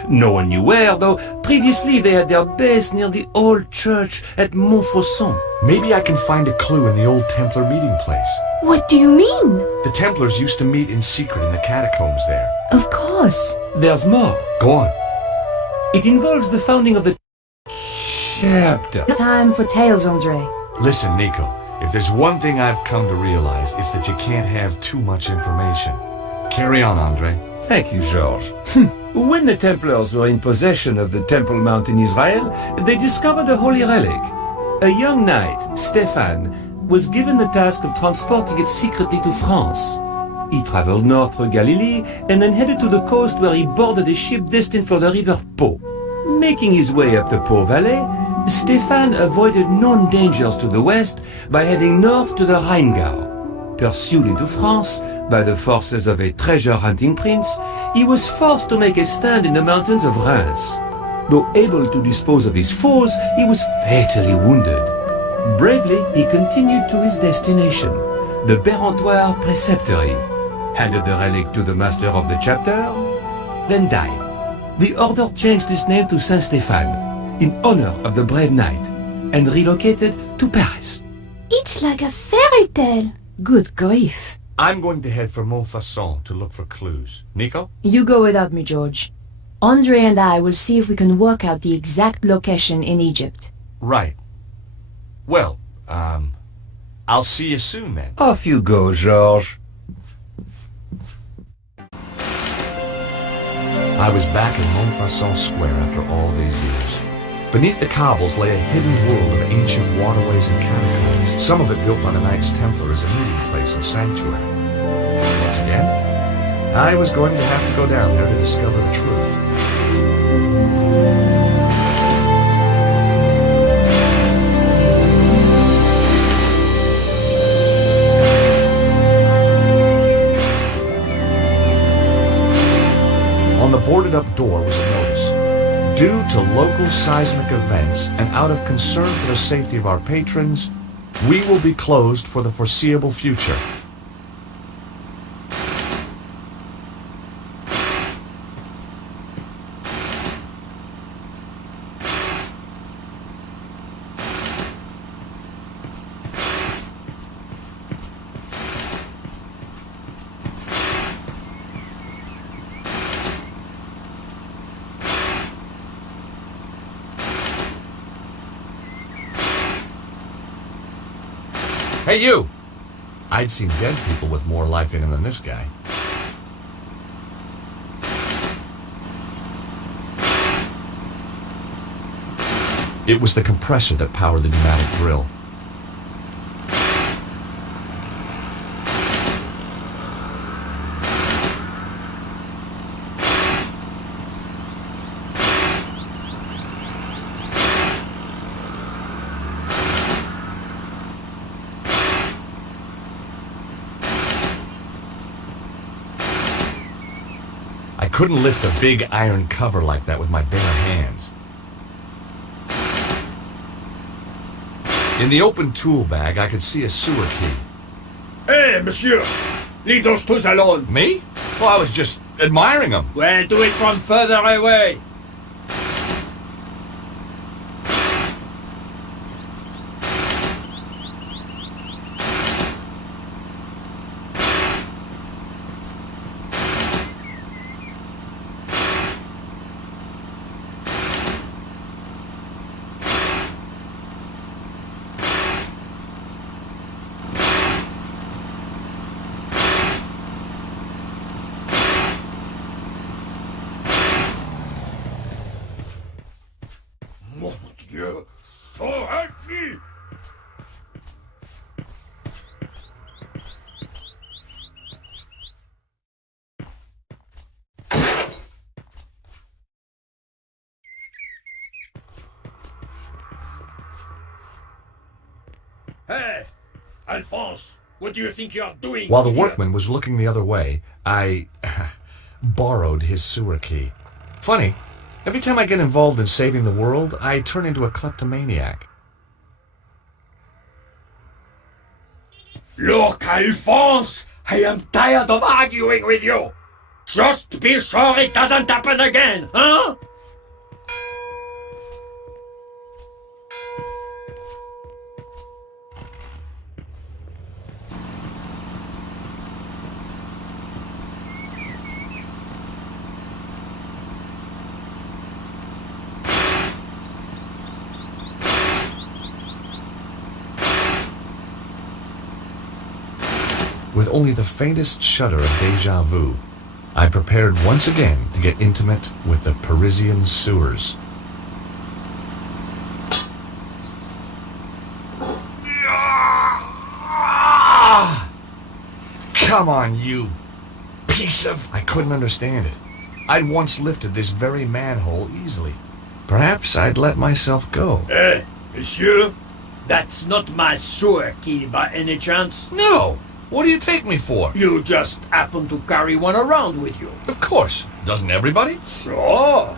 No one knew where, though previously they had their base near the old church at Montfaucon. Maybe I can find a clue in the old Templar meeting place. What do you mean? The Templars used to meet in secret in the catacombs there. Of course. There's more. Go on. It involves the founding of the chapter. Time for tales, Andre. Listen, Nico, if there's one thing I've come to realize, it's that you can't have too much information. Carry on, Andre. Thank you, George. When the Templars were in possession of the Temple Mount in Israel, they discovered a holy relic. A young knight, Stefan, was given the task of transporting it secretly to France. He traveled north through Galilee and then headed to the coast where he boarded a ship destined for the river Po. Making his way up the Po Valley, Stefan avoided known dangers to the west by heading north to the Rheingau. Pursued into France by the forces of a treasure-hunting prince, he was forced to make a stand in the mountains of Reims. Though able to dispose of his foes, he was fatally wounded. Bravely, he continued to his destination, the Bérentoire Preceptory, handed the relic to the master of the chapter, then died. The order changed its name to Saint-Stéphane, in honor of the brave knight, and relocated to Paris. It's like a fairy tale. Good grief. I'm going to head for Montfaucon to look for clues. Nico? You go without me, George. Andre and I will see if we can work out the exact location in Egypt. Right. Well, I'll see you soon then. Off you go, George. I was back in Montfaucon Square after all these years. Beneath the cobbles lay a hidden world of ancient waterways and catacombs, some of it built by the Knights Templar as a meeting place and sanctuary. Once again, I was going to have to go down there to discover the truth. On the boarded-up door was a notice. Due to local seismic events and out of concern for the safety of our patrons, we will be closed for the foreseeable future. Hey, you! I'd seen dead people with more life in them than this guy. It was the compressor that powered the pneumatic drill. I couldn't lift a big iron cover like that with my bare hands. In the open tool bag, I could see a sewer key. Hey, monsieur! Leave those tools alone! Me? Well, I was just admiring them. Well, do it from further away! Hey, Alphonse, what do you think you're doing? While the idiot? workman was looking the other way, I borrowed his sewer key. Funny, every time I get involved in saving the world, I turn into a kleptomaniac. Look, Alphonse, I am tired of arguing with you. Just be sure it doesn't happen again, huh? With only the faintest shudder of déjà vu, I prepared once again to get intimate with the Parisian sewers. Come on, you piece of... I couldn't understand it. I'd once lifted this very manhole easily. Perhaps I'd let myself go. Hey, monsieur, that's not my sewer key by any chance? No! What do you take me for? You just happen to carry one around with you. Of course. Doesn't everybody? Sure.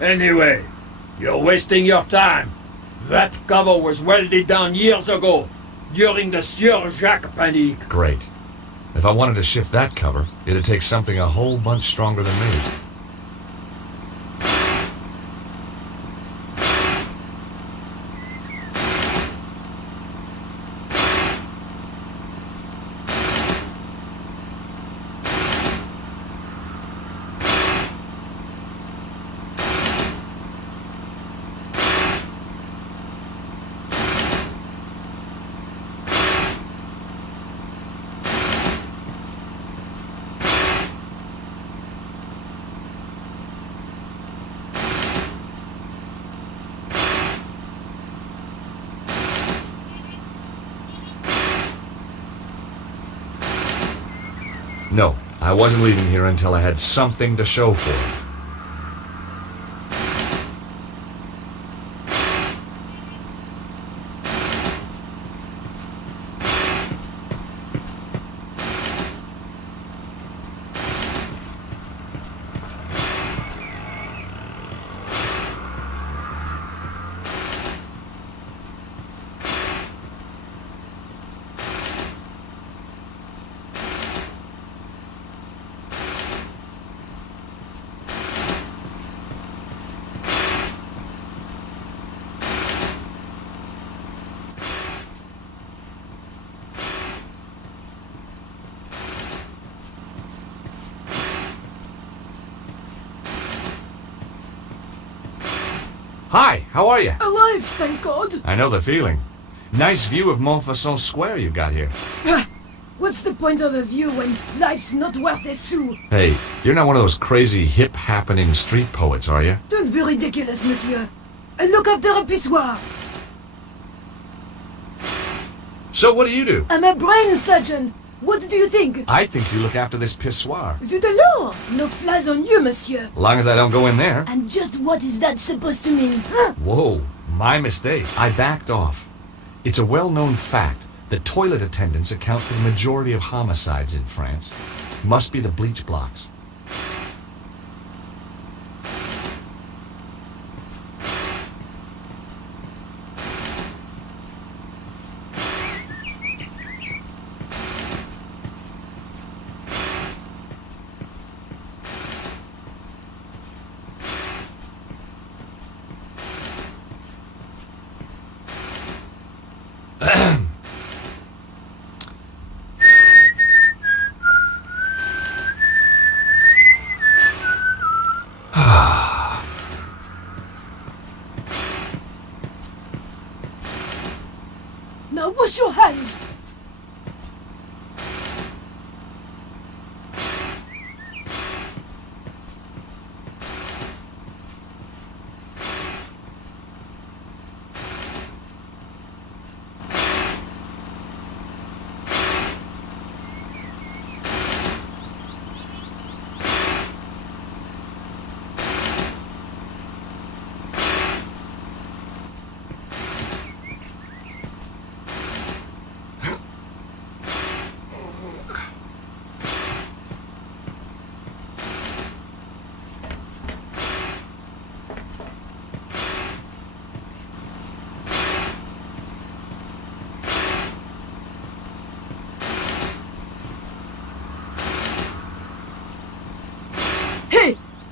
Anyway, you're wasting your time. That cover was welded down years ago, during the Sieur Jacques Panique. Great. If I wanted to shift that cover, it'd take something a whole bunch stronger than me. No, I wasn't leaving here until I had something to show for it. Hi, how are you? Alive, thank God. I know the feeling. Nice view of Montfaucon Square you've got here. What's the point of a view when life's not worth a sou? Hey, you're not one of those crazy hip-happening street poets, are you? Don't be ridiculous, monsieur. I look after a pissoir. So what do? I'm a brain surgeon. What do you think? I think you look after this pissoir. Zut alors! No flies on you, monsieur. As long as I don't go in there. And just what is that supposed to mean? Huh? Whoa, my mistake. I backed off. It's a well-known fact that toilet attendants account for the majority of homicides in France. Must be the bleach blocks.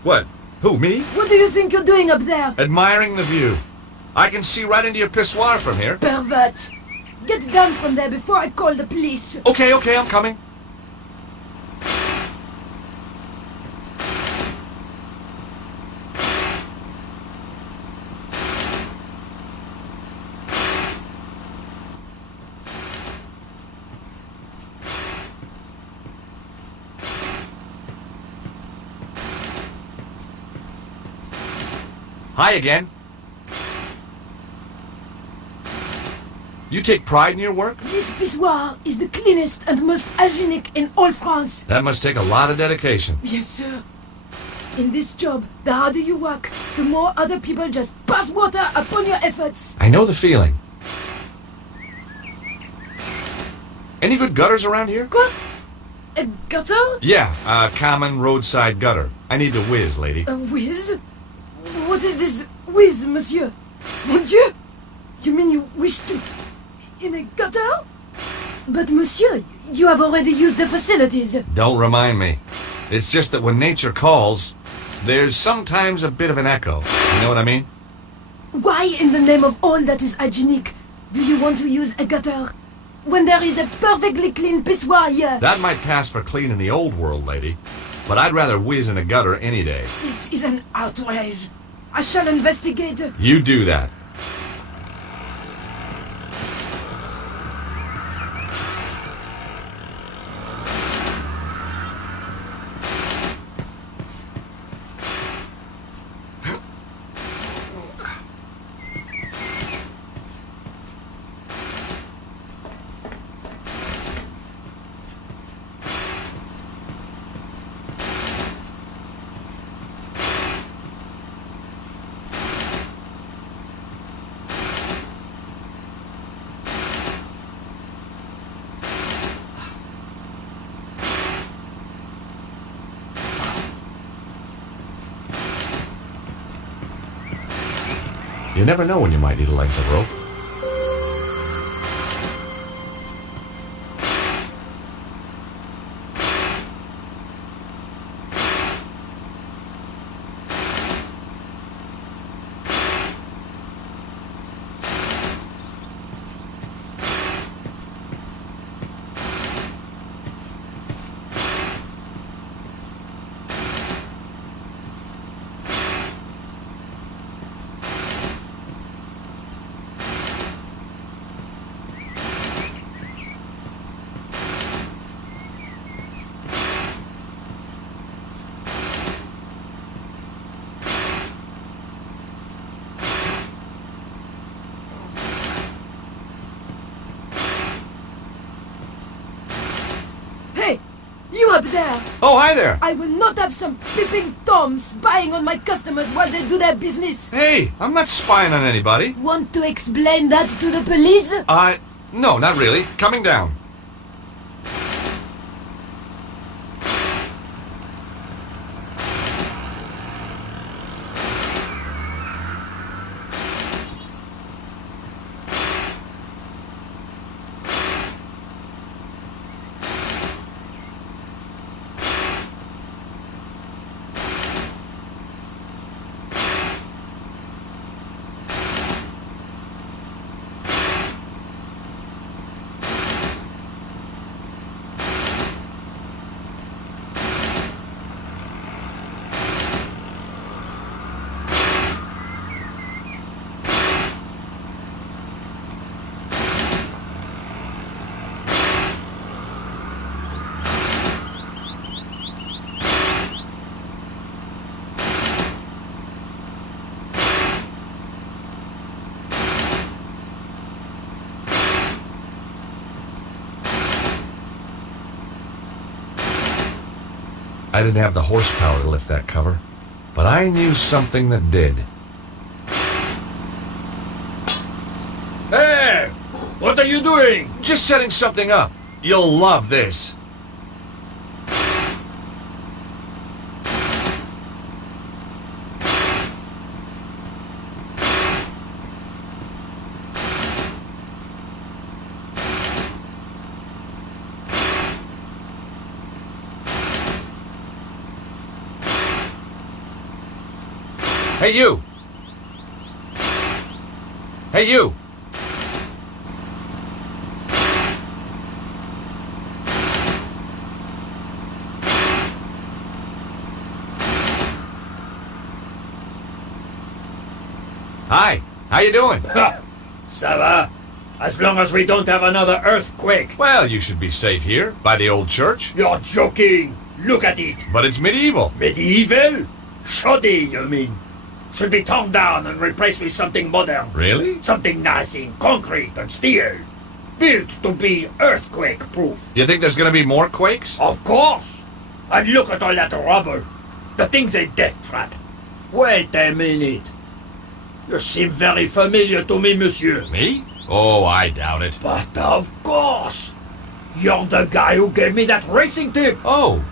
What? Who, me? What do you think you're doing up there? Admiring the view. I can see right into your pissoir from here. Pervert! Get down from there before I call the police. Okay, I'm coming. Hi again. You take pride in your work? This pissoir is the cleanest and most hygienic in all France. That must take a lot of dedication. Yes, sir. In this job, the harder you work, the more other people just pass water upon your efforts. I know the feeling. Any good gutters around here? Quoi? A gutter? Yeah, a common roadside gutter. I need the whiz, lady. A whiz? What is this whiz, monsieur? Mon Dieu! You mean you wish to... in a gutter? But monsieur, you have already used the facilities. Don't remind me. It's just that when nature calls, there's sometimes a bit of an echo. You know what I mean? Why, in the name of all that is hygienic, do you want to use a gutter? When there is a perfectly clean pissoir here. That might pass for clean in the old world, lady. But I'd rather whiz in a gutter any day. This is an outrage. I shall investigate. You do that. You never know when you might need a length of rope. Up there! Oh, hi there! I will not have some peeping Toms spying on my customers while they do their business! Hey, I'm not spying on anybody. Want to explain that to the police? No, not really. Coming down. I didn't have the horsepower to lift that cover, but I knew something that did. Hey! What are you doing? Just setting something up. You'll love this. Hey, you! Hey, you! Hi, how you doing? Ça va? As long as we don't have another earthquake. Well, you should be safe here, by the old church. You're joking. Look at it. But it's medieval. Medieval? Shoddy, you mean? Should be torn down and replaced with something modern. Really? Something nice in concrete and steel. Built to be earthquake-proof. You think there's gonna be more quakes? Of course. And look at all that rubble. The thing's a death trap. Wait a minute. You seem very familiar to me, monsieur. Me? Oh, I doubt it. But of course. You're the guy who gave me that racing tip. Oh,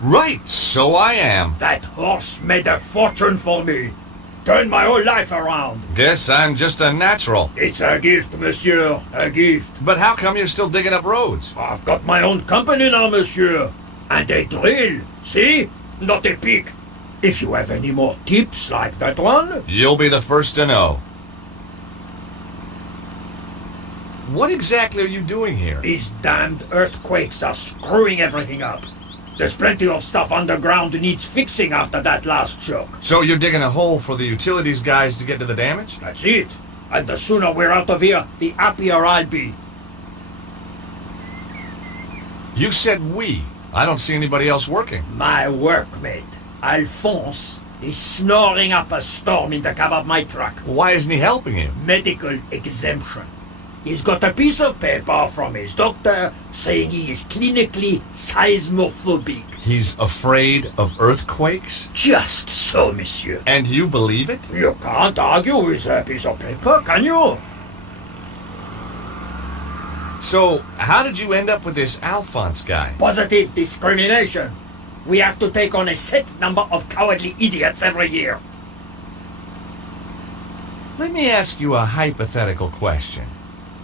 right, so I am. That horse made a fortune for me. Turned my whole life around. Guess I'm just a natural. It's a gift, monsieur. A gift. But how come you're still digging up roads? I've got my own company now, monsieur. And a drill. See? Not a pick. If you have any more tips like that one... You'll be the first to know. What exactly are you doing here? These damned earthquakes are screwing everything up. There's plenty of stuff underground that needs fixing after that last shock. So you're digging a hole for the utilities guys to get to the damage? That's it. And the sooner we're out of here, the happier I'll be. You said we. I don't see anybody else working. My workmate, Alphonse, is snoring up a storm in the cab of my truck. Why isn't he helping you? Medical exemption. He's got a piece of paper from his doctor saying he is clinically seismophobic. He's afraid of earthquakes? Just so, monsieur. And you believe it? You can't argue with a piece of paper, can you? So, how did you end up with this Alphonse guy? Positive discrimination. We have to take on a set number of cowardly idiots every year. Let me ask you a hypothetical question.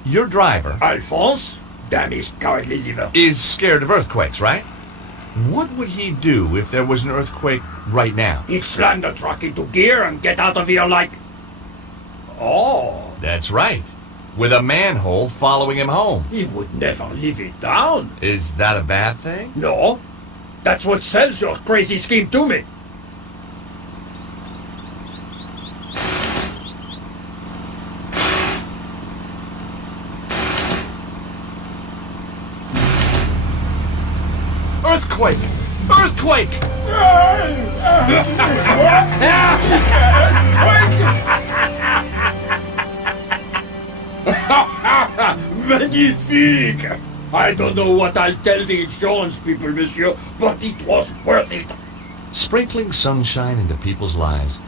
Your driver, Alphonse, damn his cowardly liver, is scared of earthquakes, right? What would he do if there was an earthquake right now? He'd slam the truck into gear and get out of here like... Oh. That's right. With a manhole following him home. He would never live it down. Is that a bad thing? No. That's what sells your crazy scheme to me. Earthquake! Earthquake! Magnifique! I don't know what I'll tell the insurance people, monsieur, but it was worth it. Sprinkling sunshine into people's lives.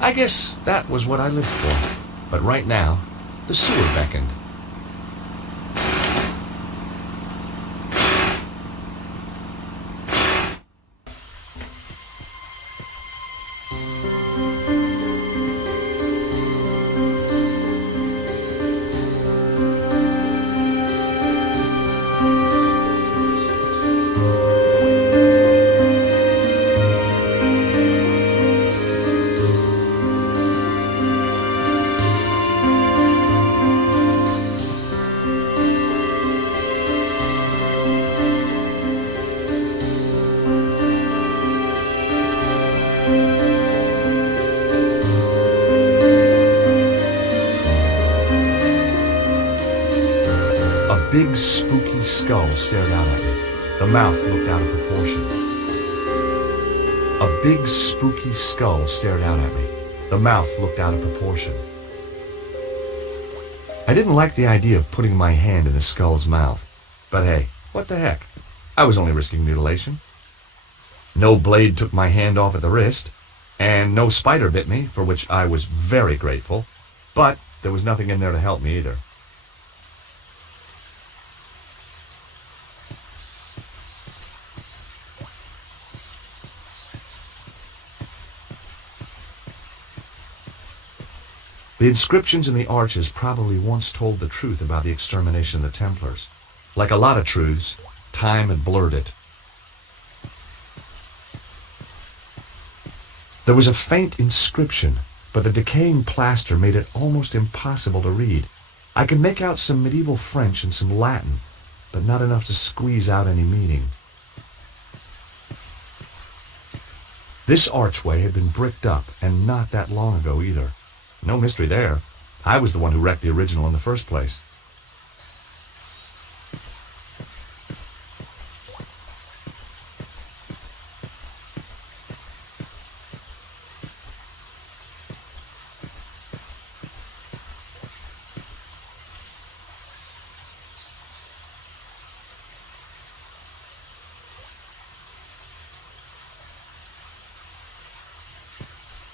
I guess that was what I lived for. But right now, the sewer beckoned. A big, spooky skull stared out at me. The mouth looked out of proportion. A big, spooky skull stared out at me. The mouth looked out of proportion. I didn't like the idea of putting my hand in the skull's mouth. But hey, what the heck? I was only risking mutilation. No blade took my hand off at the wrist, and no spider bit me, for which I was very grateful. But there was nothing in there to help me either. The inscriptions in the arches probably once told the truth about the extermination of the Templars. Like a lot of truths, time had blurred it. There was a faint inscription, but the decaying plaster made it almost impossible to read. I could make out some medieval French and some Latin, but not enough to squeeze out any meaning. This archway had been bricked up, and not that long ago either. No mystery there. I was the one who wrecked the original in the first place.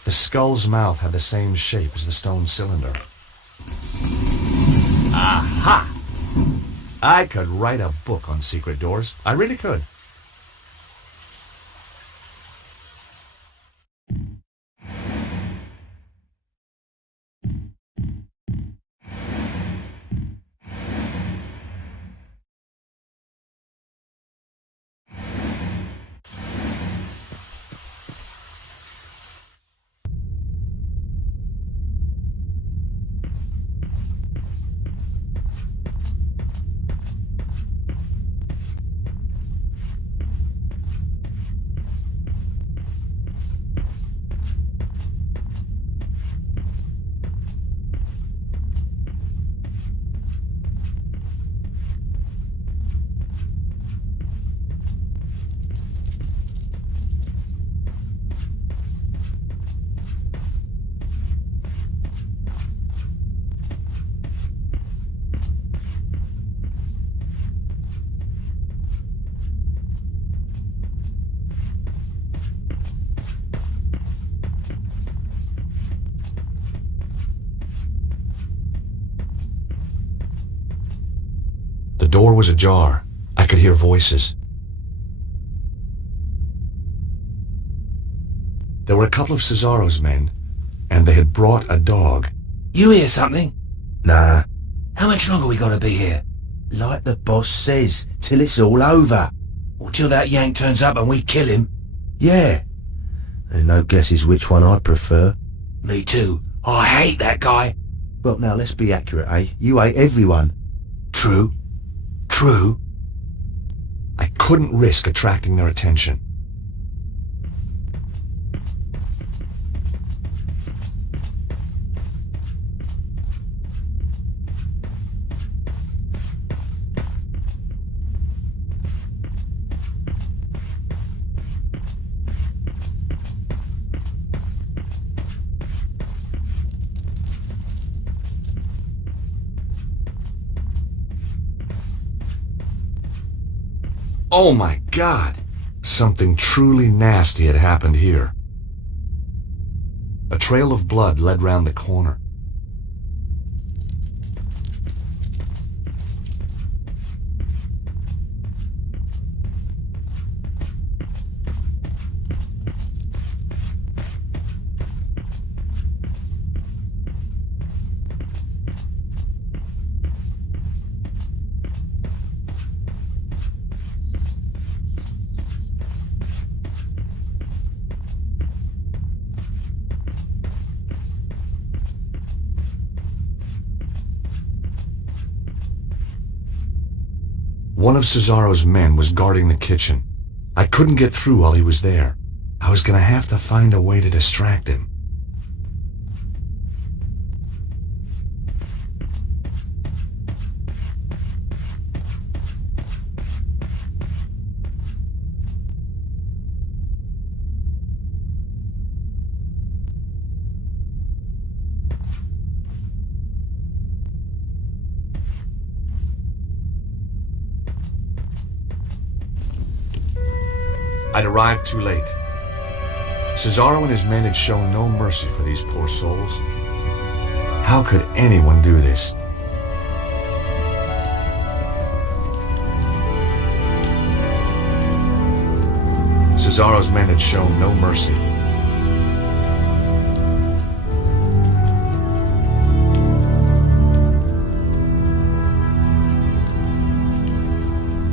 The skull's mouth had the same shape as the stone cylinder. Aha! I could write a book on secret doors. I really could. The door was ajar. I could hear voices. There were a couple of Cesaro's men, and they had brought a dog. You hear something? Nah. How much longer we gotta be here? Like the boss says, till it's all over. Or till that Yank turns up and we kill him? Yeah. And no guesses which one I prefer. Me too. I hate that guy. Well, now let's be accurate, eh? You hate everyone. True. True. I couldn't risk attracting their attention. Oh my God! Something truly nasty had happened here. A trail of blood led round the corner. One of Cesaro's men was guarding the kitchen. I couldn't get through while he was there. I was gonna have to find a way to distract him. I'd arrived too late. Cesaro and his men had shown no mercy for these poor souls. How could anyone do this? Cesaro's men had shown no mercy.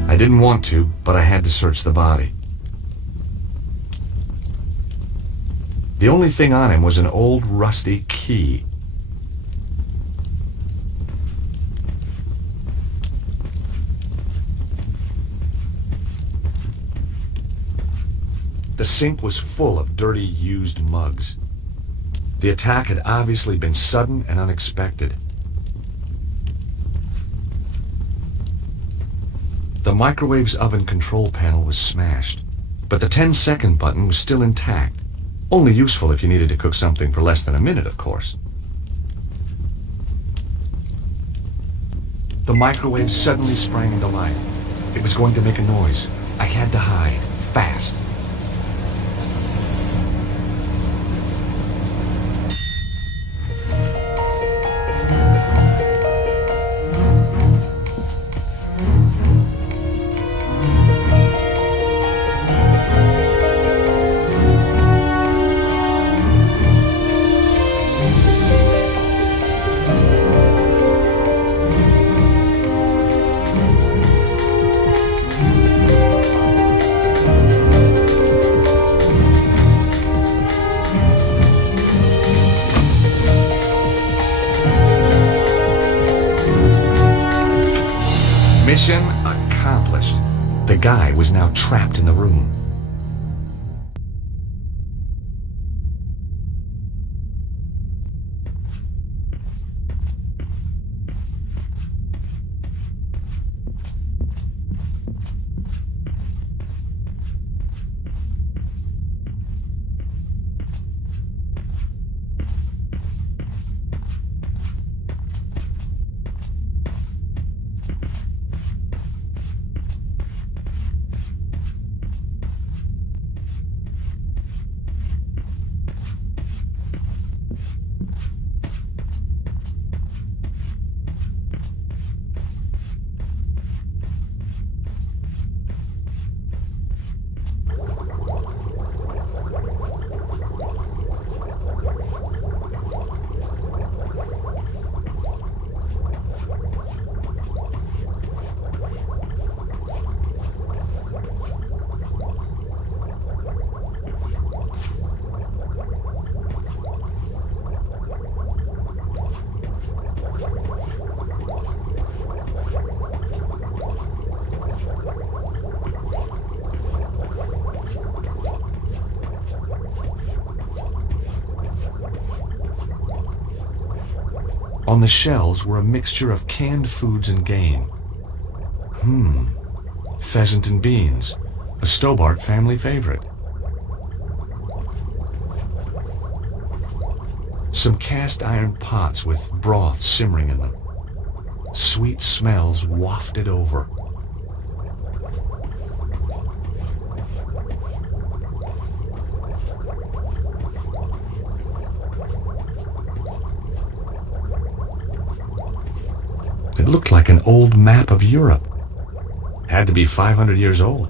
I didn't want to, but I had to search the body. The only thing on him was an old rusty key. The sink was full of dirty, used mugs. The attack had obviously been sudden and unexpected. The microwave's oven control panel was smashed, but the 10-second button was still intact. Only useful if you needed to cook something for less than a minute, of course. The microwave suddenly sprang into life. It was going to make a noise. I had to hide, fast. Mission accomplished. The guy was now trapped in the room. On the shelves were a mixture of canned foods and game. Pheasant and beans, a Stobart family favorite. Some cast iron pots with broth simmering in them. Sweet smells wafted over. It looked like an old map of Europe. Had to be 500 years old.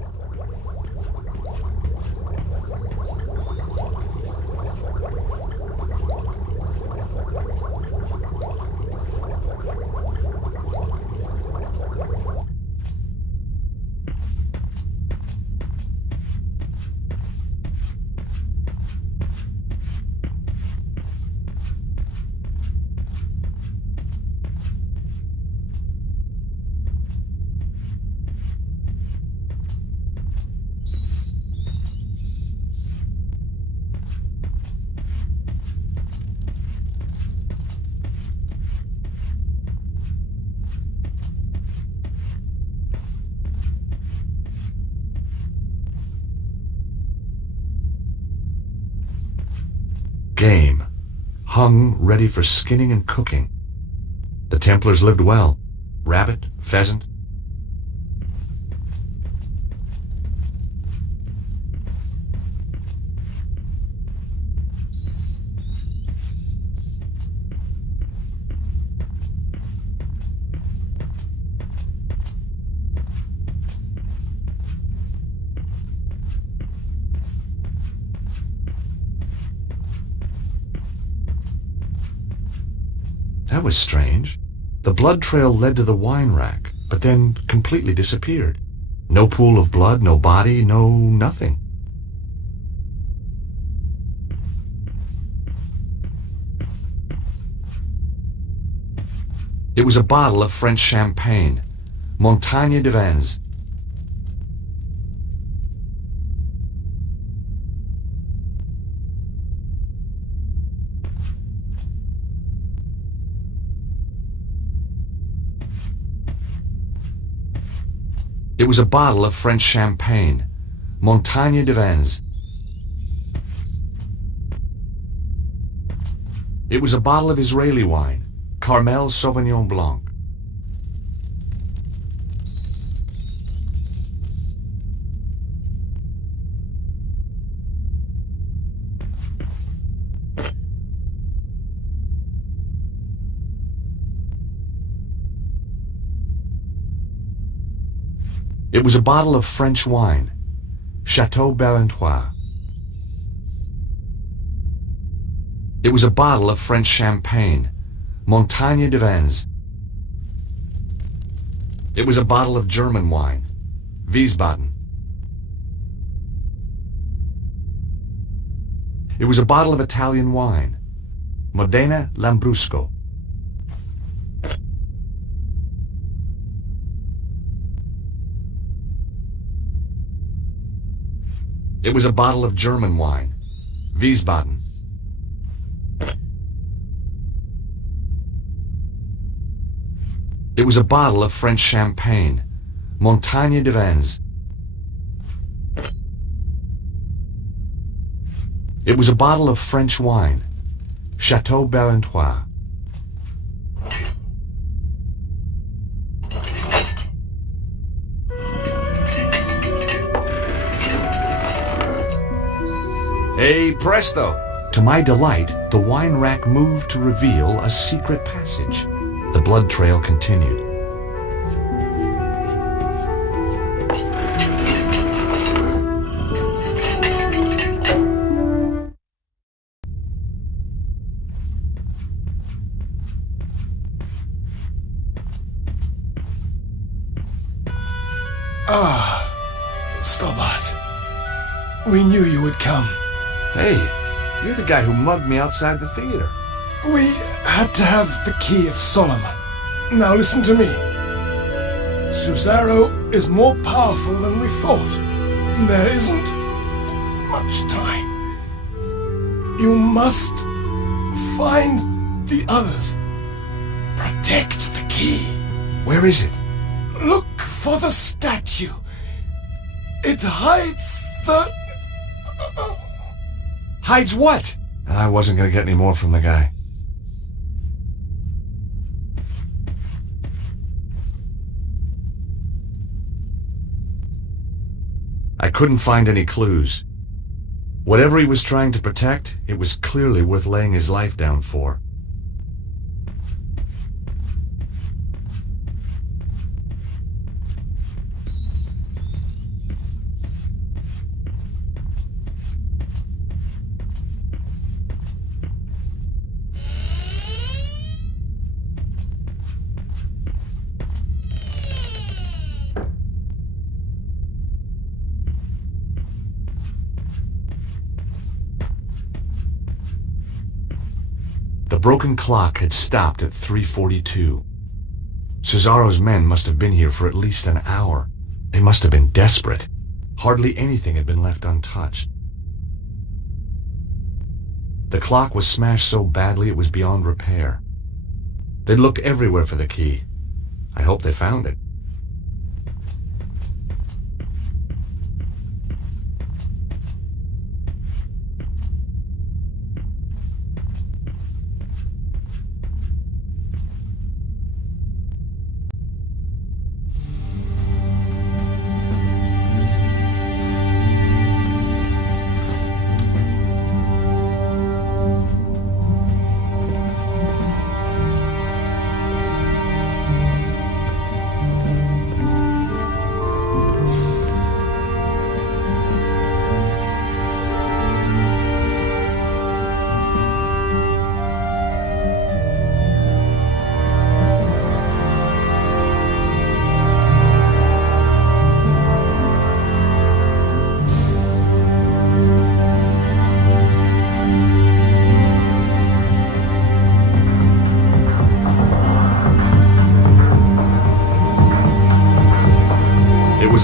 Game, hung ready for skinning and cooking. The Templars lived well. Rabbit, pheasant. That was strange. The blood trail led to the wine rack, but then completely disappeared. No pool of blood, no body, no nothing. It was a bottle of French champagne, Montagne de Reims. It was a bottle of French champagne, Montagne de Reims. It was a bottle of Israeli wine, Carmel Sauvignon Blanc. It was a bottle of French wine, Chateau Barentois. It was a bottle of French champagne, Montagne de Reims. It was a bottle of German wine, Wiesbaden. It was a bottle of Italian wine, Modena Lambrusco. It was a bottle of German wine, Wiesbaden. It was a bottle of French champagne, Montagne de Reims. It was a bottle of French wine, Chateau Barentois. Hey, presto! To my delight, the wine rack moved to reveal a secret passage. The blood trail continued. Stobart. We knew you would come. Hey, you're the guy who mugged me outside the theater. We had to have the Key of Solomon. Now listen to me. Cesaro is more powerful than we thought. There isn't much time. You must find the others. Protect the key. Where is it? Look for the statue. It hides the... Hides what? I wasn't going to get any more from the guy. I couldn't find any clues. Whatever he was trying to protect, it was clearly worth laying his life down for. The broken clock had stopped at 3:42. Cesaro's men must have been here for at least an hour. They must have been desperate. Hardly anything had been left untouched. The clock was smashed so badly it was beyond repair. They'd looked everywhere for the key. I hope they found it.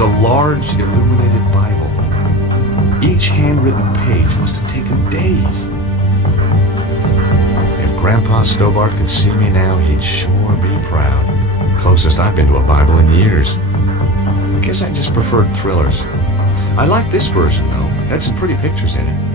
was a large, illuminated Bible. Each handwritten page must have taken days. If Grandpa Stobart could see me now, he'd sure be proud. Closest I've been to a Bible in years. I guess I just preferred thrillers. I like this version, though. It had some pretty pictures in it.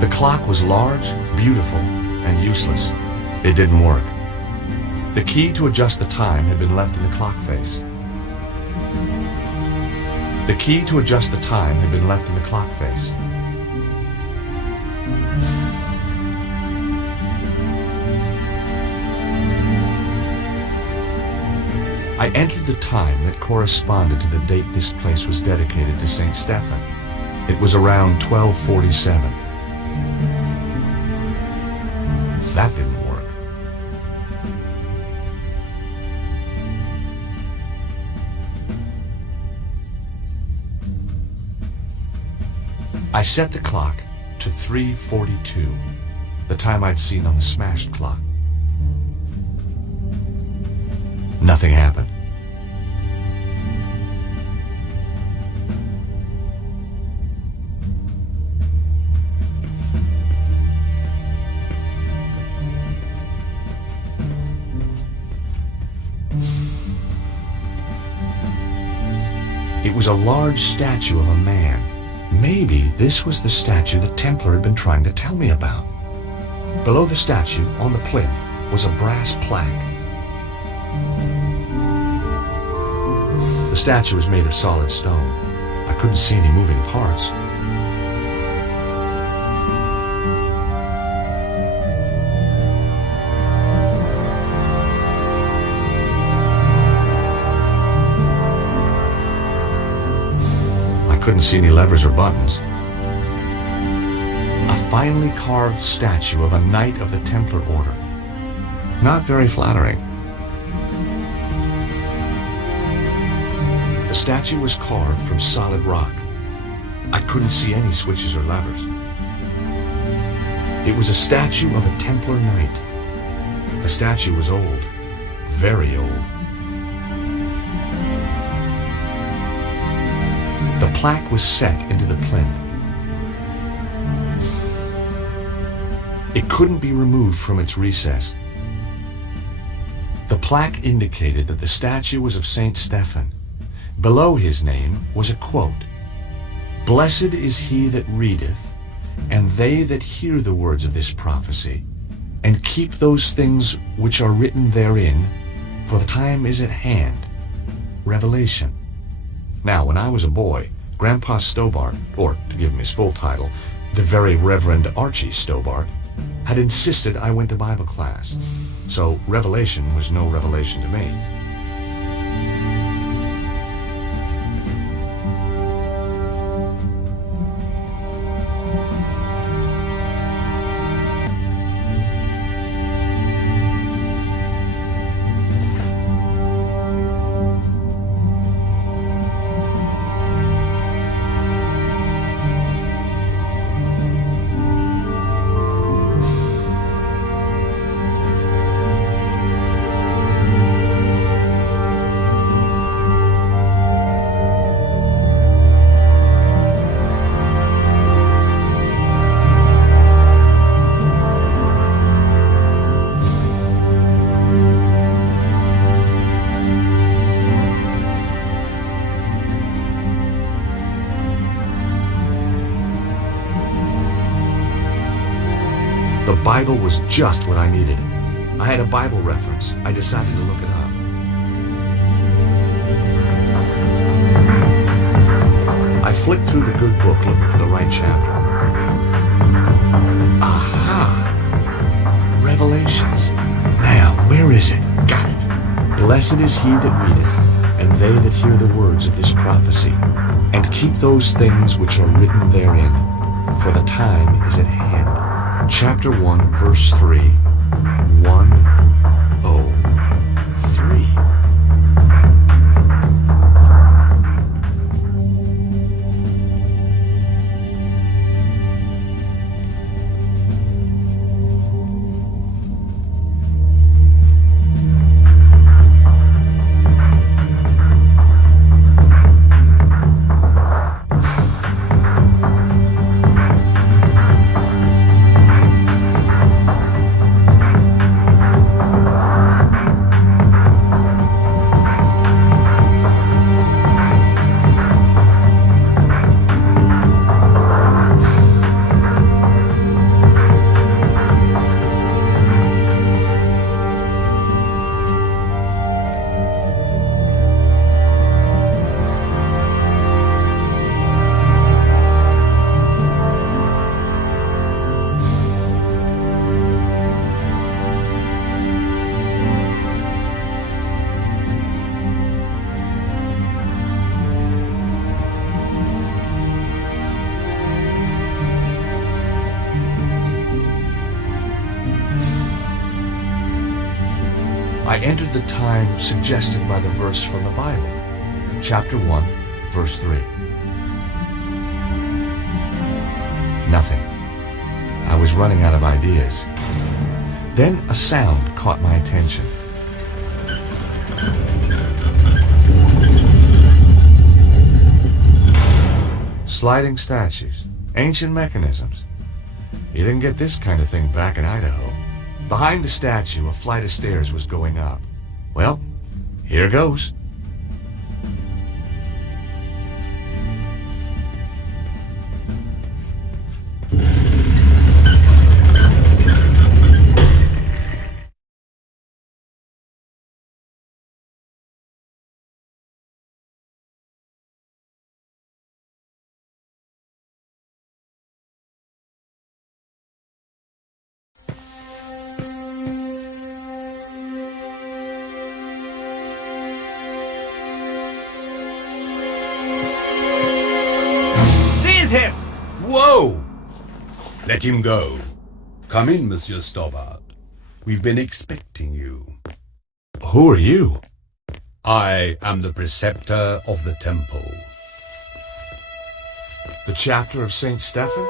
The clock was large, beautiful, and useless. It didn't work. The key to adjust the time had been left in the clock face. The key to adjust the time had been left in the clock face. I entered the time that corresponded to the date this place was dedicated to St. Stephen. It was around 1247. That didn't work. I set the clock to 3:42, the time I'd seen on the smashed clock. Nothing happened. It was a large statue of a man. Maybe this was the statue the Templar had been trying to tell me about. Below the statue, on the plinth, was a brass plaque. The statue was made of solid stone. I couldn't see any moving parts. I couldn't see any levers or buttons. A finely carved statue of a knight of the Templar Order. Not very flattering. The statue was carved from solid rock. I couldn't see any switches or levers. It was a statue of a Templar knight. The statue was old, very old. The plaque was set into the plinth. It couldn't be removed from its recess. The plaque indicated that the statue was of Saint Stephen. Below his name was a quote, "Blessed is he that readeth, and they that hear the words of this prophecy, and keep those things which are written therein, for the time is at hand." Revelation. Now, when I was a boy, Grandpa Stobart, or to give him his full title, the Very Reverend Archie Stobart, had insisted I went to Bible class. So Revelation was no revelation to me. The Bible was just what I needed. I had a Bible reference. I decided to look it up. I flicked through the good book looking for the right chapter. Aha! Revelations. Now, where is it? Got it. Blessed is he that readeth, and they that hear the words of this prophecy, and keep those things which are written therein, for the time is at hand. Chapter 1, verse 3. 103. I entered the time suggested by the verse from the Bible, chapter 1, verse 3. Nothing. I was running out of ideas. Then a sound caught my attention. Sliding statues, ancient mechanisms. You didn't get this kind of thing back in Idaho. Behind the statue, a flight of stairs was going up. Well, here goes. Let him go. Come in, Monsieur Stobbart. We've been expecting you. Who are you? I am the preceptor of the temple. The chapter of St. Stephen?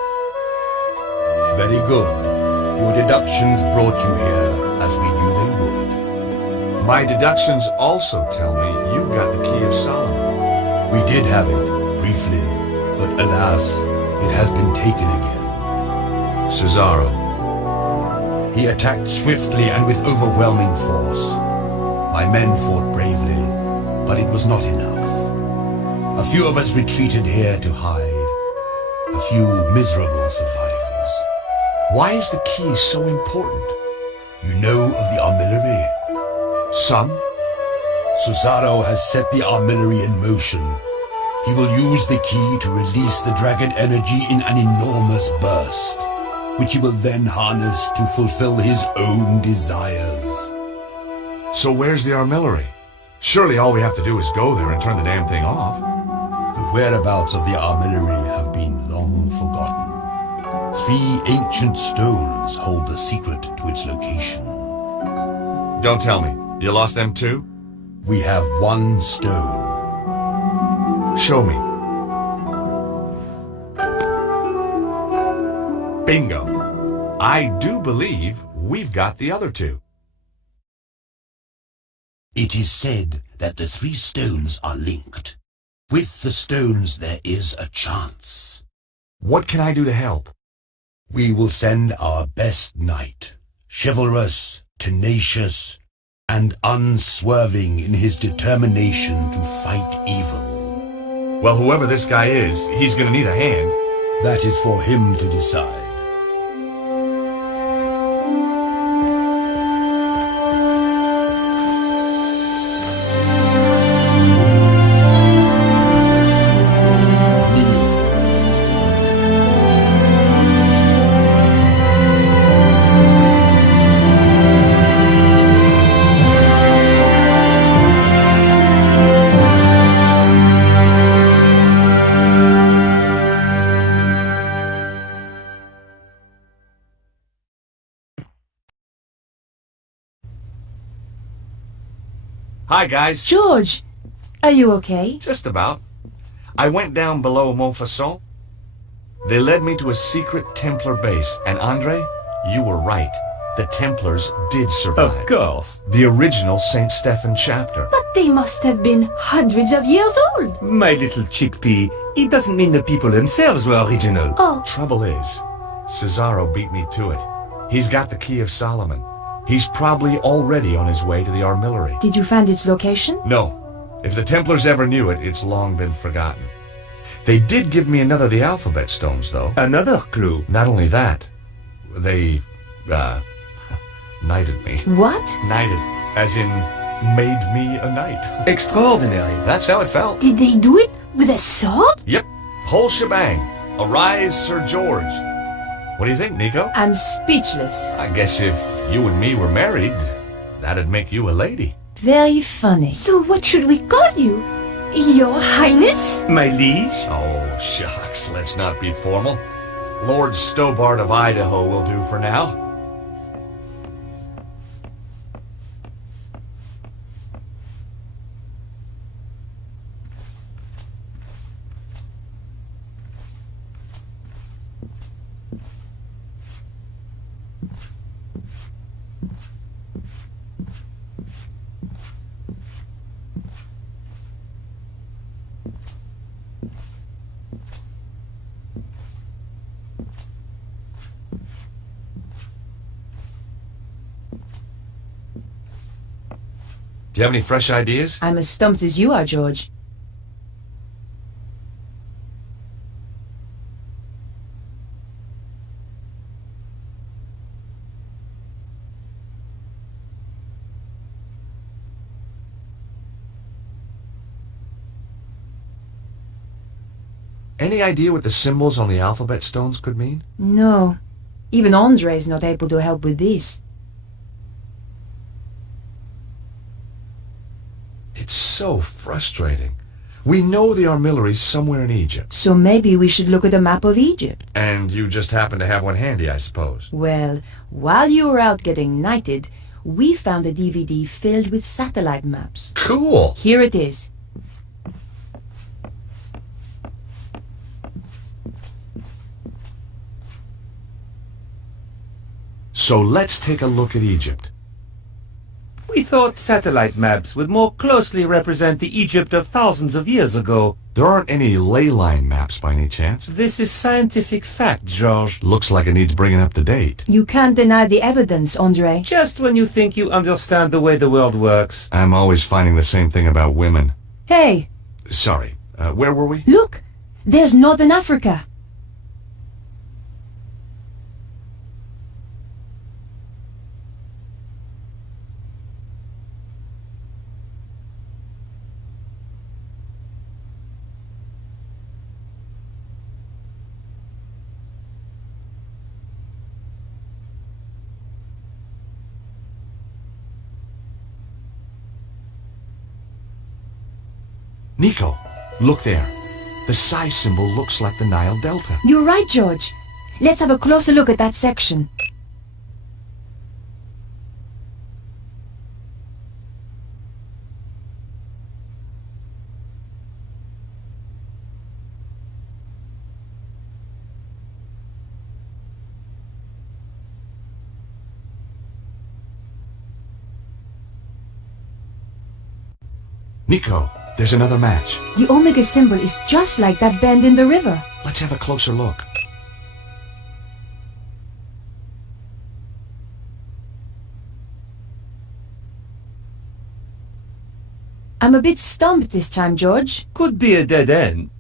Very good. Your deductions brought you here, as we knew they would. My deductions also tell me you've got the Key of Solomon. We did have it, briefly, but alas, it has been taken again. Cesaro. He attacked swiftly and with overwhelming force. My men fought bravely, but it was not enough. A few of us retreated here to hide. A few miserable survivors. Why is the key so important? You know of the armillary? Some? Cesaro has set the armillary in motion. He will use the key to release the dragon energy in an enormous burst, which he will then harness to fulfill his own desires. So where's the armillary? Surely all we have to do is go there and turn the damn thing off. The whereabouts of the armillary have been long forgotten. 3 ancient stones hold the secret to its location. Don't tell me. You lost them too? We have 1 stone. Show me. Bingo. I do believe we've got the other 2. It is said that the 3 stones are linked. With the stones there is a chance. What can I do to help? We will send our best knight, chivalrous, tenacious, and unswerving in his determination to fight evil. Well, whoever this guy is, he's gonna need a hand. That is for him to decide. Hi, guys. George, are you okay? Just about. I went down below Montfaucon. They led me to a secret Templar base, and Andre, you were right. The Templars did survive. Of course. The original St. Stephen chapter. But they must have been hundreds of years old. My little chickpea, it doesn't mean the people themselves were original. Oh. Trouble is, Cesaro beat me to it. He's got the Key of Solomon. He's probably already on his way to the armillary. Did you find its location? No. If the Templars ever knew it, it's long been forgotten. They did give me another of the alphabet stones, though. Another clue. Not only that, they, knighted me. What? Knighted, as in made me a knight. Extraordinary. That's how it felt. Did they do it with a sword? Yep, whole shebang. Arise, Sir George. What do you think, Nico? I'm speechless. I guess if you and me were married, that'd make you a lady. Very funny. So what should we call you? Your Highness? My liege? Oh, shucks, let's not be formal. Lord Stobbart of Idaho will do for now. Do you have any fresh ideas? I'm as stumped as you are, George. Any idea what the symbols on the alphabet stones could mean? No. Even Andre's not able to help with this. It's so frustrating. We know the armillery's somewhere in Egypt. So maybe we should look at a map of Egypt. And you just happen to have one handy, I suppose. Well, while you were out getting knighted, we found a DVD filled with satellite maps. Cool! Here it is. So let's take a look at Egypt. We thought satellite maps would more closely represent the Egypt of thousands of years ago. There aren't any ley line maps by any chance? This is scientific fact, Georges. Looks like it needs bringing up to date. You can't deny the evidence, Andre. Just when you think you understand the way the world works. I'm always finding the same thing about women. Hey! Sorry, where were we? Look! There's Northern Africa. Nico, look there. The psi symbol looks like the Nile Delta. You're right, George. Let's have a closer look at that section. Nico, there's another match. The Omega symbol is just like that bend in the river. Let's have a closer look. I'm a bit stumped this time, George. Could be a dead end.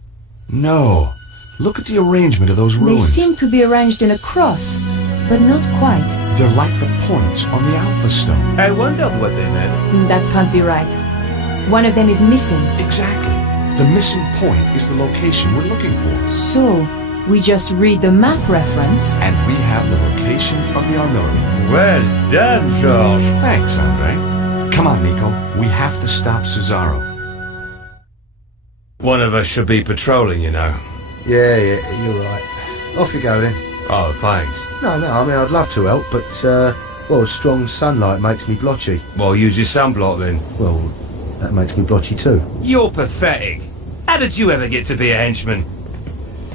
No. Look at the arrangement of those They ruins. seem to be arranged in a cross, but not quite. They're like the points on the Alpha Stone. I wondered what they meant. That can't be right. One of them is missing. Exactly. The missing point is the location we're looking for. So, we just read the map reference. And we have the location of the armillery. Well done, George. Thanks, Andre. Come on, Nico. We have to stop Cesaro. One of us should be patrolling, you know. Yeah, you're right. Off you go then. Oh, thanks. No, I mean, I'd love to help, but, well, strong sunlight makes me blotchy. Well, use your sunblock then. Well, that makes me blotchy too. You're pathetic. How did you ever get to be a henchman?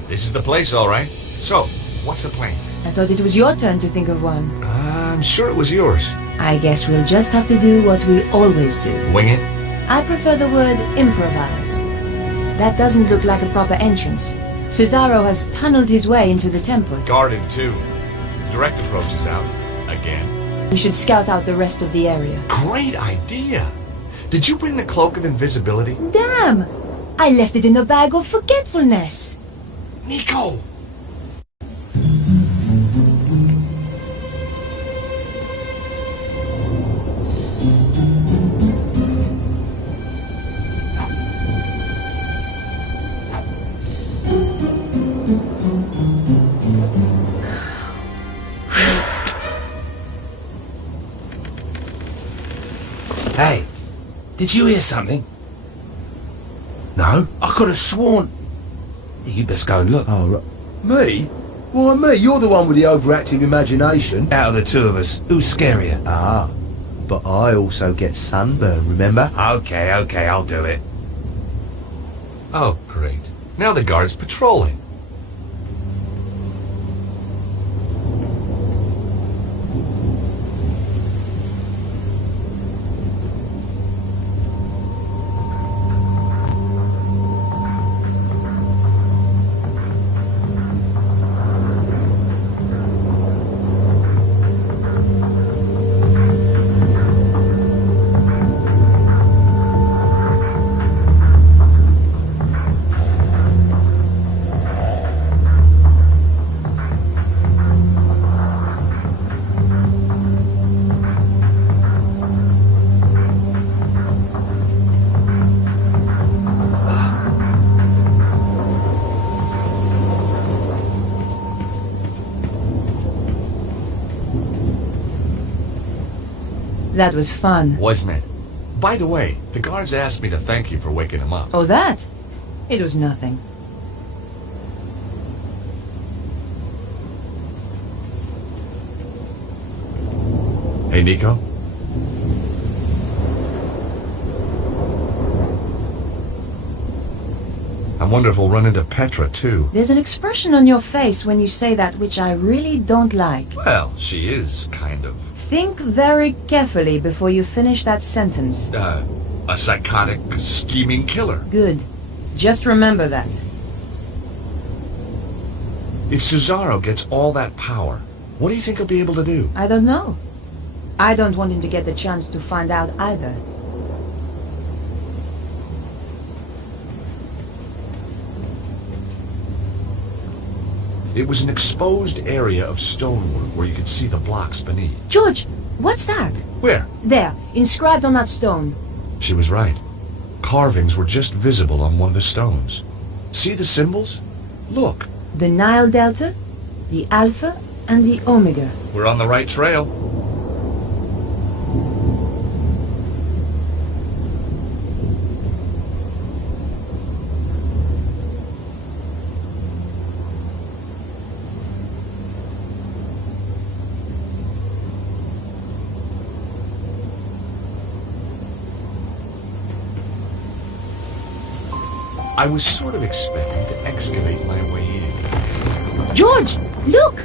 This is the place, all right. So, what's the plan? I thought it was your turn to think of one. I'm sure it was yours. I guess we'll just have to do what we always do. Wing it? I prefer the word improvise. That doesn't look like a proper entrance. Cesaro has tunneled his way into the temple. Guarded, too. Direct approach is out. Again. We should scout out the rest of the area. Great idea! Did you bring the Cloak of Invisibility? Damn! I left it in a bag of forgetfulness. Nico! Hey, did you hear something? No? I could have sworn... You best go and look. Oh, right. Me? Why me? You're the one with the overactive imagination. Out of the two of us, who's scarier? Ah, but I also get sunburn, remember? Okay, I'll do it. Oh, great. Now the guard's patrolling. That was fun. Wasn't it? By the way, the guards asked me to thank you for waking him up. Oh, that? It was nothing. Hey, Nico? I wonder if we'll run into Petra, too. There's an expression on your face when you say that which I really don't like. Well, she is kind of... Think very carefully before you finish that sentence. A psychotic, scheming killer. Good. Just remember that. If Cesaro gets all that power, what do you think he'll be able to do? I don't know. I don't want him to get the chance to find out either. It was an exposed area of stonework where you could see the blocks beneath. George, what's that? Where? There, inscribed on that stone. She was right. Carvings were just visible on one of the stones. See the symbols? Look. The Nile Delta, the Alpha, and the Omega. We're on the right trail. I was sort of expecting to excavate my way in. George, look!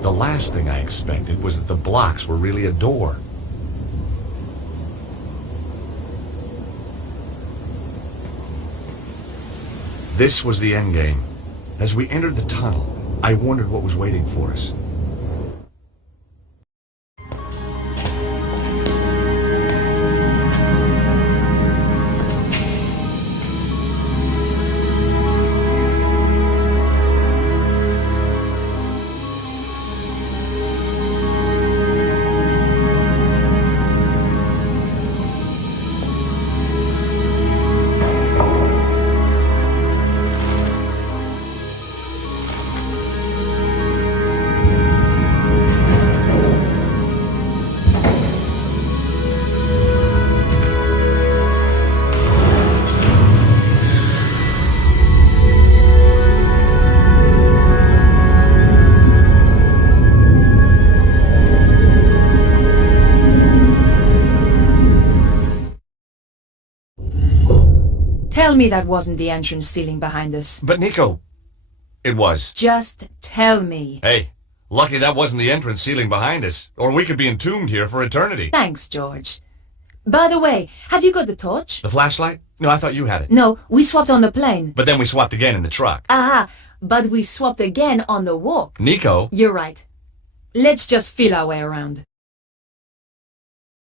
The last thing I expected was that the blocks were really a door. This was the endgame. As we entered the tunnel, I wondered what was waiting for us. Tell me that wasn't the entrance ceiling behind us. But Nico, it was. Just tell me. Hey, lucky that wasn't the entrance ceiling behind us, or we could be entombed here for eternity. Thanks, George. By the way, have you got the torch? The flashlight? No, I thought you had it. No, we swapped on the plane. But then we swapped again in the truck. Aha, but we swapped again on the walk. Nico? You're right. Let's just feel our way around.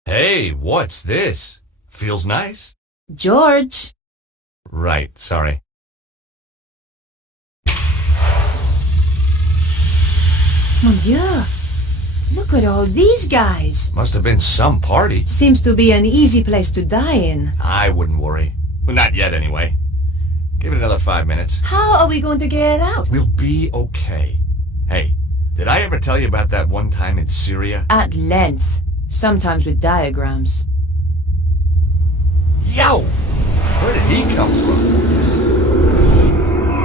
Hey, what's this? Feels nice. George. Right, sorry. Mon Dieu! Look at all these guys! Must have been some party. Seems to be an easy place to die in. I wouldn't worry. Well, not yet, anyway. Give it another 5 minutes. How are we going to get out? We'll be okay. Hey, did I ever tell you about that one time in Syria? At length. Sometimes with diagrams. Yo! Where did he come from?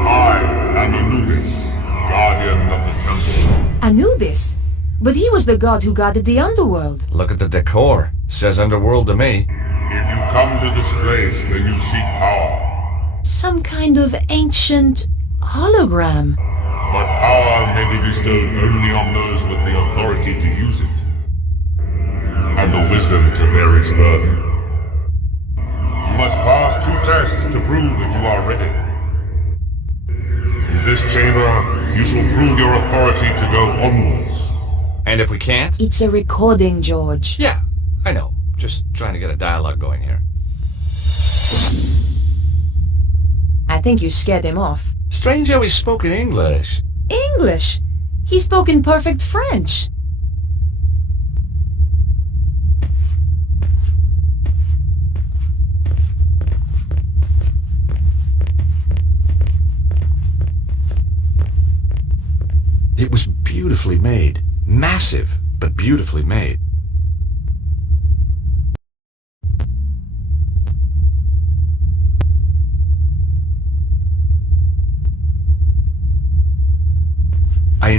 I am Anubis, guardian of the temple. Anubis? But he was the god who guarded the underworld. Look at the decor. Says underworld to me. If you come to this place, then you seek power. Some kind of ancient hologram. But power may be bestowed only on those with the authority to use it. And the wisdom to bear its burden. You must pass 2 tests to prove that you are ready. In this chamber, you shall prove your authority to go onwards. And if we can't? It's a recording, George. Yeah, I know. Just trying to get a dialogue going here. I think you scared him off. Strange how he spoke in English. English? He spoke in perfect French. It was beautifully made. Massive, but beautifully made.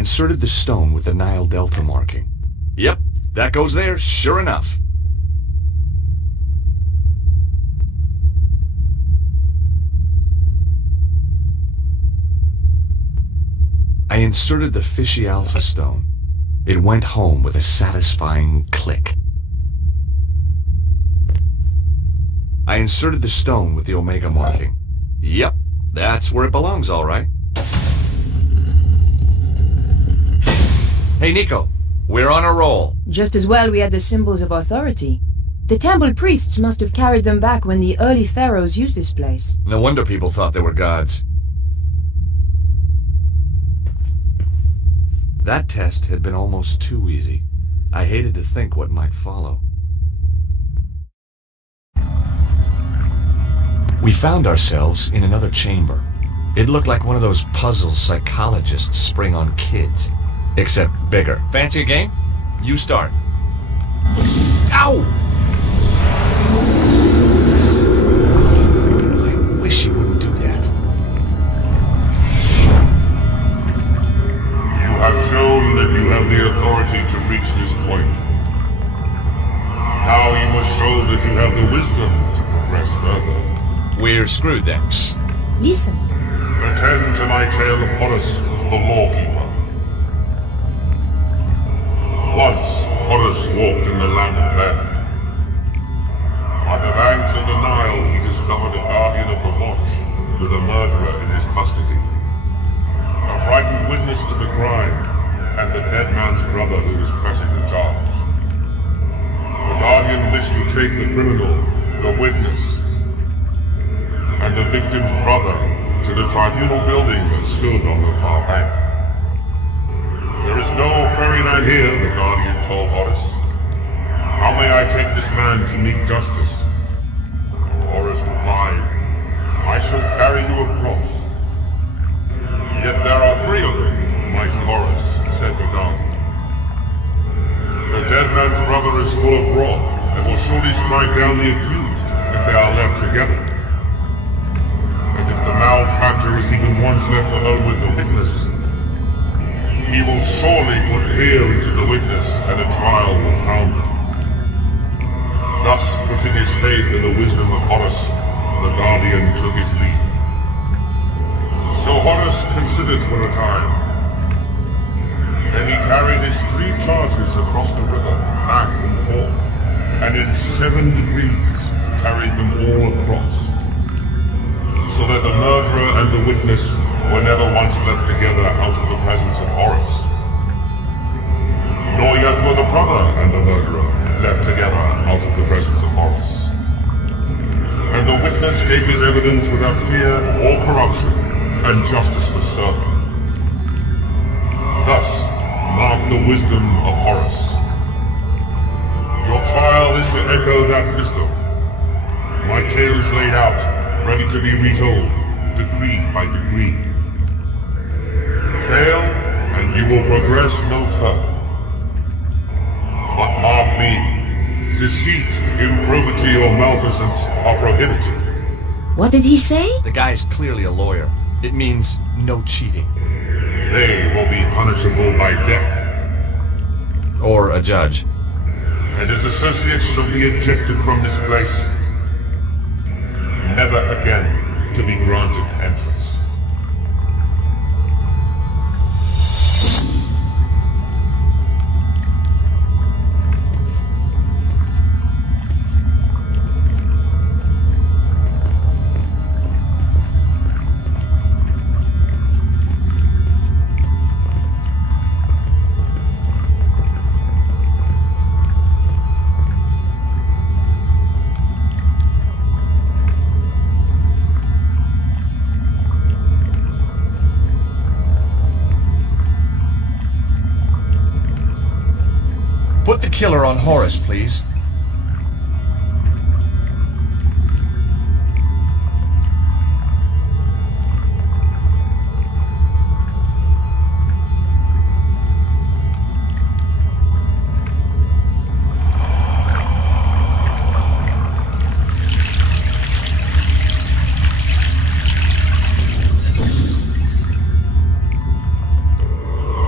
inserted the stone with the Nile Delta marking. Yep, that goes there, sure enough. I inserted the Fishy Alpha stone. It went home with a satisfying click. I inserted the stone with the Omega marking. Yep, that's where it belongs, all right. Hey, Nico, we're on a roll. Just as well we had the symbols of authority. The temple priests must have carried them back when the early pharaohs used this place. No wonder people thought they were gods. That test had been almost too easy. I hated to think what might follow. We found ourselves in another chamber. It looked like one of those puzzles psychologists spring on kids. Except bigger. Fancy a game? You start. Ow! I wish you wouldn't do that. You have shown that you have the authority to reach this point. Now you must show that you have the wisdom to progress further. We're screwed then. Listen. Attend to my tale of Horus, the lawkeeper. Once, Horus walked in the land of men. By the banks of the Nile, he discovered a guardian of the watch with a murderer in his custody. A frightened witness to the crime, and the dead man's brother who was pressing the charge. The guardian wished to take the criminal, the witness, and the victim's brother to the tribunal building that stood on the far bank. There is no fairyland here, the guardian told Horus. How may I take this man to meet justice? Horus replied, I shall carry you across. Yet there are three of them, mighty Horus, said the guardian. The dead man's brother is full of wrath, and will surely strike down the accused if they are left together. And if the malefactor is even once left alone with the witness, he will surely put fear into the witness, and a trial will founder. Thus, putting his faith in the wisdom of Horus, the guardian took his leave. So Horus considered for a time. Then he carried his 3 charges across the river, back and forth, and in 7 degrees carried them all across, so that the murderer and the witness were never once left together out of the presence of Horus. Nor yet were the brother and the murderer left together out of the presence of Horus. And the witness gave his evidence without fear or corruption, and justice was served. Thus, mark the wisdom of Horus. Your trial is to echo that wisdom. My tale is laid out, ready to be retold, degree by degree. Fail, and you will progress no further. But mark me, deceit, improbity, or malfeasance are prohibited. What did he say? The guy's clearly a lawyer. It means no cheating. They will be punishable by death. Or a judge. And his associates shall be ejected from this place, never again to be granted entrance. Put the killer on Horus, please.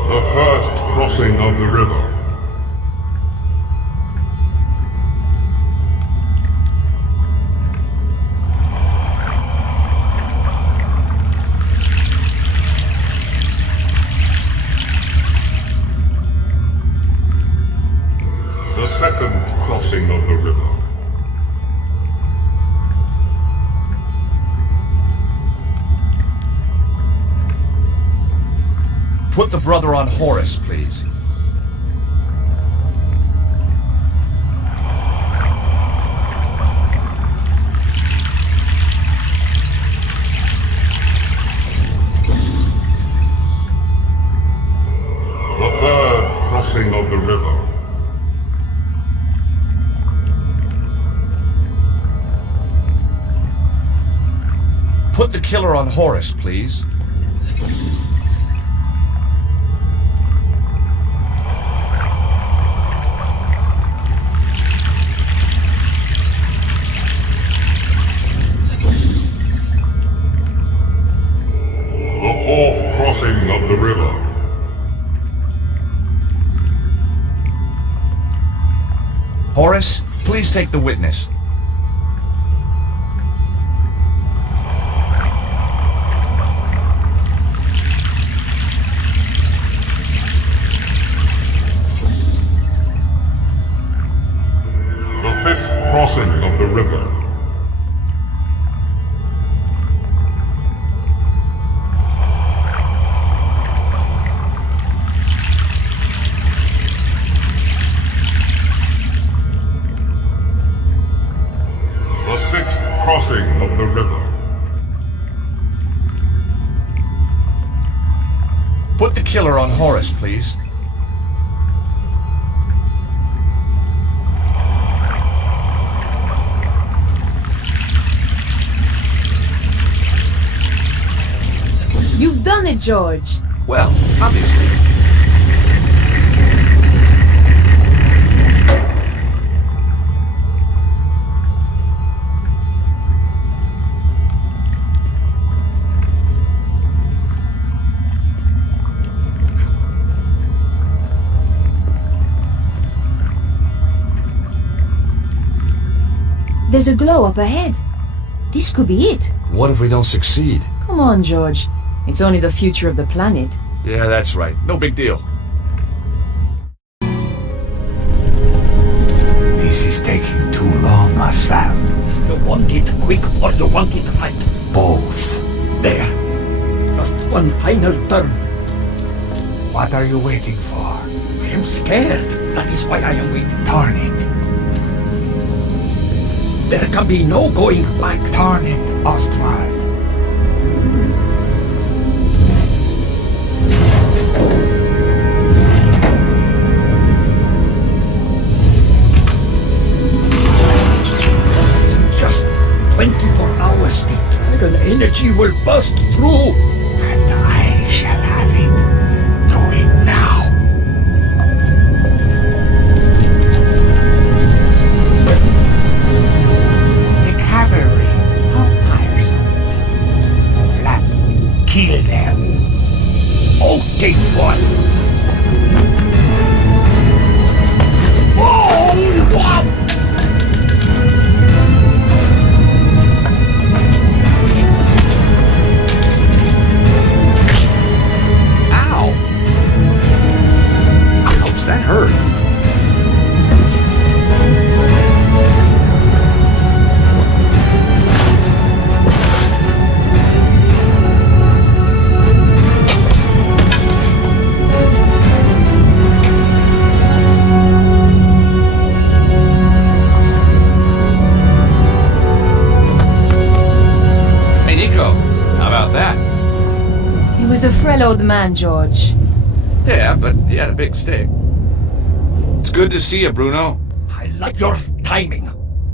The Put the brother on Horus, please. The third crossing of the river. Put the killer on Horus, please. The fourth crossing of the river. Horus, please take the witness. The fifth crossing of the river. The sixth crossing of the river. Put the killer on Horus, please. You've done it, George. Well, obviously. There's a glow up ahead. This could be it. What if we don't succeed? Come on, George. It's only the future of the planet. Yeah, that's right. No big deal. This is taking too long, Oswald. You want it quick or you want it right? Both. There. Just one final turn. What are you waiting for? I am scared. That is why I am waiting. Turn it. There can be no going back. Turn it, Ostwald. Just 24 hours, the dragon energy will burst through. And I shall have it. Do it now. The cavalry. How tiresome. Flap. Kill them. Okay, boss. Oh, wow. That hurt. Hey, Nico. How about that? He was a frail old man, George. Yeah, but he had a big stick. It's good to see you, Bruno. I like your timing.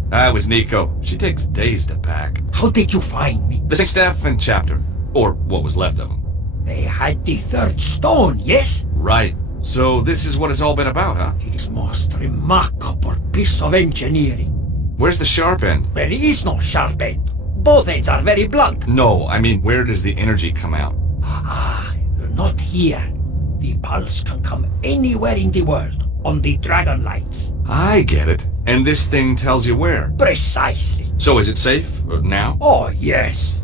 That was Nico. She takes days to pack. How did you find me? The Staff and Chapter. Or what was left of them. They had the third stone, yes? Right. So this is what it's all been about, huh? It is most remarkable piece of engineering. Where's the sharp end? There is no sharp end. Both ends are very blunt. No, I mean, where does the energy come out? Ah, not here. The pulse can come anywhere in the world. On the dragon lights. I get it. And this thing tells you where? Precisely. So is it safe now? Oh, yes.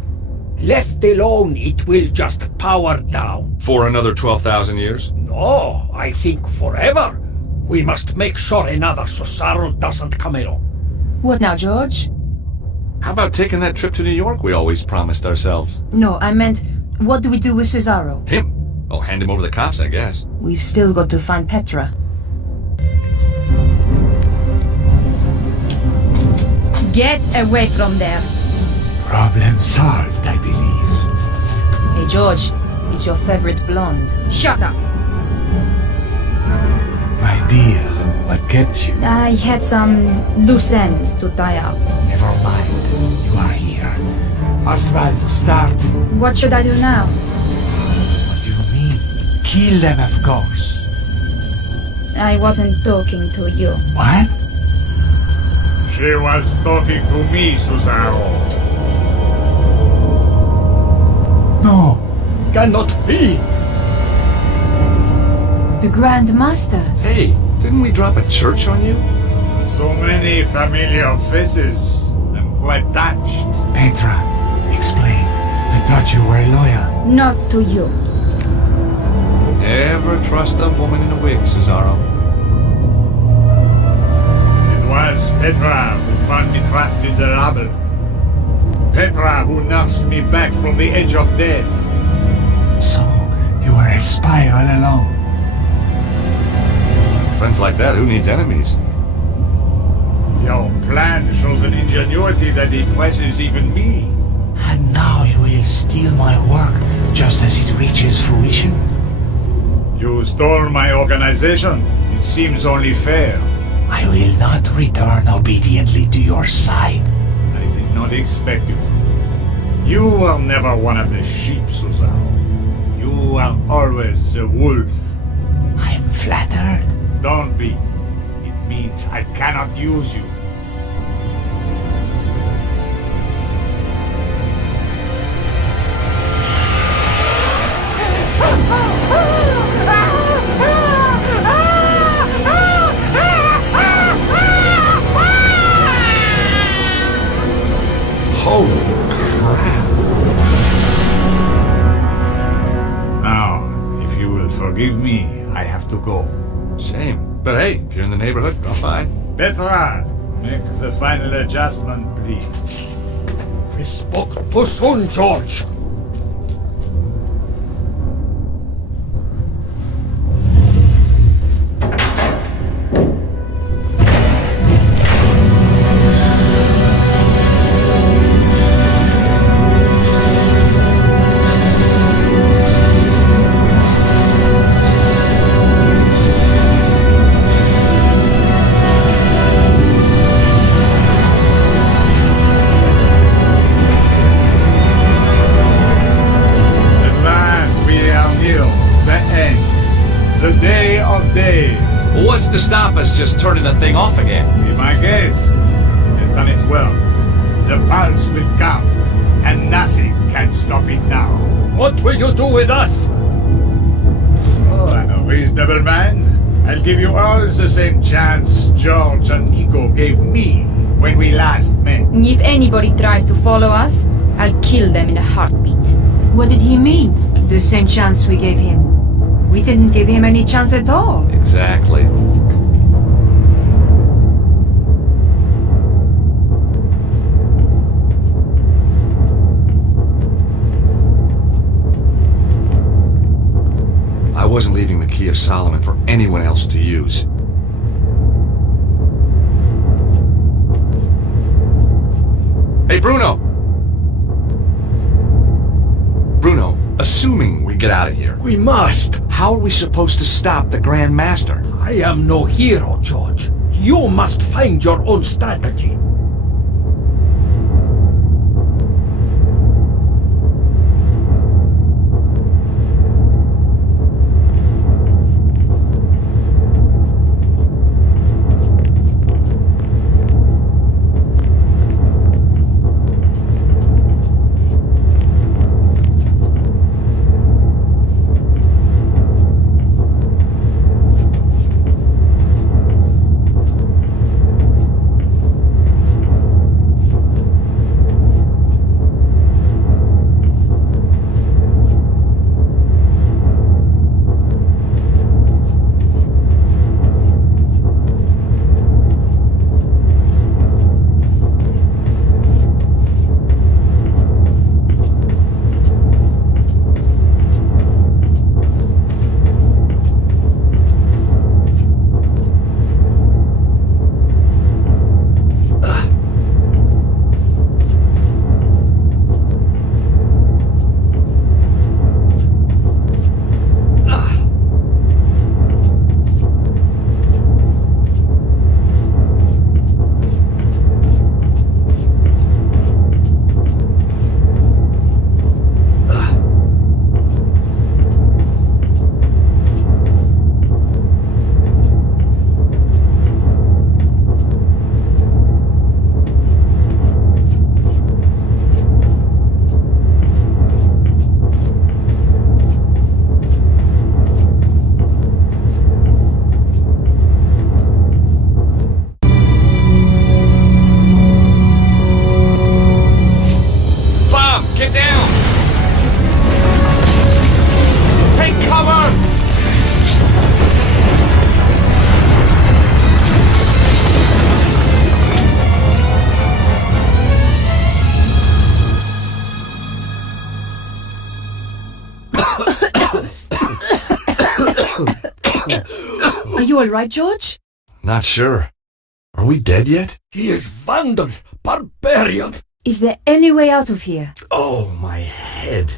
Left alone, it will just power down. For another 12,000 years? No, I think forever. We must make sure another Cesaro doesn't come along. What now, George? How about taking that trip to New York we always promised ourselves? No, I meant, what do we do with Cesaro? Him? Oh, hand him over to the cops, I guess. We've still got to find Petra. Get away from there. Problem solved, I believe. Hey, George. It's your favorite blonde. Shut up. My dear, what kept you? I had some loose ends to tie up. Never mind. You are here. Ostwald, start. What should I do now? What do you mean? Kill them, of course. I wasn't talking to you. What? She was talking to me, Cesaro. No. Cannot be. The Grand Master. Hey, didn't we drop a church on you? So many familiar faces. I'm quite touched. Petra, explain. I thought you were loyal. Not to you. Never trust a woman in a wig, Cesaro. It was Petra who found me trapped in the rubble. Petra who nursed me back from the edge of death. So, you were a spy all along. Friends like that, who needs enemies? Your plan shows an ingenuity that impresses even me. And now you will steal my work just as it reaches fruition? You stole my organization. It seems only fair. I will not return obediently to your side. I did not expect you to. You were never one of the sheep, Cesaro. You were always the wolf. I'm flattered. Don't be. It means I cannot use you. Holy crap. Now, if you will forgive me, I have to go. Shame. But hey, if you're in the neighborhood, drop by. Petra, make the final adjustment, please. We spoke too soon, George. What's to stop us just turning the thing off again? Be my guest. It's done its well. The pulse will come, and nothing can stop it now. What will you do with us? Oh, I'm a reasonable man. I'll give you all the same chance George and Nico gave me when we last met. If anybody tries to follow us, I'll kill them in a heartbeat. What did he mean? The same chance we gave him. We didn't give him any chance at all. Exactly. I wasn't leaving the Key of Solomon for anyone else to use. Hey, Bruno! Bruno, assuming we get out of here. We must. How are we supposed to stop the Grand Master? I am no hero, George. You must find your own strategy. you alright, George? Not sure. Are we dead yet? He is Vandal, barbarian. Is there any way out of here? Oh, my head.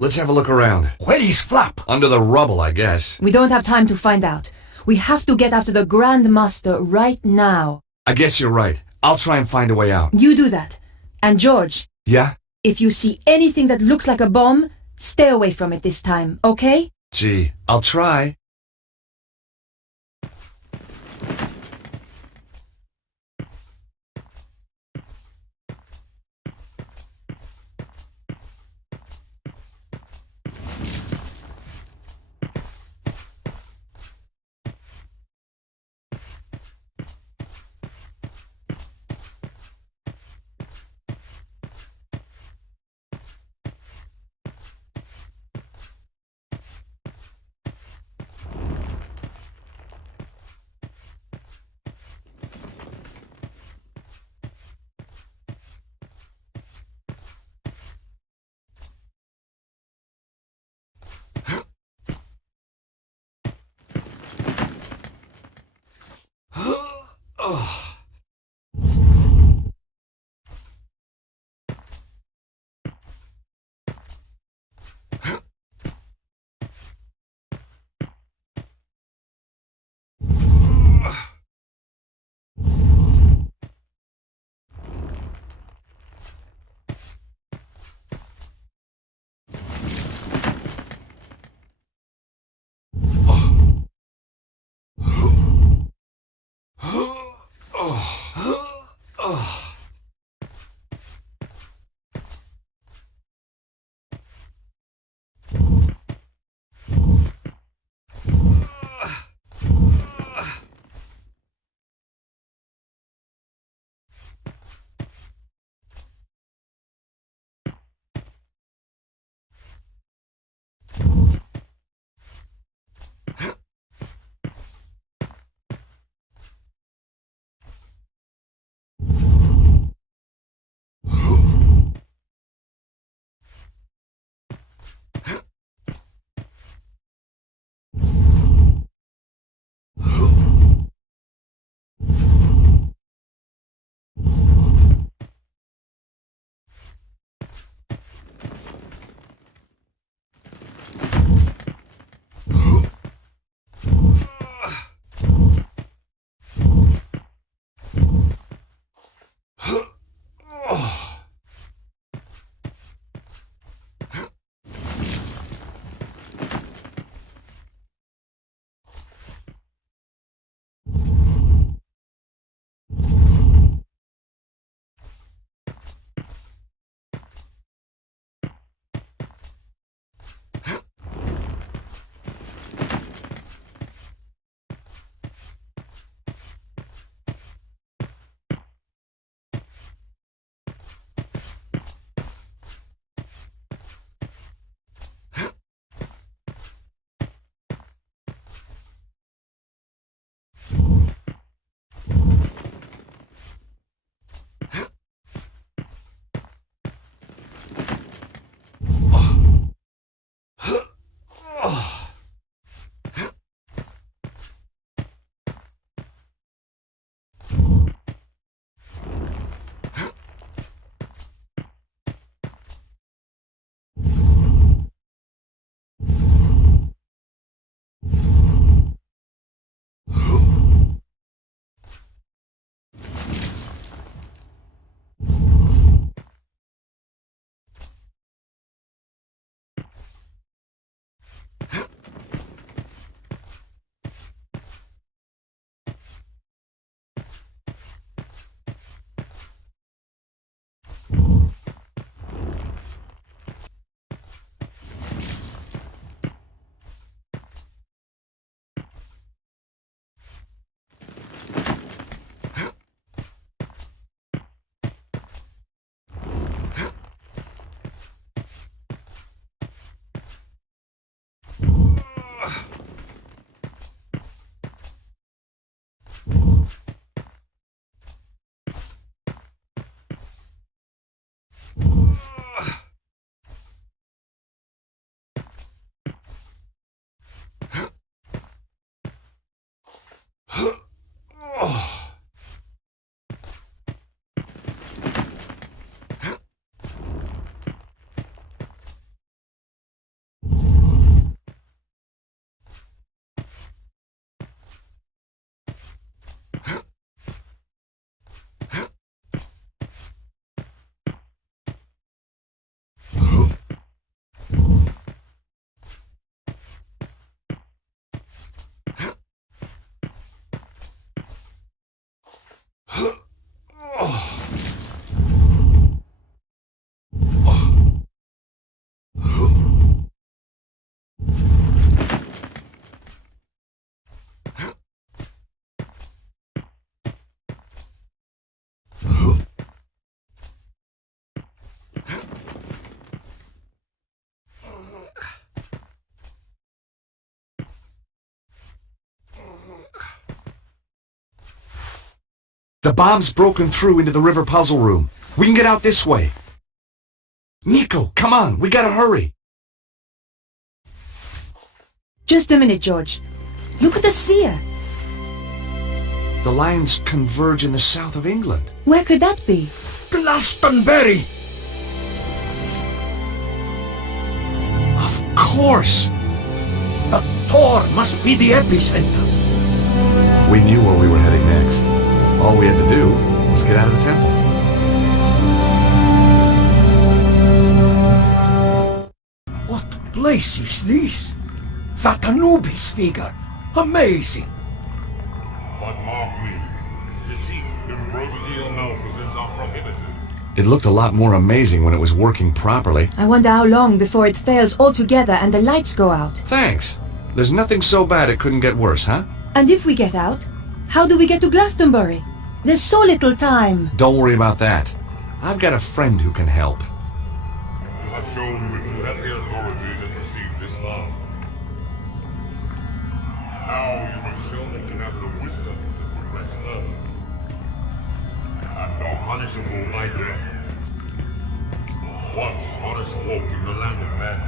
Let's have a look around. Where is Flap? Under the rubble, I guess. We don't have time to find out. We have to get after the Grand Master right now. I guess you're right. I'll try and find a way out. You do that. And George, Yeah? if you see anything that looks like a bomb, stay away from it this time, okay? Gee, I'll try. The bomb's broken through into the river puzzle room. We can get out this way. Nico, come on, we gotta hurry. Just a minute, George. Look at the sphere. The lines converge in the south of England. Where could that be? Glastonbury! Of course! The Tor must be the epicenter. We knew where we were heading next. All we had to do was get out of the temple. What place is this? That Anubis figure. Amazing. But mark me, deceit, improbity, or malfeasance are prohibited. It looked a lot more amazing when it was working properly. I wonder how long before it fails altogether and the lights go out. Thanks. There's nothing so bad it couldn't get worse, huh? And if we get out, how do we get to Glastonbury? There's so little time. Don't worry about that. I've got a friend who can help. You have shown that you have the authority to proceed this far. Now you must show that you have the wisdom to progress further. And are punishable by death. Once honest walk in the land of men.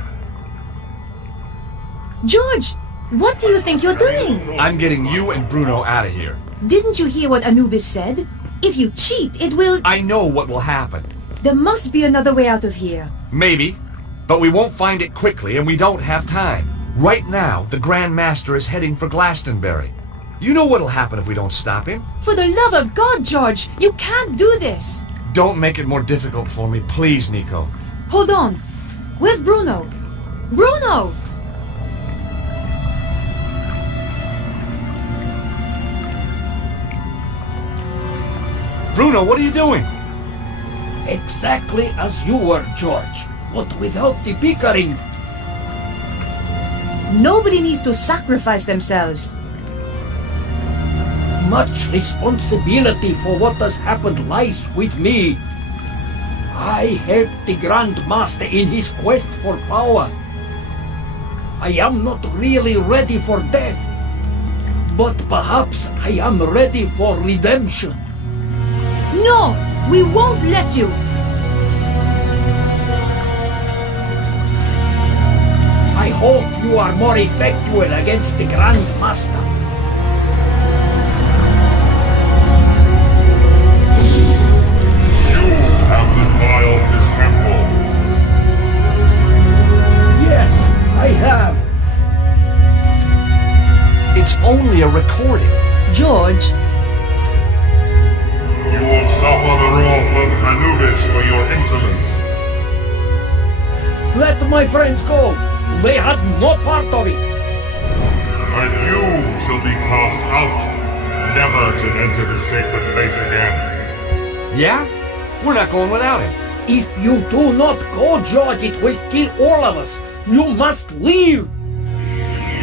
George, what do you think you're doing? I'm getting you and Bruno out of here. Didn't you hear what Anubis said? If you cheat, it will... I know what will happen. There must be another way out of here. Maybe, but we won't find it quickly and we don't have time. Right now, the Grand Master is heading for Glastonbury. You know what'll happen if we don't stop him? For the love of God, George, you can't do this. Don't make it more difficult for me, please, Nico. Hold on. Where's Bruno? Bruno! Bruno, what are you doing? Exactly as you were, George, but without the bickering. Nobody needs to sacrifice themselves. Much responsibility for what has happened lies with me. I helped the Grand Master in his quest for power. I am not really ready for death, but perhaps I am ready for redemption. No! We won't let you! I hope you are more effectual against the Grand Master. You have defiled this temple. Yes, I have. It's only a recording. George. You will suffer the wrath of Anubis for your insolence. Let my friends go. They had no part of it. And you shall be cast out, never to enter the sacred place again. Yeah? We're not going without him. If you do not go, George, it will kill all of us. You must leave.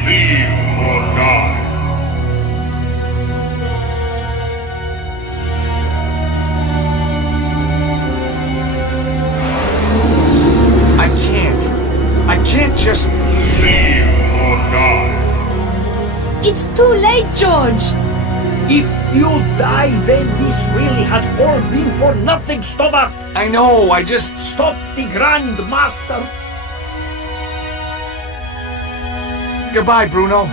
Leave or die. I can't just... Leave or die. It's too late, George! If you die, then this really has all been for nothing, Stoddart! I know, I just... Stop the Grand Master! Goodbye, Bruno.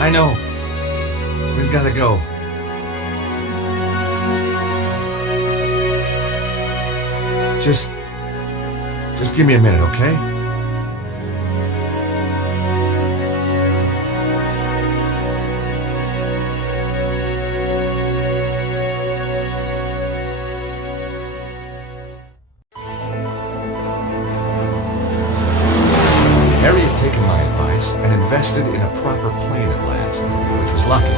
I know. We've got to go. Just give me a minute, okay? Harry had taken my advice and invested in a proper plane at last, which was lucky.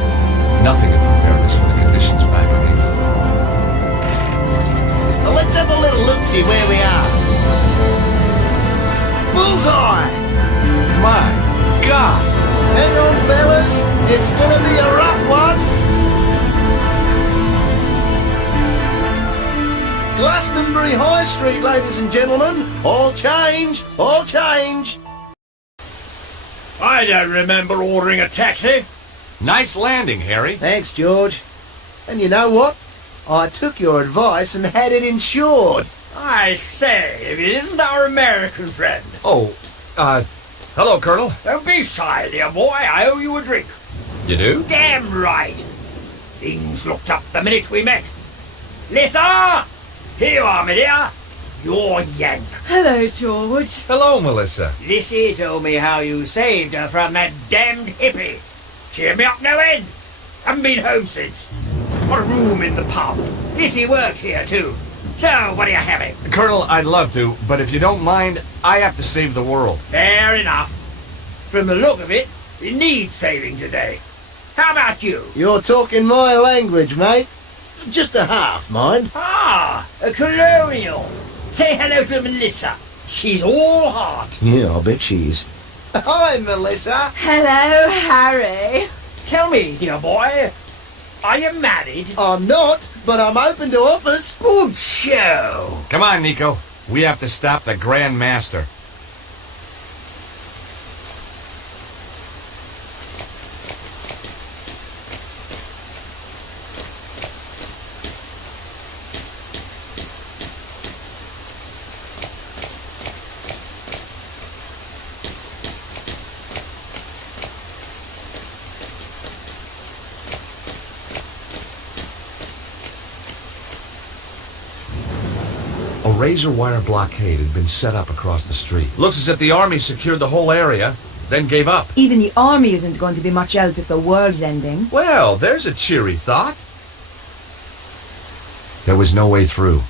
Nothing had prepared us for the conditions back in England. Well, let's have a little look-see where we are. Bullseye! My God! Hang on, fellas. It's gonna be a rough one. Glastonbury High Street, ladies and gentlemen. All change, all change. I don't remember ordering a taxi. Nice landing, Harry. Thanks, George. And you know what? I took your advice and had it insured. I say, if it isn't our American friend. Oh, hello, Colonel. Don't be shy, dear boy. I owe you a drink. You do? Damn right. Things looked up the minute we met. Lisa! Here you are, my dear. You're Yank. Hello, George. Hello, Melissa. Lissy told me how you saved her from that damned hippie. Cheer me up no end. Haven't been home since. Got a room in the pub. Lissy works here too. So, what are you having? Colonel, I'd love to, but if you don't mind, I have to save the world. Fair enough. From the look of it, it needs saving today. How about you? You're talking my language, mate. Just a half, mind. Ah, a colonial. Say hello to Melissa. She's all heart. Yeah, I bet she is. Hi, Melissa. Hello, Harry. Tell me, dear boy, are you married? I'm not, but I'm open to offers. Good show. Come on, Nico. We have to stop the Grand Master. A razor wire blockade had been set up across the street. Looks as if the army secured the whole area, then gave up. Even the army isn't going to be much help if the world's ending. Well, there's a cheery thought. There was no way through.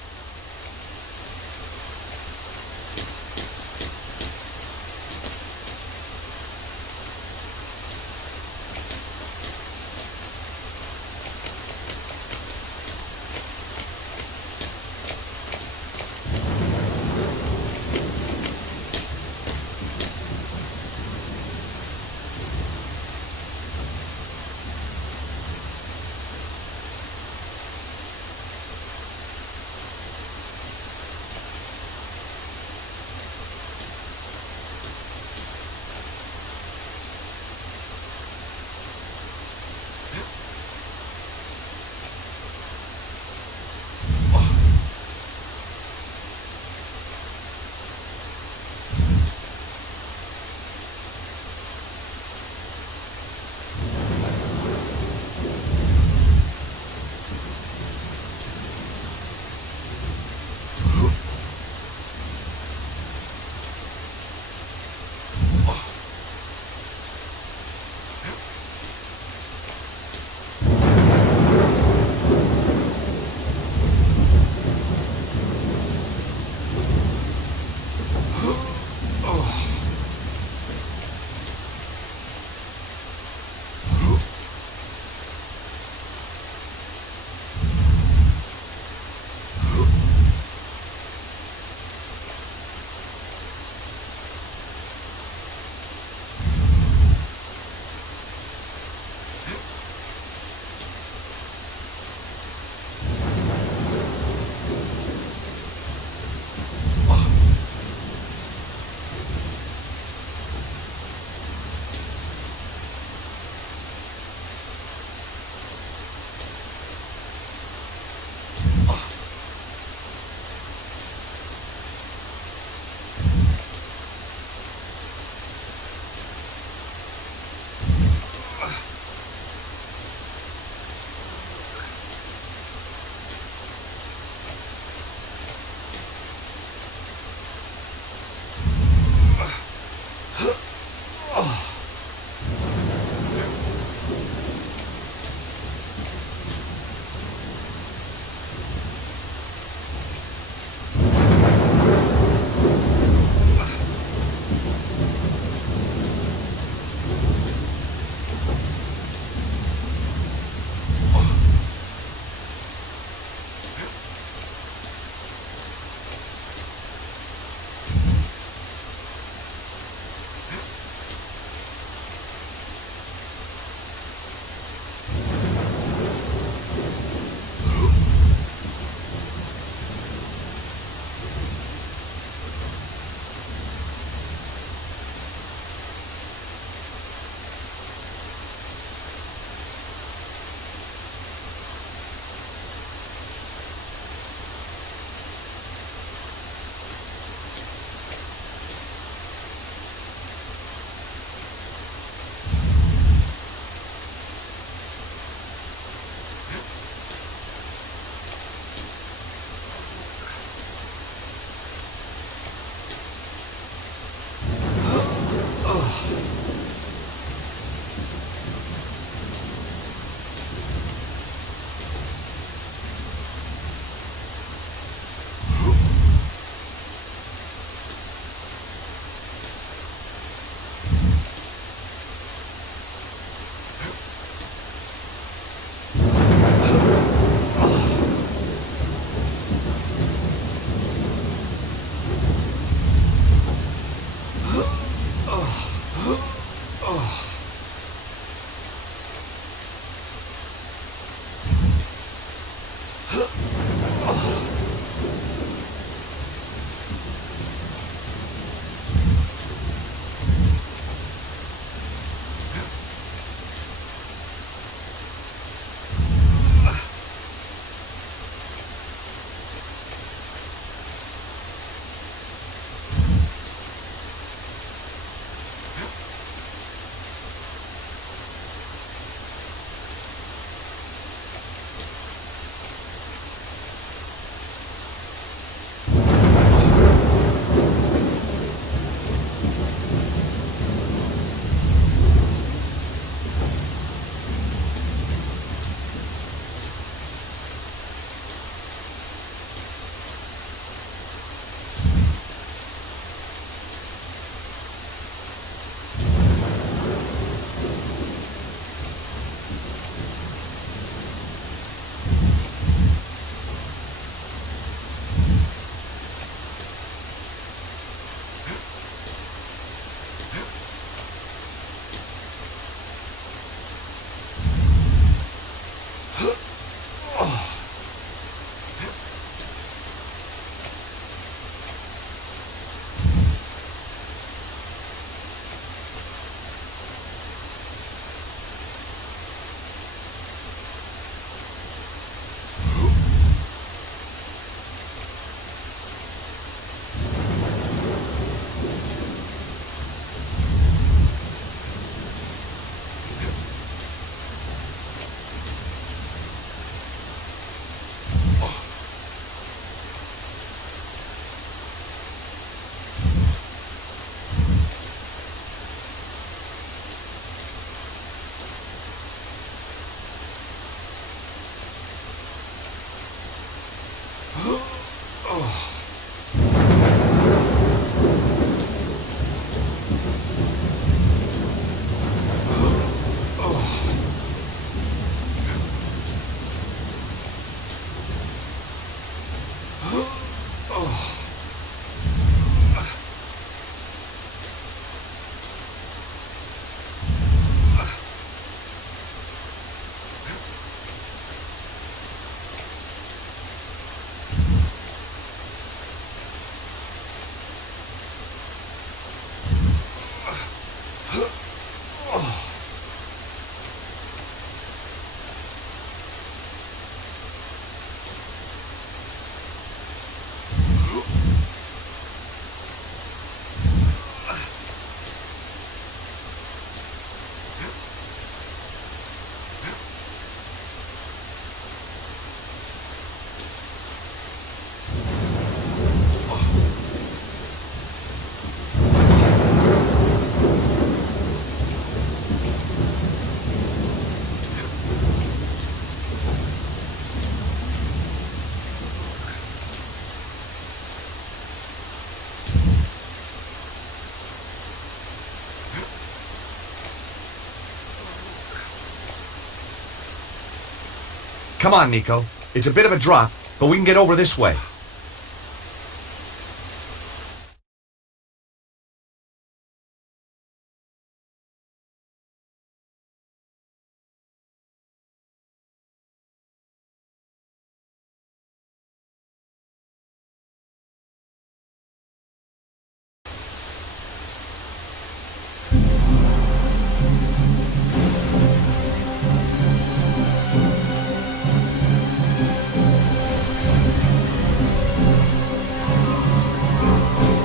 Come on, Nico. It's a bit of a drop, but we can get over this way.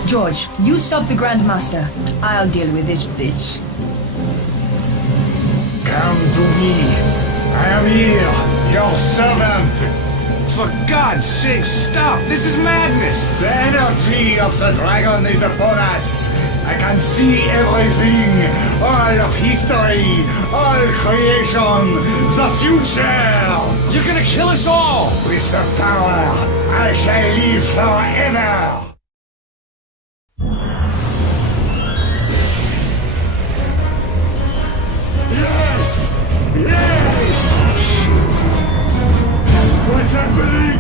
George, you stop the Grandmaster. I'll deal with this bitch. Come to me. I am here, your servant. For God's sake, stop! This is madness! The energy of the dragon is upon us. I can see everything. All of history. All creation. The future. You're gonna kill us all! With the power, I shall live forever. Yes! Yes! What's happening?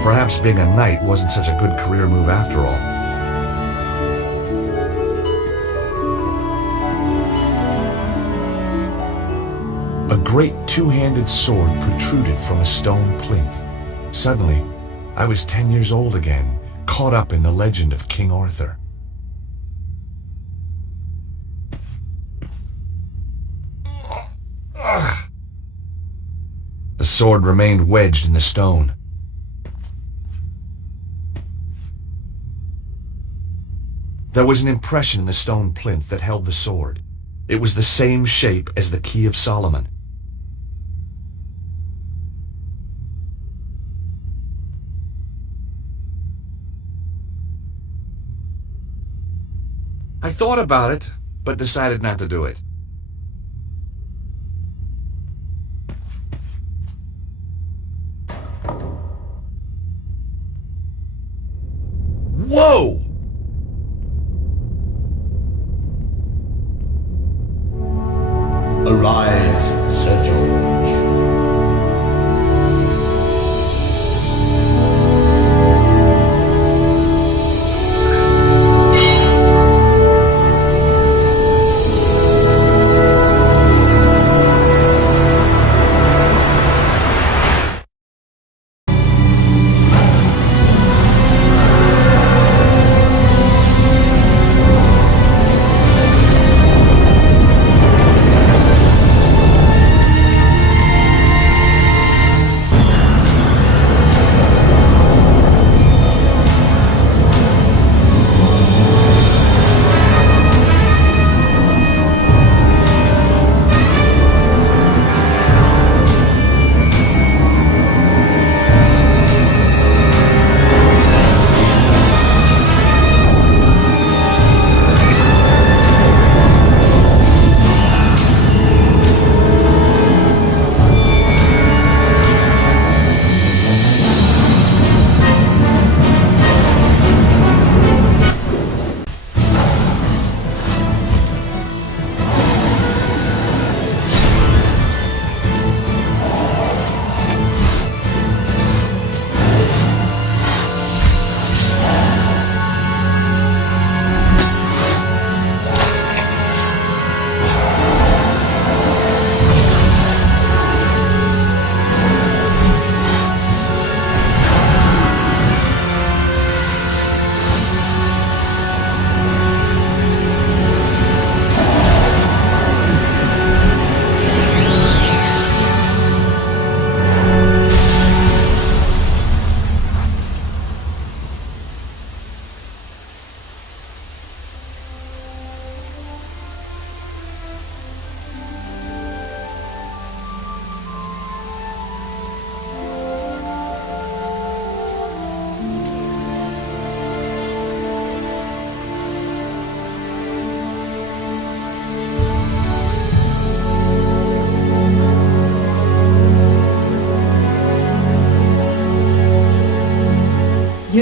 Perhaps being a knight wasn't such a good career move after all. A great two-handed sword protruded from a stone plinth. Suddenly, I was 10 years old again, caught up in the legend of King Arthur. The sword remained wedged in the stone. There was an impression in the stone plinth that held the sword. It was the same shape as the Key of Solomon. I thought about it, but decided not to do it. Whoa! Arise, Sir George.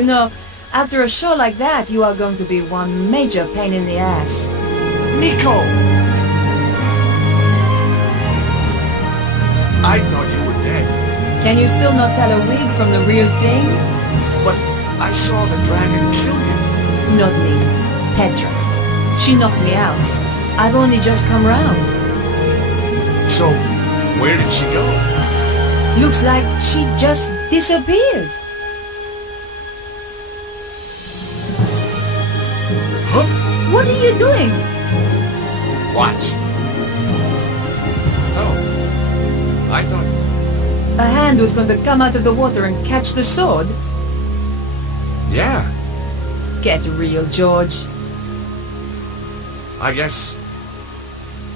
know, after a show like that, you are going to be one major pain in the ass. Nico! I thought you were dead. Can you still not tell a wig from the real thing? But I saw the dragon kill you. Not me. Petra. She knocked me out. I've only just come round. So, where did she go? Looks like she just disappeared. Huh? What are you doing? Watch. Oh. I thought... A hand was going to come out of the water and catch the sword? Yeah. Get real, George. I guess...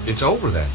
it's over then.